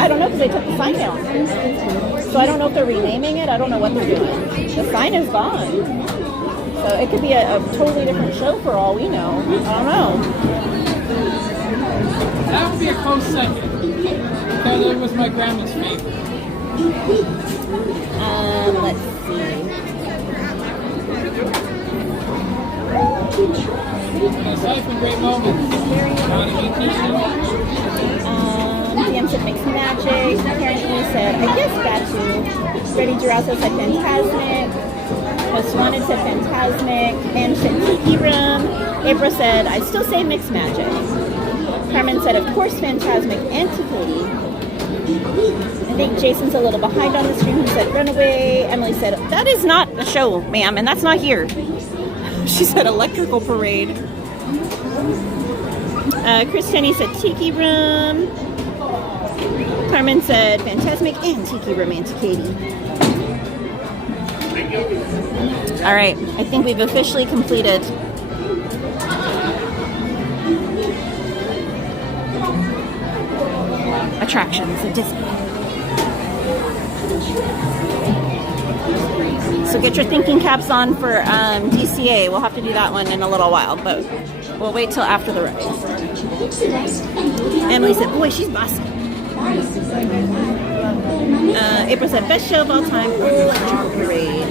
I don't know because they took the sign down. So I don't know if they're renaming it. I don't know what they're doing. The sign is gone. So it could be a totally different show for all we know. I don't know. That would be a close second. Because it was my grandma's favorite. Let's see. Aside from great moments. DM said Mixed Magic. Karen E said, I guess Batu. Freddie Durasso said Fantasmic. Swanted said Fantasmic. And said Tiki Room. April said, I still say Mixed Magic. Carmen said, of course, Fantasmic and Tikiti. I think Jason's a little behind on the stream. He said Runaway. Emily said, that is not a show, ma'am, and that's not here. She said Electrical Parade. Chris Tenney said Tiki Room. Carmen said Fantasmic and Tiki Room and Tikiti. All right, I think we've officially completed. Attractions at Disney. So get your thinking caps on for DCA. We'll have to do that one in a little while, but we'll wait till after the ride. Emily said, boy, she's bossy. April said, best show of all time, Electrical Parade.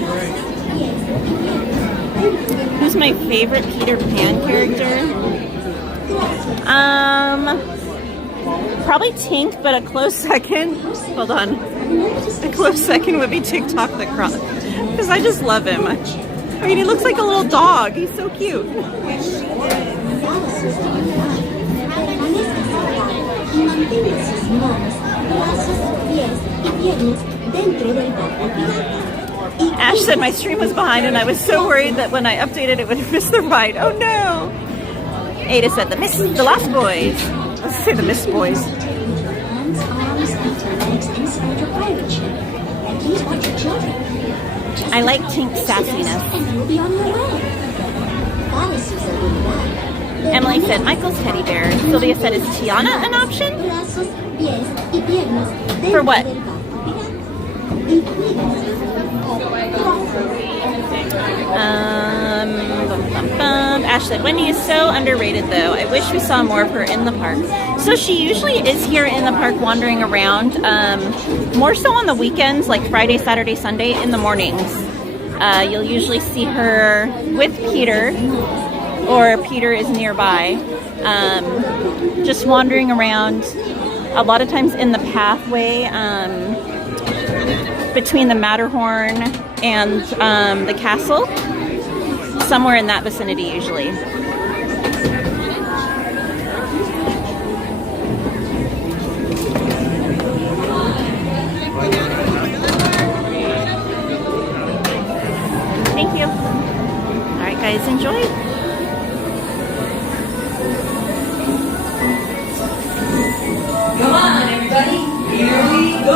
Who's my favorite Peter Pan character? Probably Tink, but a close second. Hold on. A close second would be TikTok the Croc. Because I just love him. I mean, he looks like a little dog. He's so cute. Ash said my stream was behind and I was so worried that when I updated it would miss the ride. Oh no! Ada said the Lost Boys. Let's say the Miss Boys. I like Tink's sassiness. Emily said Michael's teddy bear. Sylvia said, is Tiana an option? For what? Ash said, Wendy is so underrated though. I wish we saw more of her in the park. So she usually is here in the park wandering around, more so on the weekends, like Friday, Saturday, Sunday, in the mornings. You'll usually see her with Peter, or Peter is nearby, just wandering around, a lot of times in the pathway between the Matterhorn and the castle, somewhere in that vicinity usually. Thank you. All right, guys, enjoy. Come on, everybody, here we go!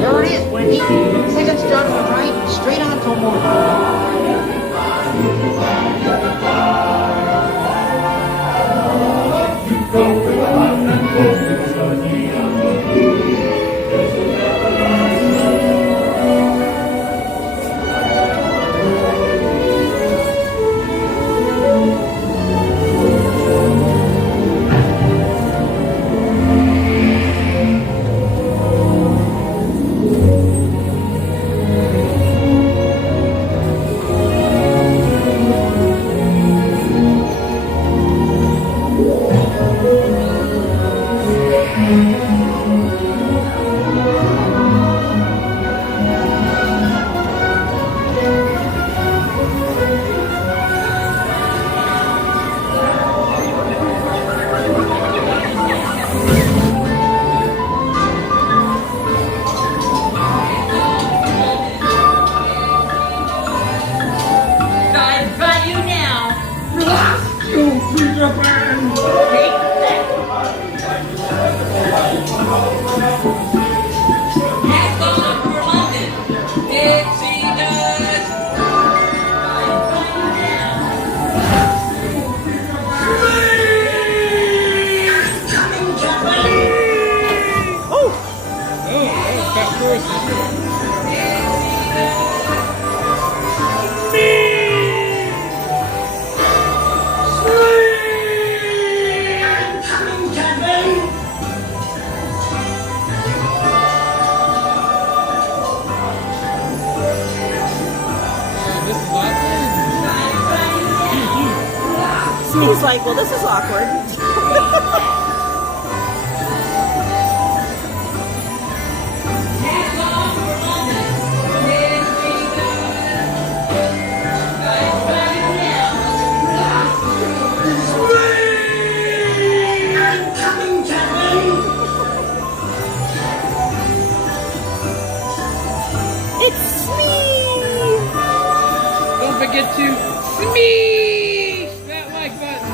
There it is, Wendy. Second start on the right, straight on to more. He's like, well, this is awkward. It's Smee! Don't forget to smash that like button.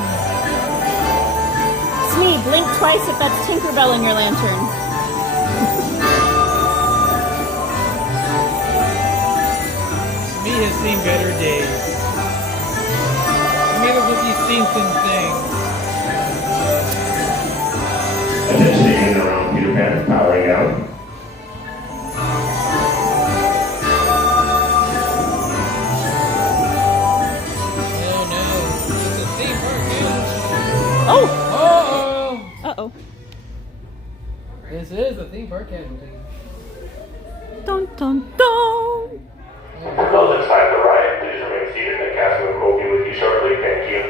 Smee, blink twice if that's Tinkerbell in your lantern. Smee has seen better days. Smee looks like he's seen some things. Attention around Peter Pan powering out. Oh! Uh-oh! Uh-oh. This is the theme park casualty. Dun dun dun! Those inside the ride, please remain seated. The casting will be with you shortly. Thank you.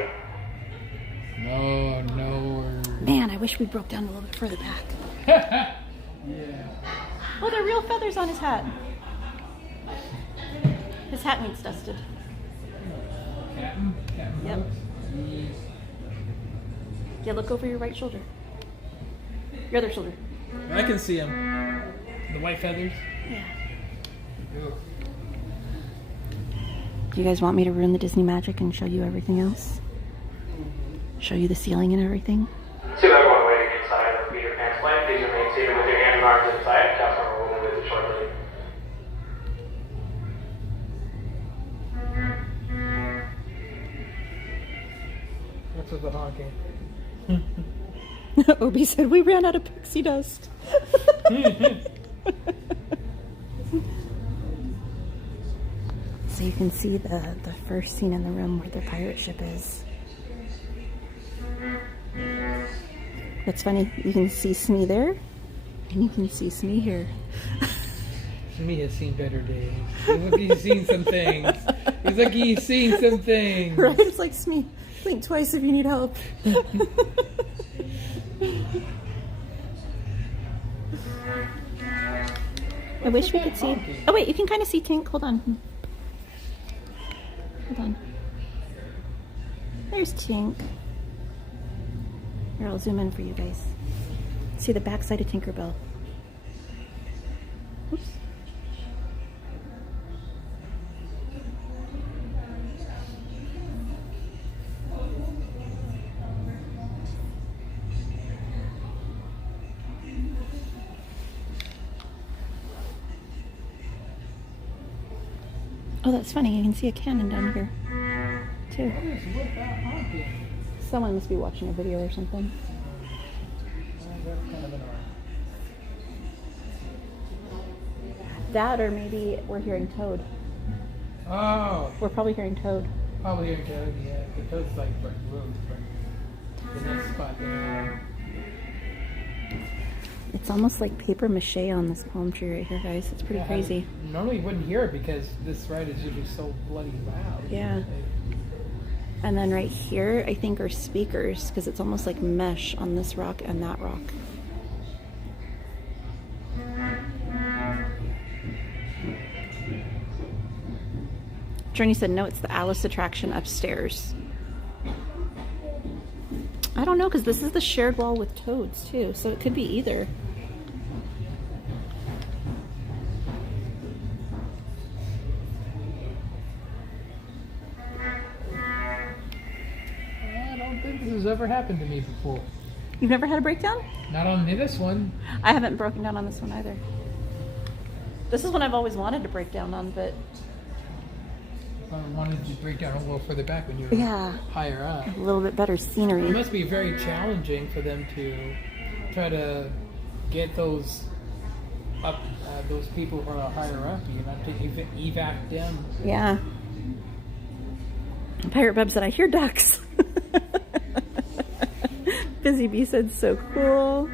No. Man, I wish we broke down a little bit further back. Yeah. Oh, they're real feathers on his hat. His hat needs dusted. Captain Yep. Hooks. Yeah, look over your right shoulder. Your other shoulder. I can see him. The white feathers. Yeah. Ugh. Do you guys want me to ruin the Disney magic and show you everything else? Show you the ceiling and everything? So that's one way to get inside of Peter Pan's plane. Please remain seated with your hands and arms inside. Customer will be with you shortly. What's with the honking? Obi said we ran out of pixie dust. So you can see the first scene in the room where the pirate ship is. It's funny, you can see Smee there, and you can see Smee here. Smee has seen better days. He's seen some things. He's like he's seen some things. Right? It's like Smee, blink twice if you need help. I wish we could see. Oh wait, you can kind of see Tink. Hold on. Hold on. There's Tink. Here, I'll zoom in for you guys. See the backside of Tinkerbell. Oops. Oh, that's funny. You can see a cannon down here, too. Someone must be watching a video or something. That, or maybe we're hearing Toad. Oh. We're probably hearing Toad. Probably hearing Toad, yeah. The Toad's like moved from the next spot there. It's almost like paper mache on this palm tree right here, guys. It's pretty crazy. Normally you wouldn't hear it because this ride is usually so bloody loud. Yeah. And then right here, I think, are speakers, because it's almost like mesh on this rock and that rock. Journey said, no, it's the Alice attraction upstairs. I don't know, because this is the shared wall with Toads, too, so it could be either. I don't think this has ever happened to me before. You've never had a breakdown? Not on this one. I haven't broken down on this one either. This is one I've always wanted to break down on, but... I wanted to break down a little further back when you were higher up. A little bit better scenery. It must be very challenging for them to try to get those up those people who are higher up. You have to evac them. Yeah. Pirate Bub said, I hear ducks. Busy Bee said, so cool.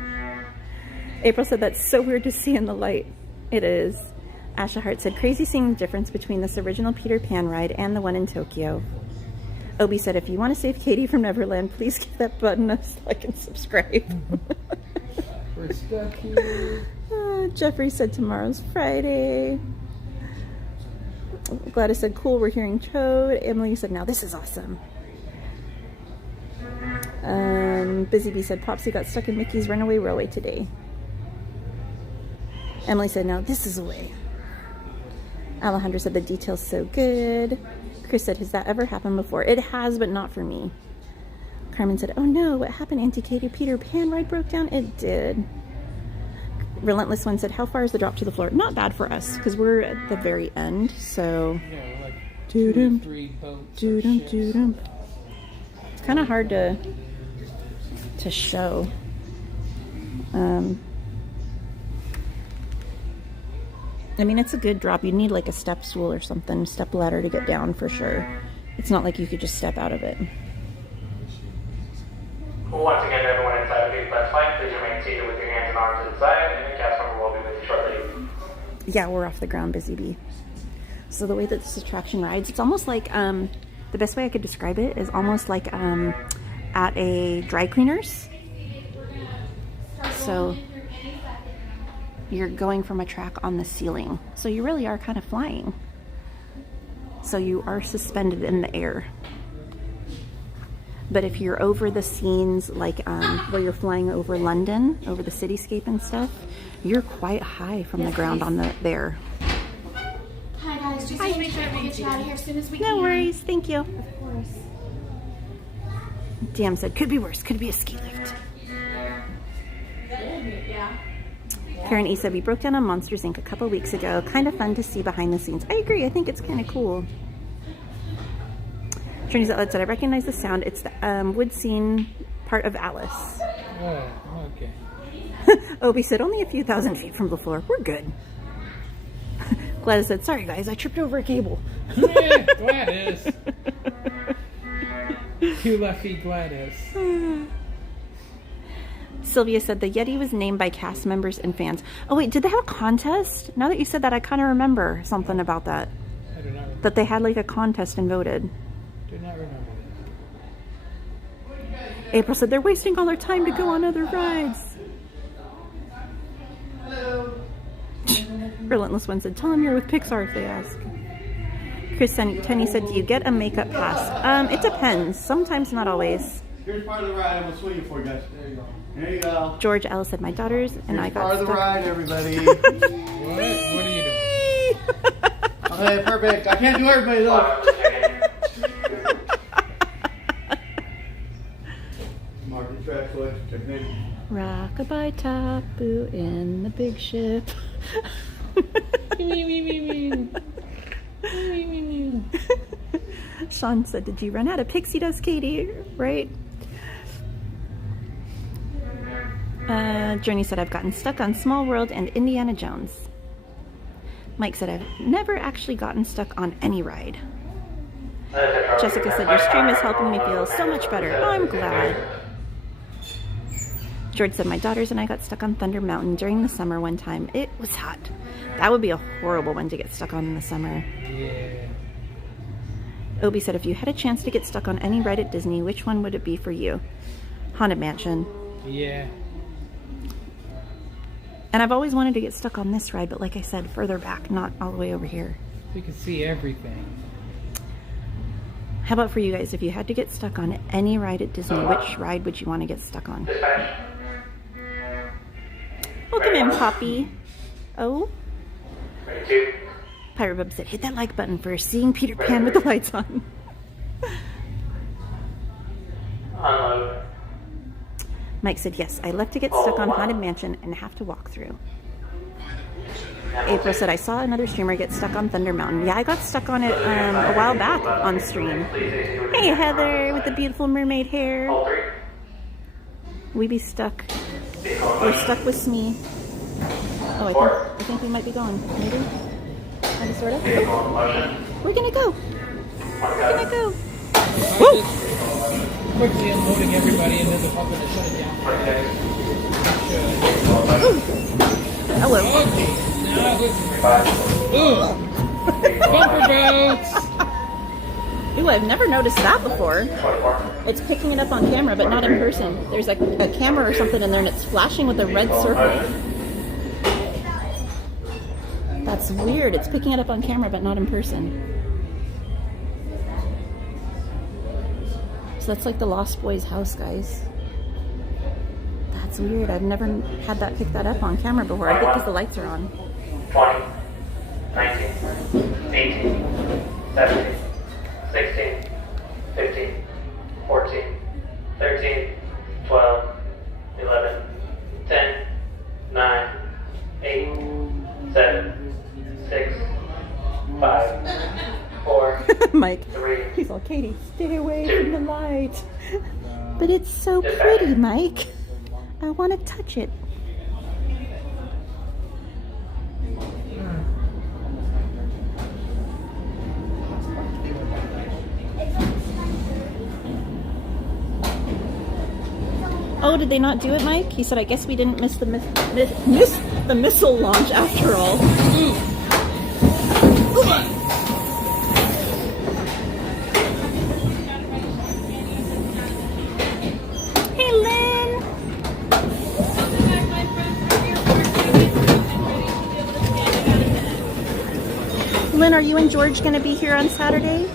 April said, that's so weird to see in the light. It is. Asha Hart said, crazy seeing the difference between this original Peter Pan ride and the one in Tokyo. Obi said, if you want to save Katie from Neverland, please give that button a like and subscribe. We're stuck here. Jeffrey said, tomorrow's Friday. Gladys said, cool, we're hearing Toad. Emily said, now this is awesome. Busy Bee said, Popsy got stuck in Mickey's Runaway Railway today. Emily said, now this is a way. Alejandro said, the detail's so good. Chris said, has that ever happened before? It has, but not for me. Carmen said, oh no, what happened, Auntie Katie? Peter Pan ride broke down? It did. Relentless One said, how far is the drop to the floor? Not bad for us, because we're at the very end, so... Yeah, we're like doo-dum, 2 or 3 boats doo-dum, doo-dum. It's kind of hard to show. I mean, it's a good drop. You need like a step stool or something, step ladder to get down for sure. It's not like you could just step out of it. Once again, everyone inside the big bus flight, please remain seated with your hands and arms inside, and the cast member will be with you shortly. Yeah, we're off the ground, Busy Bee. So the way that this attraction rides, it's almost like, the best way I could describe it is almost like at a dry cleaners. So you're going from a track on the ceiling. So you really are kind of flying. So you are suspended in the air. But if you're over the scenes, like where you're flying over London, over the cityscape and stuff, you're quite high from the ground on there. Hi guys, just want to make sure we get you out of here as soon as we can. No worries, thank you. Of course. Damn said, could be worse, could be a ski lift. Yeah. Karen E said, we broke down on Monsters Inc. a couple weeks ago. Kind of fun to see behind the scenes. I agree, I think it's kind of cool. Trinity's Outlet said, I recognize the sound. It's the wood scene part of Alice. Oh, okay. Obi said, only a few thousand feet from the floor. We're good. Gladys said, sorry guys, I tripped over a cable. Yeah, Gladys. 2 left feet Gladys. Sylvia said, the Yeti was named by cast members and fans. Oh wait, did they have a contest? Now that you said that, I kind of remember something about that. I do not remember. That they had like a contest and voted. Do not remember. April said, they're wasting all their time to go on other rides. Hello. Relentless One said, tell them you're with Pixar if they ask. Chris Tenny said, do you get a makeup pass? It depends. Sometimes, not always. Here's part of the ride. I'm going to swing it for you guys. There you go. There you go. George Ellis said, my daughters and I got part of the stuck. ride, everybody. What are you doing? Okay, perfect. I can't do everybody though. Market track collection technique. Rockabye Tapu in the big ship. Sean said, did you run out of pixie dust, Katie? Right? Journey said, I've gotten stuck on Small World and Indiana Jones. Mike said, I've never actually gotten stuck on any ride. Jessica said, your stream is helping me feel so much better. Oh, I'm glad. George said, my daughters and I got stuck on Thunder Mountain during the summer one time. It was hot. That would be a horrible one to get stuck on in the summer. Yeah. Obi said, if you had a chance to get stuck on any ride at Disney, which one would it be for you? Haunted Mansion. Yeah. And I've always wanted to get stuck on this ride, but like I said, further back, not all the way over here. We can see everything. How about for you guys, if you had to get stuck on any ride at Disney, which ride would you want to get stuck on? Welcome in, Poppy. Oh? Pirate Bub said, hit that like button for seeing Peter Pan with the lights on. Unload. Mike said, yes, I love to get stuck on Haunted Mansion and have to walk through. April said, I saw another streamer get stuck on Thunder Mountain. Yeah, I got stuck on it a while back on stream. Hey, Heather, with the beautiful mermaid hair. We be stuck. We're stuck with Smee. Oh, I think we might be going. Maybe? Maybe sort of? We're gonna go. We're gonna go. Quickly unloading everybody and then the pump to shut it down. Hello. Okay. Bumper boats. Ooh, I've never noticed that before. It's picking it up on camera, but not in person. There's a camera or something in there, and it's flashing with a red circle. That's weird. It's picking it up on camera, but not in person. So that's like the Lost Boys house, guys. That's weird. I've never had that pick that up on camera before. I think because the lights are on. 20, 19, 18, 17, 16, 15, 14, 13, 12, 11, 10, 9, 8, 7, 6, 5, 4, Mike. 3, He's all, Katie, stay away 2, from the light. But it's so pretty, Mike. I want to touch it. Oh, did they not do it, Mike? He said, I guess we didn't miss the missile launch after all. Hey, Lynn! Lynn, are you and George going to be here on Saturday?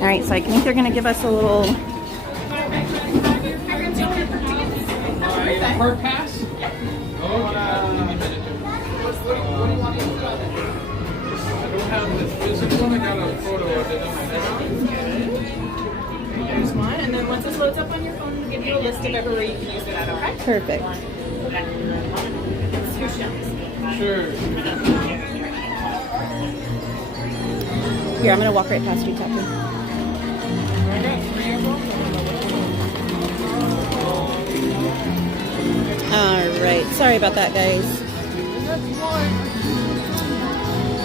All right, so I think they're going to give us a little... Hard pass? Okay. I don't have the physical one. I got a photo of it on my desktop. There's one, and then once this loads up on your phone, we'll give you a list of everywhere you can use it at, okay? Perfect. Sure. Here, I'm going to walk right past you, Tucker. Alright, sorry about that, guys.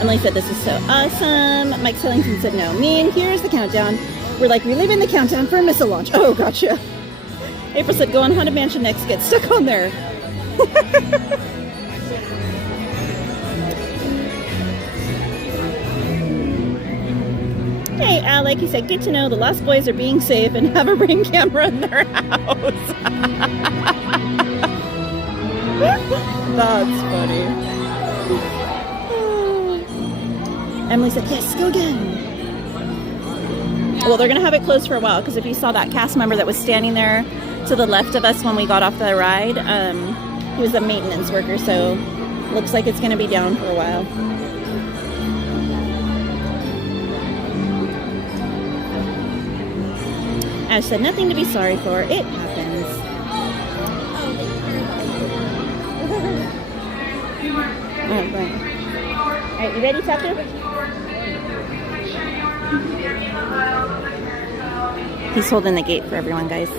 Emily said this is so awesome. Mike Sellington said no. Me and here's the countdown. We're like reliving the countdown for a missile launch. Oh, gotcha. April said go on Haunted Mansion next. Get stuck on there. Hey, Alec, he said, get to know the Lost Boys are being safe and have a Ring camera in their house. That's funny. Emily said, yes, go again. Well, they're going to have it closed for a while because if you saw that cast member that was standing there to the left of us when we got off the ride, he was a maintenance worker, so looks like it's going to be down for a while. Ash said, nothing to be sorry for. It happens. Alright, you ready, Tucker? He's holding the gate for everyone, guys.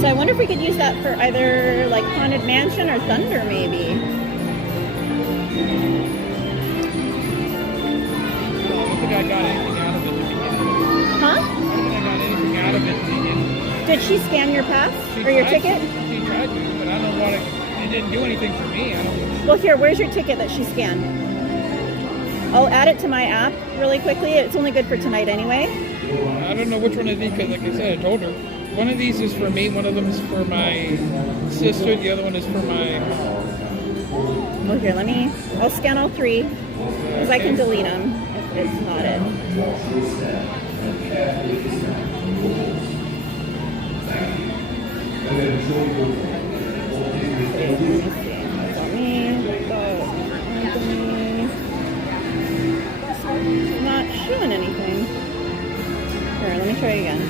So I wonder if we could use that for either like Haunted Mansion or Thunder, maybe. I don't think I got anything out of it to begin with. Huh? I don't think I got anything out of it to begin with. Did she scan your pass or your ticket? She tried to, but I don't want it. It didn't do anything for me. I don't. Well, here, where's your ticket that she scanned? I'll add it to my app really quickly. It's only good for tonight anyway. I don't know which one of these because, like I said, I told her. One of these is for me, one of them is for my sister, the other one is for my mom. Oh, here, I'll scan all three, because I can delete them if it's not it. Here, let me try again.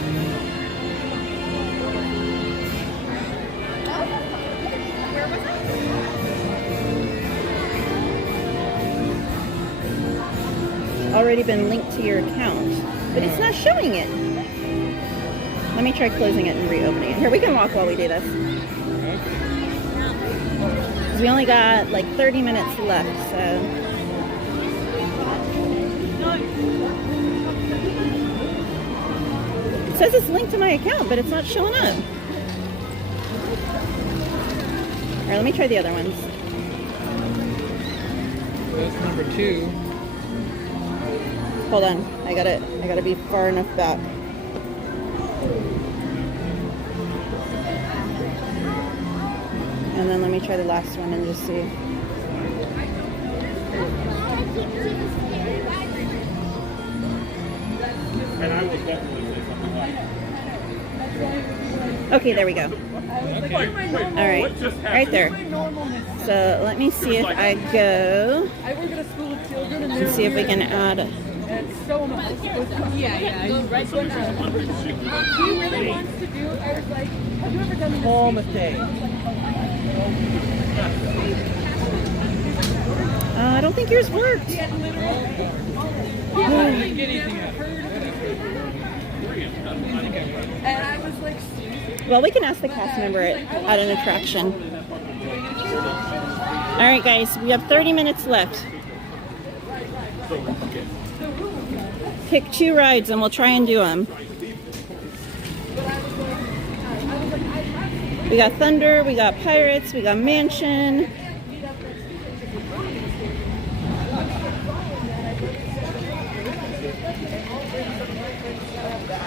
Already been linked to your account, but it's not showing it. Let me try closing it and reopening it. Here, we can walk while we do this. We only got like 30 minutes left, so. It says it's linked to my account, but it's not showing up. All right, let me try the other ones. That's number 2. Hold on, I gotta be far enough back. And then let me try the last one and just see. And I will definitely say something like Okay, there we go. All right, right there. So let me see if I go. I work at a school of children, and Let's see if we can add. it's so much. Yeah. Right when he really wants to do, I was like, have you ever done this? Small mistake. I don't think yours worked. And I was like, Well, we can ask the cast member at an attraction. All right, guys, we have 30 minutes left. Pick 2 rides and we'll try and do them. We got Thunder, we got Pirates, we got Mansion.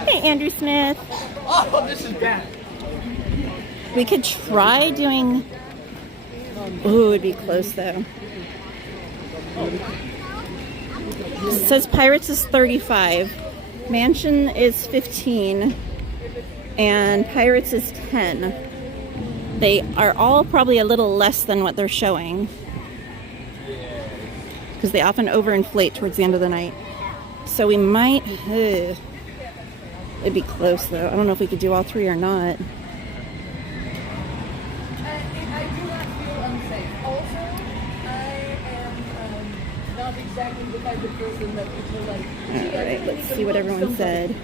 Hey, Andrew Smith. Oh, this is bad. We could try doing. Ooh, it'd be close though. It says Pirates is 35, Mansion is 15, and Pirates is 10. They are all probably a little less than what they're showing, because they often overinflate towards the end of the night. So we might. It'd be close though. I don't know if we could do all 3 or not. I do not feel unsafe. Also, I am not exactly the type of person that people like. Alright, let's see what everyone said.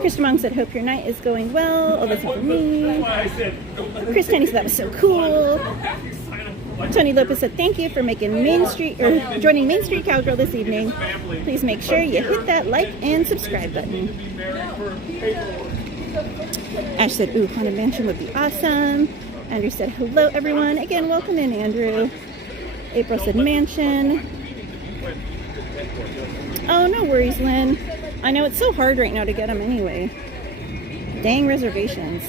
Chris Monk said, hope your night is going well. Oh, that's for me. Chris Tenney said that was so cool. Tony Lopez said, thank you for making joining Main Street Cowgirl this evening. Please make sure you hit that like and subscribe button. Ash said, ooh, Haunted Mansion would be awesome. Andrew said, hello everyone. Again, welcome in, Andrew. April said, Mansion. Oh, no worries, Lynn. I know it's so hard right now to get them anyway. Dang reservations.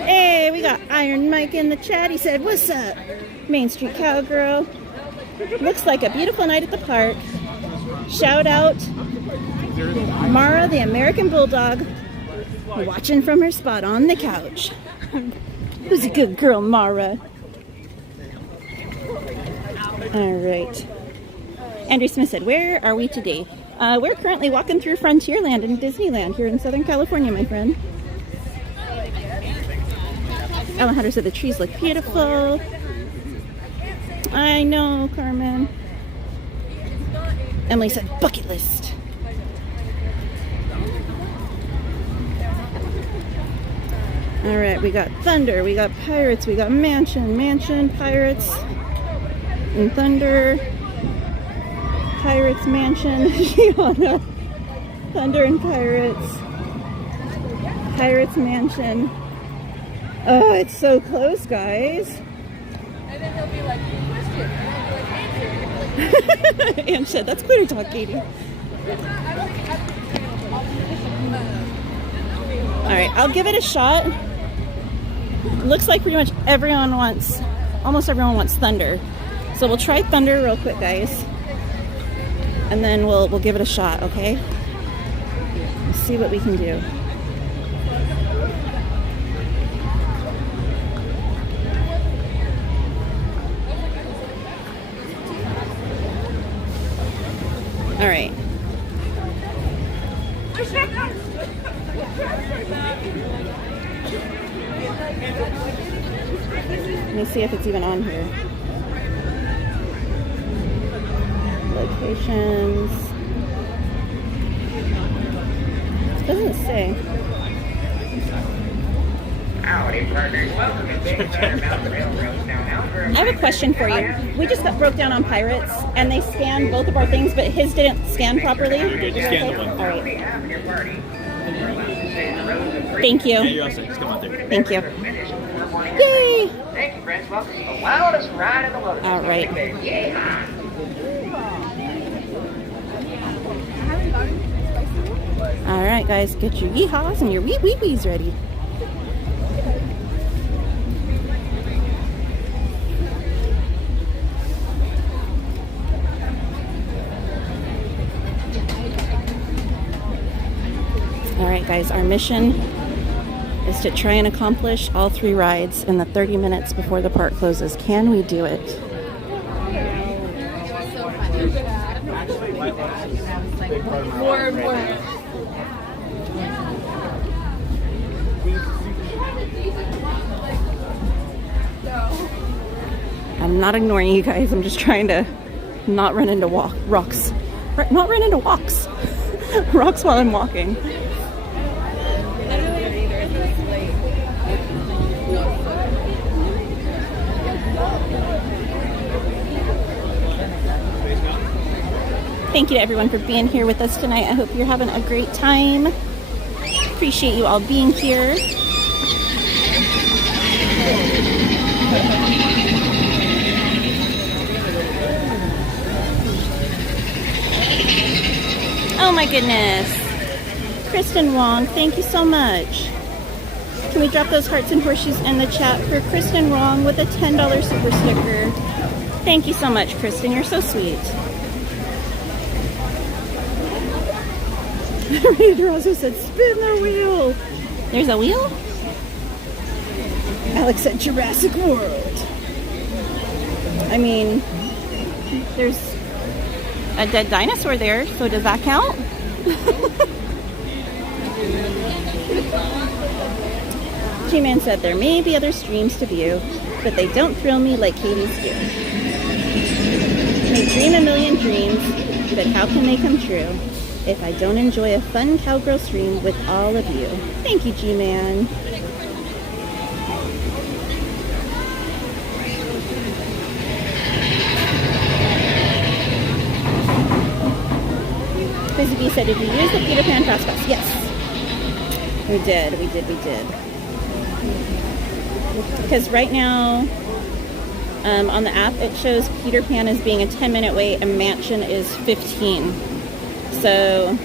Hey, we got Iron Mike in the chat. He said, what's up, Main Street Cowgirl? Looks like a beautiful night at the park. Shout out Mara, the American Bulldog, watching from her spot on the couch. Who's a good girl, Mara? All right. Andrew Smith said, where are we today? We're currently walking through Frontierland in Disneyland here in Southern California, my friend. Ellen Hunter said the trees look beautiful. I know, Carmen. Emily said bucket list. All right, we got Thunder, we got Pirates, we got Mansion, Pirates, and Thunder. Pirates, Mansion, Gianna. Thunder and Pirates. Pirates, Mansion. Oh, it's so close, guys. And then they'll be like, question. And I'll be like, answer. Anne said, that's clear talk, Katie. Alright, I'll give it a shot. Looks like pretty much almost everyone wants Thunder. So we'll try Thunder real quick, guys. And then we'll give it a shot, okay? Let's see what we can do. All right, Let me see if it's even on here. Locations. It doesn't say. I have a question for you. We just got broke down on Pirates, and they scanned both of our things, but his didn't scan properly. Good, just scan the one. All right. Thank you. Yeah, you're all set. Just come on through. Thank you. Yay! Thank you, friends. Welcome to the wildest ride in the world. All right. All right, guys, get your yeehaws and your wee-wee-wees ready. All right, guys, our mission is to try and accomplish all 3 rides in the 30 minutes before the park closes. Can we do it? I'm not ignoring you guys. I'm just trying to not run into rocks. Not run into walks. Rocks while I'm walking. Thank you to everyone for being here with us tonight. I hope you're having a great time. Appreciate you all being here. Oh my goodness. Kristen Wong, thank you so much. Can we drop those hearts and horseshoes in the chat for Kristen Wong with a $10 super sticker? Thank you so much, Kristen. You're so sweet. Raider also said, spin the wheel. There's a wheel? Alex said Jurassic World. I mean, there's a dead dinosaur there, so does that count? G-Man said there may be other streams to view, but they don't thrill me like Katie's do. May dream a million dreams, but how can they come true if I don't enjoy a fun cowgirl stream with all of you? Thank you, G-Man. Busy Bee said, did you use the Peter Pan Fast Pass? Yes. We did. Because right now, on the app, it shows Peter Pan as being a 10-minute wait and Mansion is 15. So,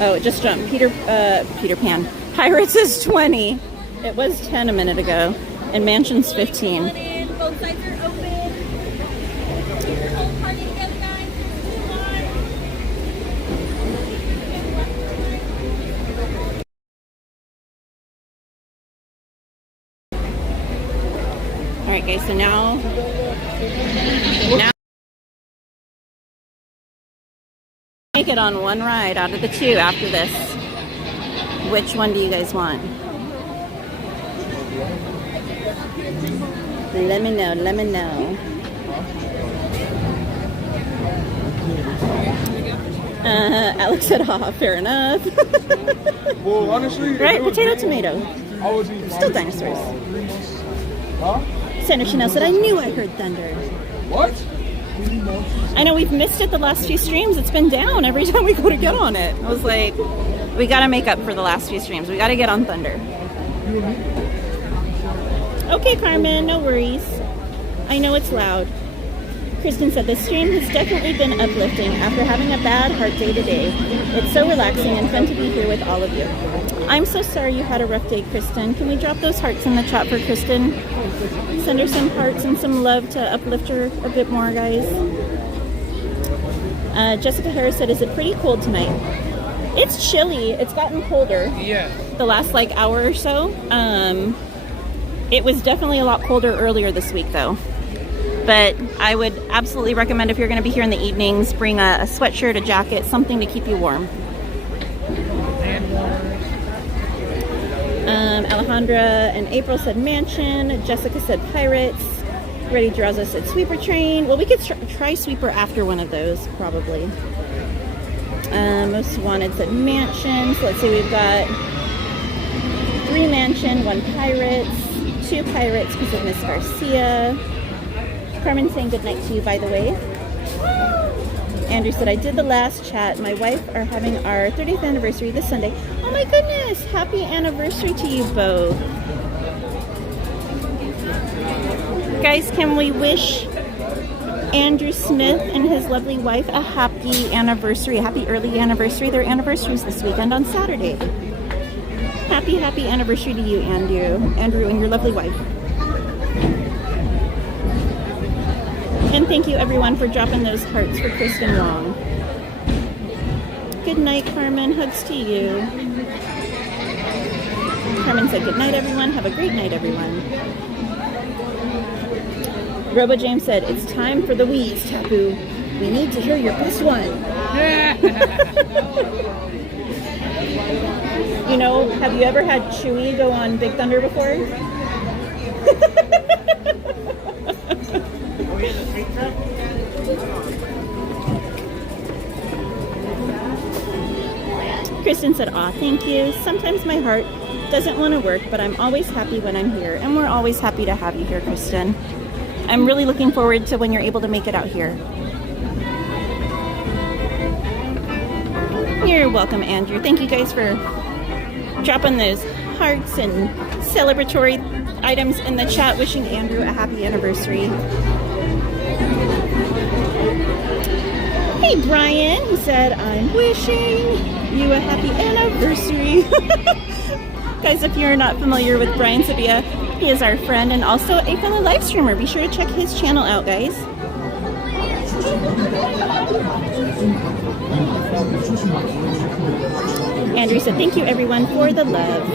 oh, it just jumped. Peter Pan. Pirates is 20. It was 10 a minute ago, and Mansion's 15. Both sides are open. Party together, guys. All right, guys. So now make it on one ride out of the 2 after this. Which one do you guys want? Let me know. Alex said, haha, fair enough. Well, honestly, right, potato, tomato. Still dinosaurs. Huh? Senator Chanel said, I knew I heard thunder. What? I know we've missed it the last few streams. It's been down every time we go to get on it. I was like, we gotta make up for the last few streams. We gotta get on thunder. Okay, Carmen, no worries. I know it's loud. Kristen said, the stream has definitely been uplifting after having a bad heart day today. It's so relaxing and fun to be here with all of you. I'm so sorry you had a rough day, Kristen. Can we drop those hearts in the chat for Kristen? Send her some hearts and some love to uplift her a bit more, guys. Jessica Harris said, is it pretty cold tonight? It's chilly. It's gotten colder. Yeah. The last hour or so. It was definitely a lot colder earlier this week, though. But I would absolutely recommend if you're going to be here in the evenings, bring a sweatshirt, a jacket, something to keep you warm. Alejandra and April said mansion. Jessica said pirates. Ready Draza said sweeper train. Well, we could try sweeper after one of those, probably. Most wanted said mansion. So let's see, we've got 3 mansion, 1 pirates, 2 pirates because of Miss Garcia. Carmen saying good night to you, by the way. Andrew said, I did the last chat. My wife are having our 30th anniversary this Sunday. Oh my goodness! Happy anniversary to you both. Guys, can we wish Andrew Smith and his lovely wife a happy anniversary, a happy early anniversary? Their anniversaries this weekend on Saturday. Happy anniversary to you, Andrew and your lovely wife. And thank you everyone for dropping those hearts for Kristen Wong. Good night, Carmen. Hugs to you. Carmen said good night, everyone. Have a great night, everyone. Robo James said, it's time for the wheeze, Tapu. We need to hear your best one. You know, have you ever had Chewie go on Big Thunder before? Kristen said, aw, thank you. Sometimes my heart doesn't want to work, but I'm always happy when I'm here. And we're always happy to have you here, Kristen. I'm really looking forward to when you're able to make it out here. You're welcome, Andrew. Thank you guys for dropping those hearts and celebratory items in the chat, wishing Andrew a happy anniversary. Hey, Brian. He said, I'm wishing you a happy anniversary. Guys, if you're not familiar with Brian Sabia, he is our friend and also a fellow live streamer. Be sure to check his channel out, guys. Andrew said, thank you everyone for the love.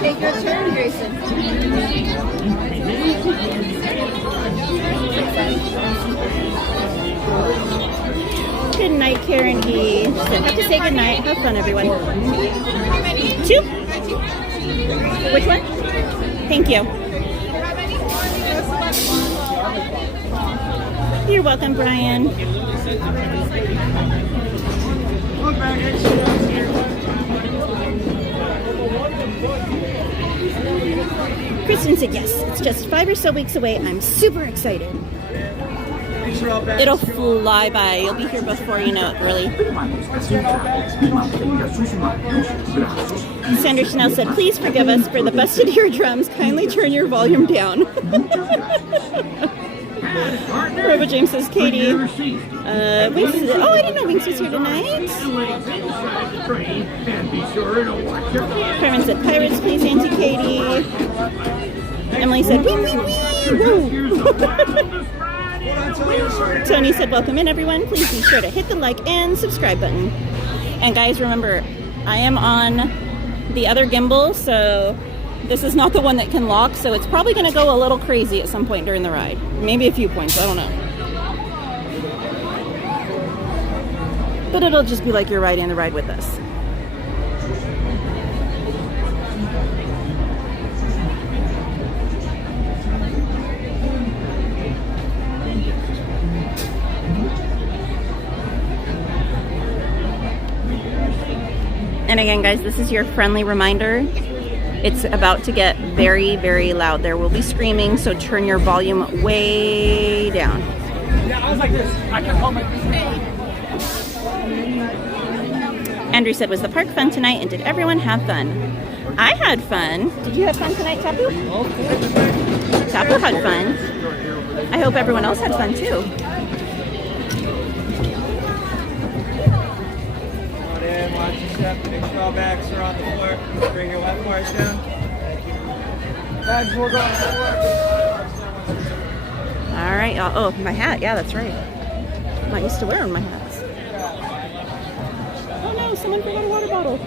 Take your turn, Grayson. Good night, Karen E. She said, have to say good night. Have fun, everyone. 2? Which one? Thank you. You're welcome, Brian. Kristen said, yes, it's just 5 or so weeks away. I'm super excited. It'll fly by. You'll be here before you know it, really. Sandra Chanel said, please forgive us for the busted eardrums. Kindly turn your volume down. Robo James says, Katie. Wings, oh, I didn't know Wings was here tonight. Carmen said, pirates, please, Auntie Katie. Emily said, wee, wee, wee. Woo. Tony said, welcome in, everyone. Please be sure to hit the like and subscribe button. And guys, remember, I am on the other gimbal, so this is not the one that can lock, so it's probably going to go a little crazy at some point during the ride. Maybe a few points, I don't know. But it'll just be like you're riding the ride with us. And again, guys, this is your friendly reminder. It's about to get very, very loud. There will be screaming, so turn your volume way down. Yeah, I was like this. I kept on my... Andrew said, was the park fun tonight, and did everyone have fun? I had fun. Did you have fun tonight, Tapu? Tapu had fun. I hope everyone else had fun, too. Watch your step. Big drawbacks are on the floor. Bring your left bars down. Bags will go on the floor. All right. Oh, my hat. Yeah, that's right. I'm not used to wearing my hats. Oh no, someone forgot a water bottle.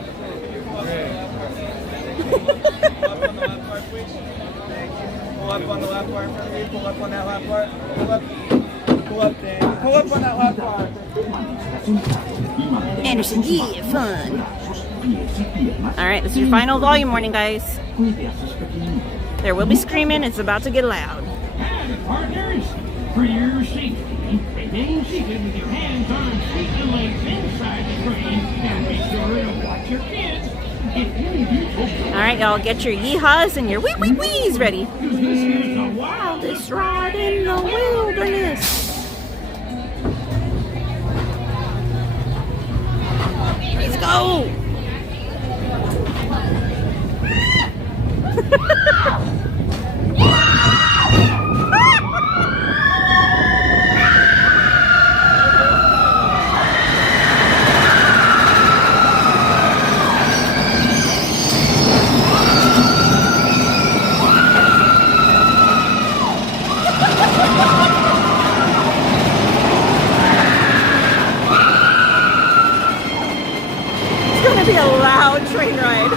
Pull up on the left part in front of you. Pull up on that left part. Pull up. Pull up, Dan. Pull up on that left part. Anderson, yeah, fun. All right, this is your final volume warning, guys. There will be screaming. It's about to get loud. And partners, for your safety, remain seated with your hands, arms, feet, and legs inside the train, and be sure to watch your kids. All right, y'all, get your yeehaws and your wee-wee-wees ready. The wildest ride in the wilderness. Let's go. It's gonna be a loud train ride.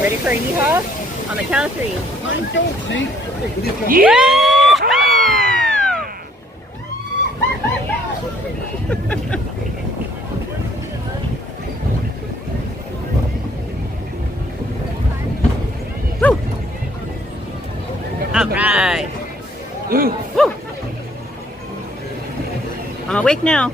Ready for a yeehaw? On the count of 3. 1, 2, 3. Yeah! Woo! All right. Woo! I'm awake now.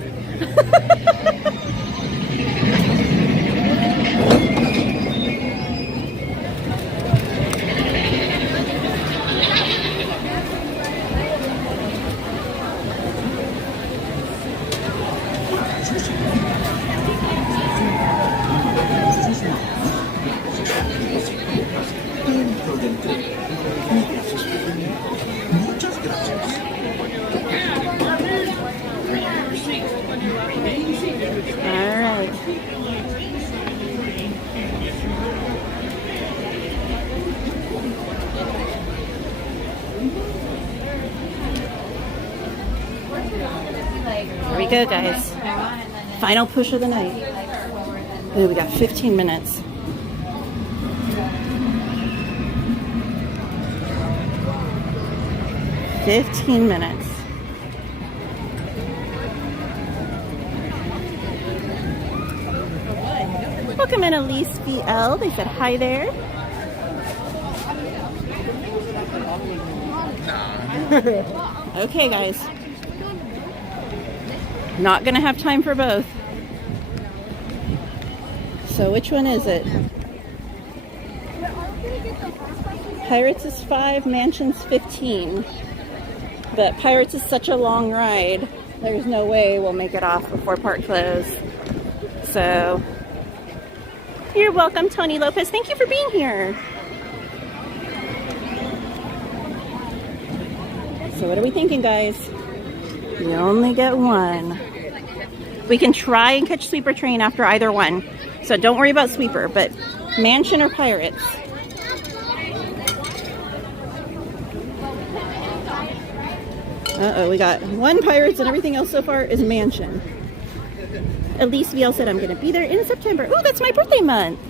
Here we go, guys. Final push of the night. Ooh, we got 15 minutes. $15 minutes. Welcome in Elise VL. They said hi there. Okay, guys. Not gonna have time for both. So which one is it? Pirates is 5, Mansion's 15. But Pirates is such a long ride. There's no way we'll make it off before park close. So, you're welcome, Tony Lopez. Thank you for being here. So what are we thinking, guys? You only get one. We can try and catch Sweeper Train after either one. So don't worry about Sweeper, but Mansion or Pirates. Uh-oh, we got one Pirates and everything else so far is Mansion. Elise VL said I'm going to be there in September. Oh, that's my birthday month.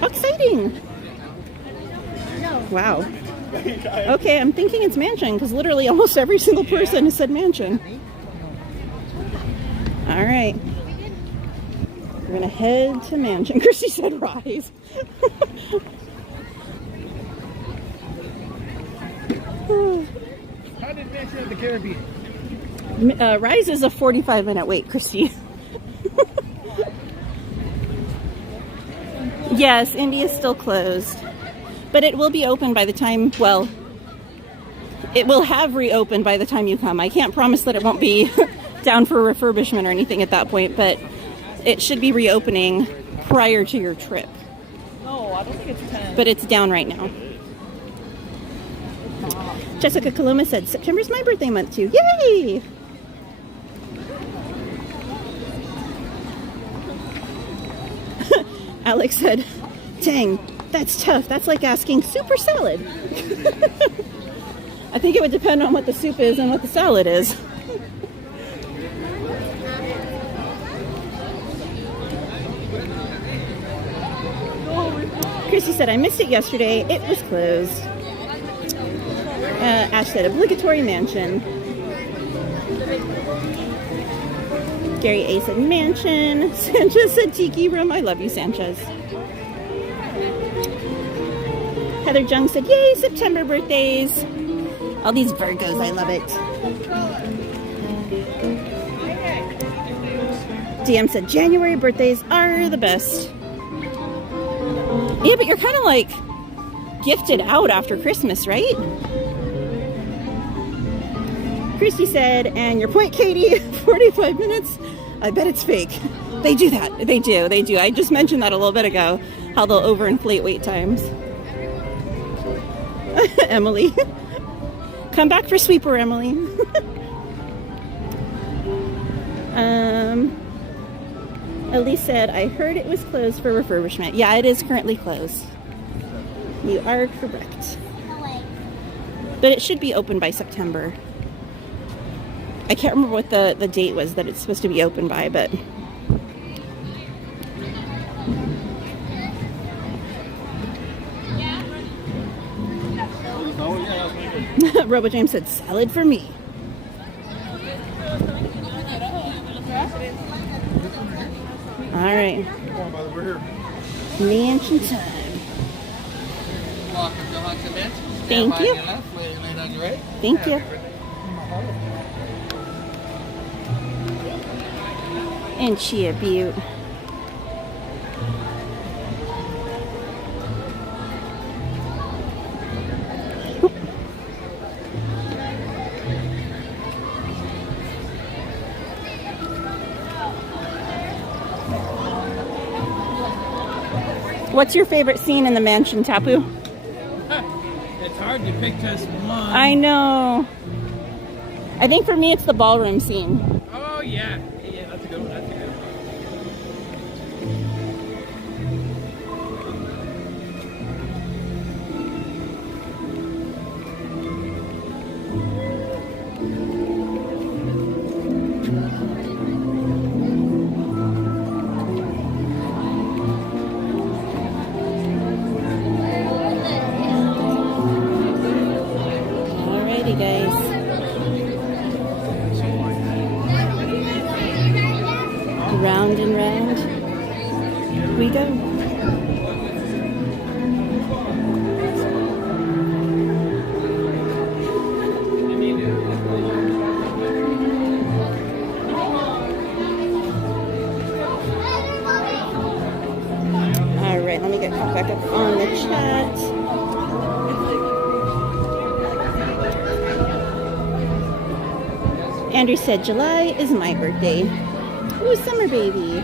How exciting. Wow. Okay, I'm thinking it's Mansion because literally almost every single person has said Mansion. All right. We're going to head to Mansion. Christy said Rise. How did Mansion of the Caribbean? Rise is a 45-minute wait, Christy. Yes, Indy is still closed. But it will be open by the time, well, it will have reopened by the time you come. I can't promise that it won't be down for refurbishment or anything at that point, but it should be reopening prior to your trip. No, I don't think it's 10. But it's down right now. Jessica Coloma said, September's my birthday month too. Yay! Alex said, dang, that's tough. That's like asking soup or salad. I think it would depend on what the soup is and what the salad is. Chrissy said, I missed it yesterday. It was closed. Ash said, obligatory Mansion. Gary A said, Mansion. Sanchez said, Tiki Room. I love you, Sanchez. Heather Jung said, yay, September birthdays. All these Virgos, I love it. DM said, January birthdays are the best. Yeah, but you're kind of like gifted out after Christmas, right? Christy said, and your point, Katie, 45 minutes. I bet it's fake. They do that. They do. I just mentioned that a little bit ago, how they'll overinflate wait times. Emily. Come back for Sweeper, Emily. Elise said, I heard it was closed for refurbishment. Yeah, it is currently closed. You are correct. But it should be open by September. I can't remember what the date was that it's supposed to be open by, but... Robo James said, salad for me. All right. Mansion time. Welcome to Haunted Mansion. Thank you. Thank you. And she a beaut. What's your favorite scene in the Mansion, Tapu? It's hard to pick just one. I know. I think for me it's the ballroom scene. Oh, yeah. Yeah, that's a good one. That's a good one. Alrighty, guys. Round and round. Andrew said, July is my birthday. Ooh, summer baby.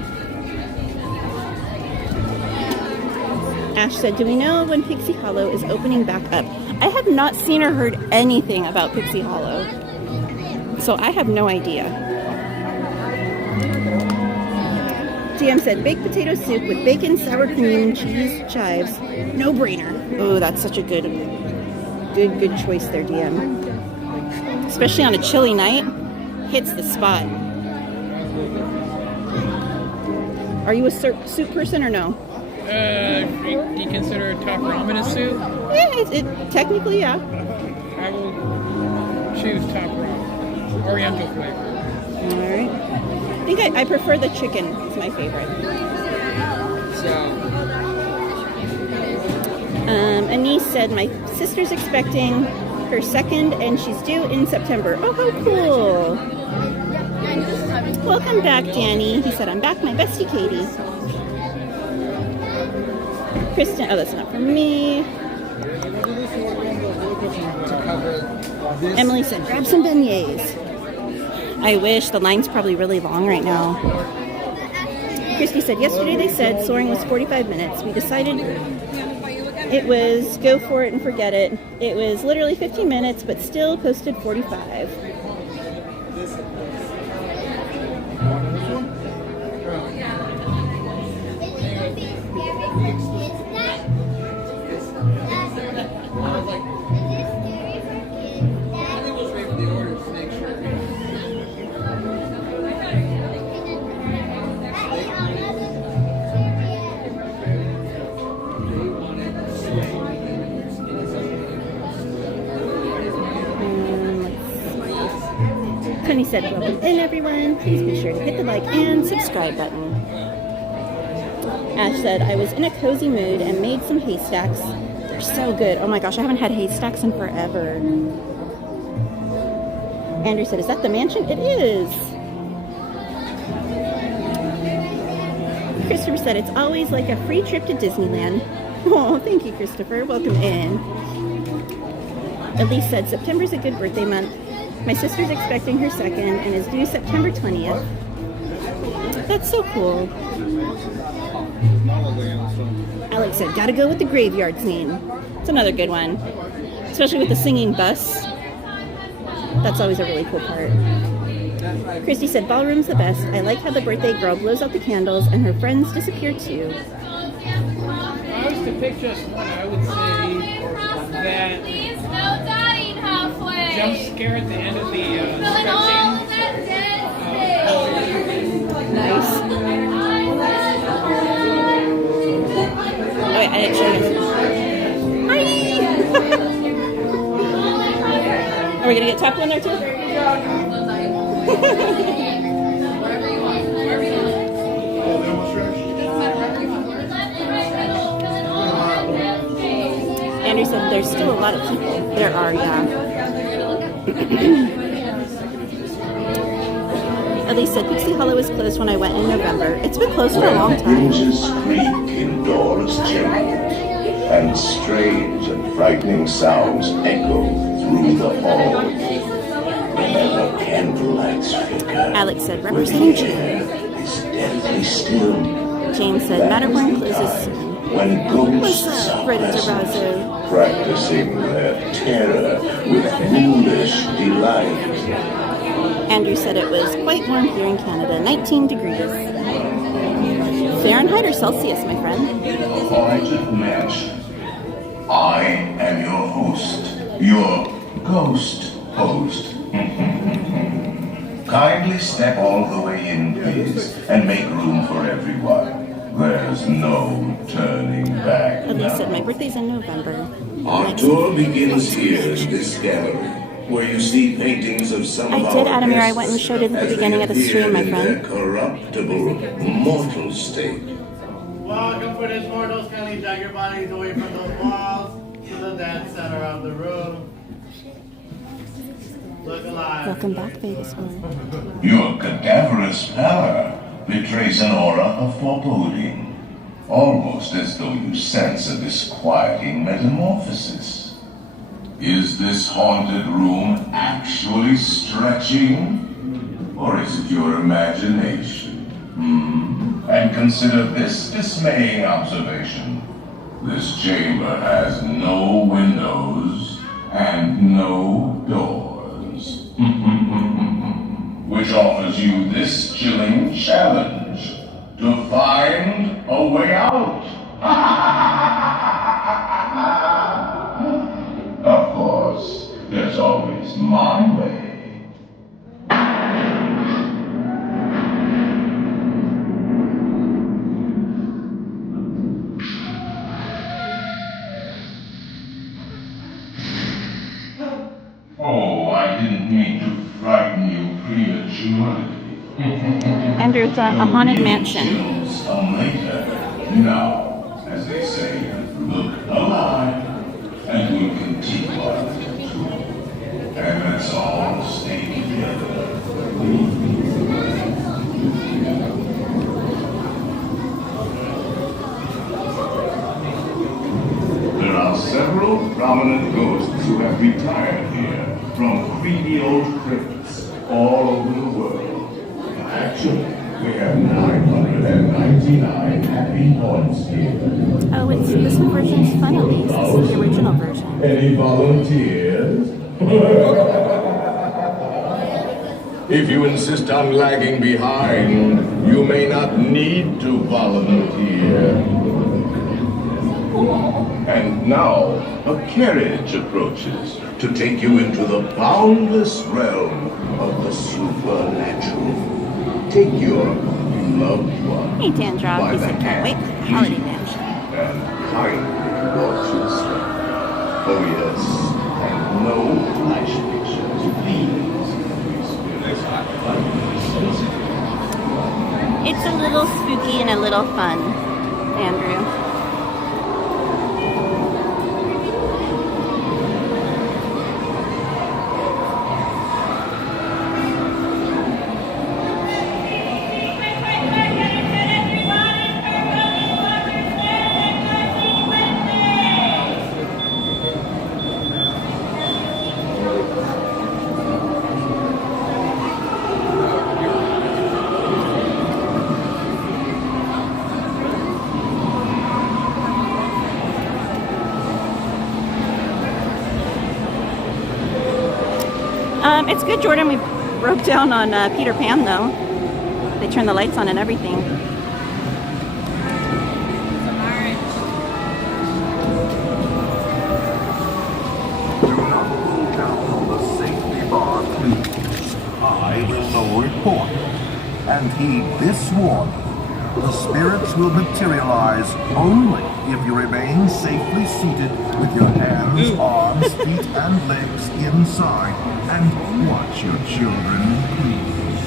Ash said, do we know when Pixie Hollow is opening back up? I have not seen or heard anything about Pixie Hollow, so I have no idea. GM said, baked potato soup with bacon, sour cream, cheese, chives. No brainer. Oh, that's such a good choice there, DM. Especially on a chilly night, hits the spot. Are you a soup person or no? Do you consider top ramen a soup? Yeah, technically, yeah. I will choose top ramen. Oriental flavor. Alright. I think I prefer the chicken. It's my favorite. Anise said, my sister's expecting her second and she's due in September. Oh, how cool. Welcome back, Danny. He said, I'm back, my bestie Katie. Kristen, oh, that's not for me. Emily said, grab some beignets. I wish. The line's probably really long right now. Christy said, yesterday they said soaring was 45 minutes. We decided it was go for it and forget it. It was literally 15 minutes, but still posted 45. Tony said, welcome in everyone. Please be sure to hit the like and subscribe button. Ash said, I was in a cozy mood and made some haystacks. They're so good. Oh my gosh, I haven't had haystacks in forever. Andrew said, is that the mansion? It is. Christopher said, it's always like a free trip to Disneyland. Oh, thank you, Christopher. Welcome in. Elise said, September's a good birthday month. My sister's expecting her second and is due September 20th. That's so cool. Alex said, gotta go with the graveyard scene. It's another good one. Especially with the singing bus. That's always a really cool part. Christy said, ballroom's the best. I like how the birthday girl blows out the candles and her friends disappear too. If I was to pick just one, I would say that jump scare at the end of the stretching. Nice. Oh wait, I didn't show you. Hi! Are we gonna get top one there too? Andrew said there's still a lot of people. There are, yeah. Elise said Pixie Hollow was closed when I went in November. It's been closed for a long time. Hinges creak indoors gently, and strange and frightening sounds echo through the hall. Whenever candlelight's flicker, Alex said, representing June. Is deathly still. James said, Matterhorn closes soon. When ghosts What's are up, Brenda present, DeRozo? practicing their terror with foolish delight. Andrew said it was quite warm here in Canada, 19 degrees. Fahrenheit or Celsius, my friend? Haunted mansion. I am your host, your ghost host. Kindly step all the way in, please, and make room for everyone. There's no turning back. Elise said my birthday's in November. Our tour begins here in this gallery, where you see paintings of some of I our did, Adamir. I guests went and showed it at the as they beginning of the stream, my appear in friend. their corruptible, mortal state. Welcome for this mortals. Kindly drag your bodies away from those walls to the dead center of the room. Look alive. Welcome back, Vegas Horror. Your cadaverous pallor betrays an aura of foreboding, almost as though you sense a disquieting metamorphosis. Is this haunted room actually stretching? Or is it your imagination? And consider this dismaying observation. This chamber has no windows and no doors. Which offers you this chilling challenge to find a way out. Of course, there's always my way. Oh, I didn't mean to frighten you prematurely. Andrew, it's a haunted mansion. Chills come later. Now, as they say, look alive, and we'll continue our little tour. And let's all stay together. There are several prominent ghosts who have retired here from creepy old crypts all over the world. Actually, we have 999 happy points here. Oh, it's this version's fun at least. This is the original version. Any volunteers? If you insist on lagging behind, you may not need to volunteer. And now, a carriage approaches to take you into the boundless realm of the supernatural. Take your loved one. Hey, Dandruff, he said can't wait for the holiday mansion. And kindly watch your step. Oh yes, and no flash pictures, please. It's a little spooky and a little fun, Andrew. It's good, Jordan. We broke down on Peter Pan, though. They turned the lights on and everything. Do not pull down on the safety bar, please. I will now report and heed this warning. The spirits will materialize only if you remain safely seated with your hands, arms, feet, and legs inside. And watch your children, please.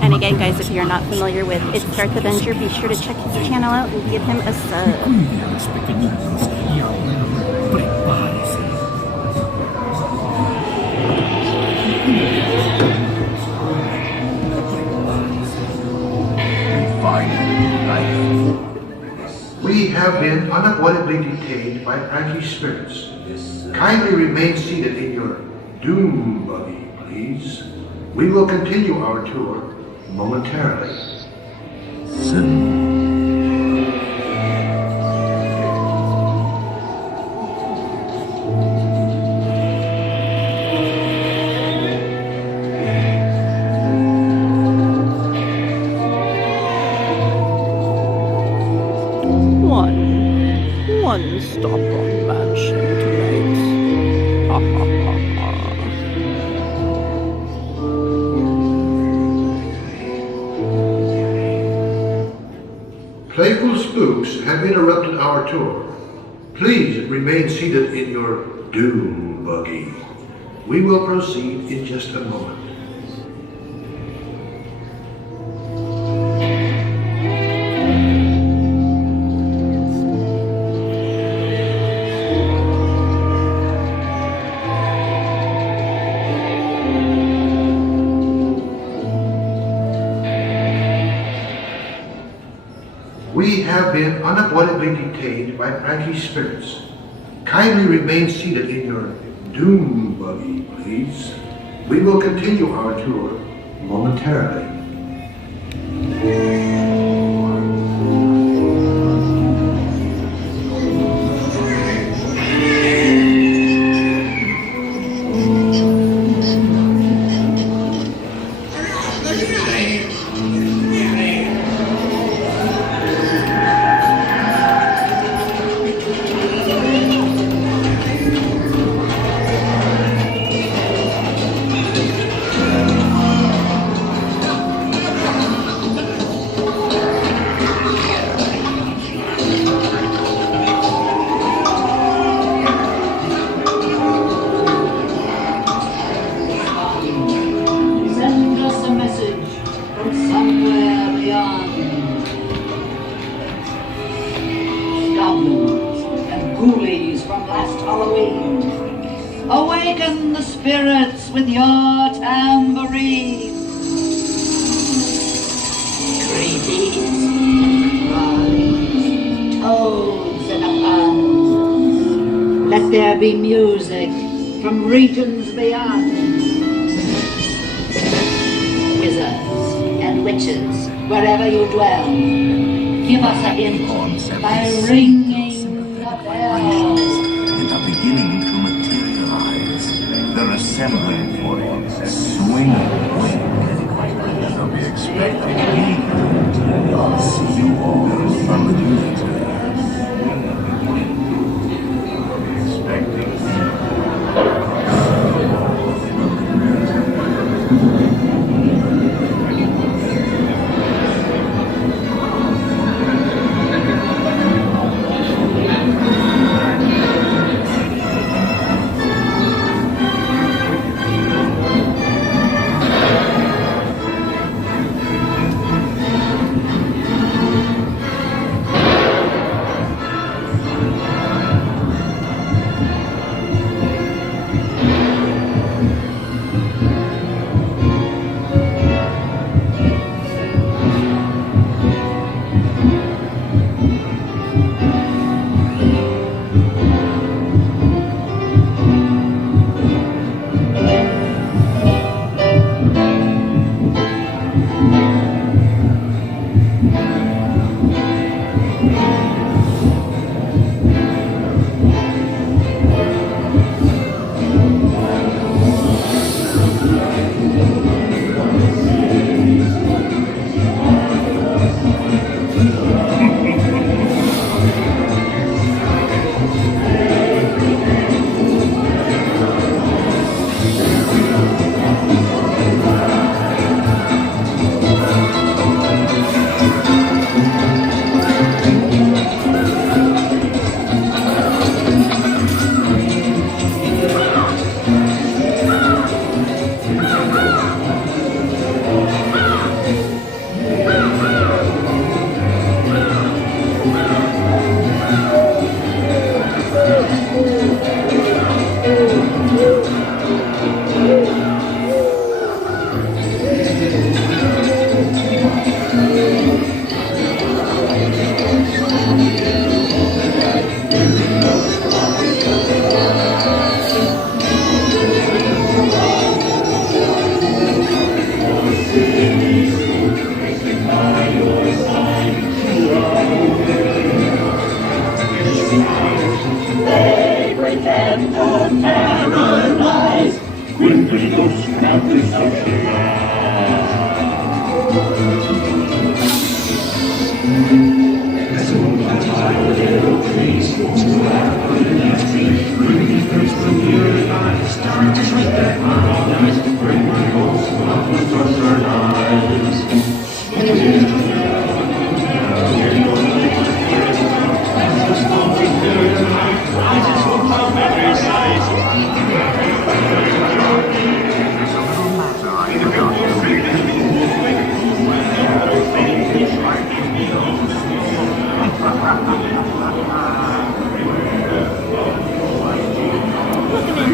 And again, guys, if you're not familiar with It Starts Avenger, be sure to check his channel out and give him a sub. We have been unavoidably detained by pranky spirits. Kindly remain seated in your doom buggy, please. We will continue our tour momentarily. One stop on mansion tonight. Ha ha ha ha. Playful spooks have interrupted our tour. Please remain seated in your doom buggy. We will proceed in just a moment. We have been unavoidably detained by pranky spirits. Kindly remain seated in your doom buggy, please. We will continue our tour momentarily. Send us a message from somewhere beyond. Goblins and ghoulies from last Halloween, awaken the spirits with your tambourine. Creepies, frogs, toads in a pond. Let there be music from regions beyond. Wizards and witches, wherever you dwell, give us a hint by ringing the bell. And are beginning to materialize. They're assembling for it, swinging wing. They'll be expecting me. I'll see you all from the later. Expecting me.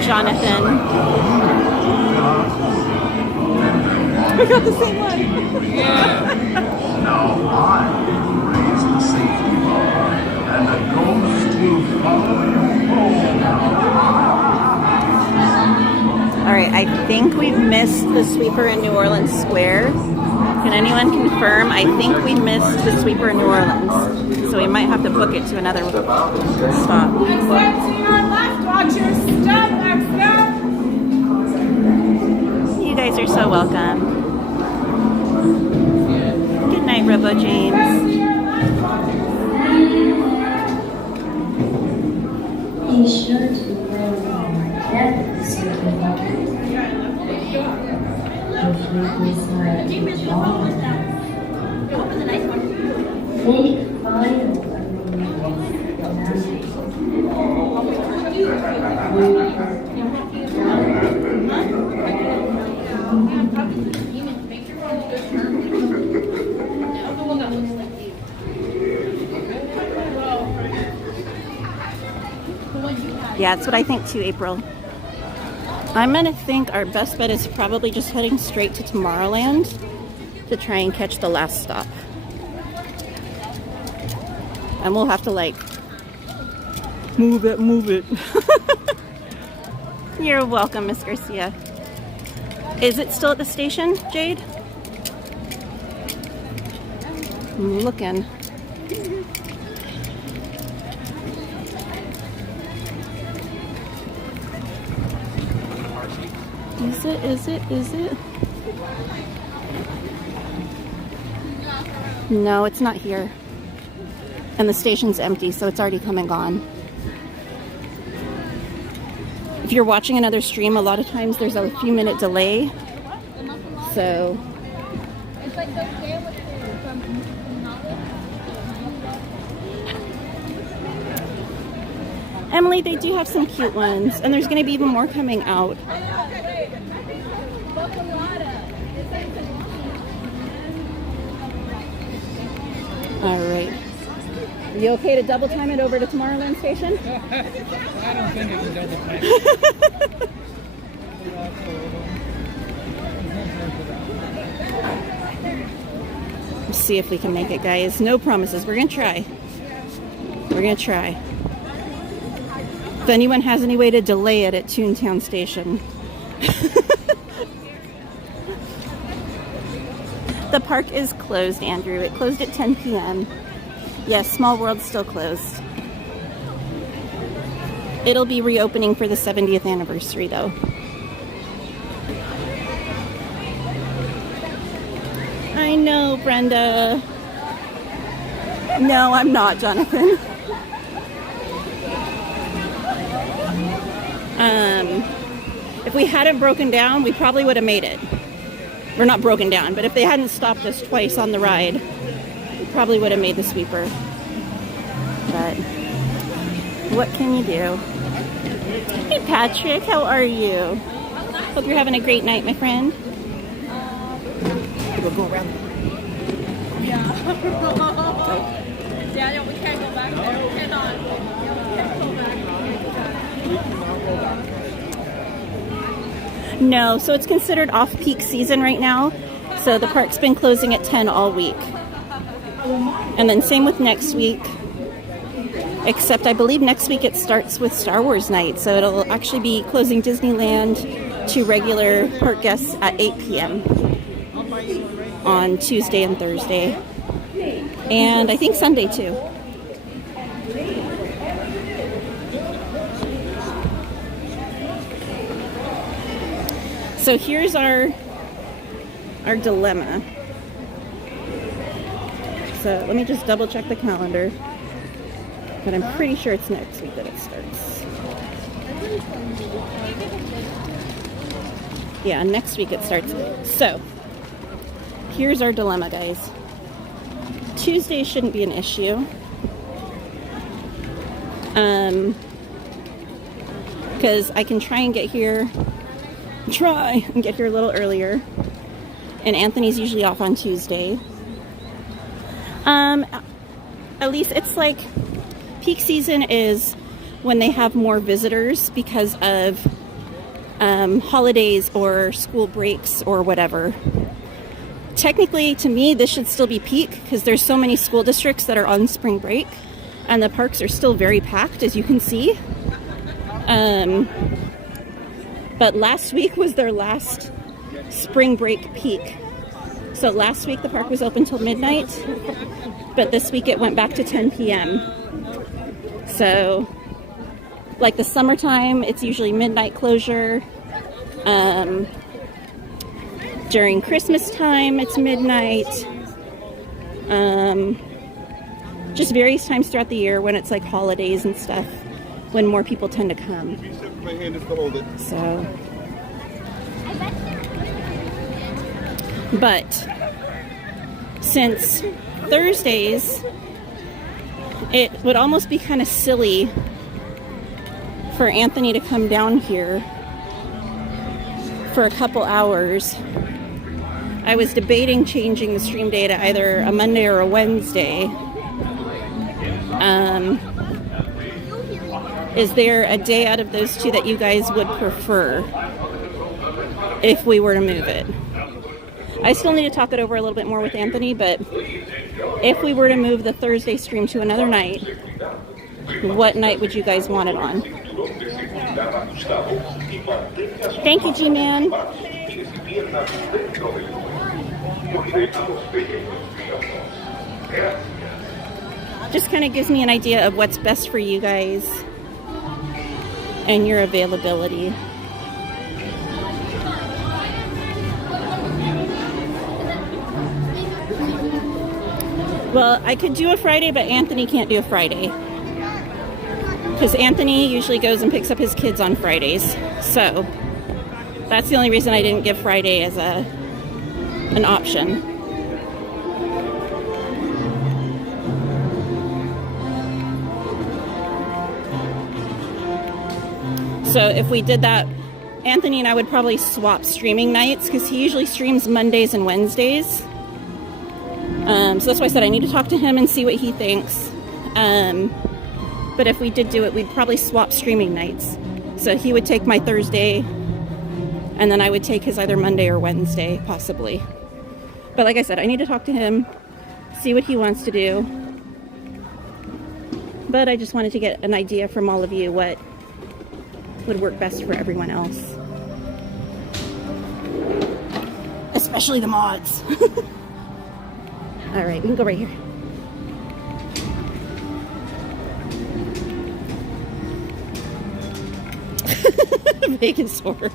Jonathan. We got the same one. Now I will raise the safety bar, and the ghost will follow you home. I think we've missed the sweeper in New Orleans Square. Can anyone confirm? I think we missed the sweeper in New Orleans. So we might have to book it to another stop. Exit to your left, watch your step, exit. You guys are so welcome. Good night, Robo James. Be sure to wear your carefully so you can walk it. Take final Yeah, that's what I think too, April. I'm gonna think our best bet is probably just heading straight to Tomorrowland to try and catch the last stop. And we'll have to like move it. You're welcome, Miss Garcia. Is it still at the station, Jade? I'm looking. Is it? No, it's not here. And the station's empty, so it's already come and gone. If you're watching another stream, a lot of times there's a few minute delay. So It's like the sandwiches from Emily, they do have some cute ones, and there's going to be even more coming out. All right. Are you okay to double time it over to Tomorrowland Station? I don't think it's a double time. Let's see if we can make it, guys. No promises. We're going to try. We're going to try. If anyone has any way to delay it at Toontown Station. The park is closed, Andrew. It closed at 10 p.m. Yes, Small World's still closed. It'll be reopening for the 70th anniversary, though. I know, Brenda. No, I'm not, Jonathan. If we hadn't broken down, we probably would have made it. We're not broken down, but if they hadn't stopped us twice on the ride, we probably would have made the sweeper. But what can you do? Hey, Patrick, how are you? Hope you're having a great night, my friend. We'll go around. Daniel, we can't go back there. We cannot. We can't go back. No, so it's considered off-peak season right now. So the park's been closing at 10 all week. And then same with next week. Except I believe next week it starts with Star Wars night. So it'll actually be closing Disneyland to regular park guests at 8 p.m. on Tuesday and Thursday. And I think Sunday too. So here's our dilemma. So let me just double check the calendar. But I'm pretty sure it's next week that it starts. Yeah, next week it starts. So here's our dilemma, guys. Tuesday shouldn't be an issue. Because I can try and get here a little earlier. And Anthony's usually off on Tuesday. At least it's like peak season is when they have more visitors because of holidays or school breaks or whatever. Technically, to me, this should still be peak because there's so many school districts that are on spring break and the parks are still very packed, as you can see. But last week was their last spring break peak. So last week the park was open till midnight, but this week it went back to 10 p.m. So, like the summertime, it's usually midnight closure. During Christmas time, it's midnight. Just various times throughout the year when it's like holidays and stuff, when more people tend to come. So, but since Thursdays, it would almost be kind of silly for Anthony to come down here for a couple hours. I was debating changing the stream day to either a Monday or a Wednesday. Is there a day out of those two that you guys would prefer if we were to move it? I still need to talk it over a little bit more with Anthony, but if we were to move the Thursday stream to another night, what night would you guys want it on? Thank you, G-Man. Just kind of gives me an idea of what's best for you guys and your availability. Well, I could do a Friday, but Anthony can't do a Friday. Because Anthony usually goes and picks up his kids on Fridays. So, that's the only reason I didn't give Friday as an option. So if we did that, Anthony and I would probably swap streaming nights because he usually streams Mondays and Wednesdays. So that's why I said I need to talk to him and see what he thinks. But if we did do it, we'd probably swap streaming nights. So he would take my Thursday, and then I would take his either Monday or Wednesday, possibly. But like I said, I need to talk to him, see what he wants to do. But I just wanted to get an idea from all of you what would work best for everyone else. Especially the mods. All right, we can go right here. Bacon sore.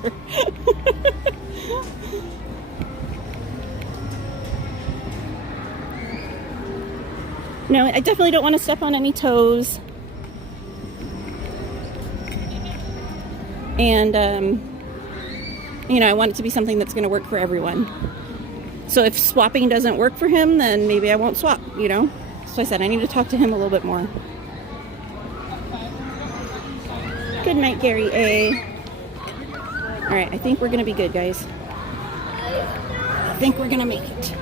No, I definitely don't want to step on any toes. And, you know, I want it to be something that's going to work for everyone. So if swapping doesn't work for him, then maybe I won't swap, you know? So I said I need to talk to him a little bit more. Good night, Gary A. All right, I think we're going to be good, guys. I think we're going to make it.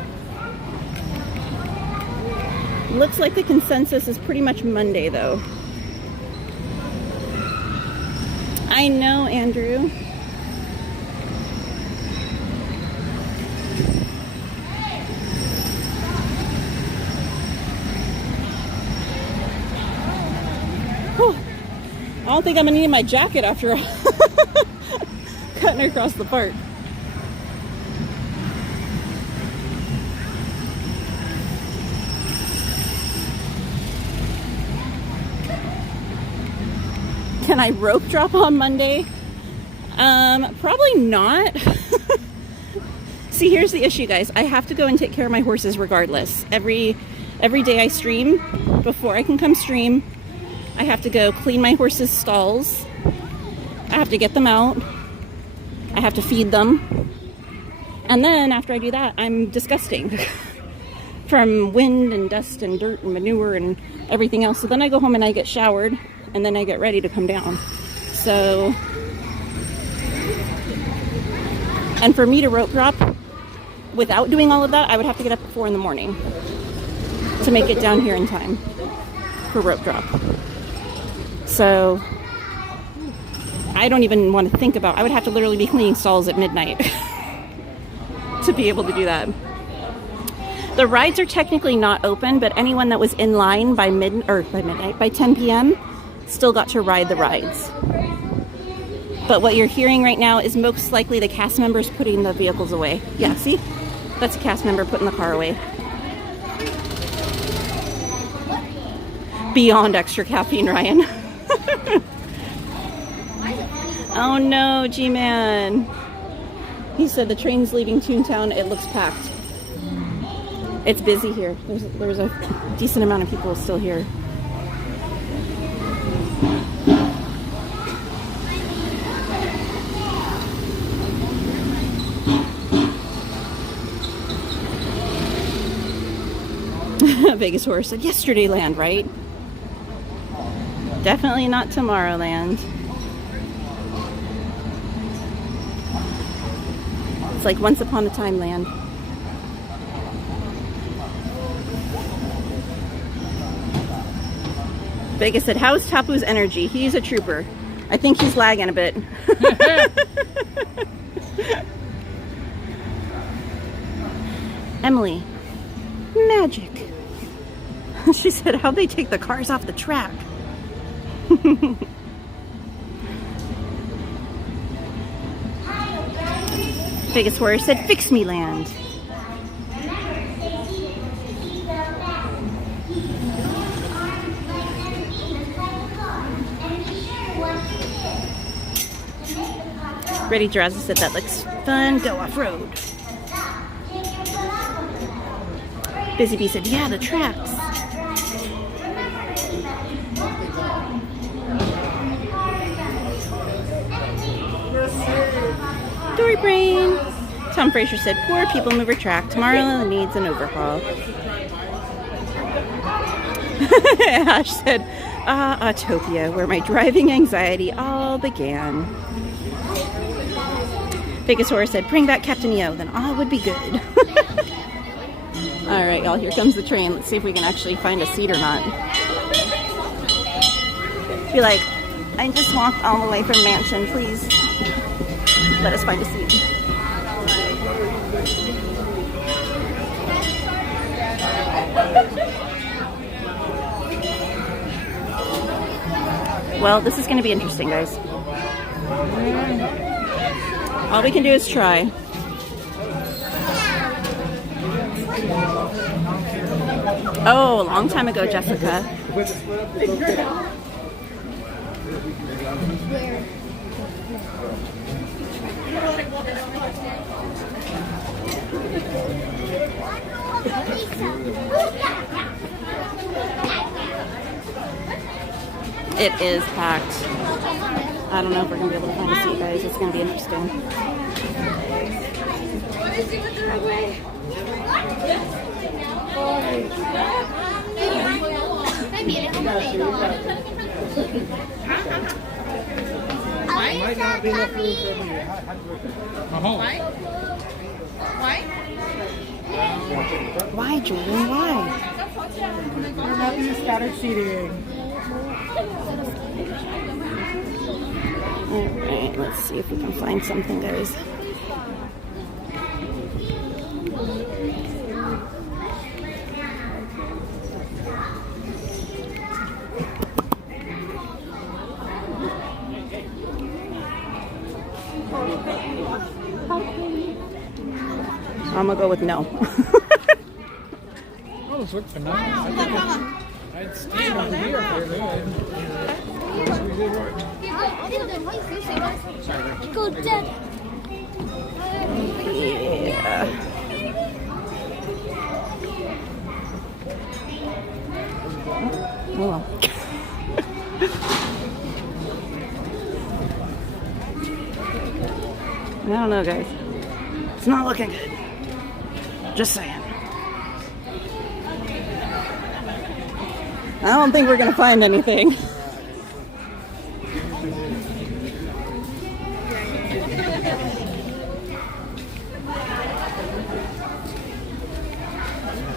Looks like the consensus is pretty much Monday, though. I know, Andrew. Whew. I don't think I'm gonna need my jacket after all. Cutting across the park. Can I rope drop on Monday? Probably not. See, here's the issue, guys. I have to go and take care of my horses regardless. Every day I stream, before I can come stream, I have to go clean my horses' stalls. I have to get them out. I have to feed them. And then after I do that, I'm disgusting. From wind and dust and dirt and manure and everything else. So then I go home and I get showered. And then I get ready to come down. So, and for me to rope drop without doing all of that, I would have to get up at 4 in the morning to make it down here in time for rope drop. So, I don't even want to think about, I would have to literally be cleaning stalls at midnight to be able to do that. The rides are technically not open, but anyone that was in line by by 10 p.m. still got to ride the rides. But what you're hearing right now is most likely the cast members putting the vehicles away. Yeah, see? That's a cast member putting the car away. Beyond extra caffeine, Ryan. Oh no, G-Man. He said the train's leaving Toontown. It looks packed. It's busy here. There's a decent amount of people still here. Vegas Horror said Yesterdayland, right? Definitely not Tomorrowland. It's like Once Upon a Time Land. Vegas said, how's Tapu's energy? He's a trooper. I think he's lagging a bit. Emily, magic. She said, how'd they take the cars off the track? Vegas Horror said, fix me land. Ready Jazzy said, that looks fun, go off-road. Busy Bee said, yeah, the tracks. Dory Brain. Tom Fraser said, poor people mover track. Tomorrow needs an overhaul. Ash said, Autopia, where my driving anxiety all began. Vegas Horror said, bring back Captain EO, then all would be good. Alright, y'all, here comes the train. Let's see if we can actually find a seat or not. Be like, I just walked all the way from Mansion, please. Let us find a seat. Well, this is going to be interesting, guys. All we can do is try. Oh, a long time ago, Jessica. It is packed. I don't know if we're going to be able to find a seat, guys. It's going to be interesting. Might not be enough room for me. Why, Jordan? Why? We're not in static seating. Alright, let's see if we can find something, guys. I'm gonna go with no. Oh, this looks phenomenal. I'd stay over here for a Go dead. Yeah. Well. I don't know, guys. It's not looking good. Just saying. I don't think we're gonna find anything.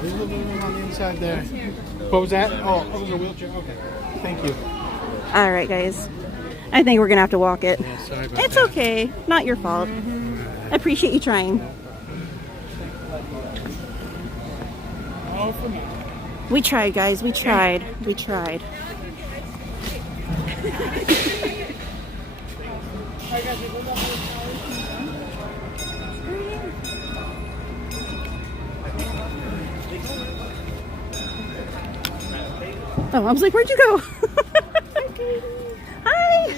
There's a little room on the inside there. What was that? Oh, it was a wheelchair. Okay. Thank you. All right, guys. I think we're gonna have to walk it. Yeah, sorry about It's that. okay. Not your fault. I appreciate you trying. Oh, for me. We tried, guys. We tried. We tried. Oh, I was like, where'd you go? Hi!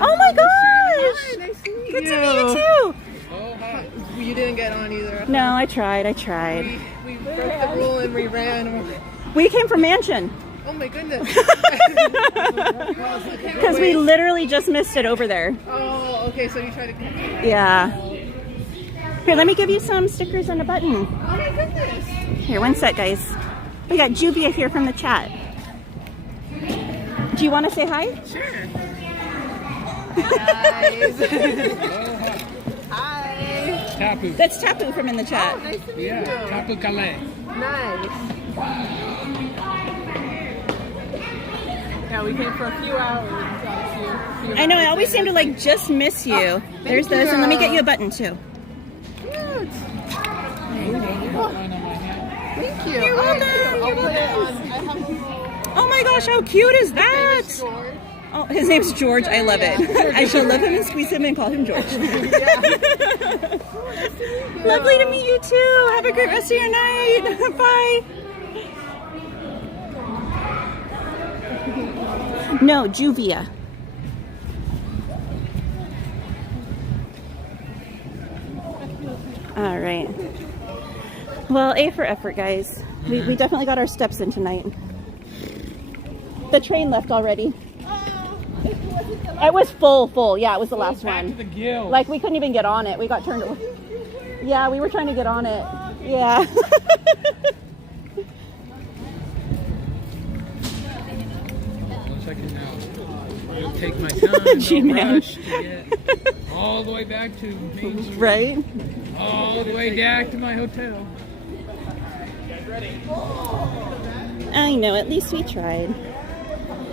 Oh my gosh! Hi, nice to meet Good you. to meet you too! Oh, hi. You didn't get on either. No, I tried. We broke the rule and we ran. We came from Mansion. Oh my goodness. Because we literally just missed it over there. Oh, okay, so you tried to... Yeah. Here, let me give you some stickers and a button. Oh my goodness. Here, one sec, guys. We got Juvia here from the chat. Do you want to say hi? Sure. Guys. Hi. Tapu. That's Tapu from in the chat. Oh, nice to meet Yeah, you. Tapu Calais. Nice. Yeah, we came for a few hours. I know, I always seem to like just miss you. Oh, There's thank those, and let me you. get you a button too. Cute. Thank you. You're welcome. I'll put it on. I have a Oh my gosh, how cute is that? George. Oh, his name's George. I love it. I shall love him and squeeze him and call him George. Lovely to meet you too. Have a great rest of your night. Bye. No, Juvia. All right. Well, A for effort, guys. We definitely got our steps in tonight. The train left already. It was full. Yeah, it was the last one. Like, we couldn't even get on it. We got turned away. Yeah, we were trying to get on it. Yeah. One second now. I'll take my time. G-Man. Rush to get all the way back to Main Street. Right? All the way back to my hotel. I know, at least we tried.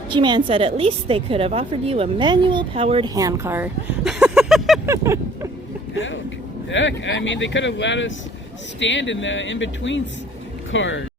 G-Man said at least they could have offered you a manual-powered handcar. Heck, I mean, they could have let us stand in the in-between cars.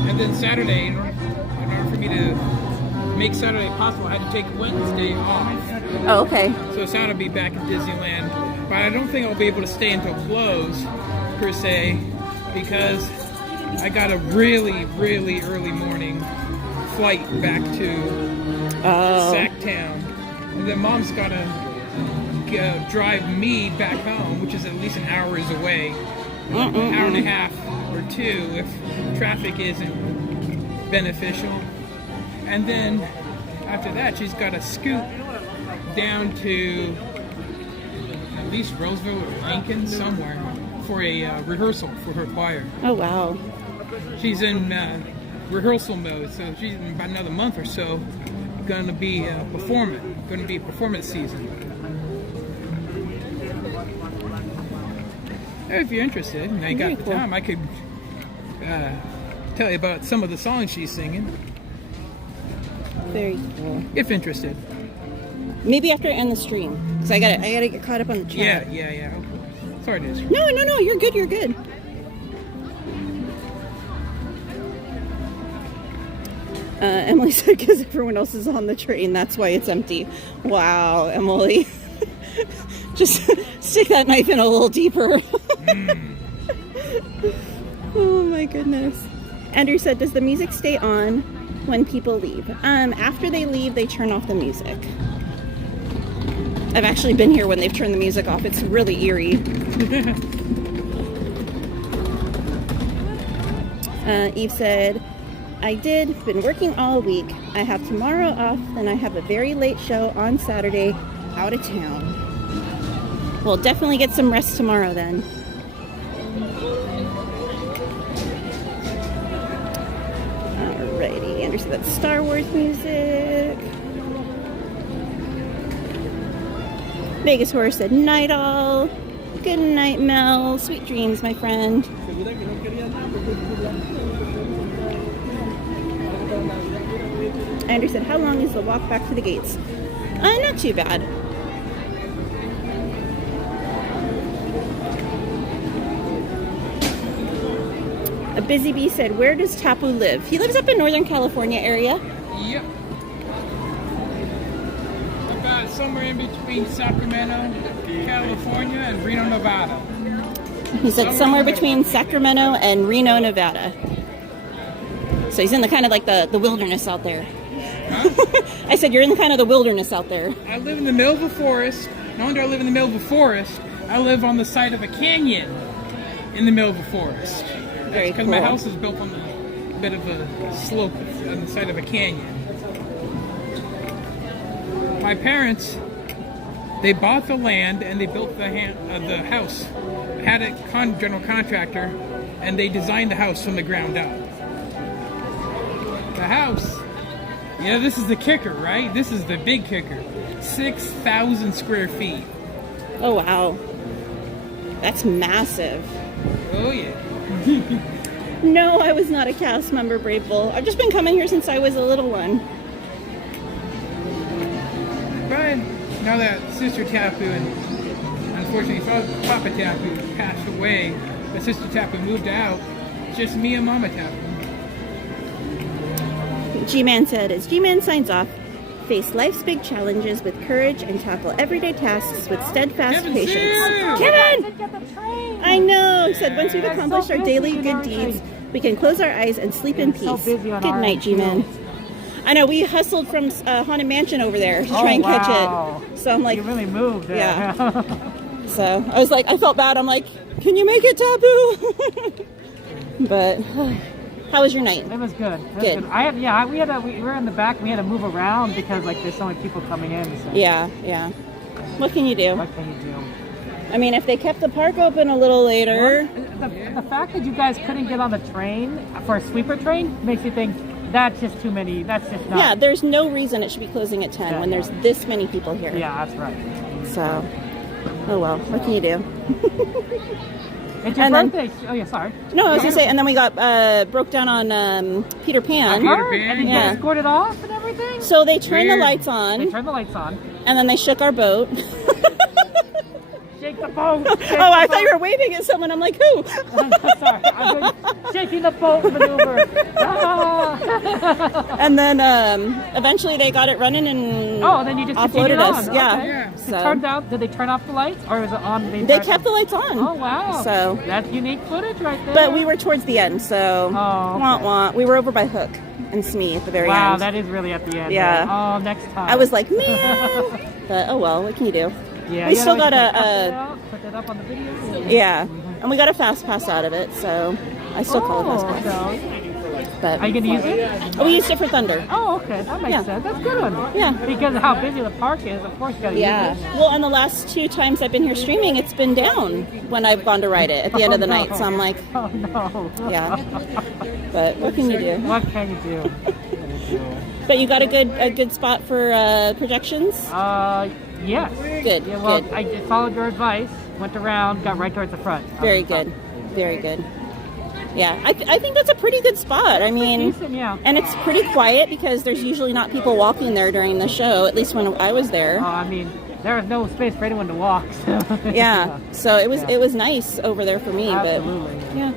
And then Saturday, in order for me to make Saturday possible, I had to take Wednesday off. Oh, okay. So Saturday I'll be back in Disneyland. But I don't think I'll be able to stay until close, per se, because I got a really, really early morning flight back to Sacktown. And then Mom's got to drive me back home, which is at least an hour away. Hour and a half or two if traffic isn't beneficial. And then after that, she's got to scoot down to at least Roseville or Lincoln, somewhere, for a rehearsal for her choir. Oh, wow. She's in rehearsal mode, so she's in about another month or so going to be performance season. If you're interested, and I got the time, I could tell you about some of the songs she's singing. Very cool. If interested. Maybe after I end the stream, because I gotta get caught up on the chat. Yeah, okay. Sorry, Dish. No, you're good, you're good. Emily said because everyone else is on the train, that's why it's empty. Wow, Emily. Just stick that knife in a little deeper. Oh my goodness. Andrew said, does the music stay on when people leave? After they leave, they turn off the music. I've actually been here when they've turned the music off. It's really eerie. Eve said, I did, been working all week. I have tomorrow off, and I have a very late show on Saturday out of town. We'll definitely get some rest tomorrow then. Alrighty, Andrew said that's Star Wars music. Vegas Horror said night all. Good night, Mel. Sweet dreams, my friend. Andrew said, how long is the walk back to the gates? Not too bad. A Busy Bee said, where does Tapu live? He lives up in Northern California area. Yep. About somewhere in between Sacramento, California, and Reno, Nevada. He said somewhere between Sacramento and Reno, Nevada. So he's in the kind of like the wilderness out there. Huh? I said you're in kind of the wilderness out there. I live in the middle of a forest. Not only do I live in the middle of a forest, I live on the side of a canyon in the middle of a forest. Very Because cool. my house is built on a bit of a slope on the side of a canyon. My parents, they bought the land and they built the house. Had a general contractor, and they designed the house from the ground up. The house, yeah, this is the kicker, right? This is the big kicker. 6,000 square feet. Oh, wow. That's massive. Oh, yeah. No, I was not a cast member, Brave Bull. I've just been coming here since I was a little one. But now that Sister Tapu and unfortunately Papa Tapu passed away, but Sister Tapu moved out, it's just me and Mama Tapu. G-Man said, as G-Man signs off, face life's big challenges with courage and tackle everyday tasks with steadfast patience. Kevin! I know! He said, once we've accomplished our daily good deeds, we can close our eyes and sleep in peace. Good night, G-Man. I know, we hustled from Haunted Mansion over there to try and catch it. So I'm like... You really moved there. Yeah. So I was like, I felt bad. I'm like, can you make it, Tapu? But... How was your night? It was good. Good. We were in the back. We had to move around because like there's so many people coming in. So. Yeah. What can you do? What can you do? I mean, if they kept the park open a little later. The fact that you guys couldn't get on the train for a sleeper train makes you think that's just too many. That's just not. Yeah, there's no reason it should be closing at 10 when there's this many people here. Yeah, that's right. So, oh well, what can you do? It's your birthday. Oh yeah, sorry. No, I was gonna say, and then we got broke down on Peter Pan. And then you escorted off and everything. So they turned the lights on. They turned the lights on. And then they shook our boat. Shake the boat. I thought you were waving at someone. I'm like, who? Sorry, I'm doing shaking the boat maneuver. And then eventually they got it running and then you just offloaded us. On. Yeah. Okay. So. Did they turn off the lights or was it on? They kept the lights on. Oh wow. So that's unique footage right there. But we were towards the end, so wah. We were over by Hook and Smee at the very end. Wow, that is really at the end. Yeah. Oh, next time. I was like, man. But oh well, what can you do? Yeah. We still got put that up on the video. Yeah, and we got a fast pass out of it, so I still call it fast pass. So. But are you gonna use it? We used it for Thunder. Oh, okay, that makes sense. That's a good one. Yeah, because of how busy the park is, of course you gotta use it. Well, and the last 2 times I've been here streaming, it's been down when I've gone to ride it at the end of the night. So I'm like, oh no. Yeah. But what can you do? What can you do? But you got a good spot for projections? Yes. Good. Yeah, well, good. I just followed your advice, went around, got right towards the front. Very good. Very good. Yeah, I think that's a pretty good spot. I mean, decent, yeah. And it's pretty quiet because there's usually not people walking there during the show, at least when I was there. I mean, there was no space for anyone to walk. So. Yeah. So it was nice over there for me. Absolutely. But yeah.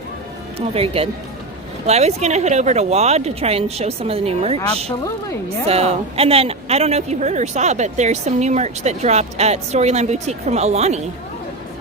Well, very good. Well, I was gonna head over to WAD to try and show some of the new merch. Absolutely, yeah. So, and then I don't know if you heard or saw, but there's some new merch that dropped at Storyland Boutique from Alani.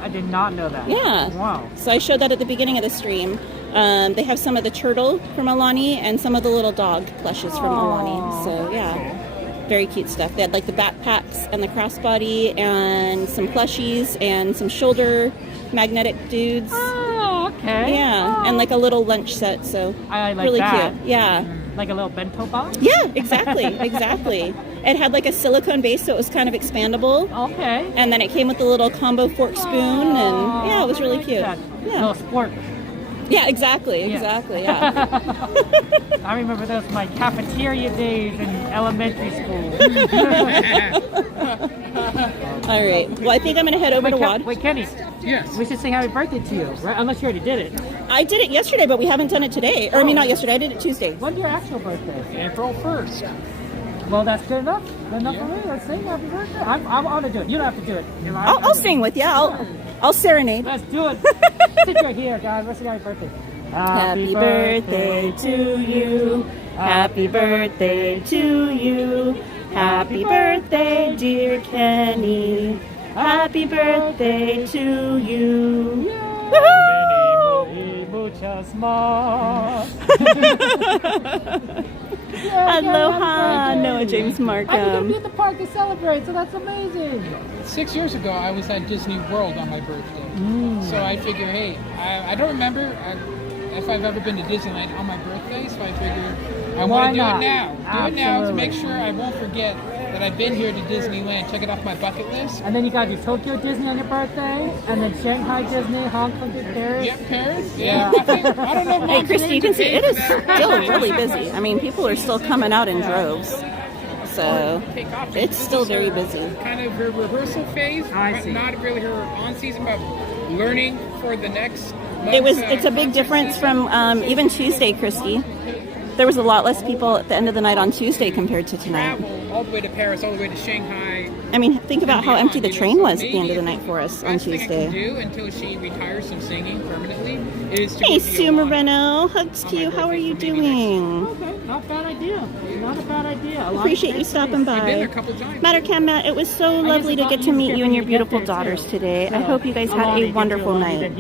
I did not know that. Yeah. Wow. So I showed that at the beginning of the stream. They have some of the turtle from Alani and some of the little dog plushes from Alani. So yeah, very cute stuff. They had like the backpacks and the crossbody and some plushies and some shoulder magnetic dudes. Oh, okay. Yeah, and like a little lunch set. So I like really that. cute. Yeah. Like a little bento box? Yeah, exactly, exactly. It had like a silicone base, so it was kind of expandable. Okay. And then it came with a little combo fork spoon, and yeah, it was really cute. Yeah. Little sport. Yeah, exactly, exactly, yeah. I remember those my cafeteria days in elementary school. All right. Well, I think I'm going to head over to WAD. Wait, Kenny. Yes. We should say happy birthday to you, right? Unless you already did it. I did it yesterday, but we haven't done it today. Or I mean, not yesterday. I did it Tuesday. When's your actual birthday? April 1st. Well, that's good enough. Good enough for me. Let's sing happy birthday. I'm on to do it. You don't have to do it. I'll sing with you. I'll serenade. Let's do it. Sit right here, guys. Let's sing happy birthday. Happy birthday to you. Happy birthday to you. Happy birthday, dear Kenny. Happy birthday to you. Many muchas más. Aloha, Noah James Markham. I'm going to be at the park to celebrate, so that's amazing. 6 years ago, I was at Disney World on my birthday. So I figure, hey, I don't remember if I've ever been to Disneyland on my birthday, so I figure I want to do it now. Do it now to make sure I won't forget that I've been here to Disneyland. Check it off my bucket list. And then you got your Tokyo Disney on your birthday, and then Shanghai Disney, Hong Kong, Paris. Yep, Paris. Yeah. I don't know. Hey, Christy, you can see it is still really busy. I mean, people are still coming out in droves. So it's still very busy. Kind of her rehearsal phase. Not really her on season, but learning for the next month. It's a big difference from even Tuesday, Christy. There was a lot less people at the end of the night on Tuesday compared to tonight. Travel all the way to Paris, all the way to Shanghai. I mean, think about how empty the train was at the end of the night for us on Tuesday. What I can do until she retires from singing permanently is to Hey, Sue Moreno, hugs to you. How are you doing? Okay, not a bad idea. Not a bad idea. Appreciate you stopping by. I've been there a couple times. Mattercam Matt, it was so lovely to get to meet you and your beautiful daughters today. I hope you guys had a wonderful night.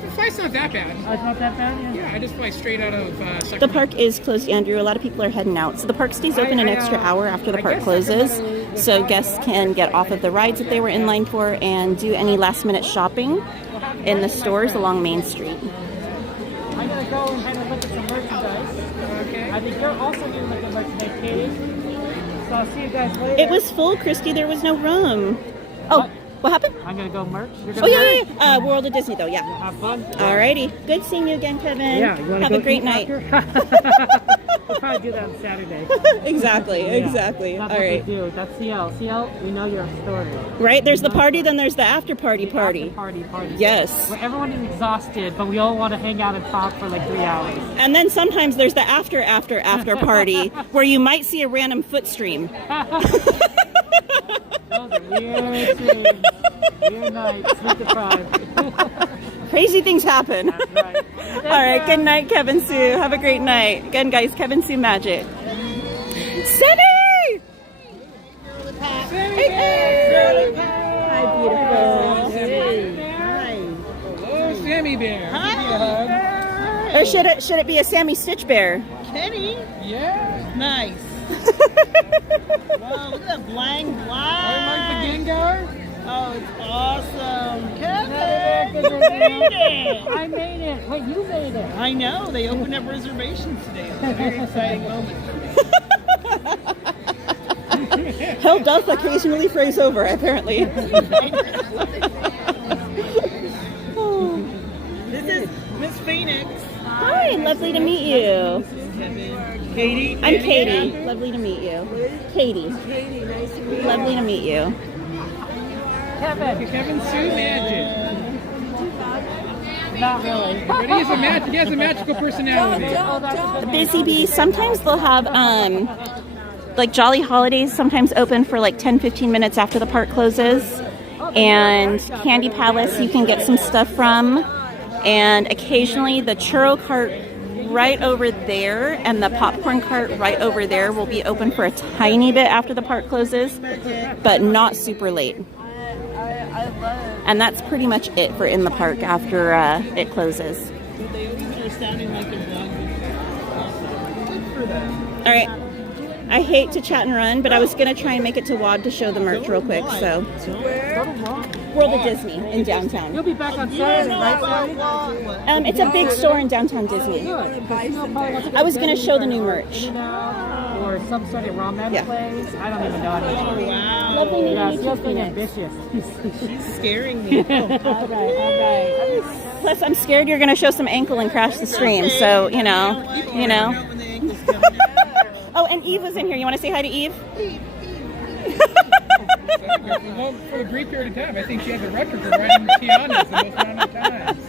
The flight's not that bad. Oh, it's not that bad? Yeah, I just fly straight out of Sacramento. The park is closed, Andrew. A lot of people are heading out. So the park stays open an extra hour after the park closes. So guests can get off of the rides that they were in line for and do any last minute shopping in the stores along Main Street. I'm going to go and kind of look at some merchandise. Okay. I think you're also going to look at merchandise, Katie. So I'll see you guys later. It was full, Christy. There was no room. Oh. What happened? I'm going to go merch. Oh, yeah. World of Disney, though, yeah. Have fun. Alrighty. Good seeing you again, Kevin. Yeah. You want to Have a great night. We'll probably do that on Saturday. Exactly. That's all what right. we do. That's CL. CL, we know your story. Right? There's the party, then there's the after party. Party. Yes. Where everyone is exhausted, but we all want to hang out and talk for like 3 hours. And then sometimes there's the after party where you might see a random foot stream. Those are weird streams. Weird nights. Sleep deprived. Crazy things happen. That's right. All right. Good night, Kevin Sue. Have a great night. Again, guys, Kevin Sue Magic. Sammy! Hey! Hi, beautiful. Hello, Sammy Bear. Hi. Give me a hug. Or should it be a Sammy Stitch Bear? Kenny? Yeah. Nice. Wow, look at that blang blang. Like the Gengar? Oh, it's awesome. Kevin, you made it. I made it. Wait, you made it. I know. They opened up reservations today. It's a very exciting moment. Hell doth occasionally phrase over, apparently. This is Miss Phoenix. Hi, lovely to meet you. Katie. I'm Katie. Lovely to meet you. Katie. Katie, nice to meet you. Lovely to meet you. Kevin Sue Magic. Not really. But he has a magical personality. Busy Bee, sometimes they'll have like Jolly Holidays sometimes open for like 10-15 minutes after the park closes, and Candy Palace you can get some stuff from, and occasionally the churro cart right over there and the popcorn cart right over there will be open for a tiny bit after the park closes, but not super late. And that's pretty much it for in the park after it closes. All right, I hate to chat and run, but I was gonna try and make it to WAD to show the merch real quick. So, World of Disney in downtown. You'll be back on Saturday, right? It's a big store in downtown Disney. I was gonna show the new merch. Or some sort of ramen place. I don't even know how to do. Lovely meeting Yeah, you, she's being Phoenix. ambitious. She's scaring me. All right. Plus, I'm scared you're gonna show some ankle and crash the stream. So you know. Oh, and Eve was in here. You want to say hi to Eve? Well, for a brief period of time, I think she has a record for riding Tiana's the most amount of times.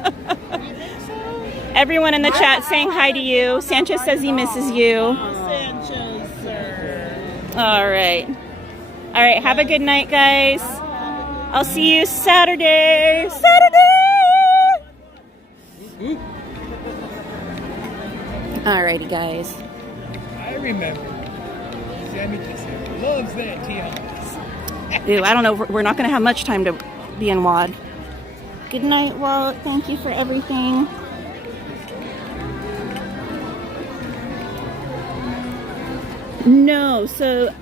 Everyone in the chat saying hi to you. Sanchez says he misses you. Sanchez, sir. All right. All right. Have a good night, guys. I'll see you Saturday. Alrighty, guys. I remember. Sammy just loves that Tiana's. Ew, I don't know. We're not going to have much time to be in WAD. Good night, Walt. Thank you for everything. No, so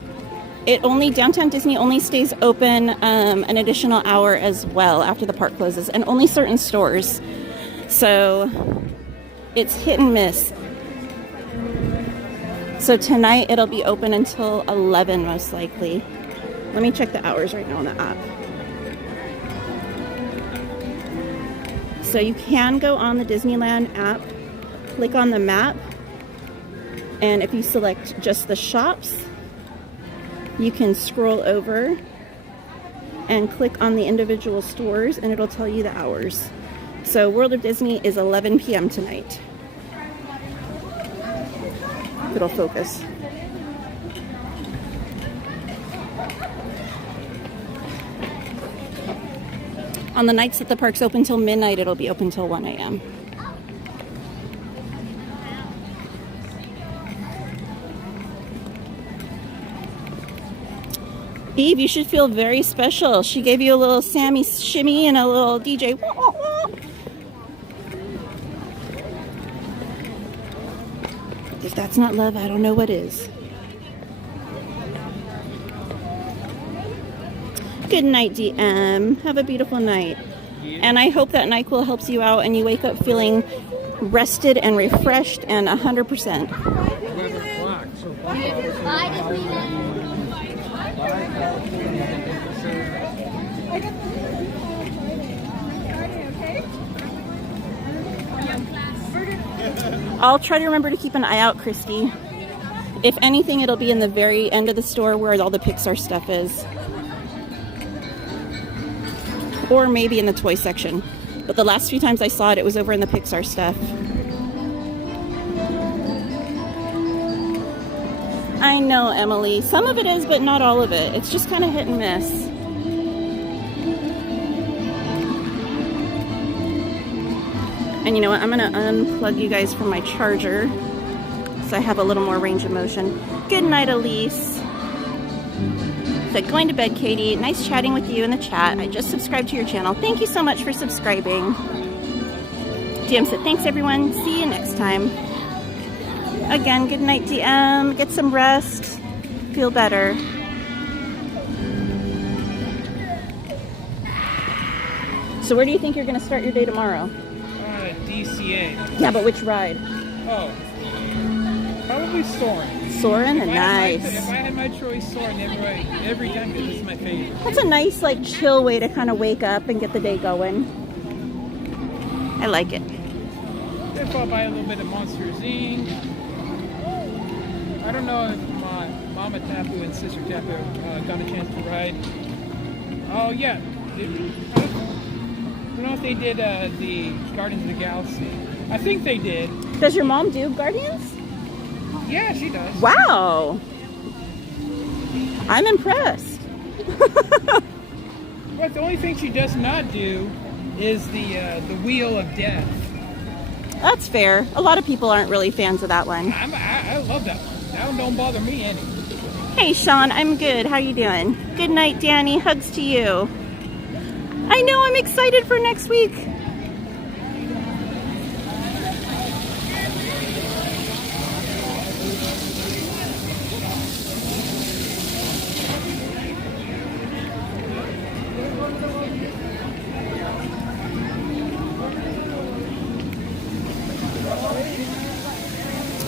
Downtown Disney only stays open an additional hour as well after the park closes, and only certain stores. So it's hit and miss. So tonight it'll be open until 11 most likely. Let me check the hours right now on the app. So you can go on the Disneyland app, click on the map, and if you select just the shops, you can scroll over and click on the individual stores and it'll tell you the hours. So World of Disney is 11 p.m. tonight. It'll focus. On the nights that the park's open till midnight, it'll be open till 1 a.m. Eve, you should feel very special. She gave you a little Sammy shimmy and a little DJ. If that's not love, I don't know what is. Good night, DM. Have a beautiful night. And I hope that NyQuil helps you out and you wake up feeling rested and refreshed and 100%. I'll try to remember to keep an eye out, Christy. If anything, it'll be in the very end of the store where all the Pixar stuff is. Or maybe in the toy section. But the last few times I saw it, it was over in the Pixar stuff. I know, Emily. Some of it is, but not all of it. It's just kind of hit and miss. And you know what? I'm going to unplug you guys from my charger so I have a little more range of motion. Good night, Elise. Said, going to bed, Katie. Nice chatting with you in the chat. I just subscribed to your channel. Thank you so much for subscribing. DM said, thanks, everyone. See you next time. Again, good night, DM. Get some rest. Feel better. So where do you think you're going to start your day tomorrow? DCA. Yeah, but which ride? Oh, probably Soarin'. Soarin'? Nice. If I had my choice, Soarin' every time, because this is my favorite. That's a nice, like, chill way to kind of wake up and get the day going. I like it. Then followed by a little bit of Monsters, Inc. I don't know if my Mama Tapu and Sister Tapu got a chance to ride. Oh, yeah. I don't know if they did the Guardians of the Galaxy. I think they did. Does your mom do Guardians? Yeah, she does. Wow. I'm impressed. But the only thing she does not do is the Wheel of Death. That's fair. A lot of people aren't really fans of that one. I love that one. That one don't bother me any. Hey Sean, I'm good. How you doing? Good night, Danny. Hugs to you. I know, I'm excited for next week.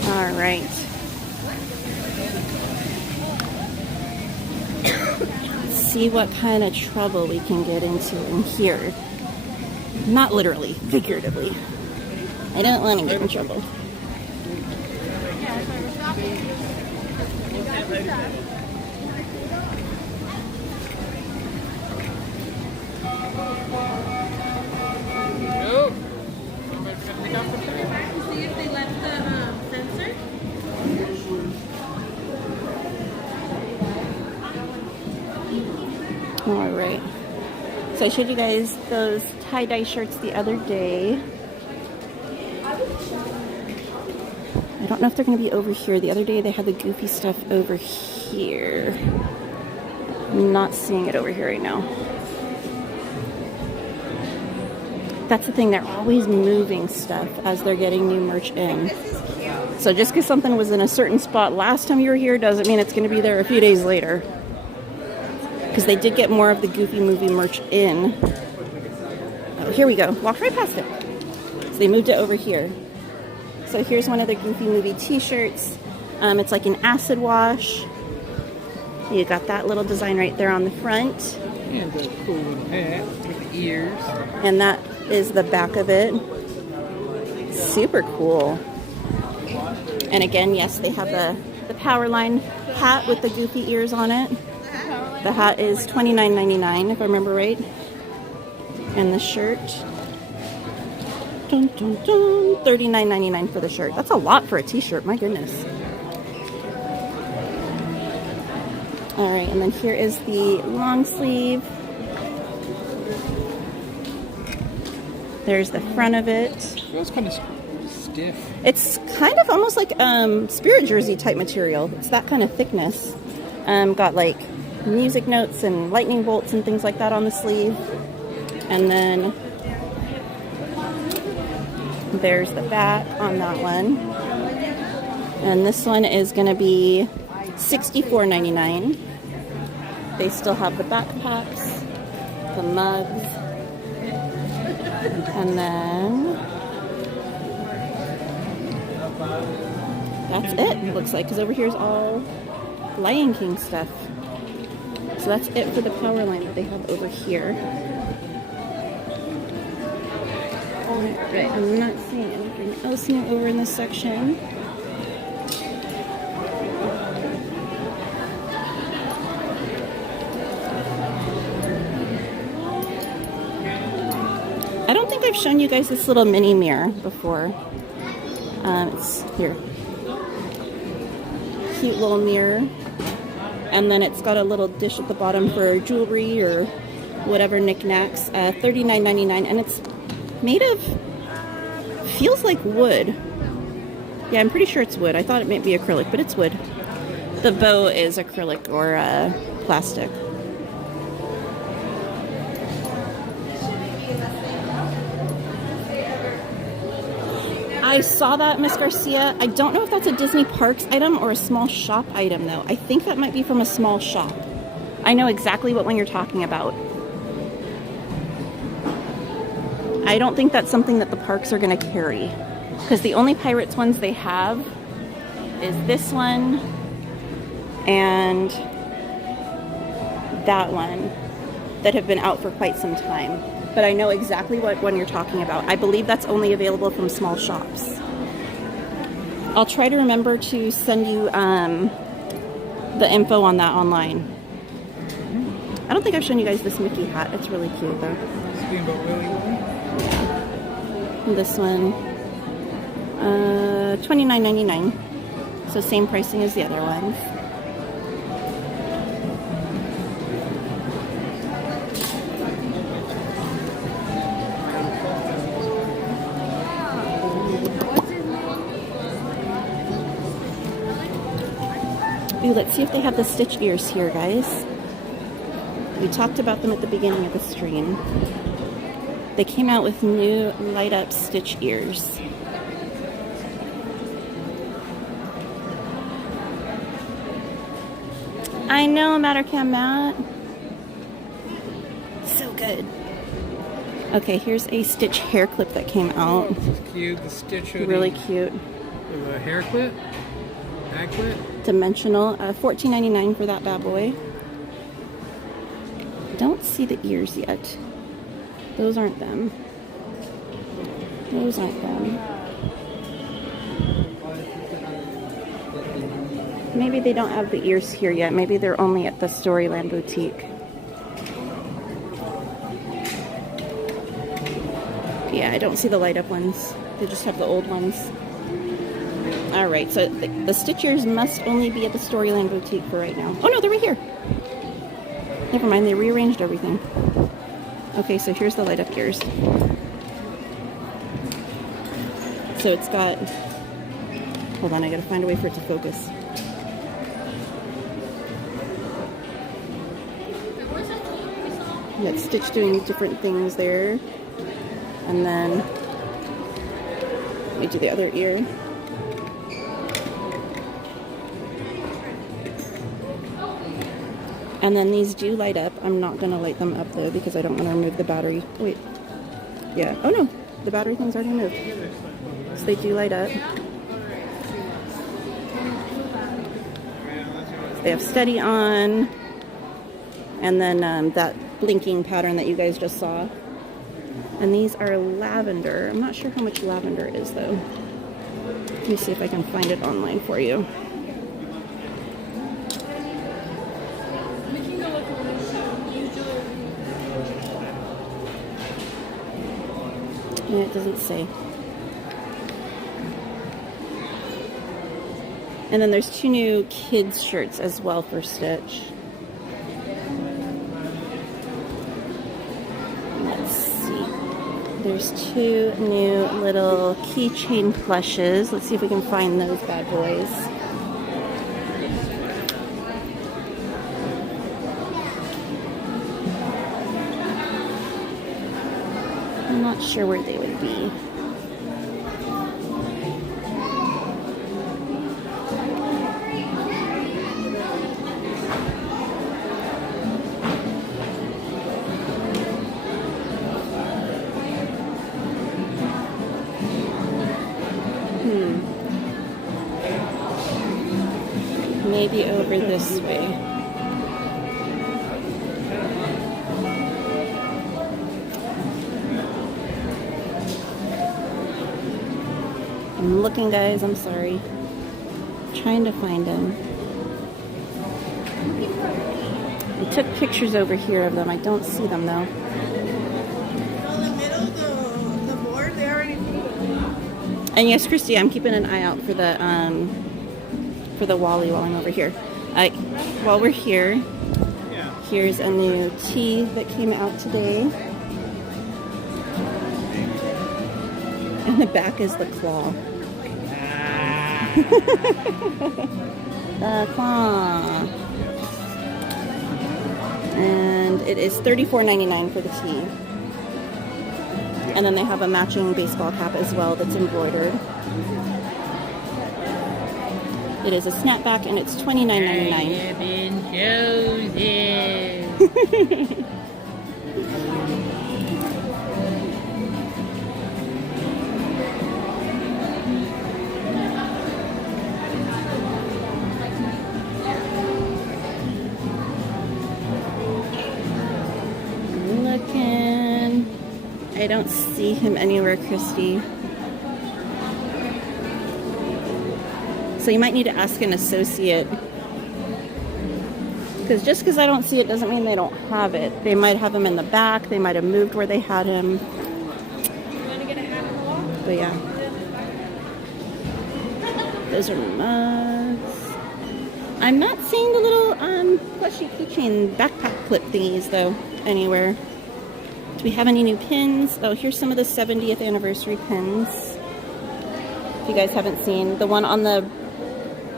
All right. See what kind of trouble we can get into in here. Not literally, figuratively. I don't want to get in trouble. See if they left the sensor. All right. So I showed you guys those tie-dye shirts the other day. I don't know if they're going to be over here. The other day they had the goofy stuff over here. I'm not seeing it over here right now. That's the thing, they're always moving stuff as they're getting new merch in. So just because something was in a certain spot last time you were here doesn't mean it's going to be there a few days later. Because they did get more of the Goofy movie merch in. Oh, here we go. Walked right past it. So they moved it over here. So here's one of the Goofy movie t-shirts. It's like an acid wash. You got that little design right there on the front. And the cool little hat with the ears. And that is the back of it. Super cool. And again, yes, they have the Powerline hat with the Goofy ears on it. The hat is $29.99 if I remember right. And the shirt, dun, dun, dun, $39.99 for the shirt. That's a lot for a t-shirt, my goodness. All right, and then here is the long sleeve. There's the front of it. It feels kind of stiff. It's kind of almost like spirit jersey type material. It's that kind of thickness. Got like music notes and lightning bolts and things like that on the sleeve. And then there's the back on that one. And this one is going to be $64.99. They still have the backpacks, the mugs, and then that's it, looks like, because over here is all Lion King stuff. So that's it for the power line that they have over here. Alright, I'm not seeing anything else new over in this section. I don't think I've shown you guys this little mini mirror before. It's here. Cute little mirror. And then it's got a little dish at the bottom for jewelry or whatever knickknacks. $39.99, and it's made of, feels like wood. Yeah, I'm pretty sure it's wood. I thought it might be acrylic, but it's wood. The bow is acrylic or plastic. I saw that, Miss Garcia. I don't know if that's a Disney Parks item or a small shop item, though. I think that might be from a small shop. I know exactly what one you're talking about. I don't think that's something that the parks are going to carry. Because the only Pirates ones they have is this one and that one that have been out for quite some time. But I know exactly what one you're talking about. I believe that's only available from small shops. I'll try to remember to send you the info on that online. I don't think I've shown you guys this Mickey hat. It's really cute though. And this one, $29.99. So same pricing as the other ones. Ooh, let's see if they have the Stitch ears here, guys. We talked about them at the beginning of the stream. They came out with new light up Stitch ears. I know, Mattercam Matt. So good. Okay, here's a Stitch hair clip that came out. This is cute. The Stitch hoodie. Really cute. With a hair clip. Back clip. Dimensional. $14.99 for that bad boy. Don't see the ears yet. Those aren't them. Those aren't them. Maybe they don't have the ears here yet. Maybe they're only at the Storyland boutique. Yeah, I don't see the light up ones. They just have the old ones. Alright, so the Stitch ears must only be at the Storyland boutique for right now. Oh no, they're right here. Never mind, they rearranged everything. Okay, so here's the light up ears. So it's got... Hold on, I gotta find a way for it to focus. You got Stitch doing different things there. And then... Let me do the other ear. And then these do light up. I'm not going to light them up though because I don't want to remove the battery. Wait. Yeah. Oh no. The battery thing's already moved. So they do light up. They have steady on. And then that blinking pattern that you guys just saw. And these are lavender. I'm not sure how much lavender is though. Let me see if I can find it online for you. Yeah, it doesn't say. And then there's 2 new kids shirts as well for Stitch. Let's see. There's 2 new little keychain plushes. Let's see if we can find those bad boys. I'm not sure where they would be. Maybe over this way. I'm looking, guys. I'm sorry. Trying to find them. I took pictures over here of them. I don't see them though. And yes, Christy, I'm keeping an eye out for the Wally while I'm over here. While we're here, here's a new tee that came out today. And the back is the claw. The claw. And it is $34.99 for the tee. And then they have a matching baseball cap as well that's embroidered. It is a snapback and it's $29.99. I have been chosen. Looking. I don't see him anywhere, Christy. So you might need to ask an associate. Because just because I don't see it doesn't mean they don't have it. They might have him in the back. They might have moved where they had him. But yeah. Those are mugs. I'm not seeing the little plushy keychain backpack clip thingies though anywhere. Do we have any new pins? Oh, here's some of the 70th anniversary pins. If you guys haven't seen, the one on the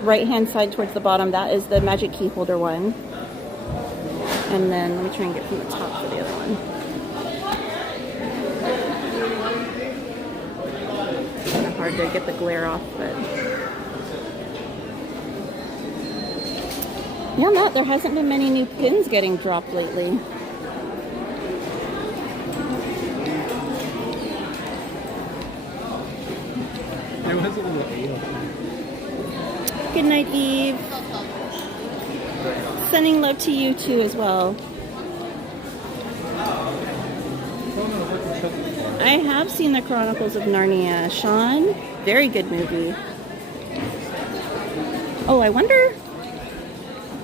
right hand side towards the bottom, that is the magic key holder one. And then let me try and get from the top for the other one. Kind of hard to get the glare off, but yeah, Matt, there hasn't been many new pins getting dropped lately. There was a little ale. Good night, Eve. Sending love to you too as well. I have seen the Chronicles of Narnia. Sean, very good movie. Oh, I wonder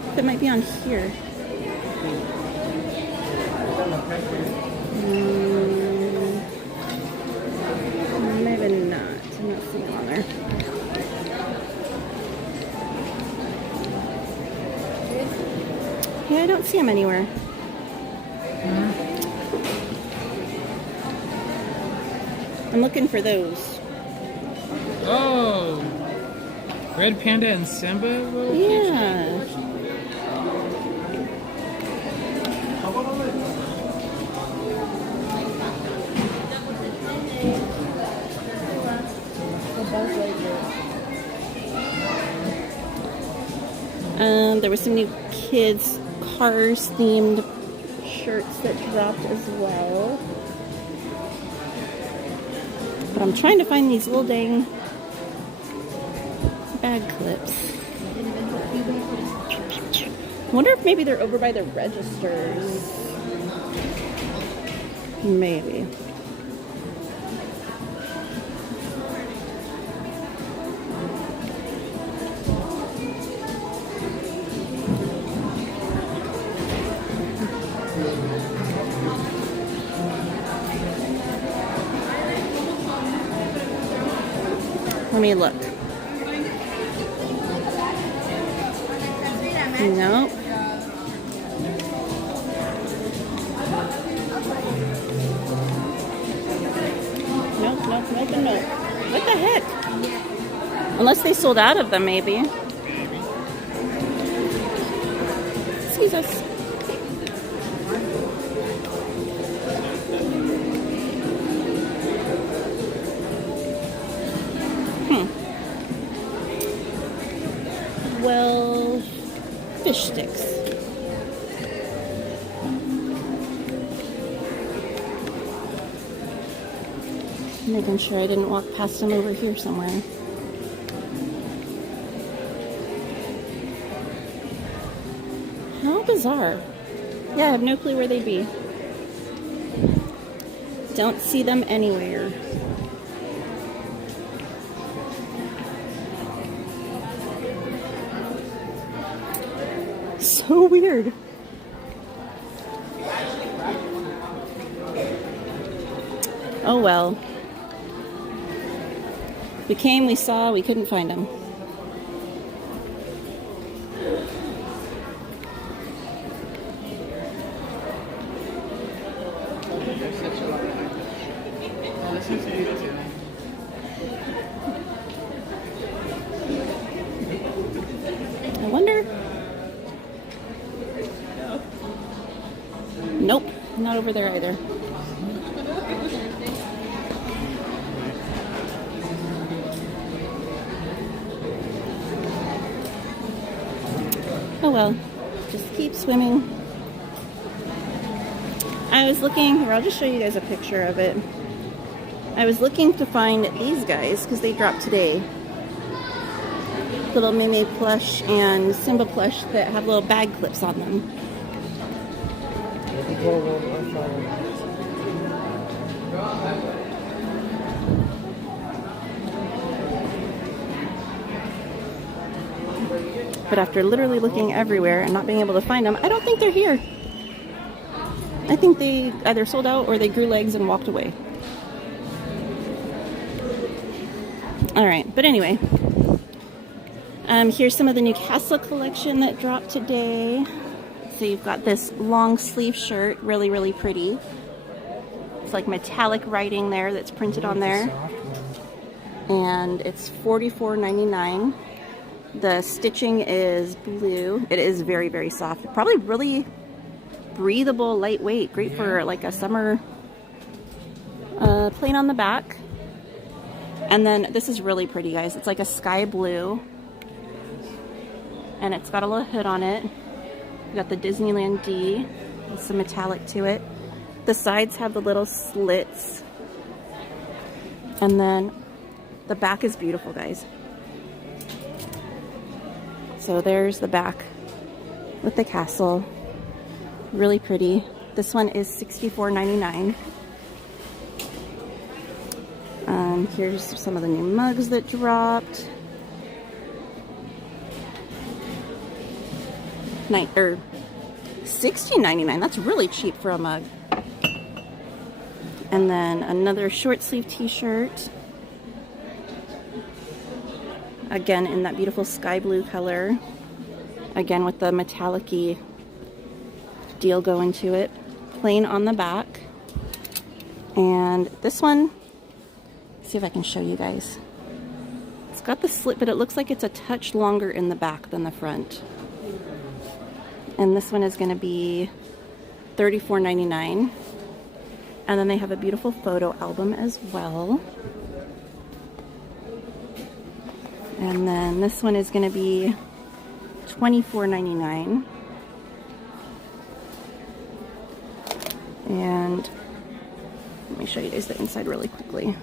if it might be on here. Maybe not. I'm not seeing it on there. Yeah, I don't see them anywhere. I'm looking for those. Oh, Red Panda and Simba? Yeah. There were some new kids' Cars themed shirts that dropped as well. But I'm trying to find these little dang bag clips. I wonder if maybe they're over by the registers. Maybe. Let me look. Nope. Nope, and nope. What the heck? Unless they sold out of them, maybe. Excuse us. Well, fish sticks. Making sure I didn't walk past them over here somewhere. How bizarre. Yeah, I have no clue where they'd be. Don't see them anywhere. So weird. Oh well. We came, we saw, we couldn't find them. I wonder. Nope, not over there either. Oh well, just keep swimming. I was looking, here, I'll just show you guys a picture of it. I was looking to find these guys because they dropped today. Little Mimi plush and Simba plush that have little bag clips on them. But after literally looking everywhere and not being able to find them, I don't think they're here. I think they either sold out or they grew legs and walked away. Alright, but anyway. Here's some of the new Castle collection that dropped today. So you've got this long sleeve shirt, really, really pretty. It's like metallic writing there that's printed on there. And it's $44.99. The stitching is blue. It is very, very soft. Probably really breathable, lightweight. Great for like a summer plain on the back. And then this is really pretty, guys. It's like a sky blue. And it's got a little hood on it. You got the Disneyland D with some metallic to it. The sides have the little slits. And then the back is beautiful, guys. So there's the back with the castle. Really pretty. This one is $64.99. Here's some of the new mugs that dropped. $16.99. That's really cheap for a mug. And then another short sleeve t-shirt. Again in that beautiful sky blue color. Again with the metallic-y deal going to it. Plain on the back. And this one, see if I can show you guys. It's got the slit, but it looks like it's a touch longer in the back than the front. And this one is going to be $34.99. And then they have a beautiful photo album as well. And then this one is going to be $24.99. And let me show you guys the inside really quickly.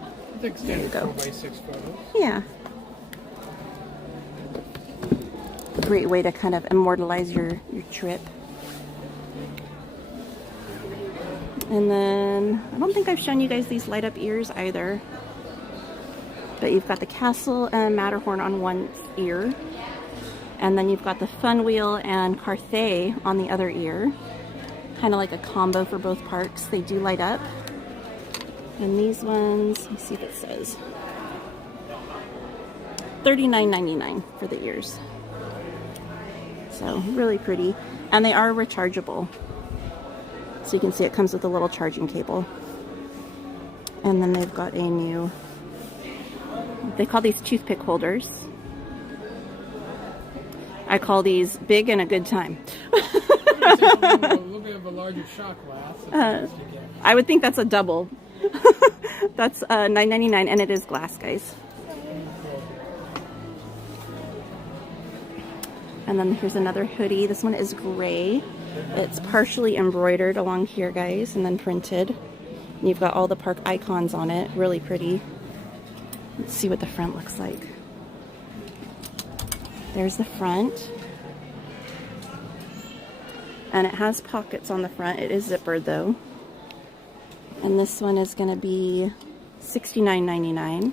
I think standard 4x6 photos. Yeah. Great way to kind of immortalize your trip. And then, I don't think I've shown you guys these light up ears either. But you've got the castle and Matterhorn on one ear. And then you've got the Fun Wheel and Carthay on the other ear. Kind of like a combo for both parks. They do light up. And these ones, let me see if it says. $39.99 for the ears. So really pretty. And they are rechargeable. So you can see it comes with a little charging cable. And then they've got a new, they call these toothpick holders. I call these big and a good time. A little bit of a larger shot glass. I would think that's a double. That's $9.99 and it is glass, guys. And then here's another hoodie. This one is gray. It's partially embroidered along here, guys, and then printed. And you've got all the park icons on it. Really pretty. Let's see what the front looks like. There's the front. And it has pockets on the front. It is zippered though. And this one is going to be $69.99.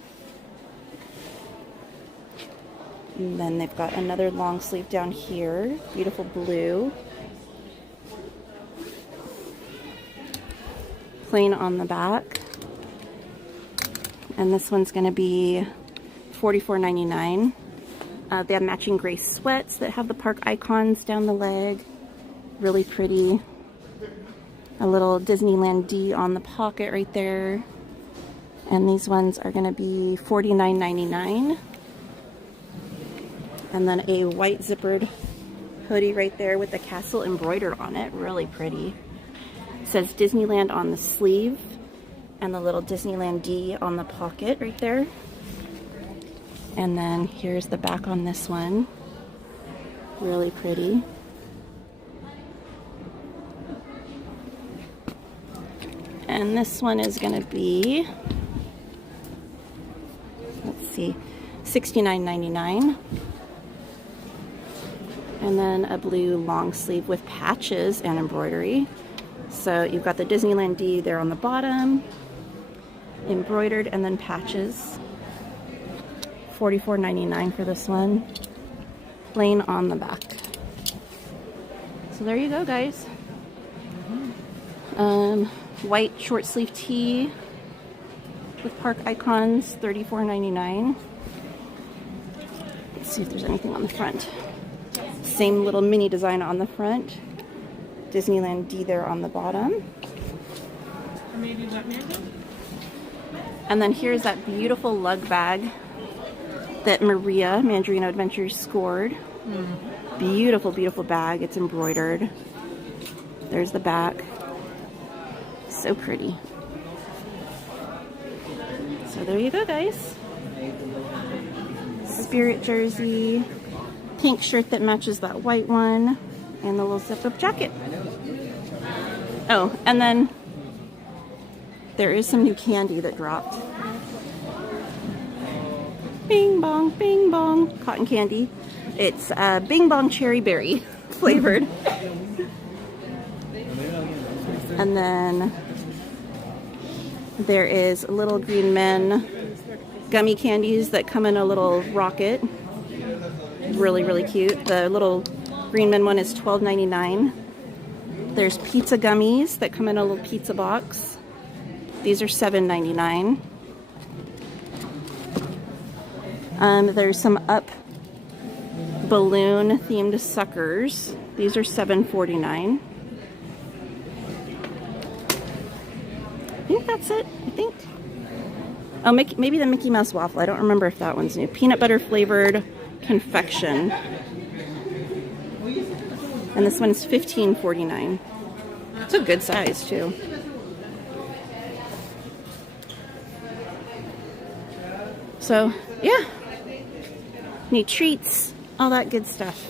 And then they've got another long sleeve down here. Beautiful blue. Plain on the back. And this one's going to be $44.99. They have matching gray sweats that have the park icons down the leg. Really pretty. A little Disneyland D on the pocket right there. And these ones are going to be $49.99. And then a white zippered hoodie right there with the castle embroidered on it. Really pretty. It says Disneyland on the sleeve. And the little Disneyland D on the pocket right there. And then here's the back on this one. Really pretty. And this one is going to be, let's see, $69.99. And then a blue long sleeve with patches and embroidery. So you've got the Disneyland D there on the bottom, embroidered, and then patches. $44.99 for this one. Plain on the back. So there you go, guys. White short sleeve tee with park icons, $34.99. Let's see if there's anything on the front. Same little mini design on the front. Disneyland D there on the bottom. And then here's that beautiful lug bag that Maria, Mandarino Adventures, scored. Beautiful, beautiful bag. It's embroidered. There's the back. So pretty. So there you go, guys. Spirit jersey. Pink shirt that matches that white one. And the little zip-up jacket. Oh, and then there is some new candy that dropped. Bing bong, bing bong. Cotton candy. It's Bing Bong Cherry Berry flavored. And then there is Little Green Men gummy candies that come in a little rocket. Really, really cute. The little Green Men one is $12.99. There's pizza gummies that come in a little pizza box. These are $7.99. There's some Up balloon themed suckers. These are $7.49. I think that's it. I think. Oh, maybe the Mickey Mouse waffle. I don't remember if that one's new. Peanut butter flavored confection. And this one is $15.49. It's a good size too. So, yeah. Need treats, all that good stuff.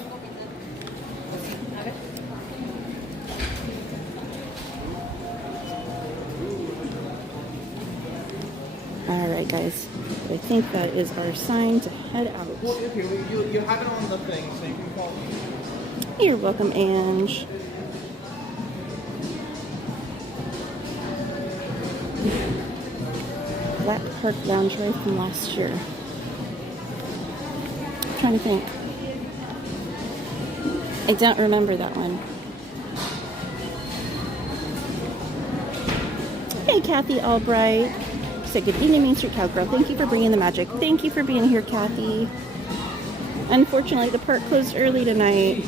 Alright guys, I think that is our sign to head out. Well, you have it on the thing, so you can call me. You're welcome, Ange. Black Park lingerie from last year. I'm trying to think. I don't remember that one. Hey, Kathy Albright. Said good evening, Main Street Cowgirl. Thank you for bringing the magic. Thank you for being here, Kathy. Unfortunately, the park closed early tonight.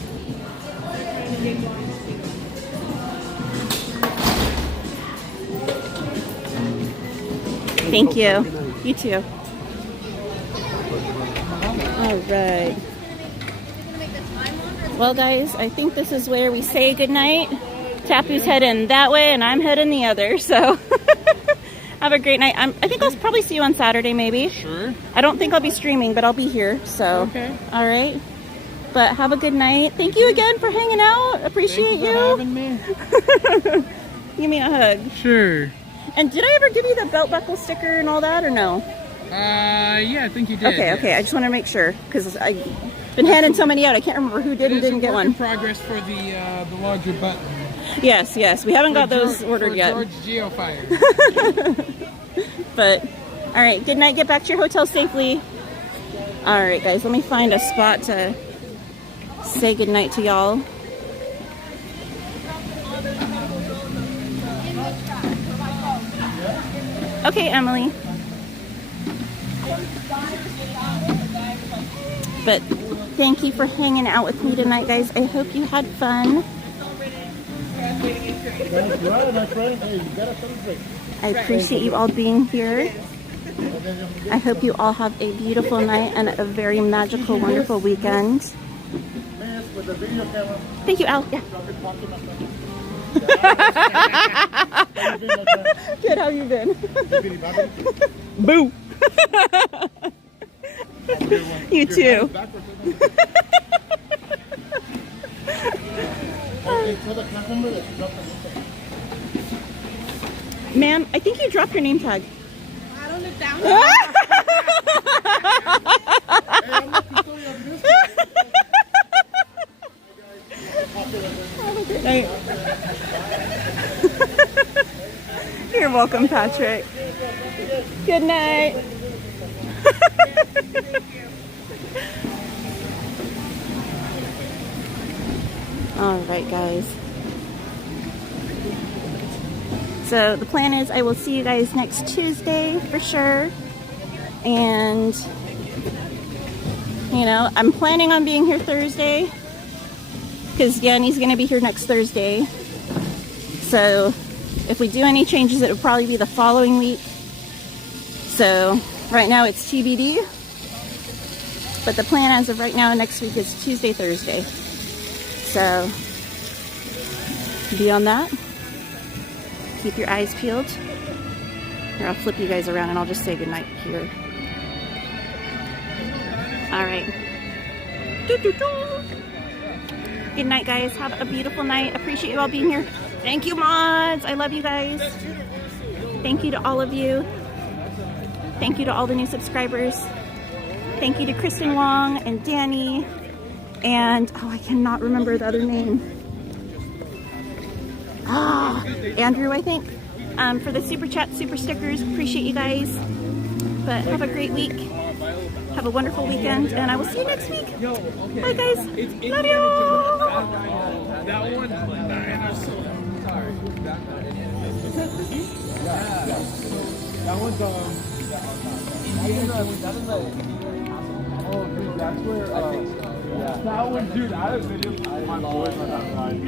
Thank you. You too. All right. Well, guys, I think this is where we say goodnight. Tapu's heading that way, and I'm heading the other. So, have a great night. I think I'll probably see you on Saturday, maybe. Sure. I don't think I'll be streaming, but I'll be here. So, okay. All right. But have a good night. Thank you again for hanging out. Appreciate you. Having me. Give me a hug. Sure. And did I ever give you the belt buckle sticker and all that, or no? Yeah, I think you did. Okay, okay. I just want to make sure because I've been handing so many out. I can't remember who did and didn't get one. In progress for the larger button. Yes, yes. We haven't got those ordered yet. George Geofire. But all right. Good night. Get back to your hotel safely. All right, guys. Let me find a spot to say good night to y'all. Okay, Emily. But thank you for hanging out with me tonight, guys. I hope you had fun. I appreciate you all being here. I hope you all have a beautiful night and a very magical, wonderful weekend. Thank you, Al. Yeah. Good, how you been? Boo! You too. Ma'am, I think you dropped your name tag. I don't look down. Have a great night. You're welcome, Patrick. Good night. All right, guys. So the plan is I will see you guys next Tuesday for sure. And, you know, I'm planning on being here Thursday because Yanni's going to be here next Thursday. So if we do any changes, it will probably be the following week. So right now it's TBD. But the plan as of right now next week is Tuesday, Thursday. So be on that. Keep your eyes peeled. Here, I'll flip you guys around and I'll just say goodnight here. All right. Good night, guys. Have a beautiful night. Appreciate you all being here. Thank you, mods. I love you guys. Thank you to all of you. Thank you to all the new subscribers. Thank you to Kristen Wong and Danny and, oh, I cannot remember the other name. Andrew, I think, for the super chat, super stickers. Appreciate you guys. But have a great week. Have a wonderful weekend, and I will see you next week. Bye, guys. Love you. That one. That one's oh, dude, that's where. That one, dude. I have videos. My boys are not fine.